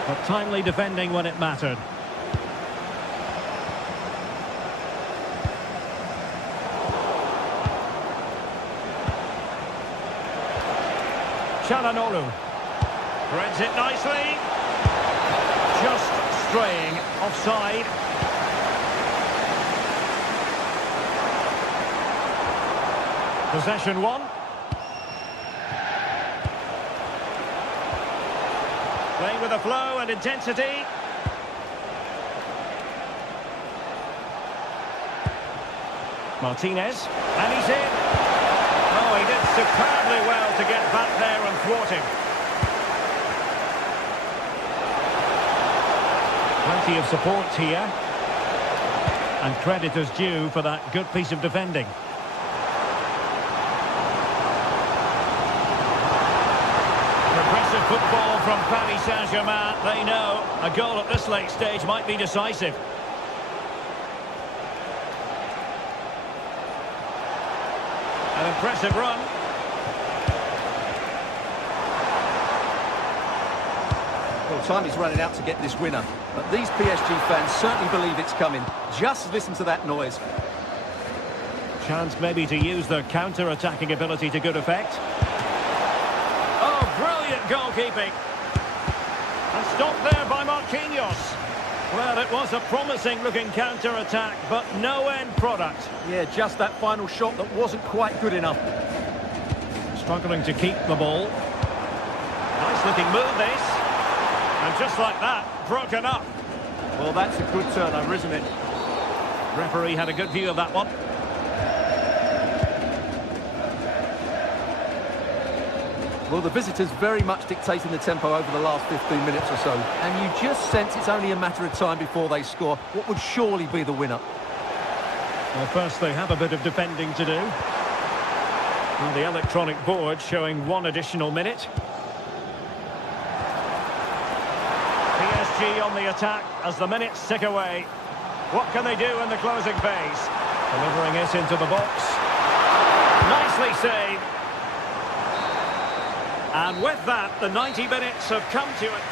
But timely defending when it mattered. Çalhanoğlu threads it nicely. Just straying offside. Possession one. Playing with a flow and intensity. Martinez, and he's in. Oh, he did superbly well to get back there and thwart him. Plenty of support here. And credit is due for that good piece of defending. Progressive football from Paris Saint-Germain. They know a goal at this late stage might be decisive. An impressive run. Well, time is running out to get this winner, but these PSG fans certainly believe it's coming. Just listen to that noise. Chance maybe to use their counter-attacking ability to good effect. Oh, brilliant goalkeeping. And stopped there by Marquinhos. Well, it was a promising-looking counter-attack, but no end product. Yeah, just that final shot that wasn't quite good enough. Struggling to keep the ball. Nice-looking move, this. And just like that, broken up. Well, that's a good turnover, isn't it? Referee had a good view of that one. Well, the visitors very much dictating the tempo over the last 15 minutes or so. And you just sense it's only a matter of time before they score what would surely be the winner. Well, first they have a bit of defending to do. And the electronic board showing one additional minute. PSG on the attack as the minutes tick away. What can they do in the closing phase? Delivering it into the box. Nicely saved. And with that, the 90 minutes have come to it.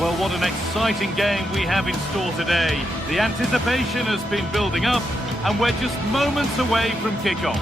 Well, what an exciting game we have in store today. The anticipation has been building up, and we're just moments away from kick-off.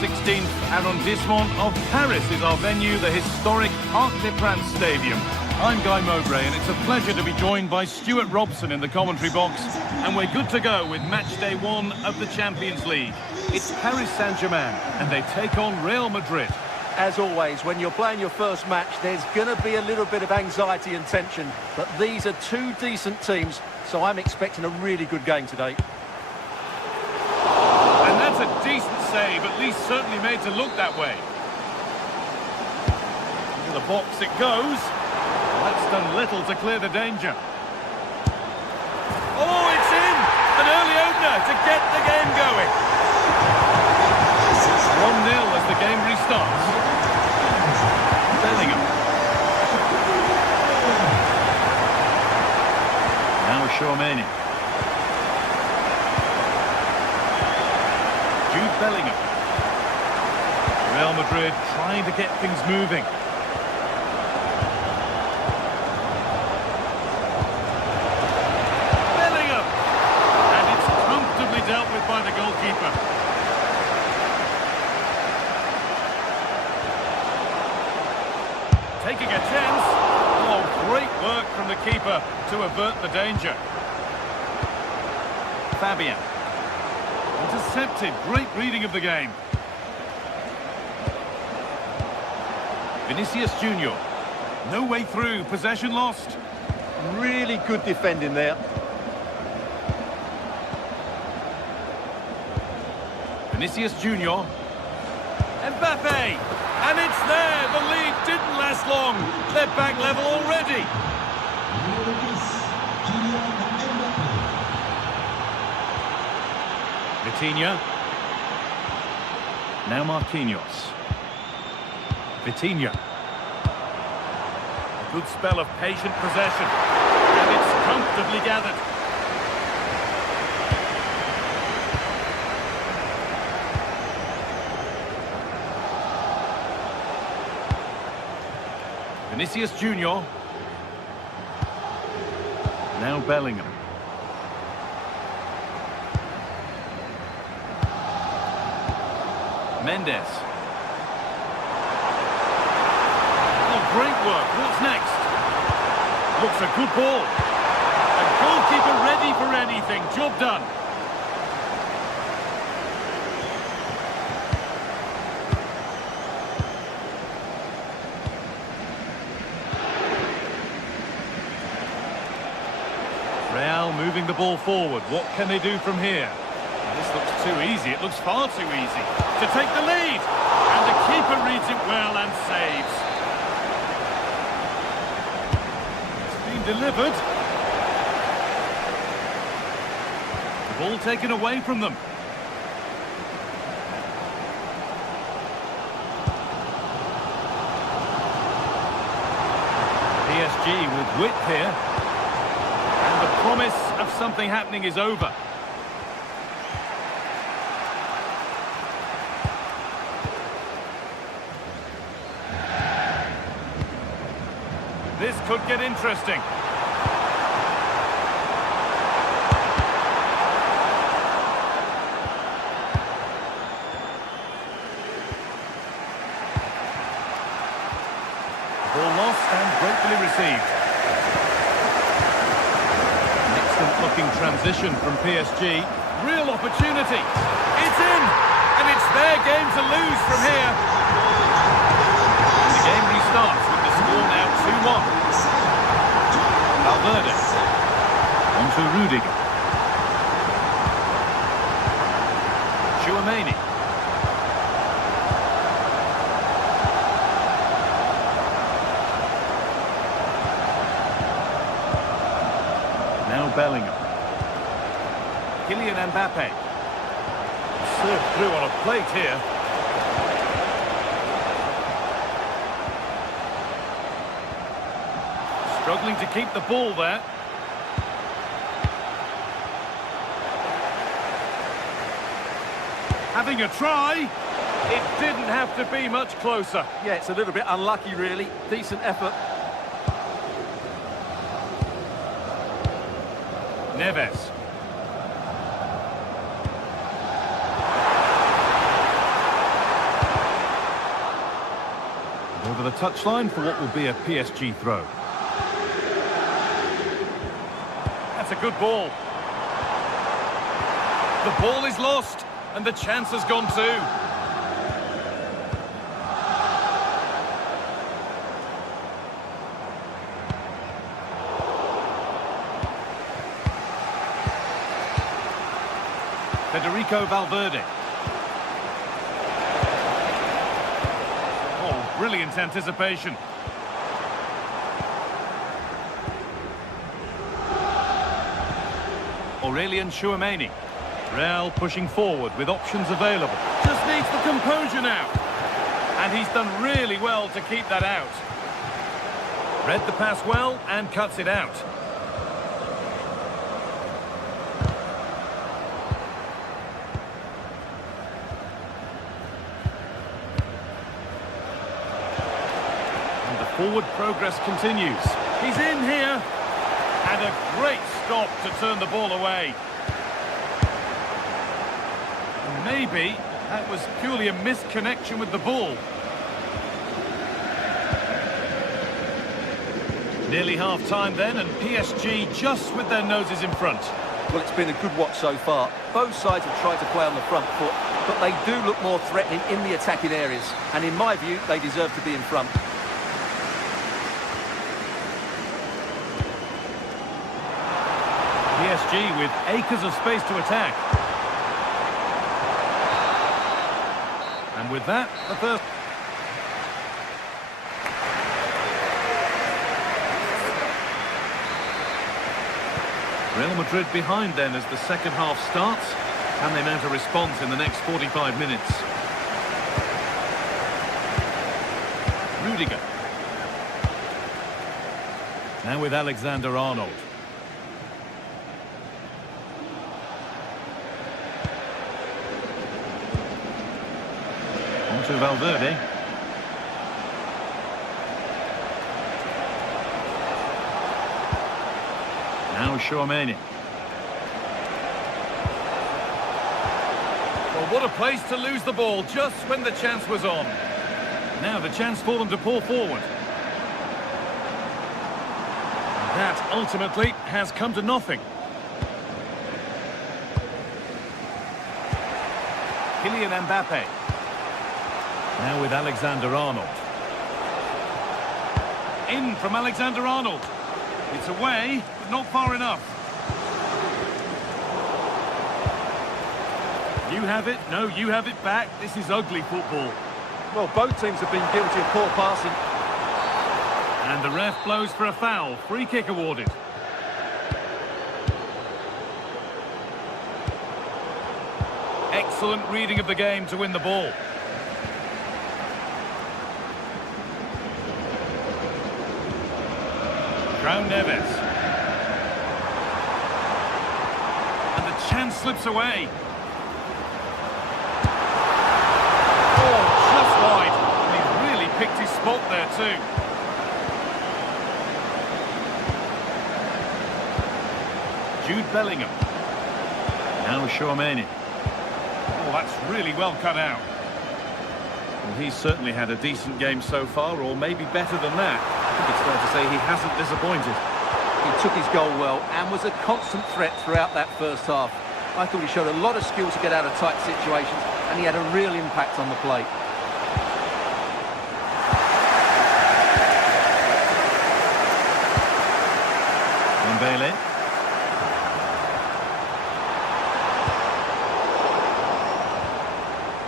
The 16th arrondissement of Paris is our venue, the historic Arc des Princes Stadium. I'm Guy Mowbray, and it's a pleasure to be joined by Stuart Robson in the commentary box. And we're good to go with match day 1 of the Champions League. It's Paris Saint-Germain, and they take on Real Madrid. As always, when you're playing your first match, there's going to be a little bit of anxiety and tension. But these are two decent teams, so I'm expecting a really good game today. And that's a decent save, at least certainly made to look that way. Into the box it goes. That's done little to clear the danger. Oh, it's in! An early opener to get the game going. 1-0 as the game restarts. Bellingham. Now Tchouaméni. Bellingham. Real Madrid trying to get things moving. Bellingham! And it's comfortably dealt with by the goalkeeper. Taking a chance. Oh, great work from the keeper to avert the danger. Fabian. Intercepted. Great reading of the game. Vinicius Junior. No way through. Possession lost. Really good defending there. Vinicius Junior. Mbappe. And it's there. The lead didn't last long. They're back level already. Vitinha. Now Marquinhos. Vitinha. A good spell of patient possession. And it's comfortably gathered. Vinicius Junior. Now Bellingham. Mendes. Oh, great work. What's next? Looks a good ball. A goalkeeper ready for anything. Job done. Real moving the ball forward. What can they do from here? This looks too easy. It looks far too easy. To take the lead. And the keeper reads it well and saves. It's been delivered. The ball taken away from them. PSG with width here. And the promise of something happening is over. This could get interesting. Ball lost and gratefully received. An excellent looking transition from PSG. Real opportunity. It's in! And it's their game to lose from here. And the game restarts with the score now 2-1. Valverde. On to Rudiger. Tchouaméni. Now Bellingham. Kylian Mbappe. Served through on a plate here. Struggling to keep the ball there. Having a try. It didn't have to be much closer. Yeah, it's a little bit unlucky, really. Decent effort. Neves. Over the touchline for what will be a PSG throw. That's a good ball. The ball is lost, and the chance has gone too. Federico Valverde. Oh, brilliant anticipation. Aurelien Tchouaméni. Real pushing forward with options available. Just needs the composure now. And he's done really well to keep that out. Read the pass well and cuts it out. Forward progress continues. He's in here. And a great stop to turn the ball away. Maybe that was purely a misconnection with the ball. Nearly half-time then, and PSG just with their noses in front. Well, it's been a good watch so far. Both sides have tried to play on the front foot, but they do look more threatening in the attacking areas. And in my view, they deserve to be in front. PSG with acres of space to attack. And with that, the first... Real Madrid behind then as the second half starts. Can they mount a response in the next 45 minutes? Rudiger. Now with Alexander-Arnold. On to Valverde. Now Tchouaméni. Well, what a place to lose the ball just when the chance was on. Now the chance for them to pull forward. That ultimately has come to nothing. Kylian Mbappe. Now with Alexander-Arnold. In from Alexander-Arnold. It's away, but not far enough. You have it, no, you have it back. This is ugly football. Well, both teams have been guilty of poor passing. And the ref blows for a foul. Free kick awarded. Excellent reading of the game to win the ball. João Neves. And the chance slips away. Oh, just wide. And he's really picked his spot there too. Jude Bellingham. Now Tchouaméni. Oh, that's really well cut out. Well, he's certainly had a decent game so far, or maybe better than that. I think it's fair to say he hasn't disappointed. He took his goal well and was a constant threat throughout that first half. I thought he showed a lot of skill to get out of tight situations, and he had a real impact on the play. Dembele.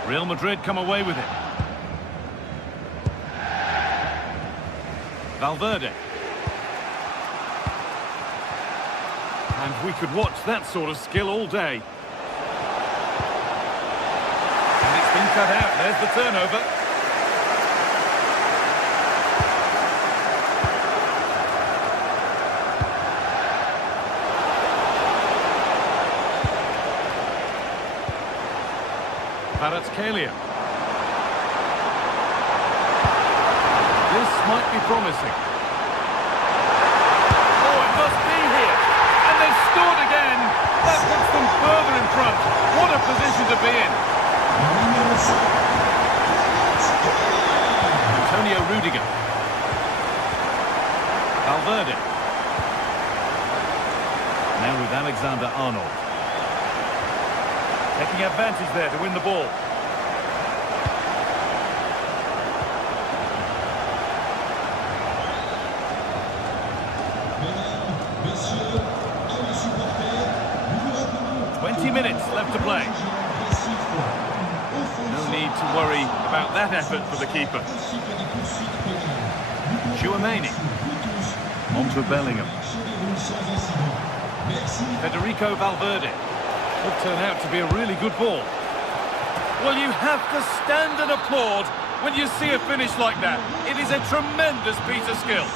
Real Madrid come away with it. Valverde. And we could watch that sort of skill all day. And it's been cut out. There's the turnover. Kvaratskhelia. This might be promising. Oh, it must be here. And they've scored again. That puts them further in front. What a position to be in. Antonio Rudiger. Valverde. Now with Alexander-Arnold. Taking advantage there to win the ball. Minutes left to play. No need to worry about that effort for the keeper. Tchouaméni. On to Bellingham. Federico Valverde. Could turn out to be a really good ball. Well, you have to stand and applaud when you see a finish like that. It is a tremendous piece of skill.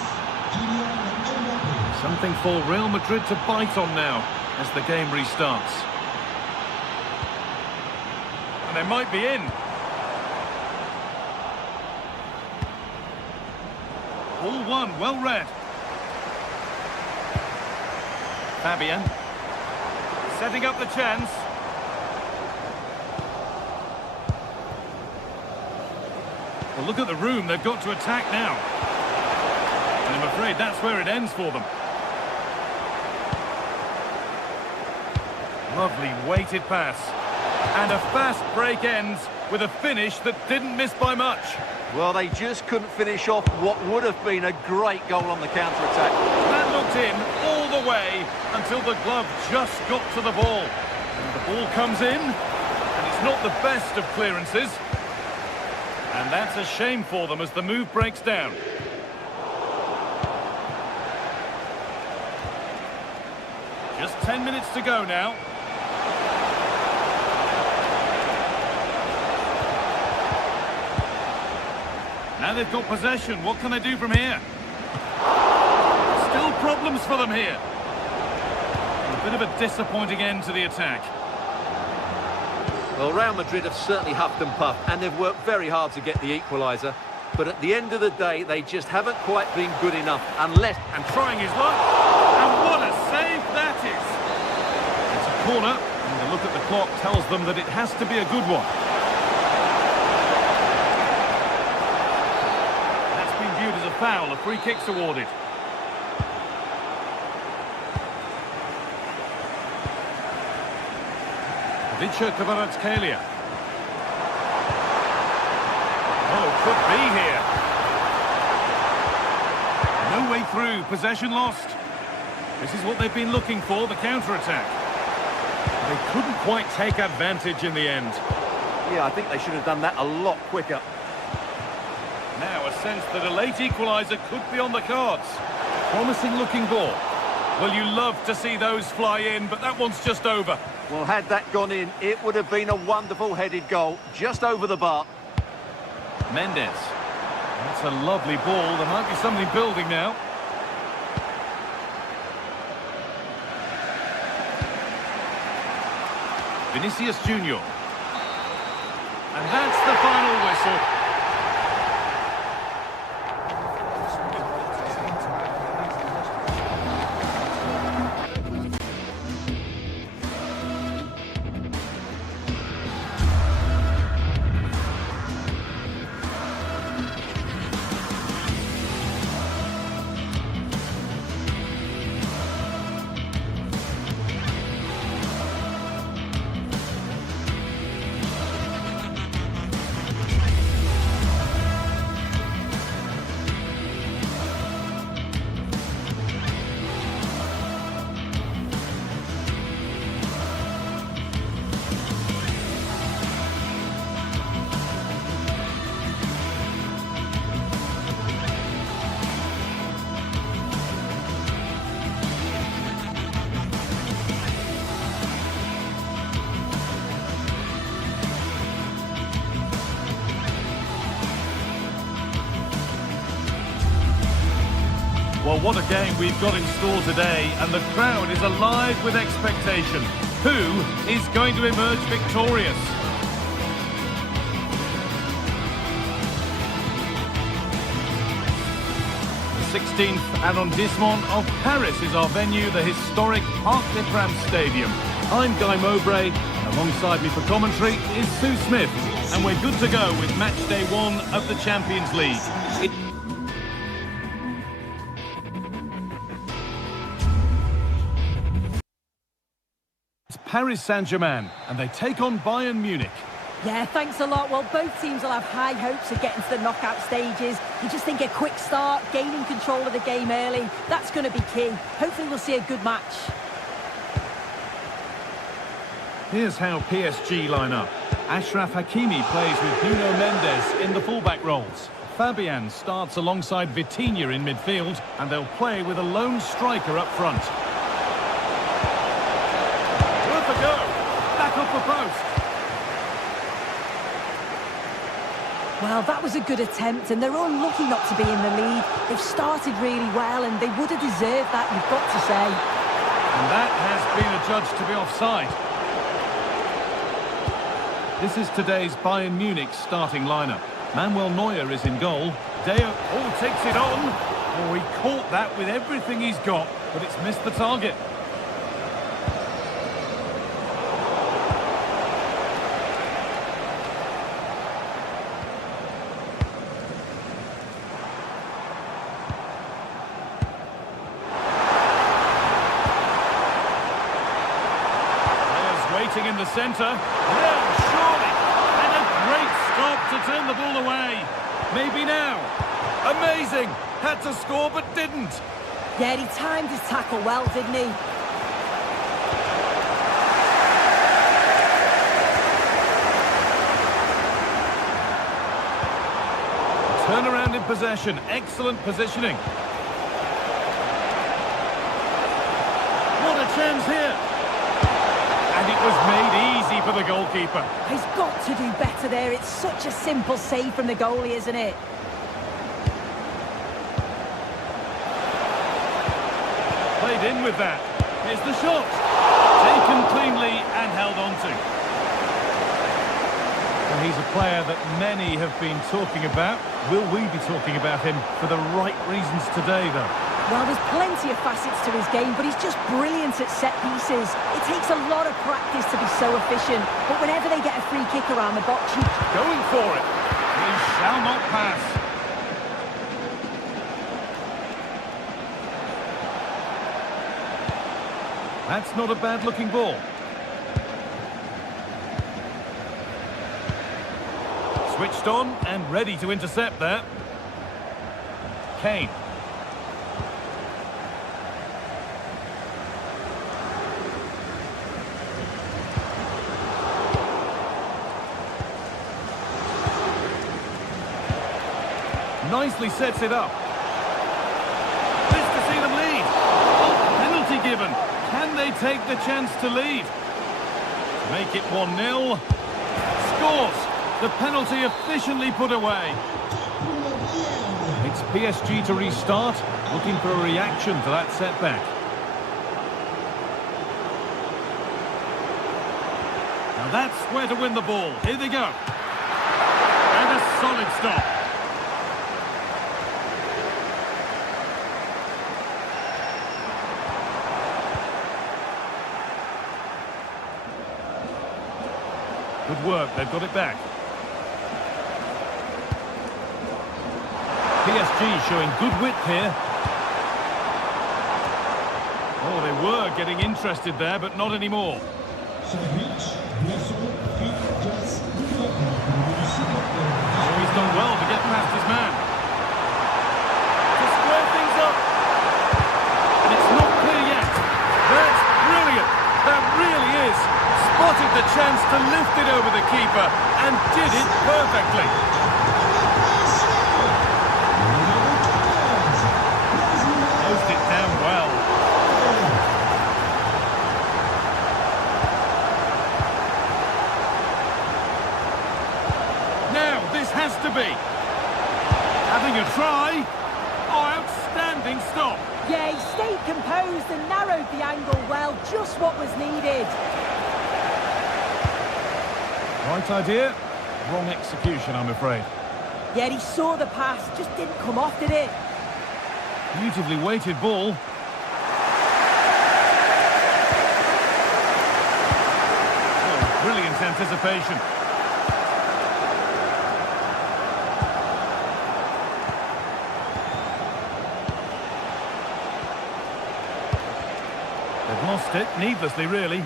Something for Real Madrid to bite on now as the game restarts. They might be in. All one, well read. Fabian. Setting up the chance. Well, look at the room they've got to attack now. And I'm afraid that's where it ends for them. Lovely weighted pass. And a fast break ends with a finish that didn't miss by much. Well, they just couldn't finish off what would have been a great goal on the counter-attack. That looked in all the way until the glove just got to the ball. And the ball comes in, and it's not the best of clearances. And that's a shame for them as the move breaks down. Just 10 minutes to go now. Now they've got possession. What can they do from here? Still problems for them here. A bit of a disappointing end to the attack. Well, Real Madrid have certainly huffed and puffed, and they've worked very hard to get the equaliser. But at the end of the day, they just haven't quite been good enough, unless... And trying his luck. And what a save that is. It's a corner, and the look at the clock tells them that it has to be a good one. That's been viewed as a foul. A free kick's awarded. Kvaratskhelia. Oh, could be here. No way through, possession lost. This is what they've been looking for, the counter-attack. They couldn't quite take advantage in the end. Yeah, I think they should have done that a lot quicker. Now a sense that a late equaliser could be on the cards. Promising looking ball. Well, you love to see those fly in, but that one's just over. Well, had that gone in, it would have been a wonderful headed goal, just over the bar. Mendes. That's a lovely ball. There might be something building now. Vinicius Junior. And that's the final whistle. Well, what a game we've got in store today, and the crowd is alive with expectation. Who is going to emerge victorious? The 16th arrondissement of Paris is our venue, the historic Parc des Princes Stadium. I'm Guy Mowbray, and alongside me for commentary is Sue Smith, and we're good to go with match day 1 of the Champions League. Paris Saint-Germain, and they take on Bayern Munich. Yeah, thanks a lot. Well, both teams will have high hopes of getting to the knockout stages. You just think a quick start, gaining control of the game early, that's going to be key. Hopefully we'll see a good match. Here's how PSG line up. Achraf Hakimi plays with Nuno Mendes in the fullback roles. Fabian starts alongside Vitinha in midfield, and they'll play with a lone striker up front. Go. Back up the post. Well, that was a good attempt, and they're unlucky not to be in the lead. They've started really well, and they would have deserved that, you've got to say. And that has been adjudged to be offside. This is today's Bayern Munich starting lineup. Manuel Neuer is in goal. Deo takes it on. Oh, he caught that with everything he's got, but it's missed the target. Waiting in the centre. Yeah, surely. And a great stop to turn the ball away. Maybe now. Amazing. Had to score but didn't. Yeah, he timed his tackle well, didn't he? Turnaround in possession. Excellent positioning. What a chance here. And it was made easy for the goalkeeper. He's got to do better there. It's such a simple save from the goalie, isn't it? Played in with that. Here's the shot. Taken cleanly and held on to. Well, he's a player that many have been talking about. Will we be talking about him for the right reasons today, though? Well, there's plenty of facets to his game, but he's just brilliant at set pieces. It takes a lot of practice to be so efficient, but whenever they get a free kick around the box, going for it. He shall not pass. That's not a bad-looking ball. Switched on and ready to intercept there. Kane. Nicely sets it up. Pleased to see them lead. Oh, penalty given. Can they take the chance to lead? Make it 1-0. Scores. The penalty efficiently put away. It's PSG to restart. Looking for a reaction to that setback. Now that's where to win the ball. Here they go. And a solid stop. Good work, they've got it back. PSG showing good width here. Oh, they were getting interested there, but not anymore. Oh, he's done well to get past his man. To square things up. And it's not clear yet. That's brilliant. That really is. Spotted the chance to lift it over the keeper and did it perfectly. Closed it down well. Now this has to be. Having a try. Oh, outstanding stop. yeah, he stayed composed and narrowed the angle well, just what was needed. Right idea, wrong execution, I'm afraid. Yeah, he saw the pass, just didn't come off, did it? Beautifully weighted ball. Oh, brilliant anticipation. They've lost it, needlessly, really.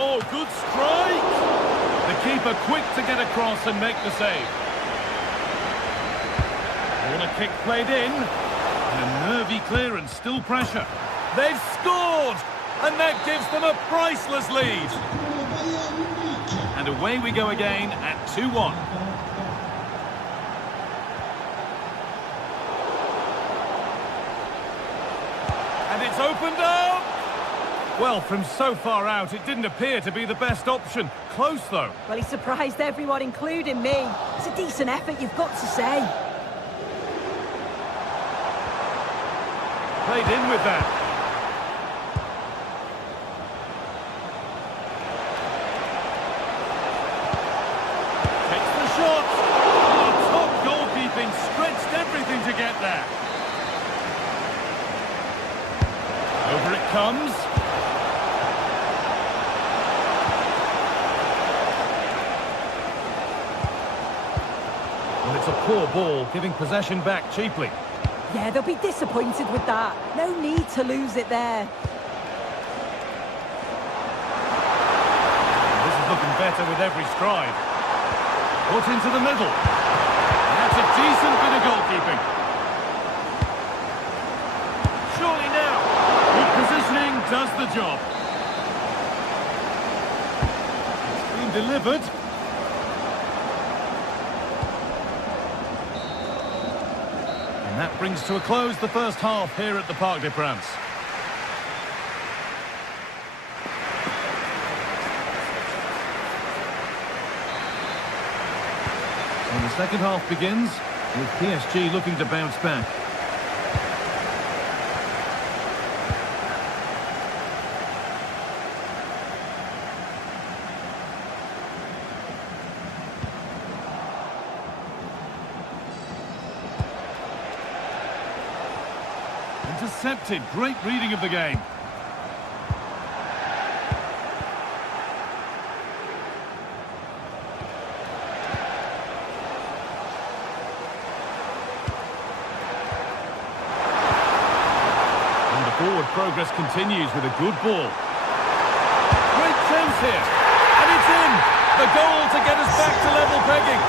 Oh, good strike! The keeper quick to get across and make the save. Corner kick played in. And a nervy clearance, still pressure. They've scored! And that gives them a priceless lead. And away we go again at 2-1. And it's opened up! Well, from so far out, it didn't appear to be the best option. Close, though. Well, he surprised everyone, including me. It's a decent effort, you've got to say. played in with that. Takes the shot. Oh, top goalkeeping, stretched everything to get there. Over it comes. Well, it's a poor ball, giving possession back cheaply. Yeah, they'll be disappointed with that. No need to lose it there. This is looking better with every stride. Put into the middle. And that's a decent bit of goalkeeping. Surely now. Good positioning does the job. It's been delivered. And that brings to a close the first half here at the Parc des Princes. And the second half begins with PSG looking to bounce back. Intercepted, great reading of the game. And the forward progress continues with a good ball. Great chance here, and it's in! The goal to get us back to level pegging.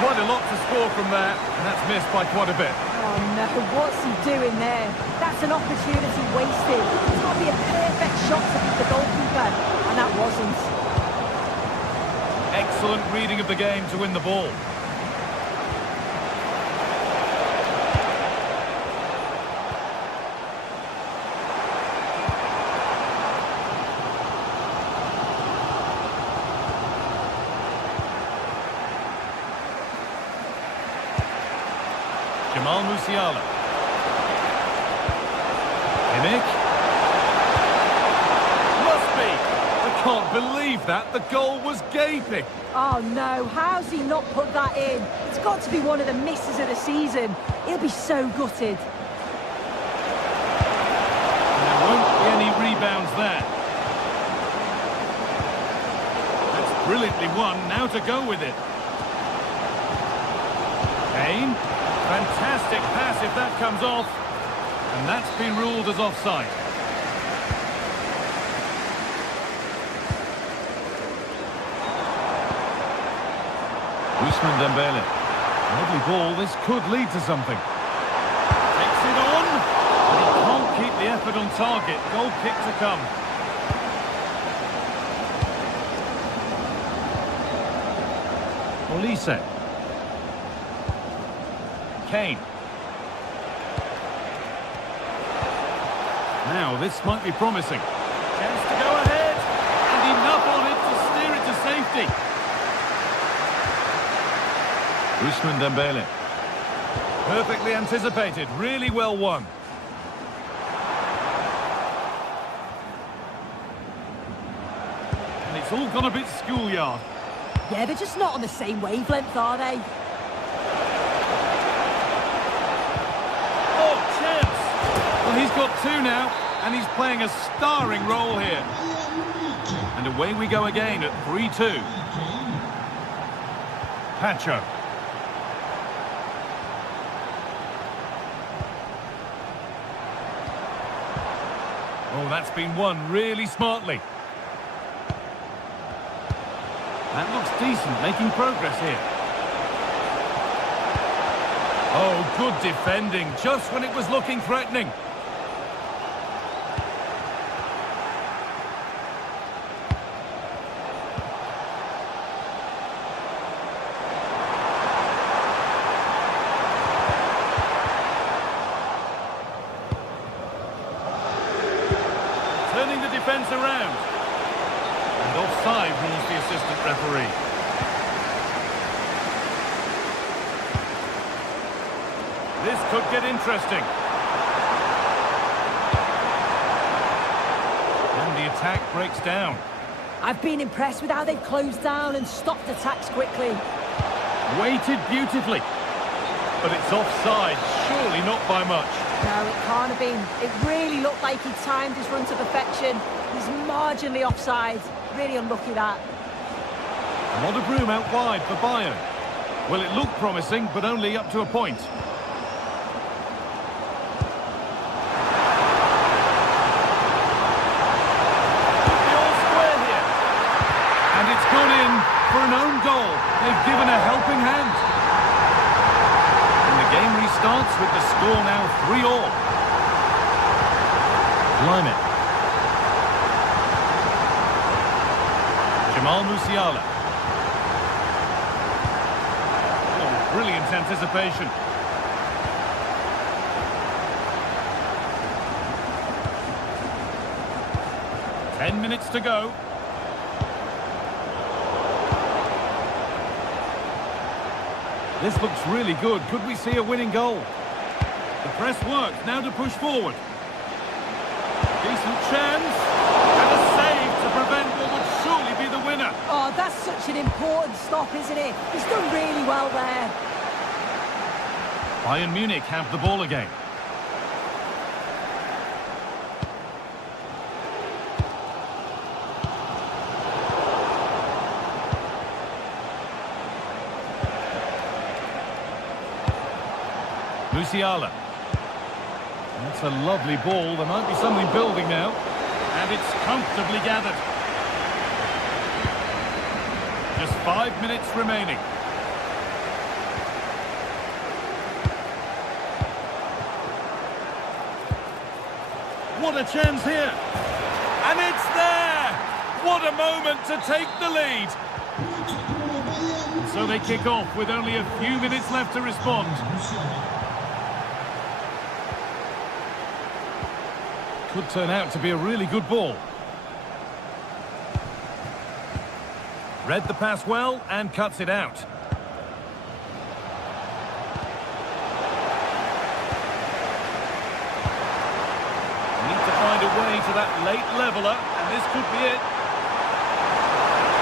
Quite a lot to score from there, and that's missed by quite a bit. Oh no, what's he doing there? That's an opportunity wasted. It's got to be a perfect shot to beat the goalkeeper, and that wasn't. Excellent reading of the game to win the ball. Jamal Musiala. Kimmich. Must be. I can't believe that. The goal was gaping. Oh no, how's he not put that in? It's got to be one of the misses of the season. He'll be so gutted. And there won't be any rebounds there. That's brilliantly won. Now to go with it. Kane. Fantastic pass if that comes off. And that's been ruled as offside. Ousmane Dembele. Lovely ball. This could lead to something. Takes it on. But he can't keep the effort on target. Goal kick to come. Olise. Kane. Now, this might be promising. Chance to go ahead. And enough on it to steer it to safety. Ousmane Dembele. Perfectly anticipated. Really well won. And it's all gone a bit schoolyard. Yeah, they're just not on the same wavelength, are they? Well, he's got two now, and he's playing a starring role here. And away we go again at 3-2. Pacho. Oh, that's been won really smartly. That looks decent, making progress here. Oh, good defending, just when it was looking threatening. defence around. And offside rules the assistant referee. This could get interesting. And the attack breaks down. I've been impressed with how they've closed down and stopped attacks quickly. Weighted beautifully. But it's offside, surely not by much. No, it can't have been. It really looked like he timed his run to perfection. He's marginally offside. Really unlucky that. A lot of room out wide for Bayern. Well, it looked promising, but only up to a point. For an own goal, they've given a helping hand. And the game restarts with the score now 3-all. Limit. Jamal Musiala. Oh, brilliant anticipation. Ten minutes to go. This looks really good. Could we see a winning goal? The press works. Now to push forward. Decent chance. And a save to prevent what would surely be the winner. Oh, that's such an important stop, isn't it? He's done really well there. Bayern Munich have the ball again. Musiala. That's a lovely ball. There might be something building now. And it's comfortably gathered. Just 5 minutes remaining. What a chance here. And it's there. What a moment to take the lead. So they kick off with only a few minutes left to respond. Could turn out to be a really good ball. Read the pass well and cuts it out. Need to find a way to that late leveller, and this could be it.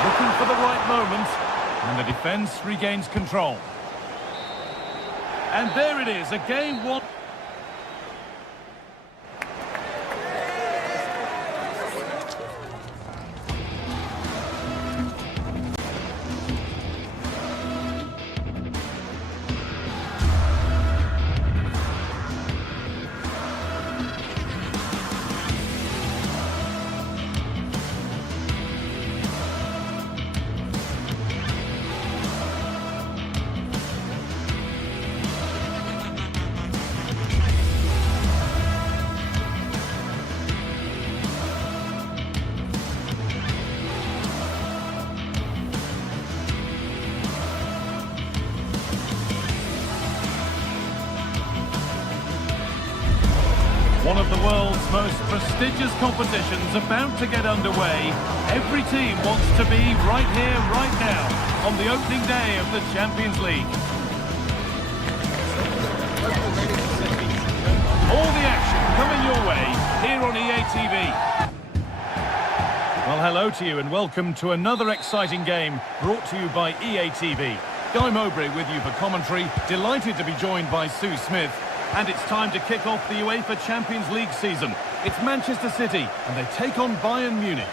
Looking for the right moment, and the defence regains control. And there it is, a game won. One of the world's most prestigious competitions about to get underway. Every team wants to be right here, right now, on the opening day of the Champions League. All the action coming your way here on EA TV. Well, hello to you and welcome to another exciting game brought to you by EA TV. Guy Mowbray with you for commentary. Delighted to be joined by Sue Smith. And it's time to kick off the UEFA Champions League season. It's Manchester City, and they take on Bayern Munich.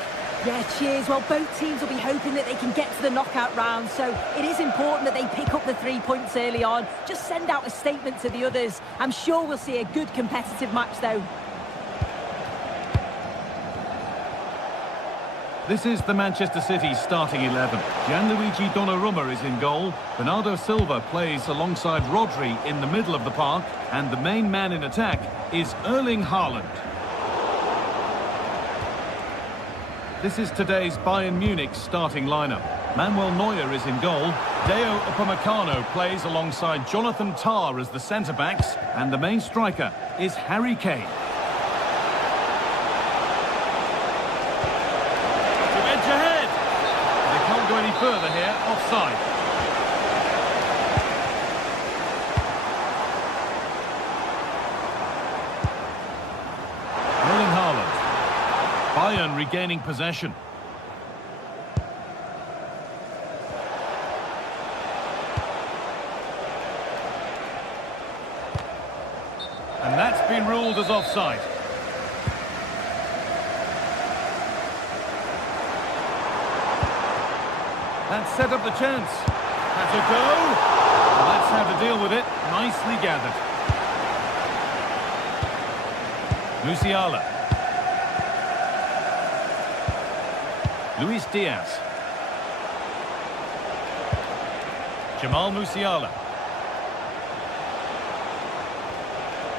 Yeah, cheers. Well, both teams will be hoping that they can get to the knockout round, so it is important that they pick up the 3 points early on. Just send out a statement to the others. I'm sure we'll see a good competitive match, though. This is the Manchester City starting 11. Gianluigi Donnarumma is in goal. Bernardo Silva plays alongside Rodri in the middle of the park. And the main man in attack is Erling Haaland. This is today's Bayern Munich starting lineup. Manuel Neuer is in goal. Deo Upamecano plays alongside Jonathan Tah as the centre-backs. And the main striker is Harry Kane. further here, offside. Erling Haaland. Bayern regaining possession. And that's been ruled as offside. That set up the chance. That's a go. Well, that's how to deal with it. Nicely gathered. Musiala. Luis Diaz. Jamal Musiala.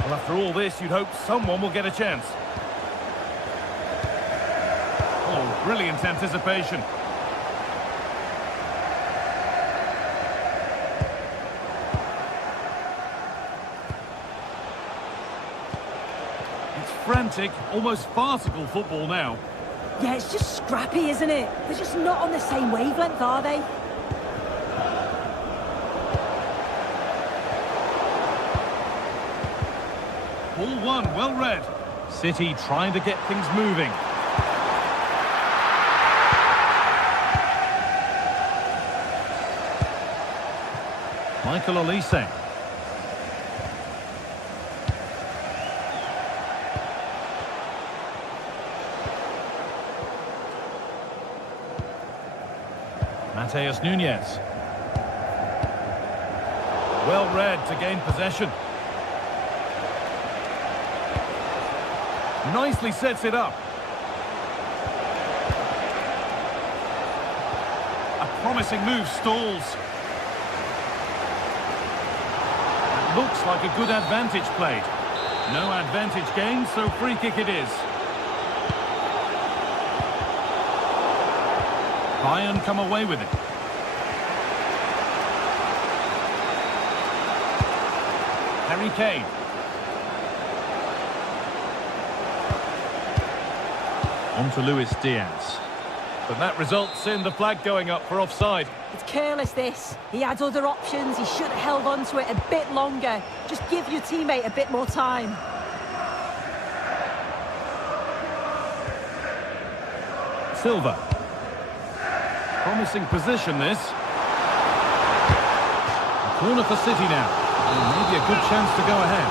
Well, after all this, you'd hope someone will get a chance. Oh, brilliant anticipation. It's frantic, almost farcical football now. Yeah, it's just scrappy, isn't it? They're just not on the same wavelength, are they? Ball one, well read. City trying to get things moving. Michael Olise. Mateus Nunes. Well read to gain possession. Nicely sets it up. A promising move stalls. That looks like a good advantage played. No advantage gained, so free kick it is. Bayern come away with it. Harry Kane. On to Luis Diaz. But that results in the flag going up for offside. It's careless, this. He had other options. He should have held on to it a bit longer. Just give your teammate a bit more time. Silva. Promising position, this. A corner for City now. And maybe a good chance to go ahead.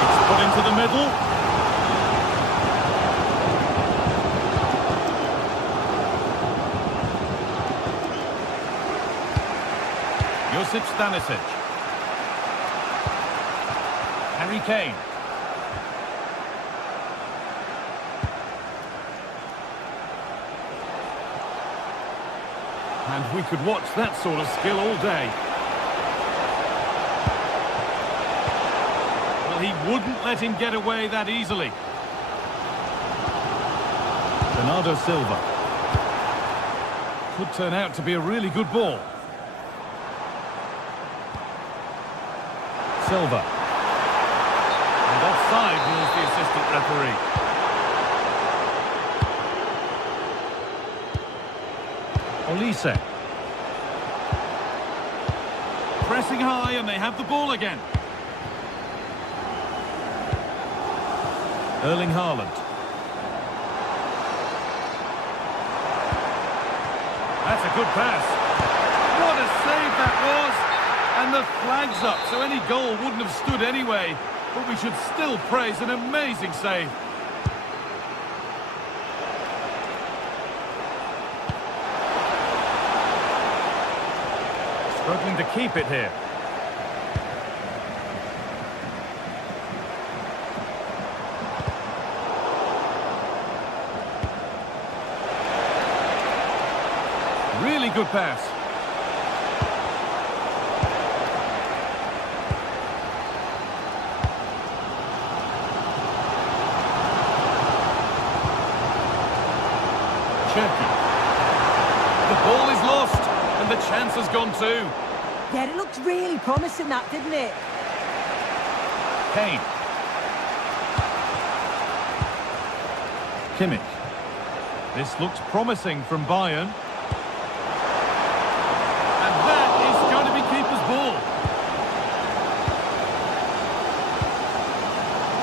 It's put into the middle. Josip Stanisic. Harry Kane. And we could watch that sort of skill all day. Well, he wouldn't let him get away that easily. Bernardo Silva. Could turn out to be a really good ball. Silva. And offside rules the assistant referee. Olise. Pressing high and they have the ball again. Erling Haaland. That's a good pass. What a save that was! And the flag's up, so any goal wouldn't have stood anyway. But we should still praise an amazing save. Struggling to keep it here. Really good pass. The ball is lost, and the chance has gone too. Yeah, it looked really promising, that, didn't it? Kane. Kimmich. This looks promising from Bayern. And that is going to be keeper's ball.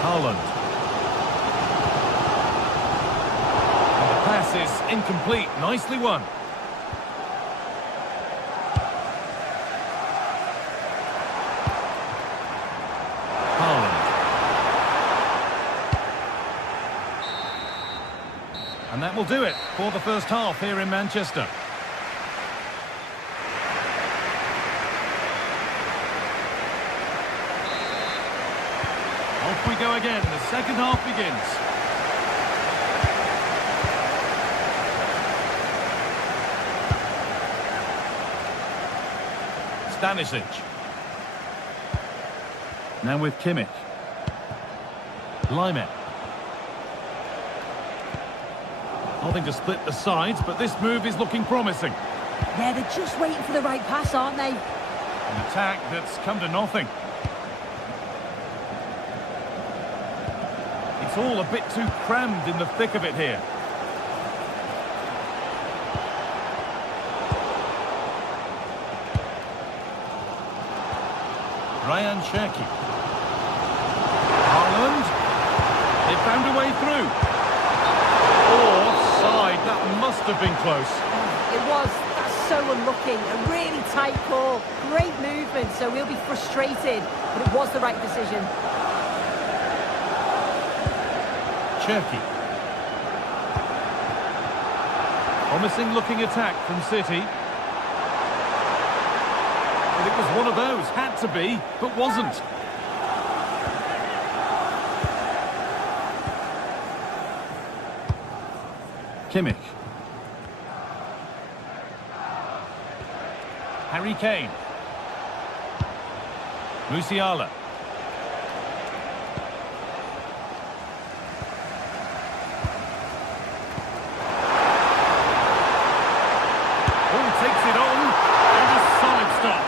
Haaland. And the pass is incomplete. Nicely won. And that will do it for the first half here in Manchester. Off we go again. The second half begins. Stanisic. Now with Kimmich. Laimet. Nothing to split the sides, but this move is looking promising. Yeah, they're just waiting for the right pass, aren't they? An attack that's come to nothing. It's all a bit too crammed in the thick of it here. Ryan Cherki. Haaland. They found a way through. Offside, that must have been close. It was. That's so unlucky. A really tight call. Great movement, so we'll be frustrated. But it was the right decision. Cherki. Promising looking attack from City. But it was one of those. Had to be, but wasn't. Kimmich. Harry Kane. Musiala. Oh, takes it on. And a solid stop.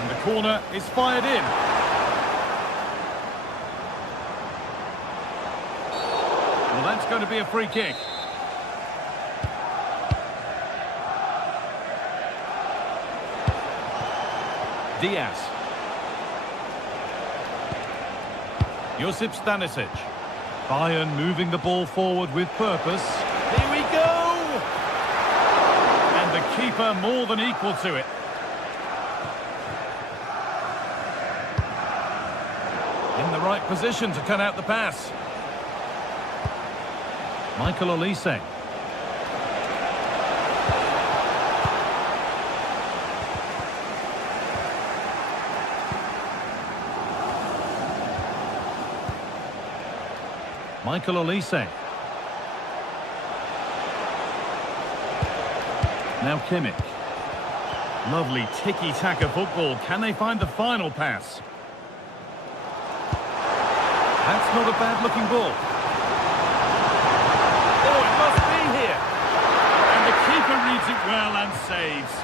And the corner is fired in. That's going to be a free kick. Diaz. Josip Stanisic. Bayern moving the ball forward with purpose. Here we go! And the keeper more than equal to it. In the right position to cut out the pass. Michael Olise. Michael Olise. Now Kimmich. Lovely tiki-taka football. Can they find the final pass? That's not a bad-looking ball. Here. And the keeper reads it well and saves.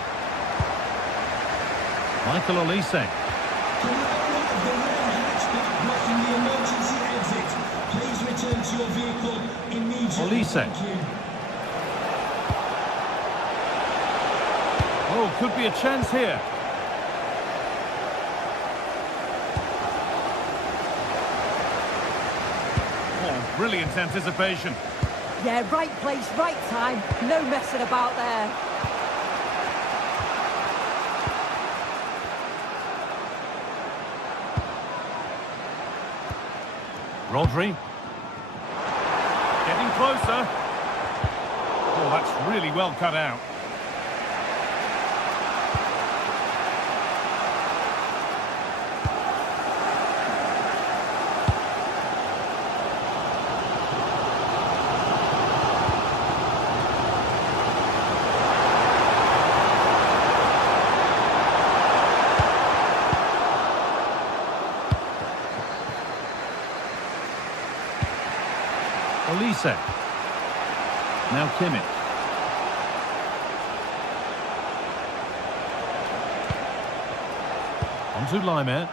Michael Olise. Olise. Oh, could be a chance here. Oh, brilliant anticipation. Yeah, right place, right time. No messing about there. Rodri. Getting closer. Oh, that's really well cut out. Olise. Now Kimmich. On to Laimet.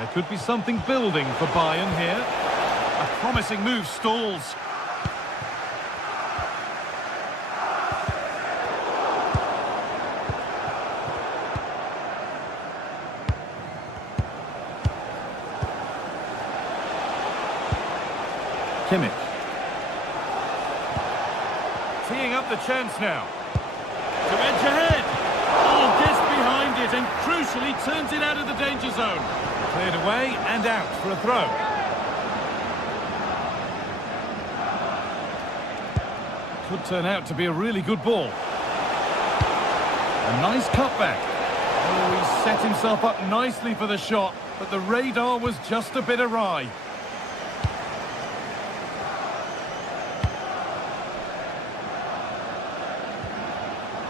There could be something building for Bayern here. A promising move stalls. Kimmich. Teeing up the chance now. To edge ahead. Oh, gets behind it and crucially turns it out of the danger zone. Cleared away and out for a throw. Could turn out to be a really good ball. A nice cutback. Oh, he set himself up nicely for the shot, but the radar was just a bit awry.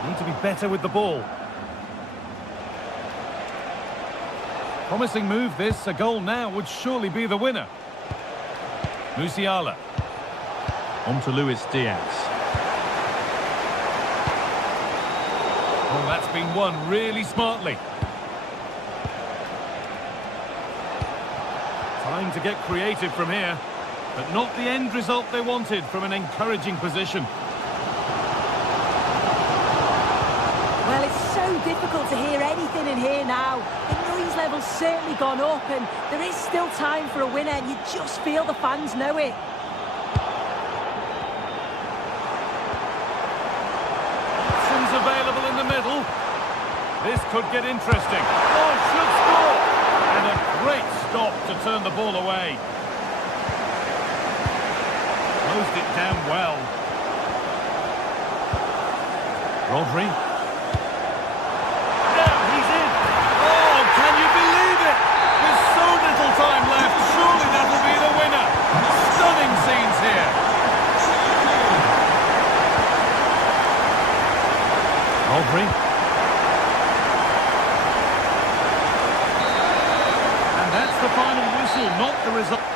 Need to be better with the ball. Promising move this. A goal now would surely be the winner. Musiala. On to Luis Diaz. Oh, that's been won really smartly. Time to get creative from here, but not the end result they wanted from an encouraging position. Well, it's so difficult to hear anything in here now. The noise level's certainly gone up and there is still time for a winner and you just feel the fans know it. Options available in the middle. This could get interesting. Oh, should score! And a great stop to turn the ball away. Closed it down well. Rodri. Time left, surely that'll be the winner. Stunning scenes here. Rodri. And that's the final whistle, not the result.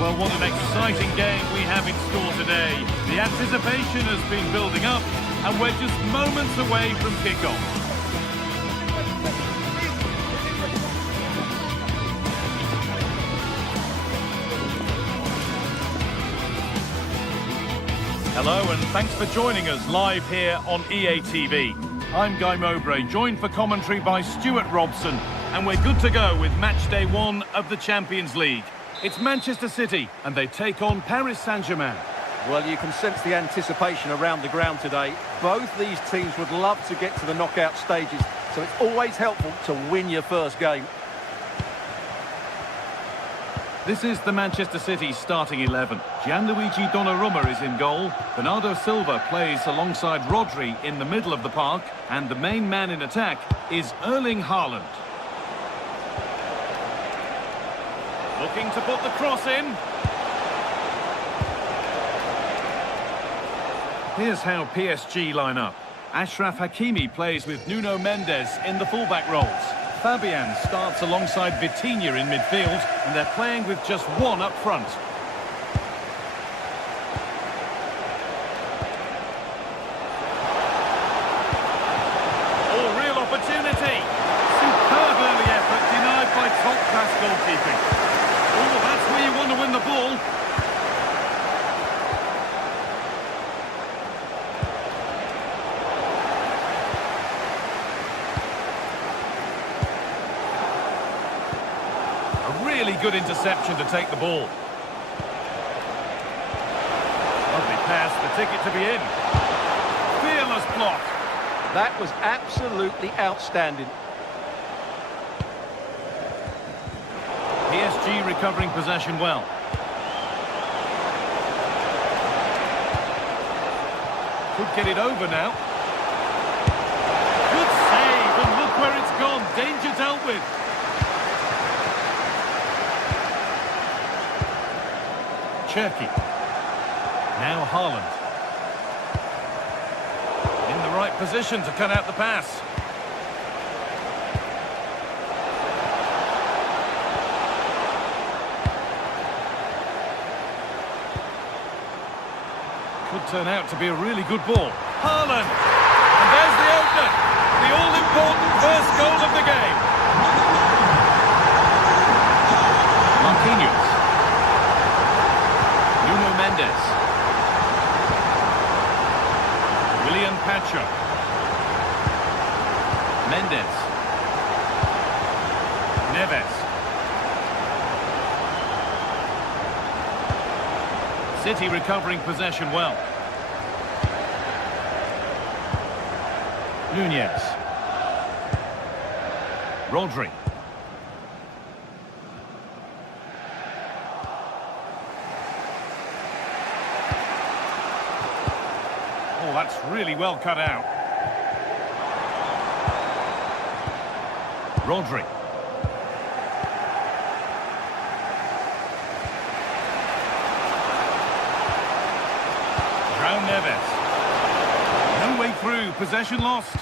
Well, what an exciting game we have in store today. The anticipation has been building up, and we're just moments away from kickoff. Hello, and thanks for joining us live here on EA TV. I'm Guy Mowbray, joined for commentary by Stuart Robson, and we're good to go with match day 1 of the Champions League. It's Manchester City, and they take on Paris Saint-Germain. Well, you can sense the anticipation around the ground today. Both these teams would love to get to the knockout stages, so it's always helpful to win your first game. This is the Manchester City starting 11. Gianluigi Donnarumma is in goal. Bernardo Silva plays alongside Rodri in the middle of the park, and the main man in attack is Erling Haaland. Looking to put the cross in. Here's how PSG line up. Achraf Hakimi plays with Nuno Mendes in the fullback roles. Fabian starts alongside Vitinha in midfield, and they're playing with just one up front. Oh, real opportunity. Superb early effort denied by top-class goalkeeping. Oh, that's where you want to win the ball. good interception to take the ball. Lovely pass, the ticket to be in. Fearless block. That was absolutely outstanding. PSG recovering possession well. Could get it over now. Good save, and look where it's gone. Danger dealt with. Cherky. Now Haaland. In the right position to cut out the pass. Could turn out to be a really good ball. Haaland! And there's the opener. The all-important first goal of the game. Marquinhos. Nuno Mendes. William Pacho. Mendes. Neves. City recovering possession well. Nunez. Rodri. Oh, that's really well cut out. Rodri. Neves. No way through, possession lost.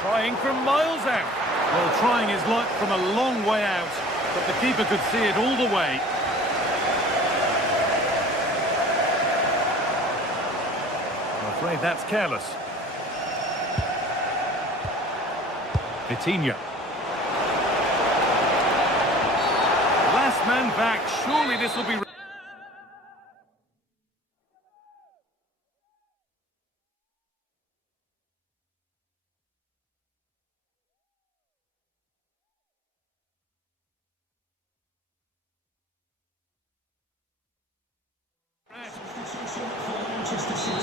Trying from miles out. Well, trying his luck from a long way out, but the keeper could see it all the way. I'm afraid that's careless. Vitinha. Last man back, surely this will be...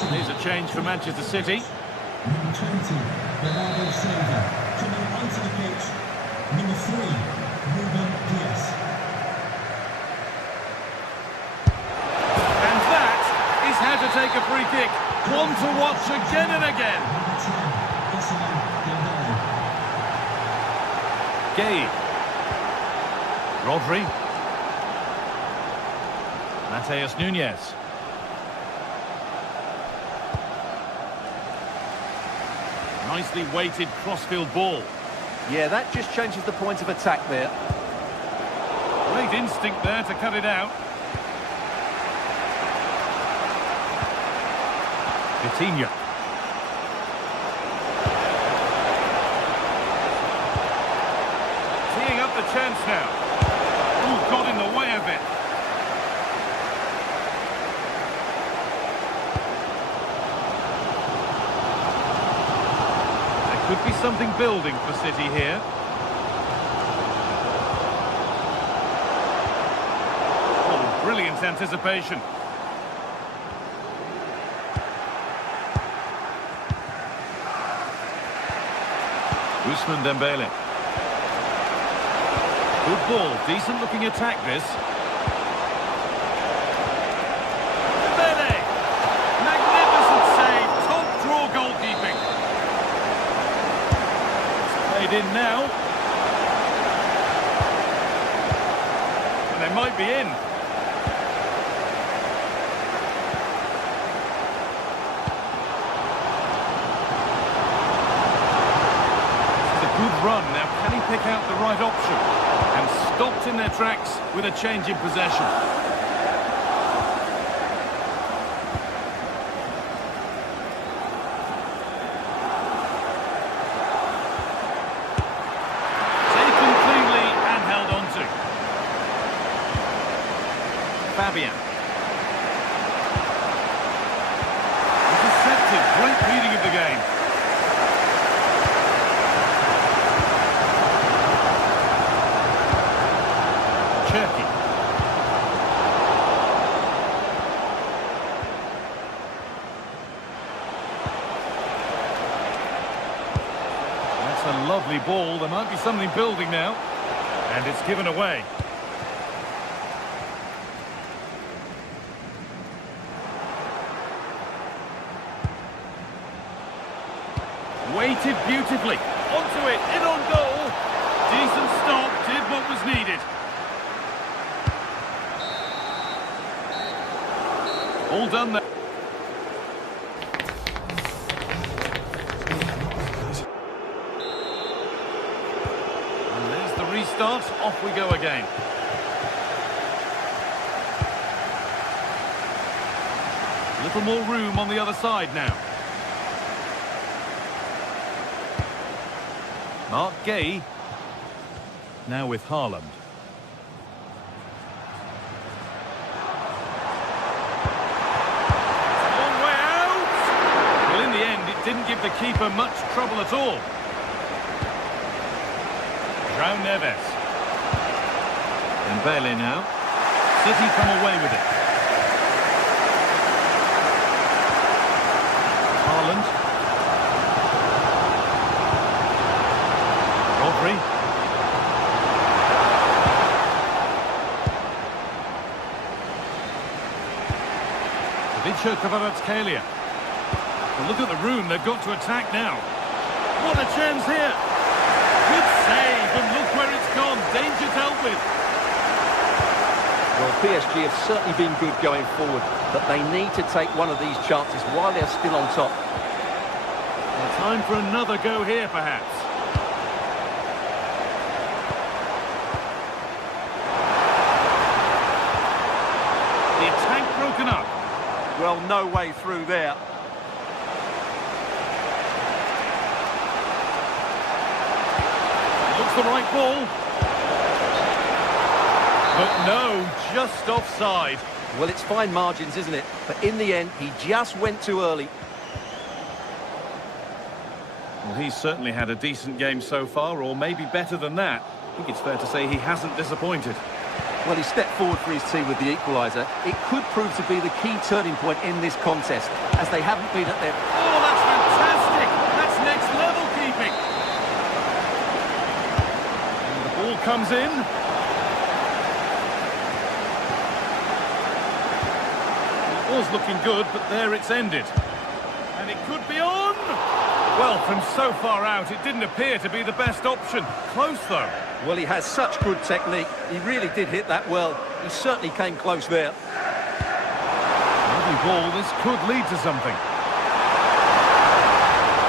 Here's a change for Manchester City. Number 20, Bernardo Silva. Coming onto the pitch, number 3, Ruben Dias. And that is how to take a free kick. One to watch again and again. Gay. Rodri. Mateus Nunez. Nicely weighted crossfield ball. Yeah, that just changes the point of attack there. Great instinct there to cut it out. Vitinha. Teeing up the chance now. Ooh, got in the way of it. Could be something building for City here. Oh, brilliant anticipation. Ousmane Dembele. Good ball, decent looking attack this. Dembele! Magnificent save, top draw goalkeeping. In now, and they might be in. This is a good run. Now can he pick out the right option? And stopped in their tracks with a change in possession. Fabian. Intercepted. Great reading of the game. Lovely ball. There might be something building now. And it's given away. Waited beautifully. Onto it. In on goal. Decent stop. Did what was needed. All done there. And there's the restart. Off we go again. A little more room on the other side now. Mark Gay. Now with Haaland. Didn't give the keeper much trouble at all. João Neves. Dembele now. City come away with it. Haaland. Rodri. Vicha Kvaratskhelia. Well, look at the room, they've got to attack now. What a chance here. Good save, and look where it's gone. Danger dealt with. Well, PSG have certainly been good going forward, but they need to take one of these chances while they're still on top. Well, time for another go here, perhaps. The attack broken up. Well, no way through there. Looks the right ball. But no, just offside. Well, it's fine margins, isn't it? But in the end, he just went too early. Well, he's certainly had a decent game so far, or maybe better than that. I think it's fair to say he hasn't disappointed. Well, he stepped forward for his team with the equaliser. It could prove to be the key turning point in this contest, as they haven't been at their... Oh, that's fantastic! That's next level keeping. And the ball comes in. It was looking good, but there it's ended. And it could be on! Well, from so far out, it didn't appear to be the best option. Close, though. Well, he has such good technique. He really did hit that well. He certainly came close there. Lovely ball. This could lead to something.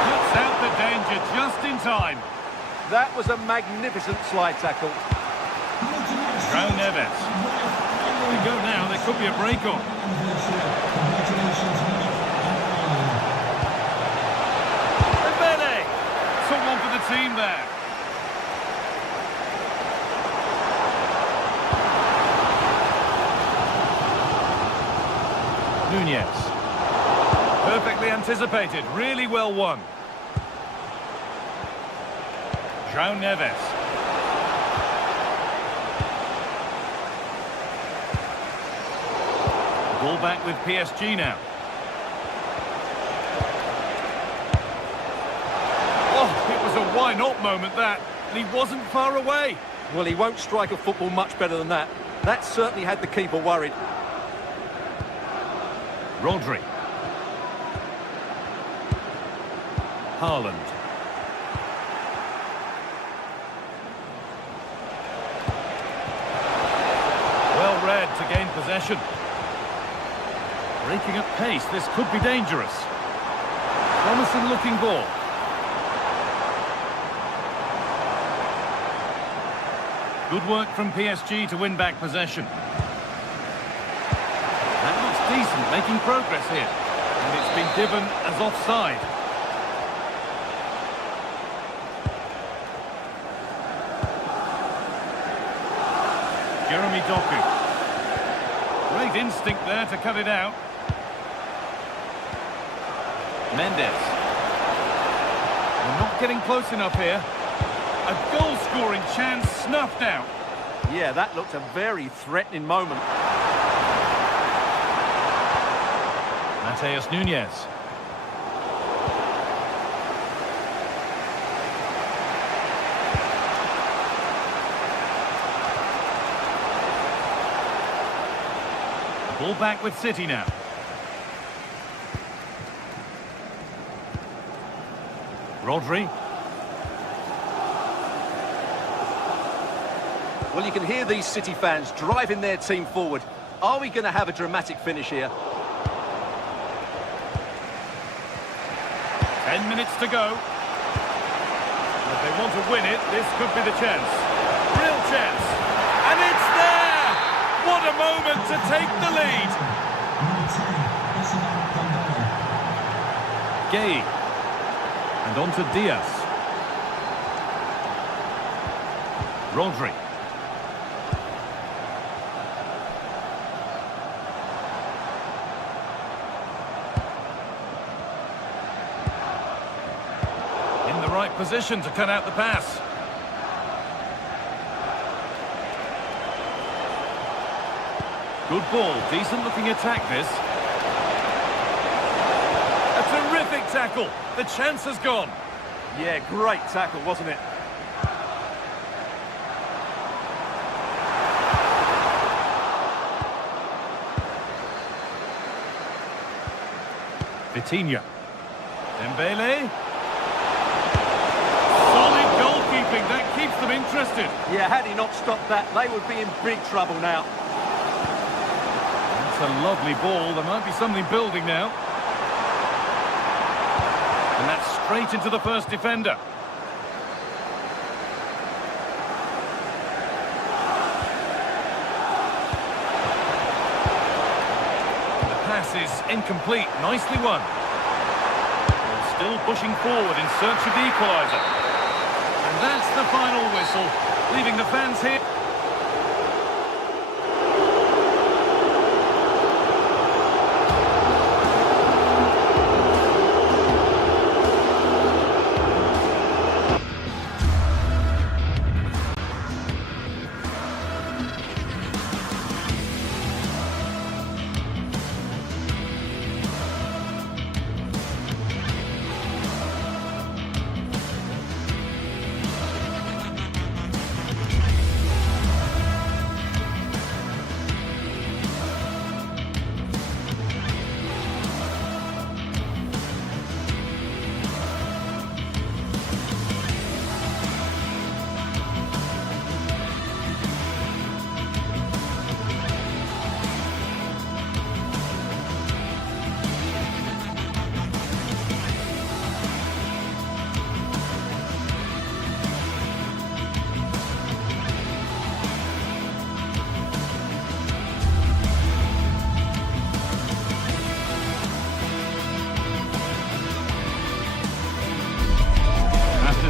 Cuts out the danger just in time. That was a magnificent slide tackle. João Neves. They go now. There could be a break on. Dembele. Took one for the team there. Nunez. Perfectly anticipated, really well won. João Neves. Ball back with PSG now. Oh, it was a why not moment that, and he wasn't far away. Well, he won't strike a football much better than that. That certainly had the keeper worried. Rodri. Haaland. Well read to gain possession. Breaking at pace, this could be dangerous. Promising looking ball. Good work from PSG to win back possession. Decent, making progress here. And it's been given as offside. Jeremy Doku. Great instinct there to cut it out. Mendes. We're not getting close enough here. A goal-scoring chance snuffed out. Yeah, that looked a very threatening moment. Mateus Nunez. Ball back with City now. Rodri. Well, you can hear these City fans driving their team forward. Are we going to have a dramatic finish here? 10 minutes to go. If they want to win it, this could be the chance. Real chance. And it's there! What a moment to take the lead. Gay. And on to Diaz. Rodri. In the right position to cut out the pass. Good ball, decent looking attack this. A terrific tackle. The chance has gone. Yeah, great tackle, wasn't it? Vitinha. Dembele. Solid goalkeeping, that keeps them interested. Yeah, had he not stopped that, they would be in big trouble now. That's a lovely ball, there might be something building now. And that's straight into the first defender. The pass is incomplete, nicely won. Still pushing forward in search of the equaliser. And that's the final whistle, leaving the fans here.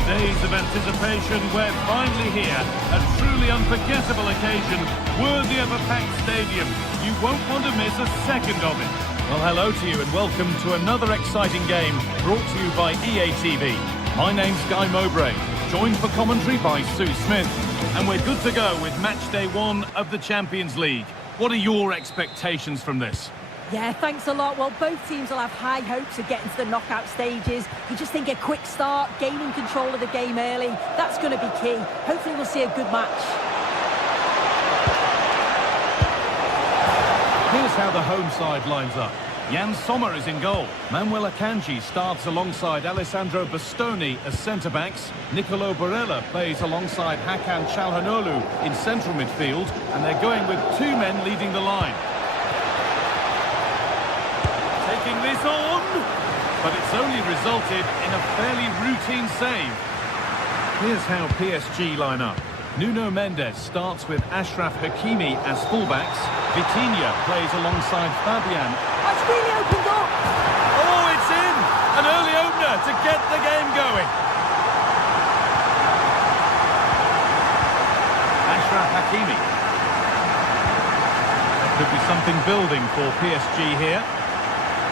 Days of anticipation, we're finally here. A truly unforgettable occasion, worthy of a packed stadium. You won't want to miss a second of it. Well, hello to you and welcome to another exciting game brought to you by EA TV. My name's Guy Mowbray, joined for commentary by Sue Smith. And we're good to go with match day 1 of the Champions League. What are your expectations from this? Yeah, thanks a lot. Well, both teams will have high hopes of getting to the knockout stages. You just think a quick start, gaining control of the game early, that's going to be key. Hopefully we'll see a good match. Here's how the home side lines up. Jan Sommer is in goal. Manuel Akanji starts alongside Alessandro Bastoni as centre-backs. Nicolo Barella plays alongside Hakan Çalhanoğlu in central midfield. And they're going with 2 men leading the line. Taking this on, but it's only resulted in a fairly routine save. Here's how PSG line up. Nuno Mendes starts with Achraf Hakimi as fullbacks. Vitinha plays alongside Fabian. That's really opened up. Oh, it's in! An early opener to get the game going. Achraf Hakimi. There could be something building for PSG here.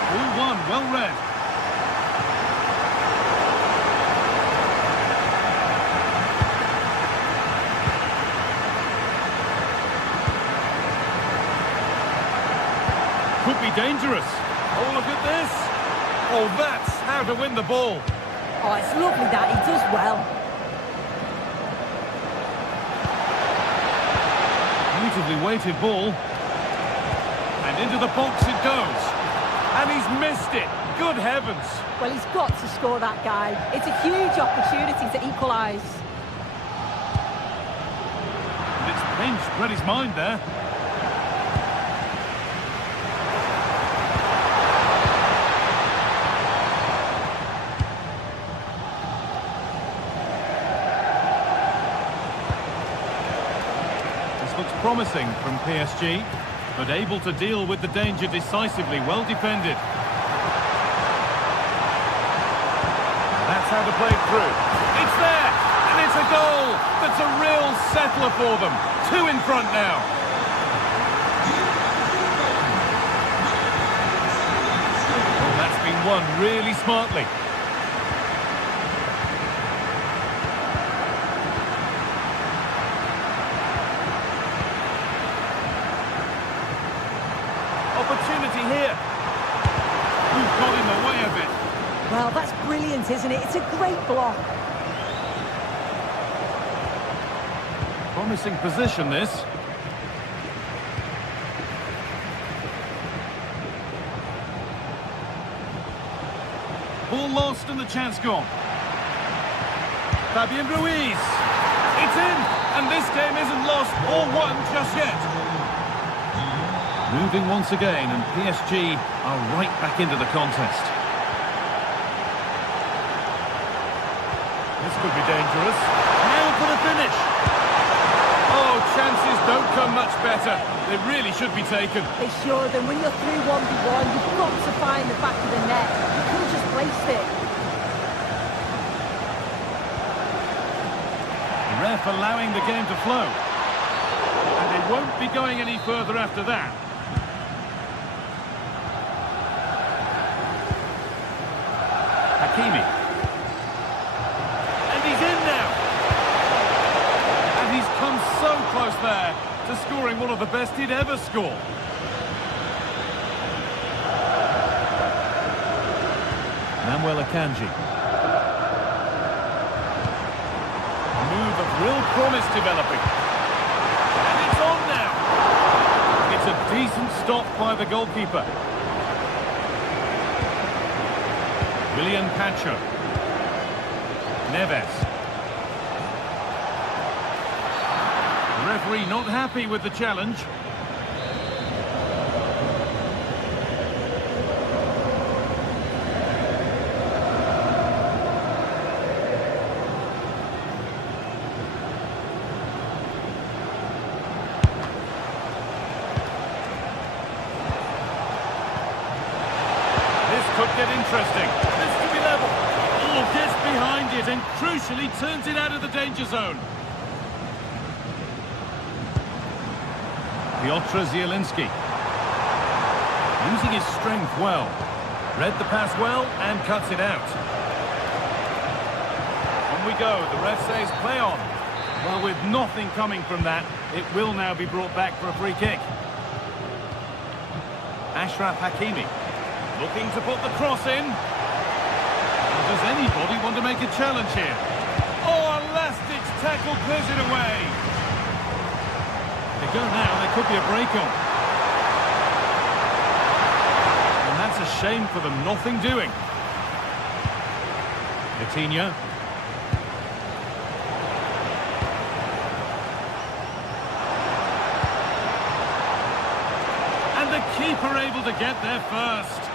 2-1, well read. Could be dangerous. Oh, look at this. Oh, that's how to win the ball. Oh, it's lovely that he does well. Beautifully weighted ball. And into the box it goes. And he's missed it. Good heavens. Well, he's got to score that guy. It's a huge opportunity to equalise. And it's pinched, read his mind there. This looks promising from PSG, but able to deal with the danger decisively, well defended. That's how to play it through. It's there, and it's a goal. That's a real settler for them. 2 in front now. Well, that's been won really smartly. Opportunity here. We've got in the way of it. Well, that's brilliant, isn't it? It's a great block. Promising position, this. Ball lost and the chance gone. Fabian Ruiz. It's in, and this game isn't lost or won just yet. Moving once again, and PSG are right back into the contest. This could be dangerous. Now for the finish. Oh, chances don't come much better. They really should be taken. They should, and when you're through 1v1, you've got to find the back of the net. You could have just placed it. The ref allowing the game to flow. And they won't be going any further after that. Hakimi. And he's in now. And he's come so close there to scoring one of the best he'd ever score. Manuel Akanji. A move of real promise developing. And it's on now. It's a decent stop by the goalkeeper. William Pacho. Neves. The referee not happy with the challenge. This could get interesting. This could be level. Oh, gets behind it and crucially turns it out of the danger zone. Piotr Zielinski. Using his strength well. Read the pass well and cuts it out. On we go. The ref says play on. Well, with nothing coming from that, it will now be brought back for a free kick. Achraf Hakimi. Looking to put the cross in. Does anybody want to make a challenge here? Oh, Elastic's tackle clears it away. They go now, there could be a break on. And that's a shame for them, nothing doing. Coutinho. And the keeper able to get there first.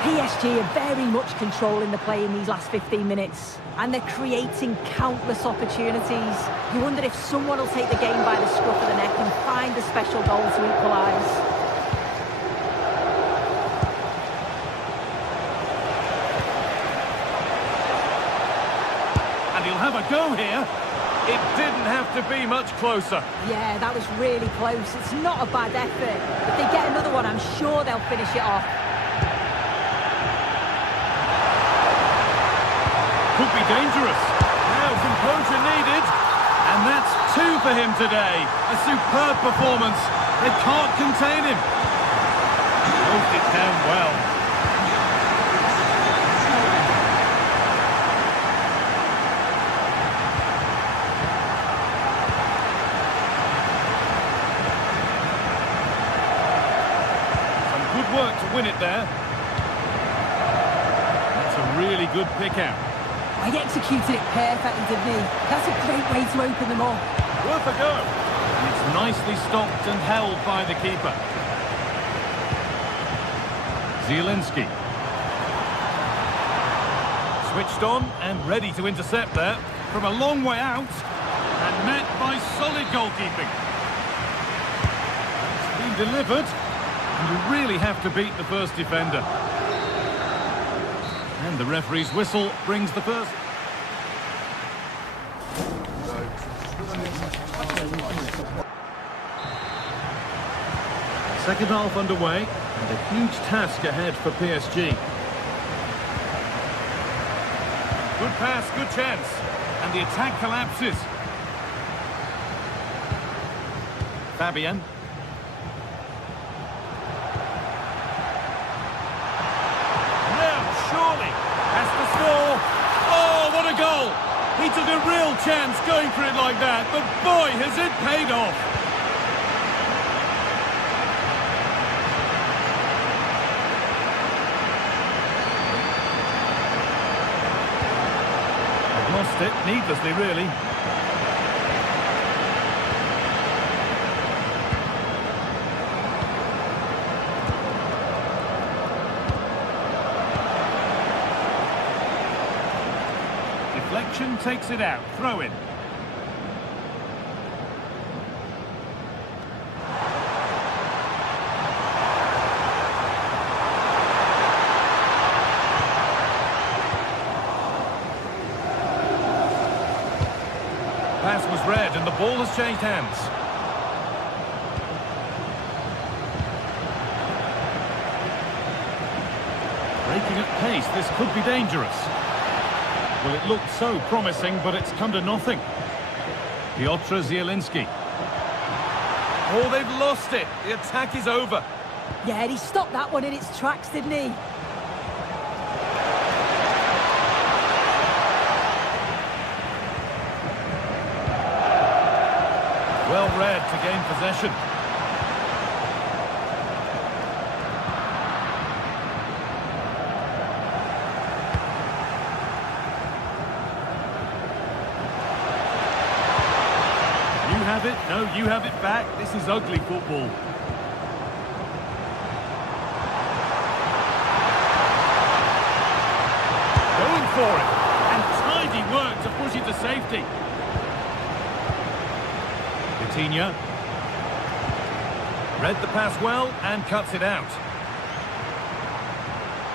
PSG are very much controlling the play in these last 15 minutes. And they're creating countless opportunities. You wonder if someone will take the game by the scruff of the neck and find a special goal to equalise. And he'll have a go here. It didn't have to be much closer. Yeah, that was really close. It's not a bad effort. If they get another one, I'm sure they'll finish it off. Could be dangerous. Now composure needed. And that's 2 for him today. A superb performance. They can't contain him. Moved it down well. work to win it there. That's a really good pick out. He executed it perfectly, didn't he? That's a great way to open them up. Worth a go. And it's nicely stopped and held by the keeper. Zielinski. Switched on and ready to intercept there. From a long way out. And met by solid goalkeeping. It's been delivered. And you really have to beat the first defender. And the referee's whistle brings the first. Second half underway, and a huge task ahead for PSG. Good pass, good chance, and the attack collapses. Fabian. Now, surely, has to score. Oh, what a goal! He took a real chance going for it like that, but boy, has it paid off! Lost it, needlessly really. Deflection takes it out, throw in. Pass was read and the ball has changed hands. Breaking at pace, this could be dangerous. Well, it looked so promising, but it's come to nothing. Piotr Zielinski. Oh, they've lost it. The attack is over. Yeah, he stopped that one in its tracks, didn't he? Well read to gain possession. You have it, no, you have it back. This is ugly football. Going for it, and tidy work to push it to safety. Coutinho. Read the pass well and cuts it out.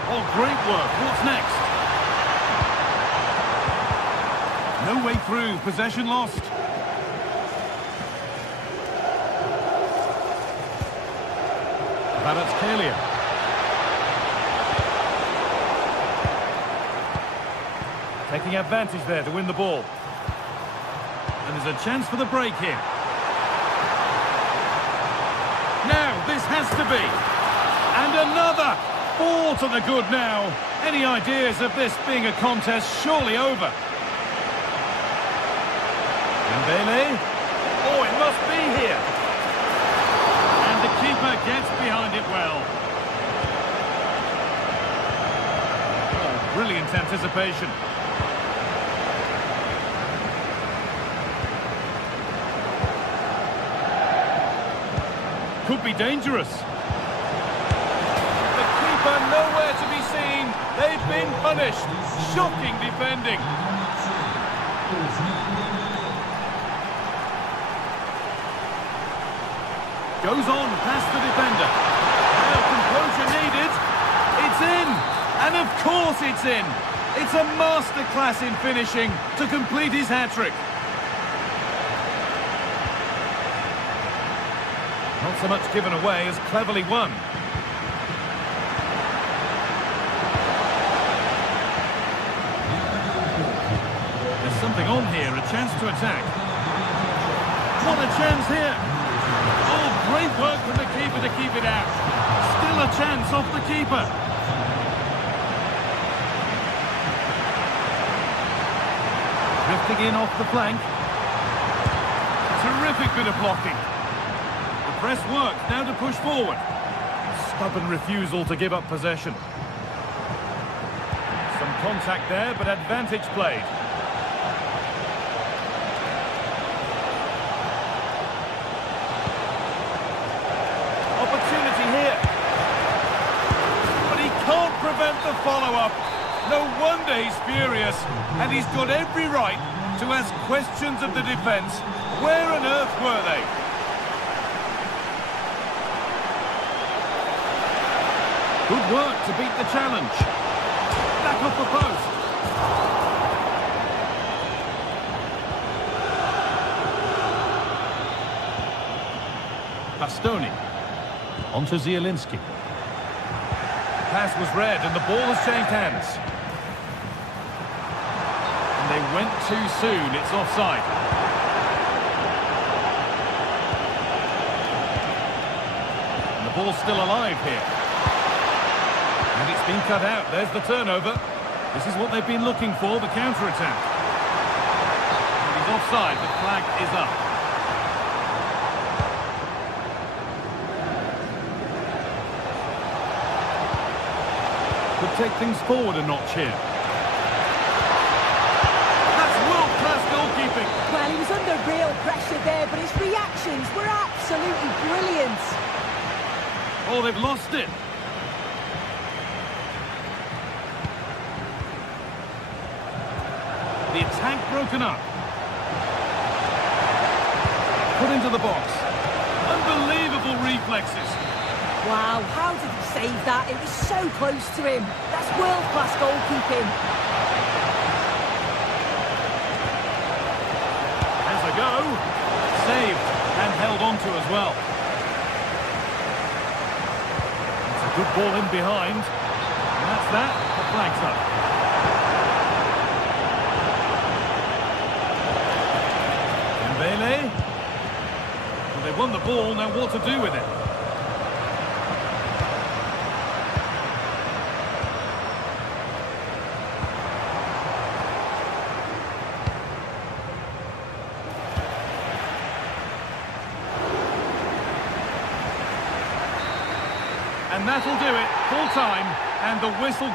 Oh, great work. What's next? No way through. Possession lost. Kvaratskhelia. Taking advantage there to win the ball. And there's a chance for the break here. Now, this has to be. And another. 4 to the good now. Any ideas of this being a contest surely over? Dembele. Oh, it must be here. And the keeper gets behind it well. Oh, brilliant anticipation. Could be dangerous. The keeper nowhere to be seen. They've been punished. Shocking defending. Goes on past the defender. Now composure needed. It's in. And of course it's in. It's a masterclass in finishing to complete his hat-trick. Not so much given away as cleverly won. There's something on here, a chance to attack. What a chance here! Oh, great work from the keeper to keep it out. Still a chance off the keeper. Drifting in off the flank. Terrific bit of blocking. Press work, now to push forward. stubborn refusal to give up possession. Some contact there, but advantage played. Opportunity here. But he can't prevent the follow-up. No wonder he's furious, and he's got every right to ask questions of the defence. Where on earth were they? Good work to beat the challenge. Back off the post. Bastoni. On to Zielinski. Pass was read and the ball has changed hands. And they went too soon. It's offside. And the ball's still alive here. And it's been cut out. There's the turnover. This is what they've been looking for, the counter-attack. And he's offside. The flag is up. Could take things forward a notch here. That's world-class goalkeeping. Well, he was under real pressure there, but his reactions were absolutely brilliant. Oh, they've lost it. The attack broken up. Put into the box. Unbelievable reflexes. Wow, how did he save that? It was so close to him. That's world-class goalkeeping. Has a go. Saved and held on to as well. It's a good ball in behind. And that's that. The flag's up. Dembele. Well, they've won the ball. Now what to do with it? And that'll do it, full time, and the whistle.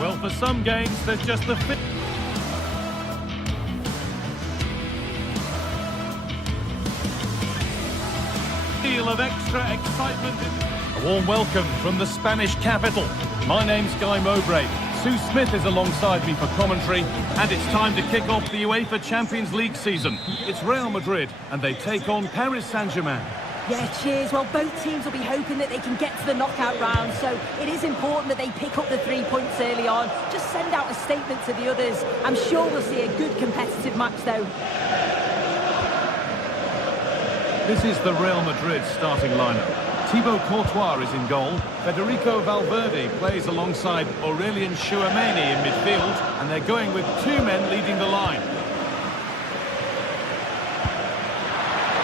Well, for some games, there's just the feel of extra excitement. A warm welcome from the Spanish capital. My name's Guy Mowbray. Sue Smith is alongside me for commentary, and it's time to kick off the UEFA Champions League season. It's Real Madrid, and they take on Paris Saint-Germain. Yeah, cheers. Well, both teams will be hoping that they can get to the knockout round, so it is important that they pick up the 3 points early on. Just send out a statement to the others. I'm sure we'll see a good competitive match, though. This is the Real Madrid starting lineup. Thibaut Courtois is in goal. Federico Valverde plays alongside Aurelien Tchouameni in midfield, and they're going with 2 men leading the line.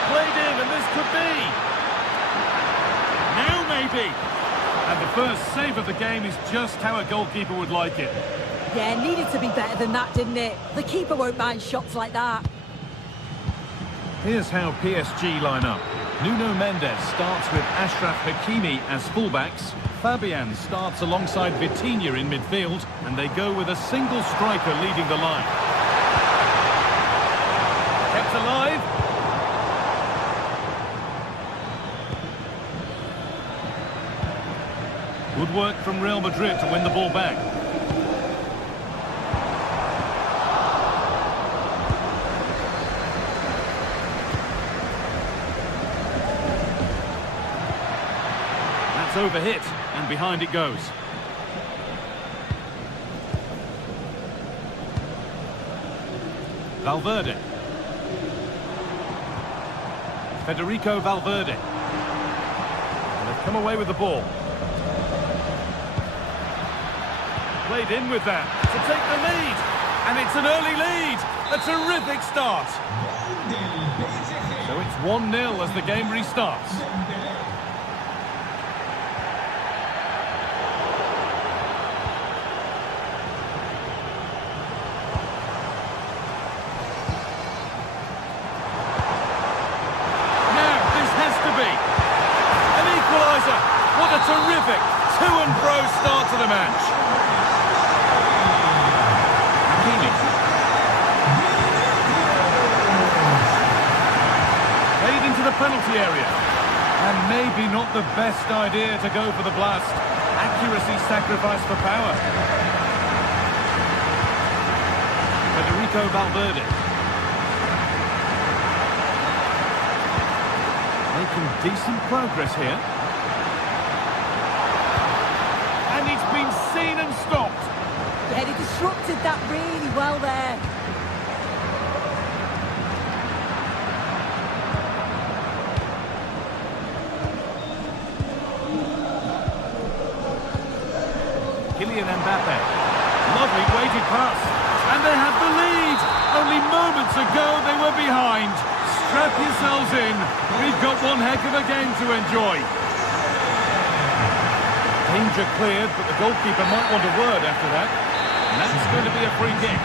Played in, and this could be. Now maybe. And the first save of the game is just how a goalkeeper would like it. Yeah, needed to be better than that, didn't it? The keeper won't mind shots like that. Here's how PSG line up. Nuno Mendes starts with Achraf Hakimi as fullbacks. Fabian starts alongside Vitinha in midfield, and they go with a single striker leading the line. Kept alive. Good work from Real Madrid to win the ball back. Overhit, and behind it goes. Valverde. Federico Valverde. And they've come away with the ball. Played in with that to take the lead. And it's an early lead. A terrific start. So it's 1-0 as the game restarts. Now, this has to be an equaliser. What a terrific to-and-fro start to the match. The penalty area, and maybe not the best idea to go for the blast. Accuracy sacrificed for power. Federico Valverde making decent progress here, and it's been seen and stopped. Yeah, he disrupted that really well there. Kylian Mbappe. Lovely weighted pass. And they have the lead. Only moments ago they were behind. Strap yourselves in. We've got one heck of a game to enjoy. Danger cleared, but the goalkeeper might want a word after that. And that's going to be a free kick.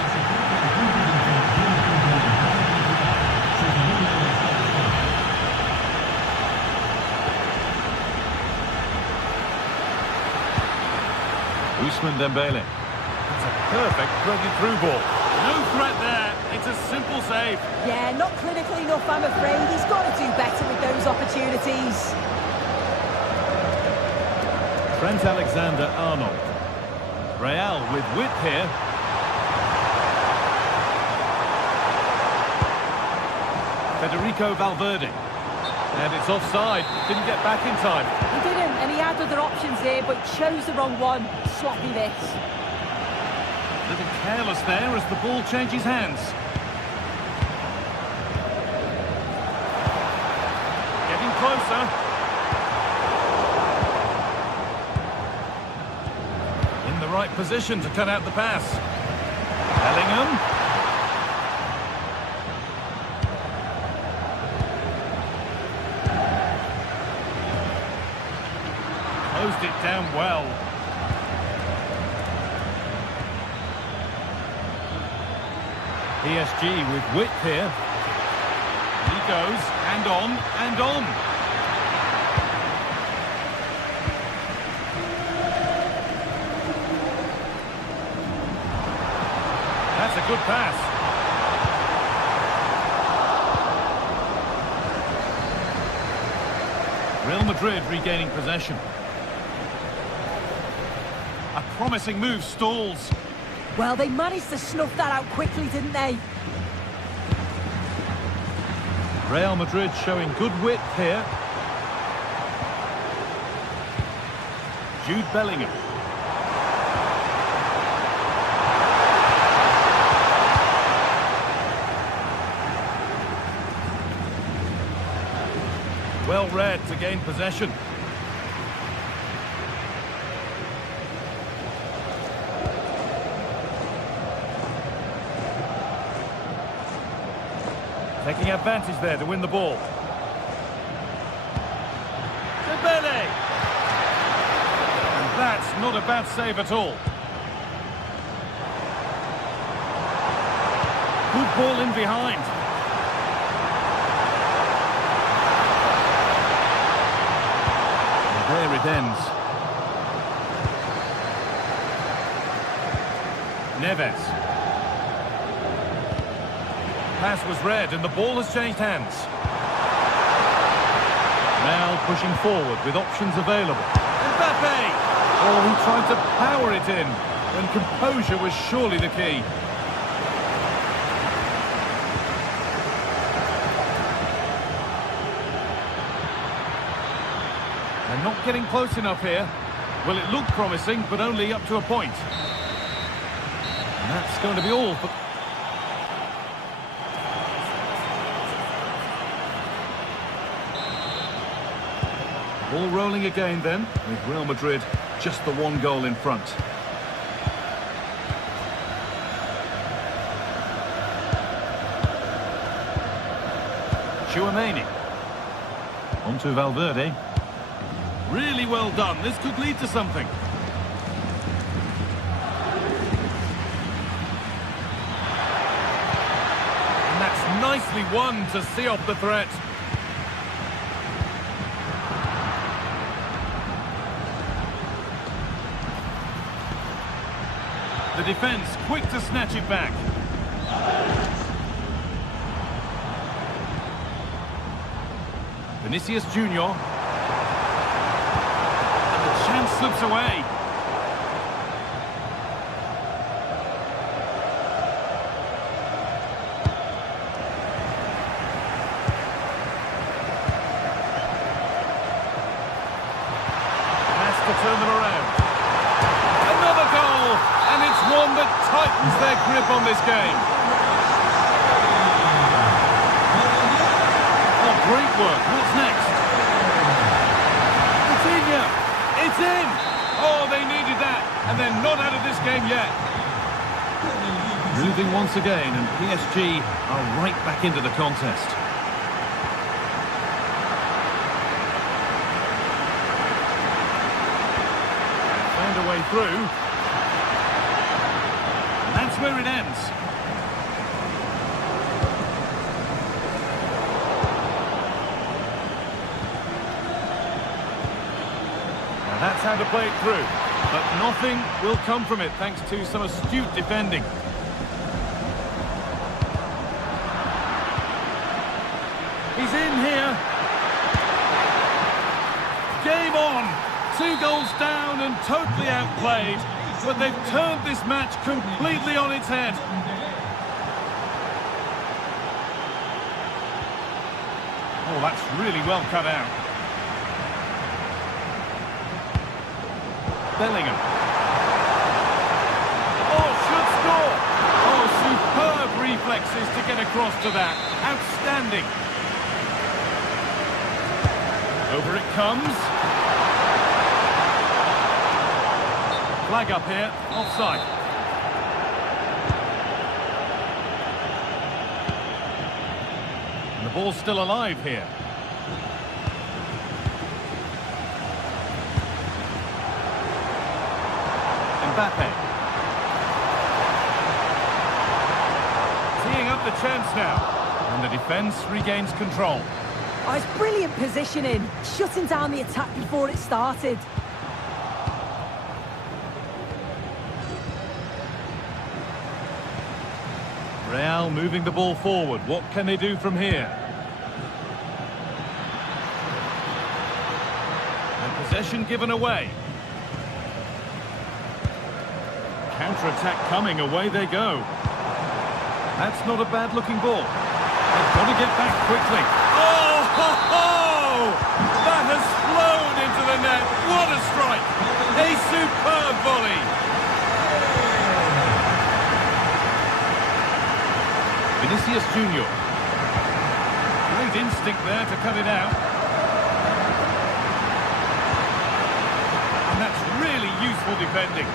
Ousmane Dembele. It's a perfect threaded through ball. No threat there. It's a simple save. Yeah, not clinical enough, I'm afraid. He's got to do better with those opportunities. Trent Alexander-Arnold. Real with width here. Federico Valverde. And it's offside. Didn't get back in time. He didn't, and he had other options here, but chose the wrong one. Sloppy this. A little careless there as the ball changes hands. Getting closer. In the right position to cut out the pass. Bellingham. Closed it down well. PSG with width here. He goes, and on, and on. That's a good pass. Real Madrid regaining possession. A promising move stalls. Well, they managed to snuff that out quickly, didn't they? Real Madrid showing good width here. Jude Bellingham. Well read to gain possession. Taking advantage there to win the ball. Dembele! And that's not a bad save at all. Good ball in behind. And there it ends. Neves. Pass was read and the ball has changed hands. Now pushing forward with options available. Mbappe! Oh, he tried to power it in when composure was surely the key. They're not getting close enough here. Well, it looked promising, but only up to a point. And that's going to be all for... All rolling again then, with Real Madrid just the one goal in front. Chouameni. On to Valverde. Really well done. This could lead to something. And that's nicely won to see off the threat. The defence quick to snatch it back. Vinicius Junior. And the chance slips away. Has to turn them around. Another goal, and it's one that tightens their grip on this game. Great work. What's next? Coutinho. It's in. Oh, they needed that. And they're not out of this game yet. Moving once again, and PSG are right back into the contest. Found a way through. And that's where it ends. That's how to play it through, but nothing will come from it thanks to some astute defending. He's in here. Game on. 2 goals down and totally outplayed, but they've turned this match completely on its head. Oh, that's really well cut out. Bellingham. Oh, should score. Oh, superb reflexes to get across to that. Outstanding. Over it comes. Flag up here. Offside. And the ball's still alive here. Mbappe. Teeing up the chance now. And the defence regains control. Oh, it's brilliant positioning. Shutting down the attack before it started. Real moving the ball forward. What can they do from here? And possession given away. Counter-attack coming, away they go. That's not a bad-looking ball. They've got to get back quickly. Oh, ho, ho! That has flown into the net. What a strike! A superb volley. Vinicius Junior. Great instinct there to cut it out. And that's really useful defending.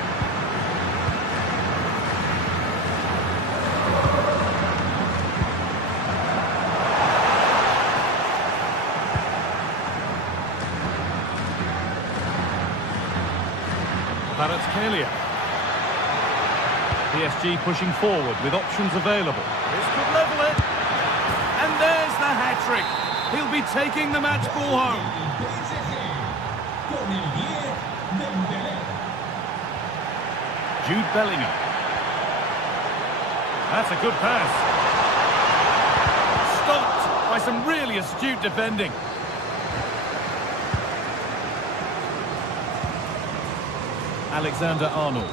Kvaratskhelia. PSG pushing forward with options available. This could level it. And there's the hat-trick. He'll be taking the match ball home. Jude Bellingham. That's a good pass. Stopped by some really astute defending. Alexander-Arnold.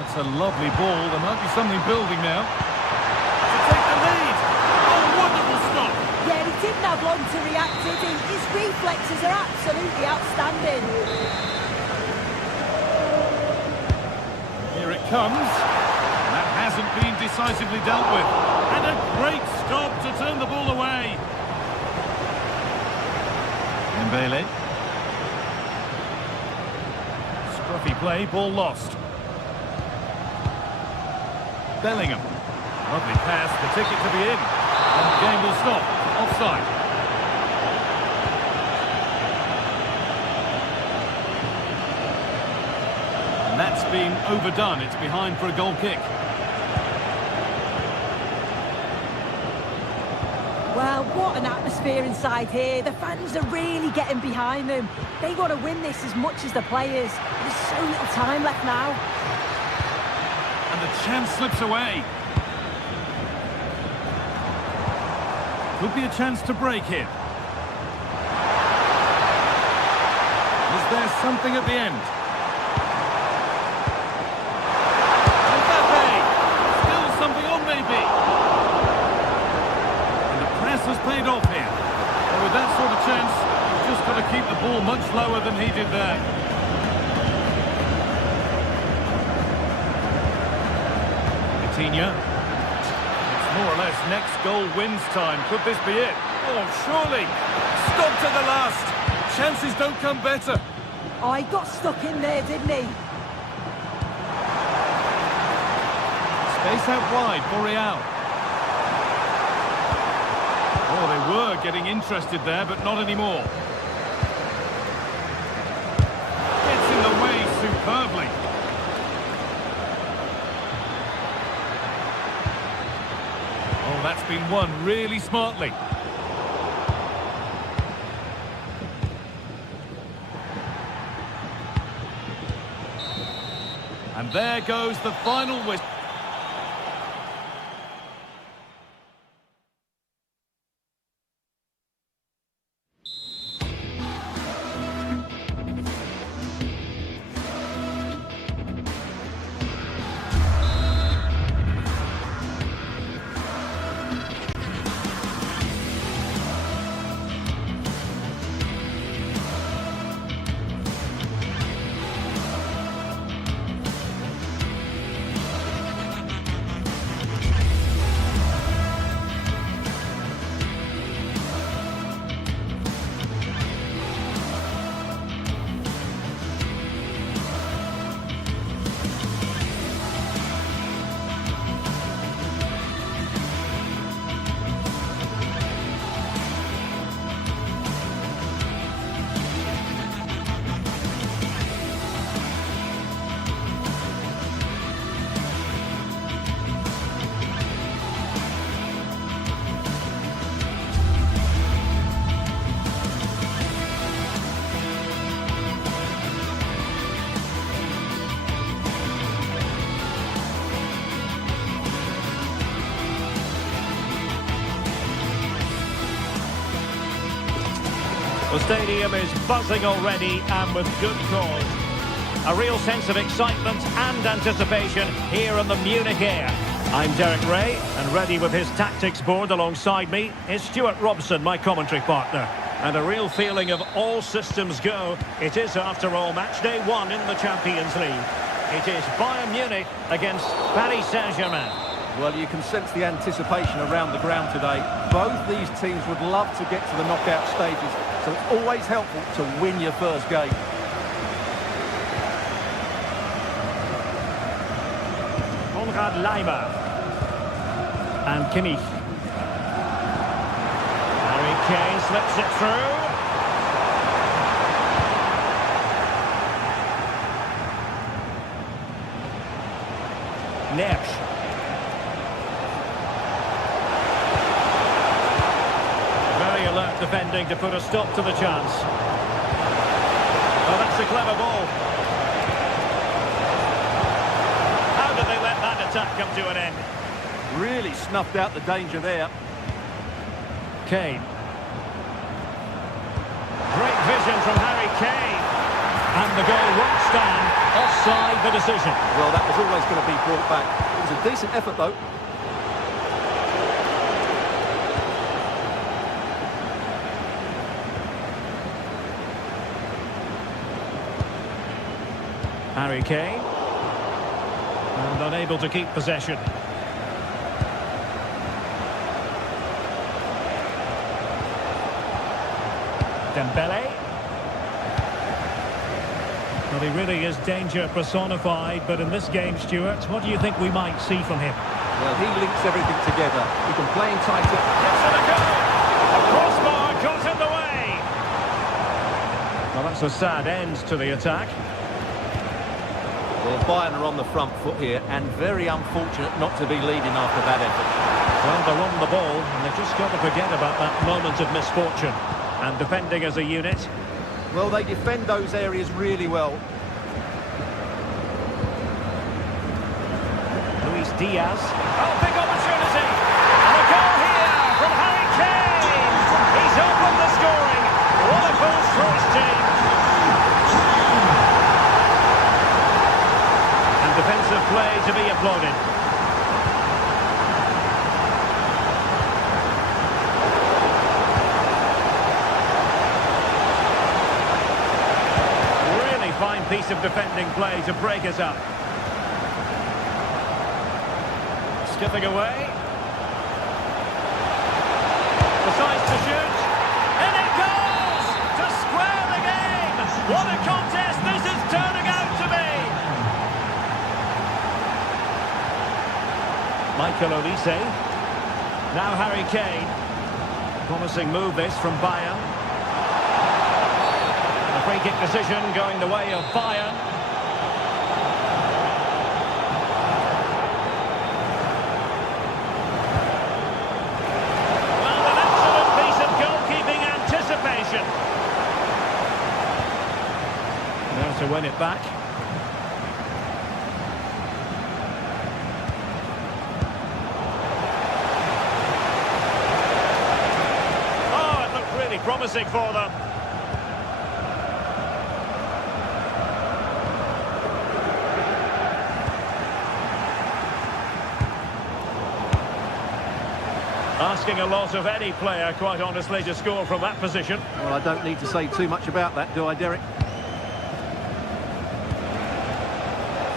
That's a lovely ball. There might be something building now. To take the lead. Oh, wonderful stop. Yeah, he didn't have long to react to it. His reflexes are absolutely outstanding. Here it comes. That hasn't been decisively dealt with. And a great stop to turn the ball away. Dembele. Scruffy play, ball lost. Bellingham. Lovely pass, the ticket to be in. And the game will stop. Offside. And that's been overdone. It's behind for a goal kick. Well, what an atmosphere inside here. The fans are really getting behind them. They want to win this as much as the players. There's so little time left now. And the chance slips away. Could be a chance to break here. Was there something at the end? Mbappe! Still something on, maybe. And the press has paid off here. And with that sort of chance, he's just got to keep the ball much lower than he did there. Coutinho. More or less next goal wins time. Could this be it? Oh, surely. Stopped at the last. Chances don't come better. Oh, he got stuck in there, didn't he? Space out wide for Real. Oh, they were getting interested there, but not anymore. Gets in the way superbly. Oh, that's been won really smartly. And there goes the final whistle. The stadium is buzzing already, and with good cause. A real sense of excitement and anticipation here in the Munich air. I'm Derek Ray, and ready with his tactics board alongside me is Stuart Robson, my commentary partner. And a real feeling of all systems go. It is, after all, match day 1 in the Champions League. It is Bayern Munich against Paris Saint-Germain. Well, you can sense the anticipation around the ground today. Both these teams would love to get to the knockout stages, so it's always helpful to win your first game. Konrad Laimer. And Kimmich. Harry Kane slips it through. Neves. Very alert defending to put a stop to the chance. Oh, that's a clever ball. How did they let that attack come to an end? Really snuffed out the danger there. Kane. Great vision from Harry Kane. And the goal won't stand. Offside the decision. Well, that was always going to be brought back. It was a decent effort, though. Harry Kane. And unable to keep possession. Dembele. Well, he really is danger personified, but in this game, Stuart, what do you think we might see from him? Well, he links everything together. He can play in tighter. Gives it a go! A crossbar got in the way! Well, that's a sad end to the attack. Well, Bayern are on the front foot here, and very unfortunate not to be leading after that effort. Well, they're on the ball, and they've just got to forget about that moment of misfortune. And defending as a unit. Well, they defend those areas really well. Luis Diaz. Oh, big opportunity! And a goal here from Harry Kane! He's opened the scoring. What a boost for his team! And defensive play to be applauded. Really fine piece of defending play to break us up. Skipping away. Decides to shoot. And it goes! To square the game! What a contest this is turning out to be! Michael Olise. Now Harry Kane. Promising move this from Bayern. A free kick decision going the way of Bayern. Well, an excellent piece of goalkeeping anticipation. Now to win it back. Oh, it looked really promising for them. Asking a lot of any player, quite honestly, to score from that position. Well, I don't need to say too much about that, do I, Derek?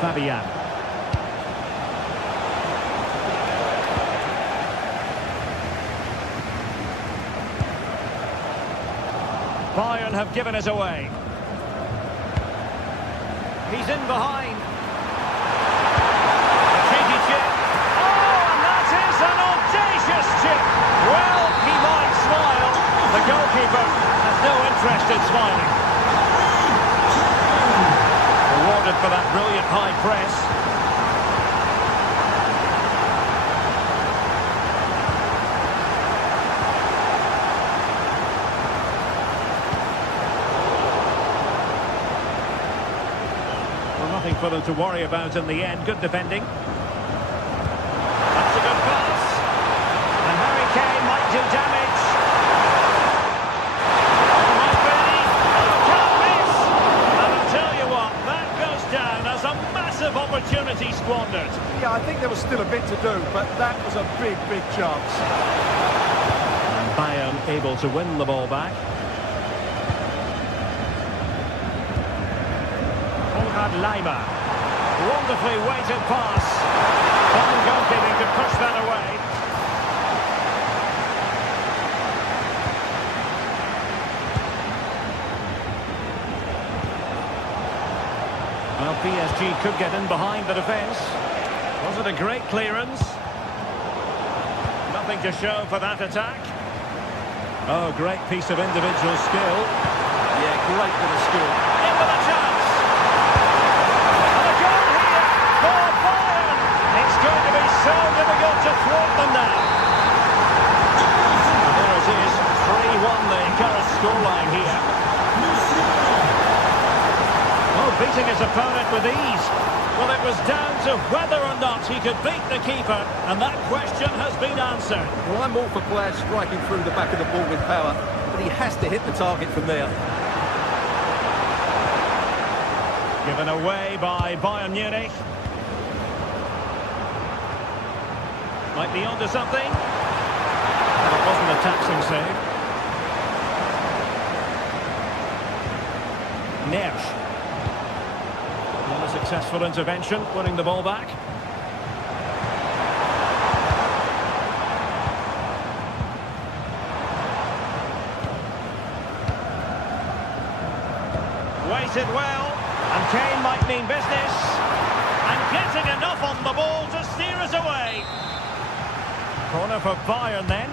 Fabian. Bayern have given it away. He's in behind. A cheeky chip. Oh, and that is an audacious chip. Well, he might smile. The goalkeeper has no interest in smiling. Rewarded for that brilliant high press. Nothing for them to worry about in the end. Good defending. That's a good pass. And Harry Kane might do damage. Might be. Oh, can't miss. And I'll tell you what, that goes down as a massive opportunity squandered. Yeah, I think there was still a bit to do, but that was a big, big chance. And Bayern able to win the ball back. Lima. Wonderfully weighted pass. Fine goalkeeping to push that away. Well, PSG could get in behind the defence. Was it a great clearance? Nothing to show for that attack. Oh, great piece of individual skill. Yeah, great bit of skill. In with a chance. It's going to be so difficult to thwart them now. And there it is, 3-1 the current scoreline here. Oh, beating his opponent with ease. Well, it was down to whether or not he could beat the keeper, and that question has been answered. Well, I'm all for players striking through the back of the ball with power, but he has to hit the target from there. Given away by Bayern Munich. Might be onto something. It wasn't a taxing save. Nersch. Not a successful intervention, winning the ball back. Waited well. And Kane might mean business. And getting enough on the ball to steer us away. Corner for Bayern then.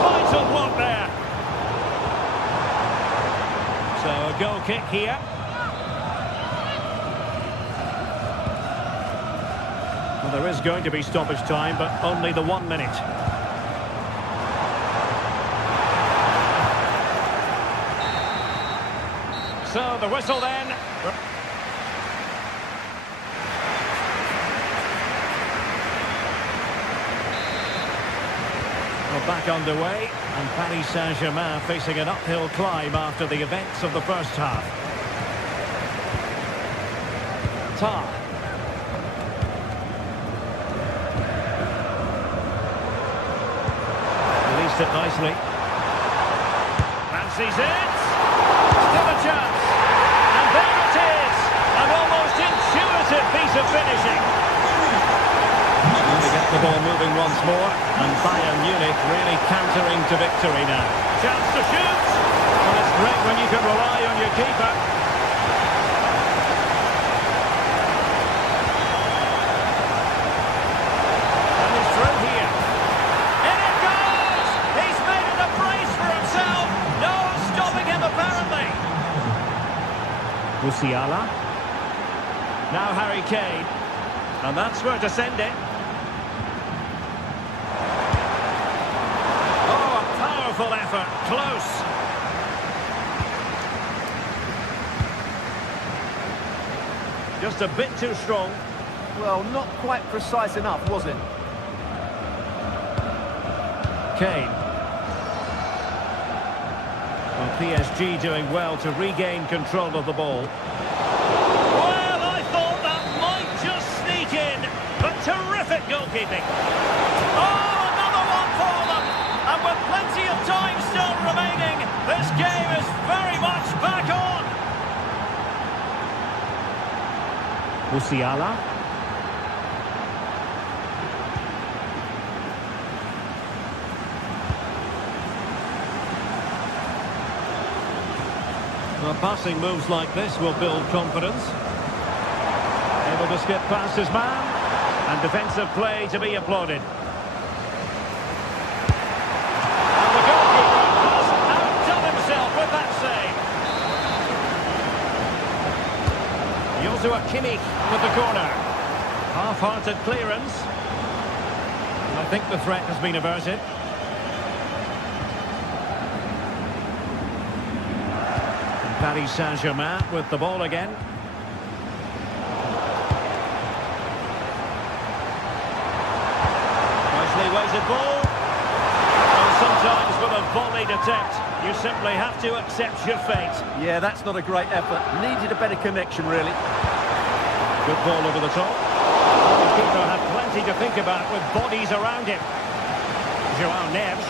Vital block there. So a goal kick here. Well, there is going to be stoppage time, but only the 1 minute. So the whistle then. Well, back underway, and Paris Saint-Germain facing an uphill climb after the events of the first half. Tar. Released it nicely. Fancies it. Still a chance. And there it is. An almost intuitive piece of finishing. They get the ball moving once more. And Bayern Munich really countering to victory now. Chance to shoot. Well, it's great when you can rely on your keeper. And he's through here. In it goes! He's made it a brace for himself. No stopping him apparently. Musiala. Now Harry Kane. And that's where to send it. Oh, a powerful effort. Close. Just a bit too strong. Well, not quite precise enough, was it? Kane. Well, PSG doing well to regain control of the ball. Well, I thought that might just sneak in, but terrific goalkeeping. Oh, another one for them! And with plenty of time still remaining, this game is very much back on. Musiala. Well, passing moves like this will build confidence. Able to skip past his man. And defensive play to be applauded. And the goalkeeper has outdone himself with that save. Joshua Kimmich with the corner. Half-hearted clearance. And I think the threat has been averted. Paris Saint-Germain with the ball again. Nicely weighted ball. And sometimes with a volleyed attempt, you simply have to accept your fate. Yeah, that's not a great effort. Needed a better connection, really. Good ball over the top. The keeper had plenty to think about with bodies around him. Joao Neves.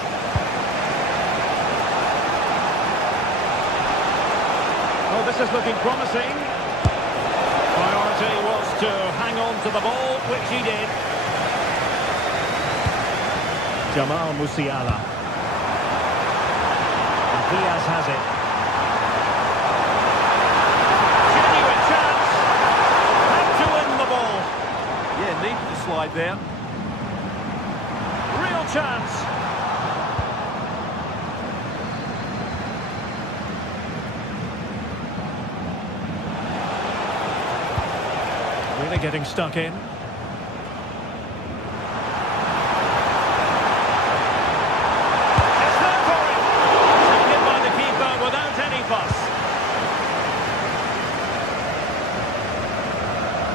Oh, this is looking promising. Priority was to hang on to the ball, which he did. Jamal Musiala. And Diaz has it. Genuine chance. Had to win the ball. Yeah, needed to slide there. Real chance. Really getting stuck in. It's there for him. Taken by the keeper without any fuss.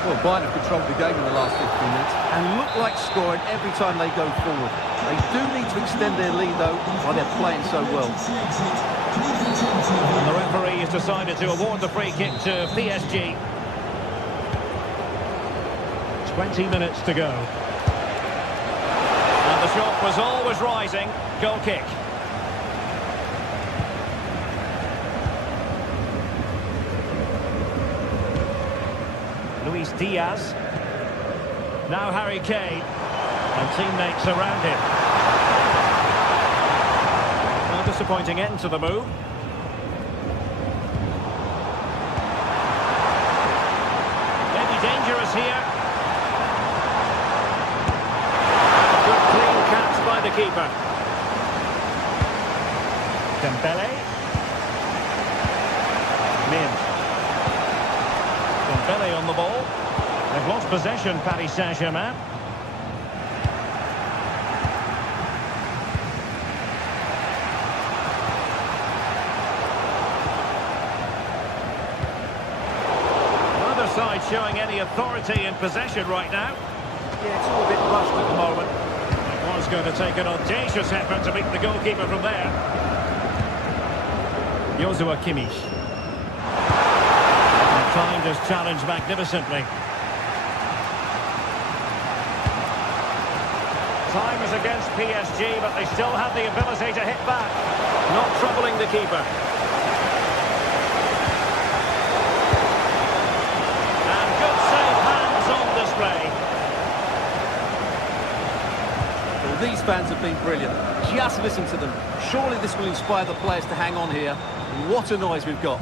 Well, Bayern have controlled the game in the last 15 minutes and look like scoring every time they go forward. They do need to extend their lead, though, while they're playing so well. And the referee has decided to award the free kick to PSG. 20 minutes to go. And the shot was always rising. Goal kick. Luis Diaz. Now Harry Kane. And teammates around him. Well, disappointing end to the move. Dembele. Min. Dembele on the ball. They've lost possession, Paris Saint-Germain. Neither side showing any authority in possession right now. Yeah, it's all a bit rushed at the moment. It was going to take an audacious effort to beat the goalkeeper from there. Joshua Kimmich. Timed his challenge magnificently. Time is against PSG, but they still have the ability to hit back. Not troubling the keeper. And good save hands on display. Well, these fans have been brilliant. Just listen to them. Surely this will inspire the players to hang on here. What a noise we've got.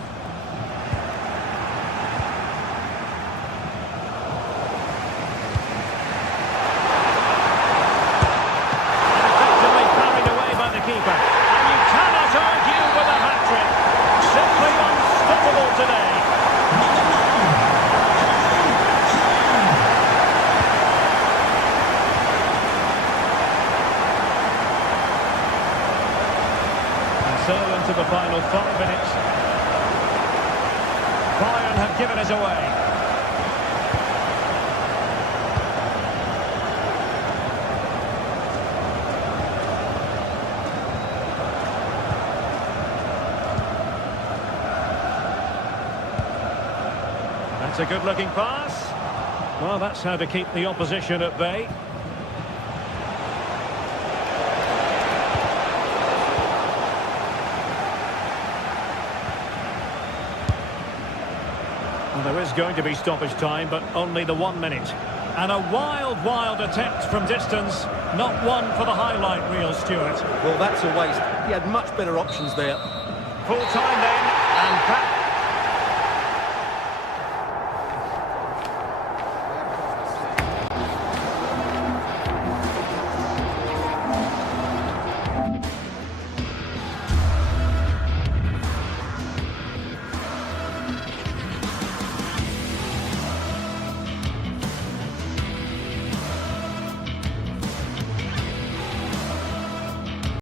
So into the final 5 minutes. Bayern have given us away. That's a good-looking pass. Well, that's how to keep the opposition at bay. Well, there is going to be stoppage time, but only the 1 minute. And a wild attempt from distance. Not one for the highlight reel, Stuart. Well, that's a waste. He had much better options there. Full time there.